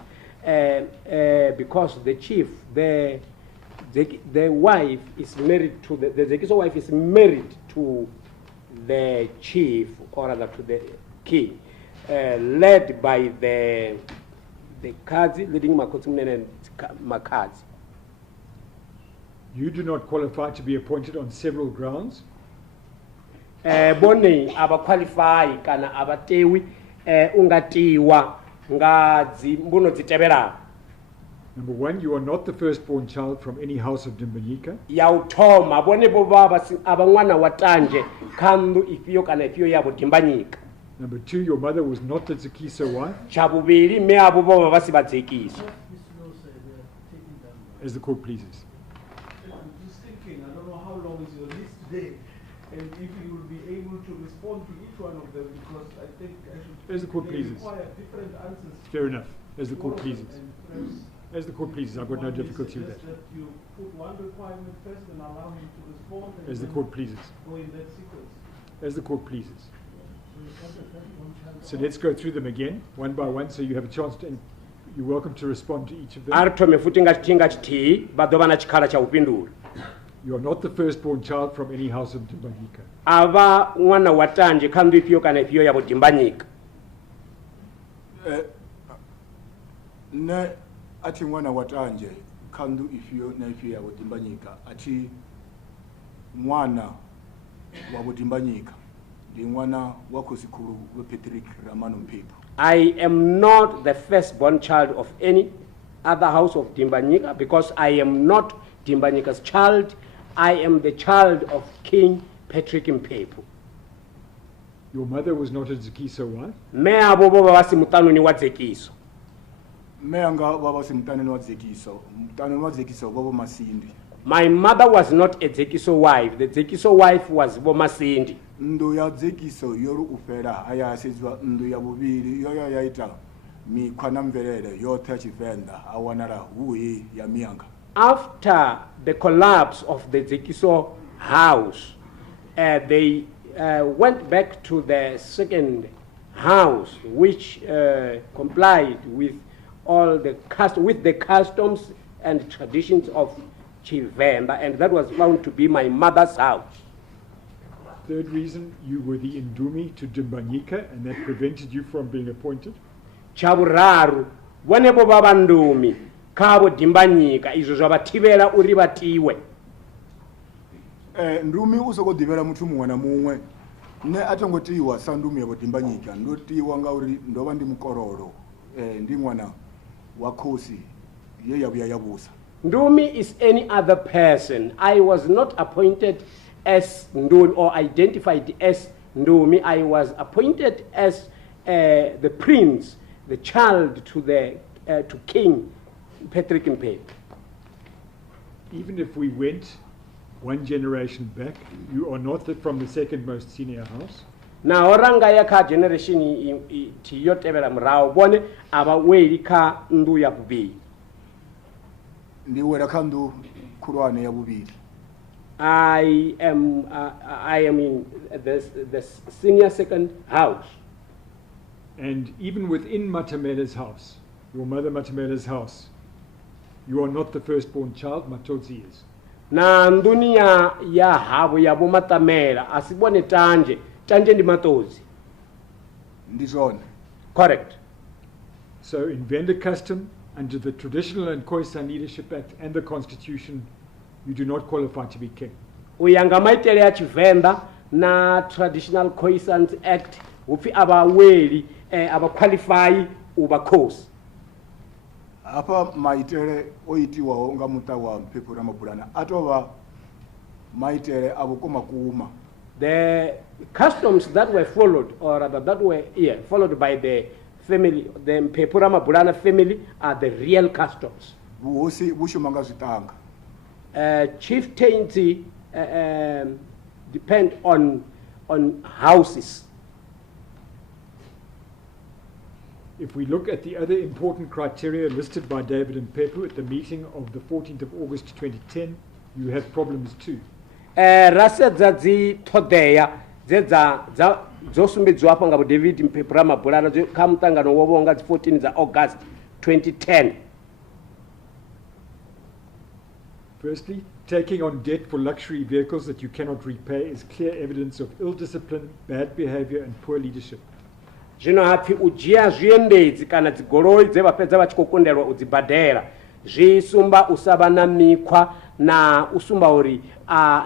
because the chief, the wife is married to the Zekiso wife is married to the chief, or rather to the king, led by the Kadzi, leading Makotsi Munene and Makadzi. You do not qualify to be appointed on several grounds. Bone aba qualify kana abatewi ungatiwa ngazi mbuno zitebera. Number one, you are not the firstborn child from any house of Dimbanyika. Yautoma bone bo baba abangwana watanje kandu ifiyo kana ifiyo yabo Dimbanyika. Number two, your mother was not the Zakiso wife. Chabubiri me abo baba basibazekiso. As the court pleases. I'm just thinking, I don't know how long is your list today, and if you will be able to respond to each one of them, because I think I should As the court pleases. require different answers. Fair enough. As the court pleases. And perhaps As the court pleases, I've got no Or do you difficulty with that. suggest that you put one requirement first and allow him to respond? And As the then court pleases. go in that sequence? As the court pleases. So you can't have one child. So let's go through them again, one by one, so you have a chance to, and you're welcome to respond to each of them. arithome futi ngati tinga chiti badova na chikhala cha upindula. You are not the firstborn child from any house of Dimbanyika. Ava mwana watanje khandu ifiyo kana ifiyo ya kudimbanyika. Ne ati mwana watanje khandu ifiyo na ifiyo ya Dimbanyika ati mwana wa Dimbanyika ndi mwana wa Kosikulu Patrick Ramano Mphephu. I am not the firstborn child of any other house of Dimbanyika because I am not Dimbanyika's child. I am the child of King Patrick Mphephu. Your mother was not a zakisa wife. Me abo boba basi mutanuni wa zekiso. Meanga baba simtaneni wa zekiso. Mtaneni wa zekiso baba Masindi. My mother was not a zekiso wife. The zekiso wife was bo Masindi. Ndo ya zekiso yoru ufera ayasizwa ndo ya bubiri yoya yaita mikhwana mvelele yothe Vhavenda awanala huyi ya mianga. After the collapse of the zekiso house, they went back to the second house, which complied with all the customs and traditions of Vhavenda, and that was found to be my mother's house. Third reason, you were the Indumi to Dimbanyika, and that prevented you from being appointed. Chavuraru, wanebo baba ndumi, kabo Dimbanyika, izo zvabativera uri batiwe. Ndumi usoko divera mutu mwana mumwe ne atongotiwa sandumi yabo Dimbanyika ndotiwa ngauri ndova ndi mukororo ndi mwana wa khosi ye yabuya yabusa. Ndumi is any other person. I was not appointed as Ndumi or identified as Ndumi. I was appointed as the prince, the child to King Patrick Mphephu. Even if we went one generation back, you are not from the second most senior house. Na oranga ya ka generation tiyotevera mrao bone aba weli ka ndu ya bubiri. Ndi wera khandu kurwane ya bubiri. I am in the senior second house. And even within Matamela's house, your mother Matamela's house, you are not the firstborn child, Matodzi is. Na ndunia ya habu ya Matamela asibone tanje ndi Matodzi. Ndizone. Correct. So in Venda custom, under the Traditional and Khoisan Leadership Act and the Constitution, you do not qualify to be king. Uyanga maitele ya Vhavenda na Traditional Khoisan Act ufi aba weli aba qualify uba khosi. Apa maitere oitiwa nga mutawa Mphephu Ramabulana atova maitere abukoma kuuma. The customs that were followed, or rather that were followed by the family, the Mphephu Ramabulana family, are the real customs. Buhosi bushumanga zitanga. Chieftaincy depend on houses. If we look at the other important criteria listed by David and Mphephu at the meeting of the 14th of August 2010, you have problems too. Rasedza dzithodeya dzedza dzosumbidzwa apa ngabo David Mphephu Ramabulana kha mutangano wobonga 14 za August 2010. Firstly, taking on debt for luxury vehicles that you cannot repay is clear evidence of ill discipline, bad behavior, and poor leadership. Zvino hapi ujia zviendedzi kana dzigoroi dzevapedza vachikokonderwa udzibhadhera zvisumba usava na mikhwa na usumba uri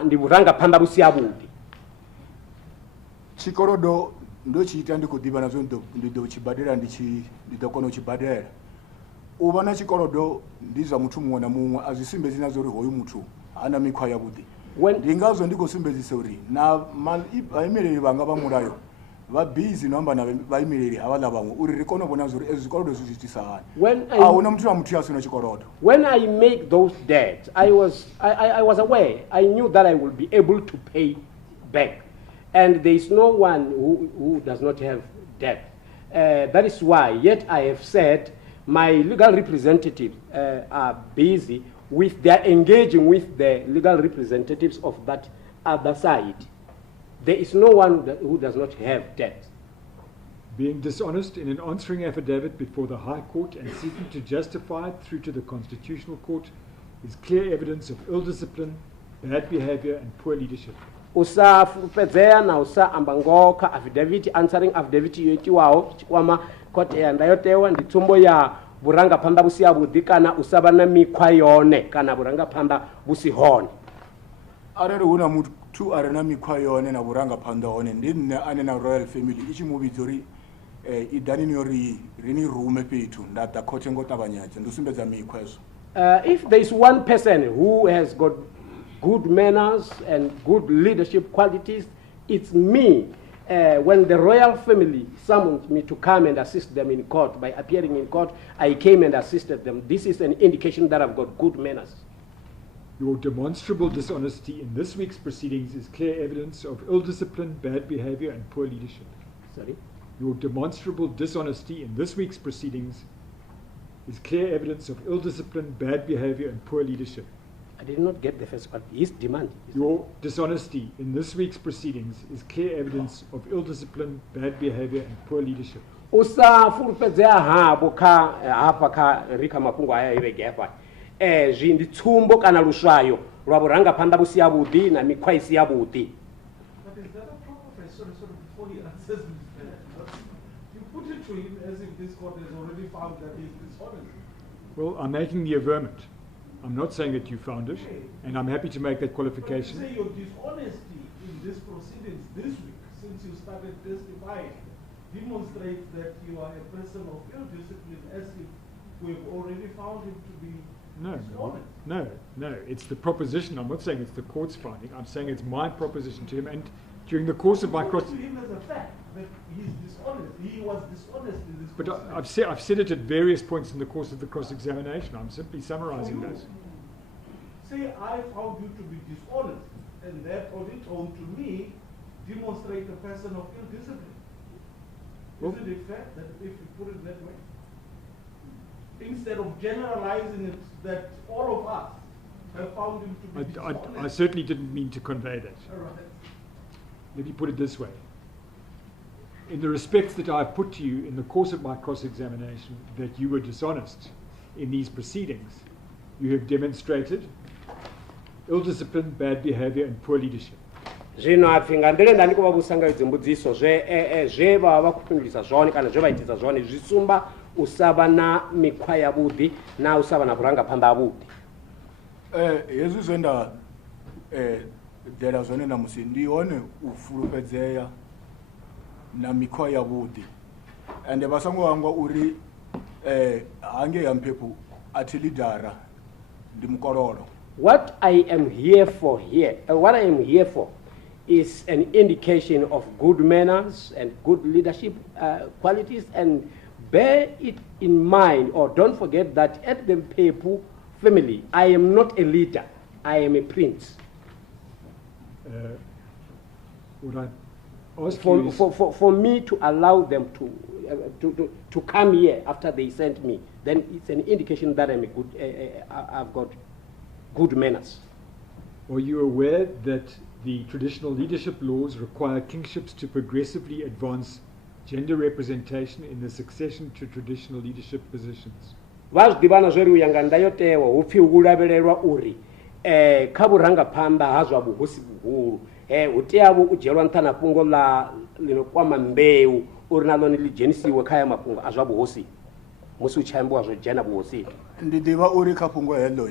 ndi burangapamba busiya budi. Chikorodo ndochiita ndikudiva nazo ndochibhadhera ndidokona uchibhadhera. Uva na chikorodo ndizva mutu mumwe mumwe azvisimbedzi nazo uri hoyu mutu ana mikhwa yabudi. Ndingazo ndikosimbedzisa uri na vaimiriri vanga vamurayo busy namba na vaimiriri havala vamwe uri rikono bona zuri ezikorodo zvichiitisa hani. Auna mutu na mutu yasina chikorodo. When I make those debts, I was aware. I knew that I would be able to pay back, and there is no one who does not have debt. That is why. Yet I have said, my legal representatives are busy with their engaging with the legal representatives of that other side. There is no one who does not have debt. Being dishonest in an answering affidavit before the High Court and seeking to justify it through to the Constitutional Court is clear evidence of ill discipline, bad behavior, and poor leadership. Usafupedzea na ambangoka affidavit, answering affidavit yoitiwao chikwama kote ya ndayotewa ndi tsumbo ya buranga panda busi abudi kana usabana mikwa yone kana buranga panda busi hone. Arere una mutu arena mikwa yone na buranga panda hone ndi nne ane na royal family ichi mubidzori idani nyori rini rume petu ndata kote ngota banyaje ndusumbedza mikwa eso. If there is one person who has got good manners and good leadership qualities, it's me. When the royal family summoned me to come and assist them in court, by appearing in court, I came and assisted them. This is an indication that I've got good manners. Your demonstrable dishonesty in this week's proceedings is clear evidence of ill discipline, bad behavior, and poor leadership. Sorry? Your demonstrable dishonesty in this week's proceedings is clear evidence of ill discipline, bad behavior, and poor leadership. I did not get the first part. His demand. Your dishonesty in this week's proceedings is clear evidence of ill discipline, bad behavior, and poor leadership. Usafurupedzea habo ka hapa ka rika mapungu aya iwe gefa. Zindi tsumbo kana luswayo lwaburanga panda busi abudi na mikwa isi abudi. But is that a proper sorry, before he answers me, you put it to him as if this court has already found that he is dishonest. Well, I'm making the averment. I'm not saying that you found it, and I'm happy to make that qualification. But you say your dishonesty in this proceedings this week, since you started testifying, demonstrates that you are a person of ill discipline, as if we have already found him to be dishonest. No. It's the proposition. I'm not saying it's the court's finding. I'm saying it's my proposition to him. And during the course of my cross, to him as a fact that he's dishonest. He was dishonest in this. But I've said it at various points in the course of the cross-examination. I'm simply summarizing those. Say I found you to be dishonest, and that on its own to me demonstrate a person of ill discipline. Isn't it fair that if you put it that way? Instead of generalizing it that all of us have found him to be dishonest. I certainly didn't mean to convey that. All right. Let me put it this way. In the respects that I've put to you in the course of my cross-examination that you were dishonest in these proceedings, you have demonstrated ill discipline, bad behavior, and poor leadership. Zvino apfinga ndirenda ndiko babusanga izimbudziso zve baba kupindulisa zvone kana zve vaitisa zvone zvisumba usaba na mikwa yabudi na usaba na buranga panda abudi. Hezwi zwenda dela zwone na Masindi one ufulufedzea na mikwa yabudi. Ande basango wangwa uri hange ya Mphephu ati lidara ndi mkololo. What I am here for is an indication of good manners and good leadership qualities, and bear it in mind, or don't forget that at the Mphephu family, I am not a leader, I am a prince. Would I ask you for me to allow them to come here after they sent me, then it's an indication that I'm a good, I've got good manners. Are you aware that the traditional leadership laws require kingships to progressively advance gender representation in the succession to traditional leadership positions? Vazvidivana zveri uyanga ndayotewa upfi ulavelelwa uri kaburanga panda hazwa buhosi buhuru uteavo ujelwa ntana pungo la linokwama mbeu uri nalo nilijenisiwe kaya mapungo azwa buhosi musi uchayambiwa zvojena buhosi. Ndidiva uri kapungo helo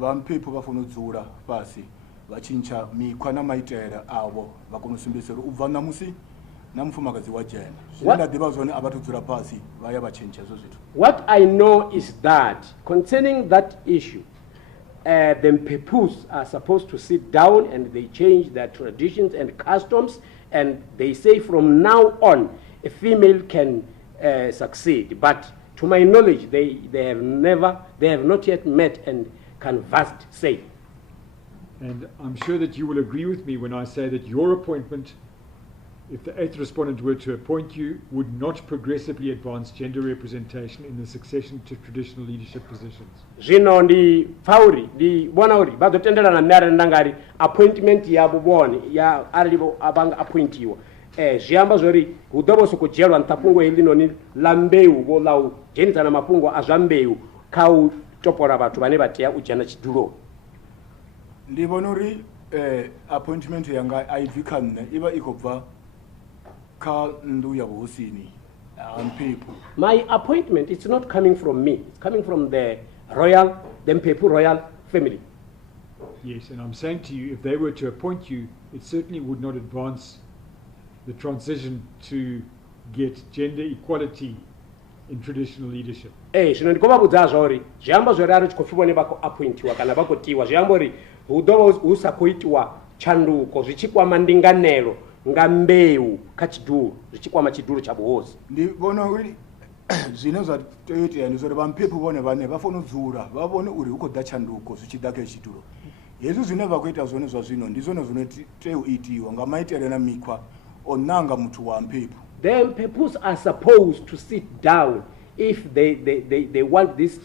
vaMphephu vafuna udzula pasi vachincha mikwa na maitele avo vakonosumbisela ubva namusi na mfumakazi wa jena. Ndidiva zvone avatudzula pasi vaya vachincha zvo zvithu. What I know is that concerning that issue, the Mphephu's are supposed to sit down and they change their traditions and customs, and they say from now on a female can succeed. But to my knowledge, they have not yet met and canvassed say. And I'm sure that you will agree with me when I say that your appointment if the 8th respondent were to appoint you, would not progressively advance gender representation in the succession to traditional leadership positions. Zvino ndi Pauri ndi bona uri bazotenderana nare ndangari appointment ya buboni ya alibo abanga appointiwa zviamba zvori hudobo sokujelwa ntapungo ilinoni la mbeu go lau jenitana mapungo azva mbeu kau topora vatu vane vateya ujana chidulo. Ndibona uri appointment yanga aibvi kanne iva ikobva ka ndu ya vhosini Mphephu. My appointment, it's not coming from me. It's coming from the Mphephu royal family. Yes, and I'm saying to you, if they were to appoint you, it certainly would not advance the transition to get gender equality in traditional leadership. Zvino ndikovabudza zvori zviamba zvori ari chikofibone vako appointiwa kana vakotiwa zviamba uri hudo husakuitiwa chanduko zvichikwama ndinganelo nga mbeu kachiduru zvichikwama chiduru chabuhosi. Ndibona uri zvine zvatoita ndizvori Mphephu vone vane vafona kudzura vavone uri ukoda chanduko zvichida kechiduru. Hezvi zvine vakuita zvone zvazvino ndizvone zvinoitiwa ngamaitire na mikwa onanga mutu wa Mphephu. The Mphepus are supposed to sit down if they want this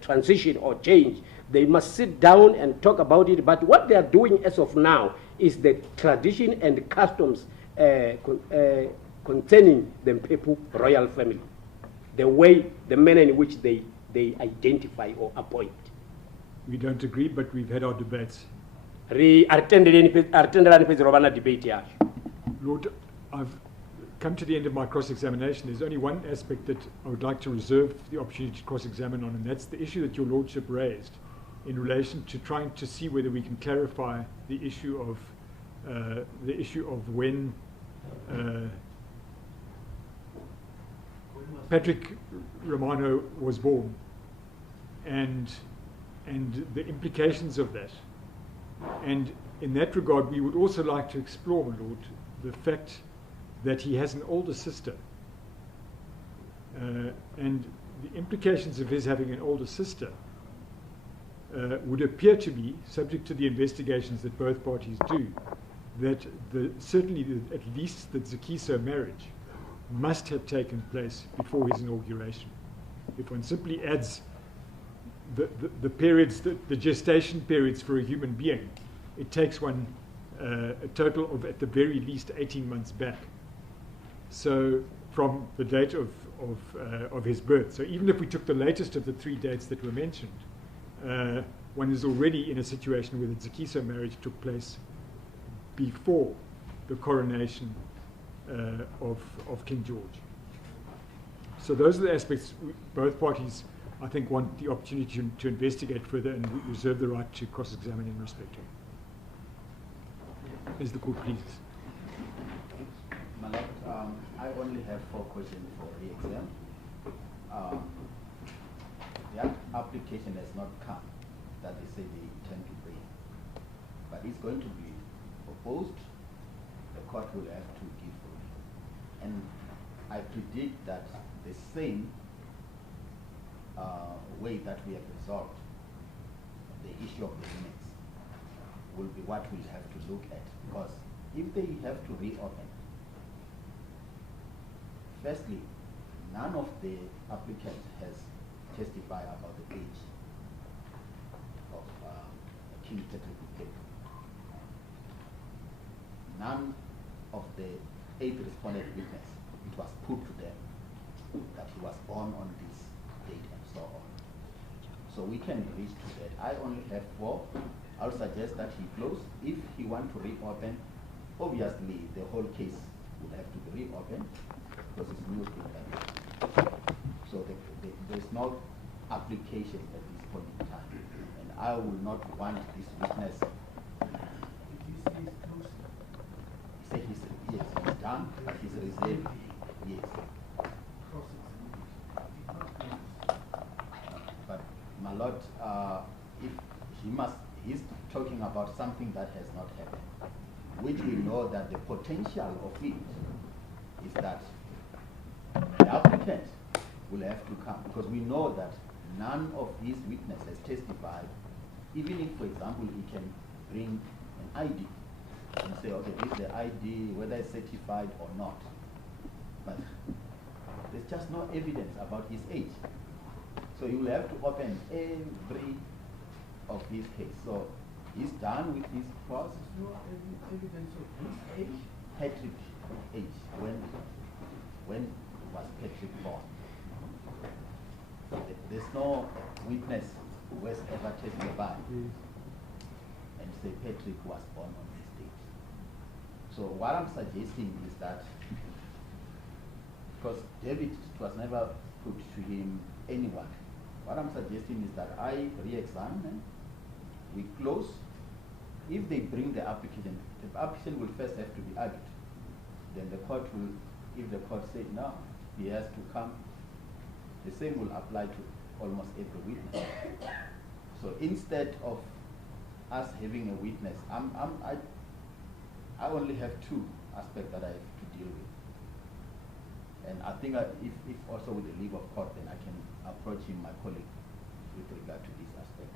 transition or change. They must sit down and talk about it. But what they are doing as of now is the tradition and customs concerning the Mphephu royal family, the way, the manner in which they identify or appoint. We don't agree, but we've had our debates. Lord, I've come to the end of my cross-examination. There's only one aspect that I would like to reserve the opportunity to cross-examine on, and that's the issue that your Lordship raised in relation to trying to see whether we can clarify the issue of when Patrick Romano was born and the implications of that. And in that regard, we would also like to explore, my Lord, the fact that he has an older sister. And the implications of his having an older sister would appear to be, subject to the investigations that both parties do, that at least the zakisa marriage must have taken place before his inauguration. If one simply adds the periods, the gestation periods for a human being, it takes one a total of at the very least 18 months back. So from the date of his birth. So even if we took the latest of the 3 dates that were mentioned, one is already in a situation where the zakisa marriage took place before the coronation of King George. So those are the aspects both parties, I think, want the opportunity to investigate further, and we reserve the right to cross-examine in respect to. As the court pleases. My Lord, I only have 4 questions for re-exam. The application has not come that they say they intend to bring, but it's going to be proposed. The court will have to give ruling, and I predict that the same way that we have resolved the issue of the minutes will be what we'll have to look at, because if they have to reopen, firstly, none of the applicants has testified about the age of King Patrick Mphephu. None of the 8 respondent witness, it was put to them that he was born on this date and so on. So we can reach to that. I only have 4. I'll suggest that he close. If he want to reopen, obviously the whole case will have to be reopened because it's news being. So there's no application at this point in time, and I will not want this witness. He said yes, he's done, but he's reserved. Yes. But my Lord, if he's talking about something that has not happened, which we know that the potential of it is that the applicant will have to come, because we know that none of his witnesses testified, even if, for example, he can bring an ID and say, okay, this is the ID, whether it's certified or not. But there's just no evidence about his age. So you will have to open every of his case. So he's done with his cross. No evidence of his age. Patrick's age. When was Patrick born? There's no witness who has ever testified and say Patrick was born on this date. So what I'm suggesting is that, because David was never put to him anyone, what I'm suggesting is that I re-examine, we close. If they bring the application will first have to be argued. Then the court will, if the court said no, he has to come, the same will apply to almost every witness. So instead of us having a witness, I only have two aspects that I have to deal with. And I think if also with the leave of court, then I can approach him, my colleague, with regard to this aspect.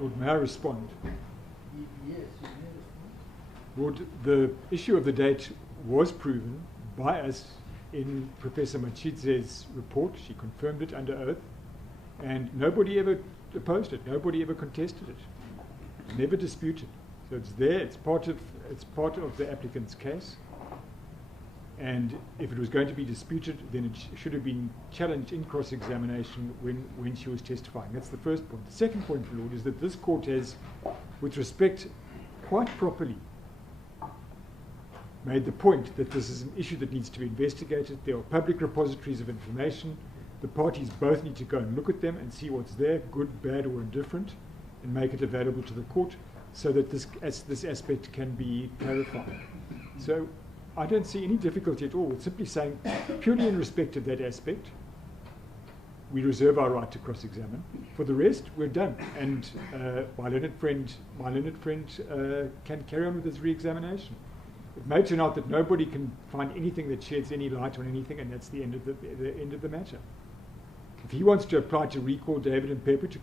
Lord, may I respond? Yes, you may respond. Lord, the issue of the date was proven by us in Professor Machidze's report. She confirmed it under oath, and nobody ever opposed it. Nobody ever contested it. Never disputed. So it's there. It's part of the applicant's case. And if it was going to be disputed, then it should have been challenged in cross-examination when she was testifying. That's the first point. The second point, Lord, is that this court has, with respect, quite properly made the point that this is an issue that needs to be investigated. There are public repositories of information. The parties both need to go and look at them and see what's there, good, bad, or indifferent, and make it available to the court so that this aspect can be clarified. So I don't see any difficulty at all. It's simply saying, purely in respect of that aspect, we reserve our right to cross-examine. For the rest, we're done. And my learned friend can carry on with his re-examination. It may turn out that nobody can find anything that sheds any light on anything, and that's the end of the matter. If he wants to apply to recall David Mphephu to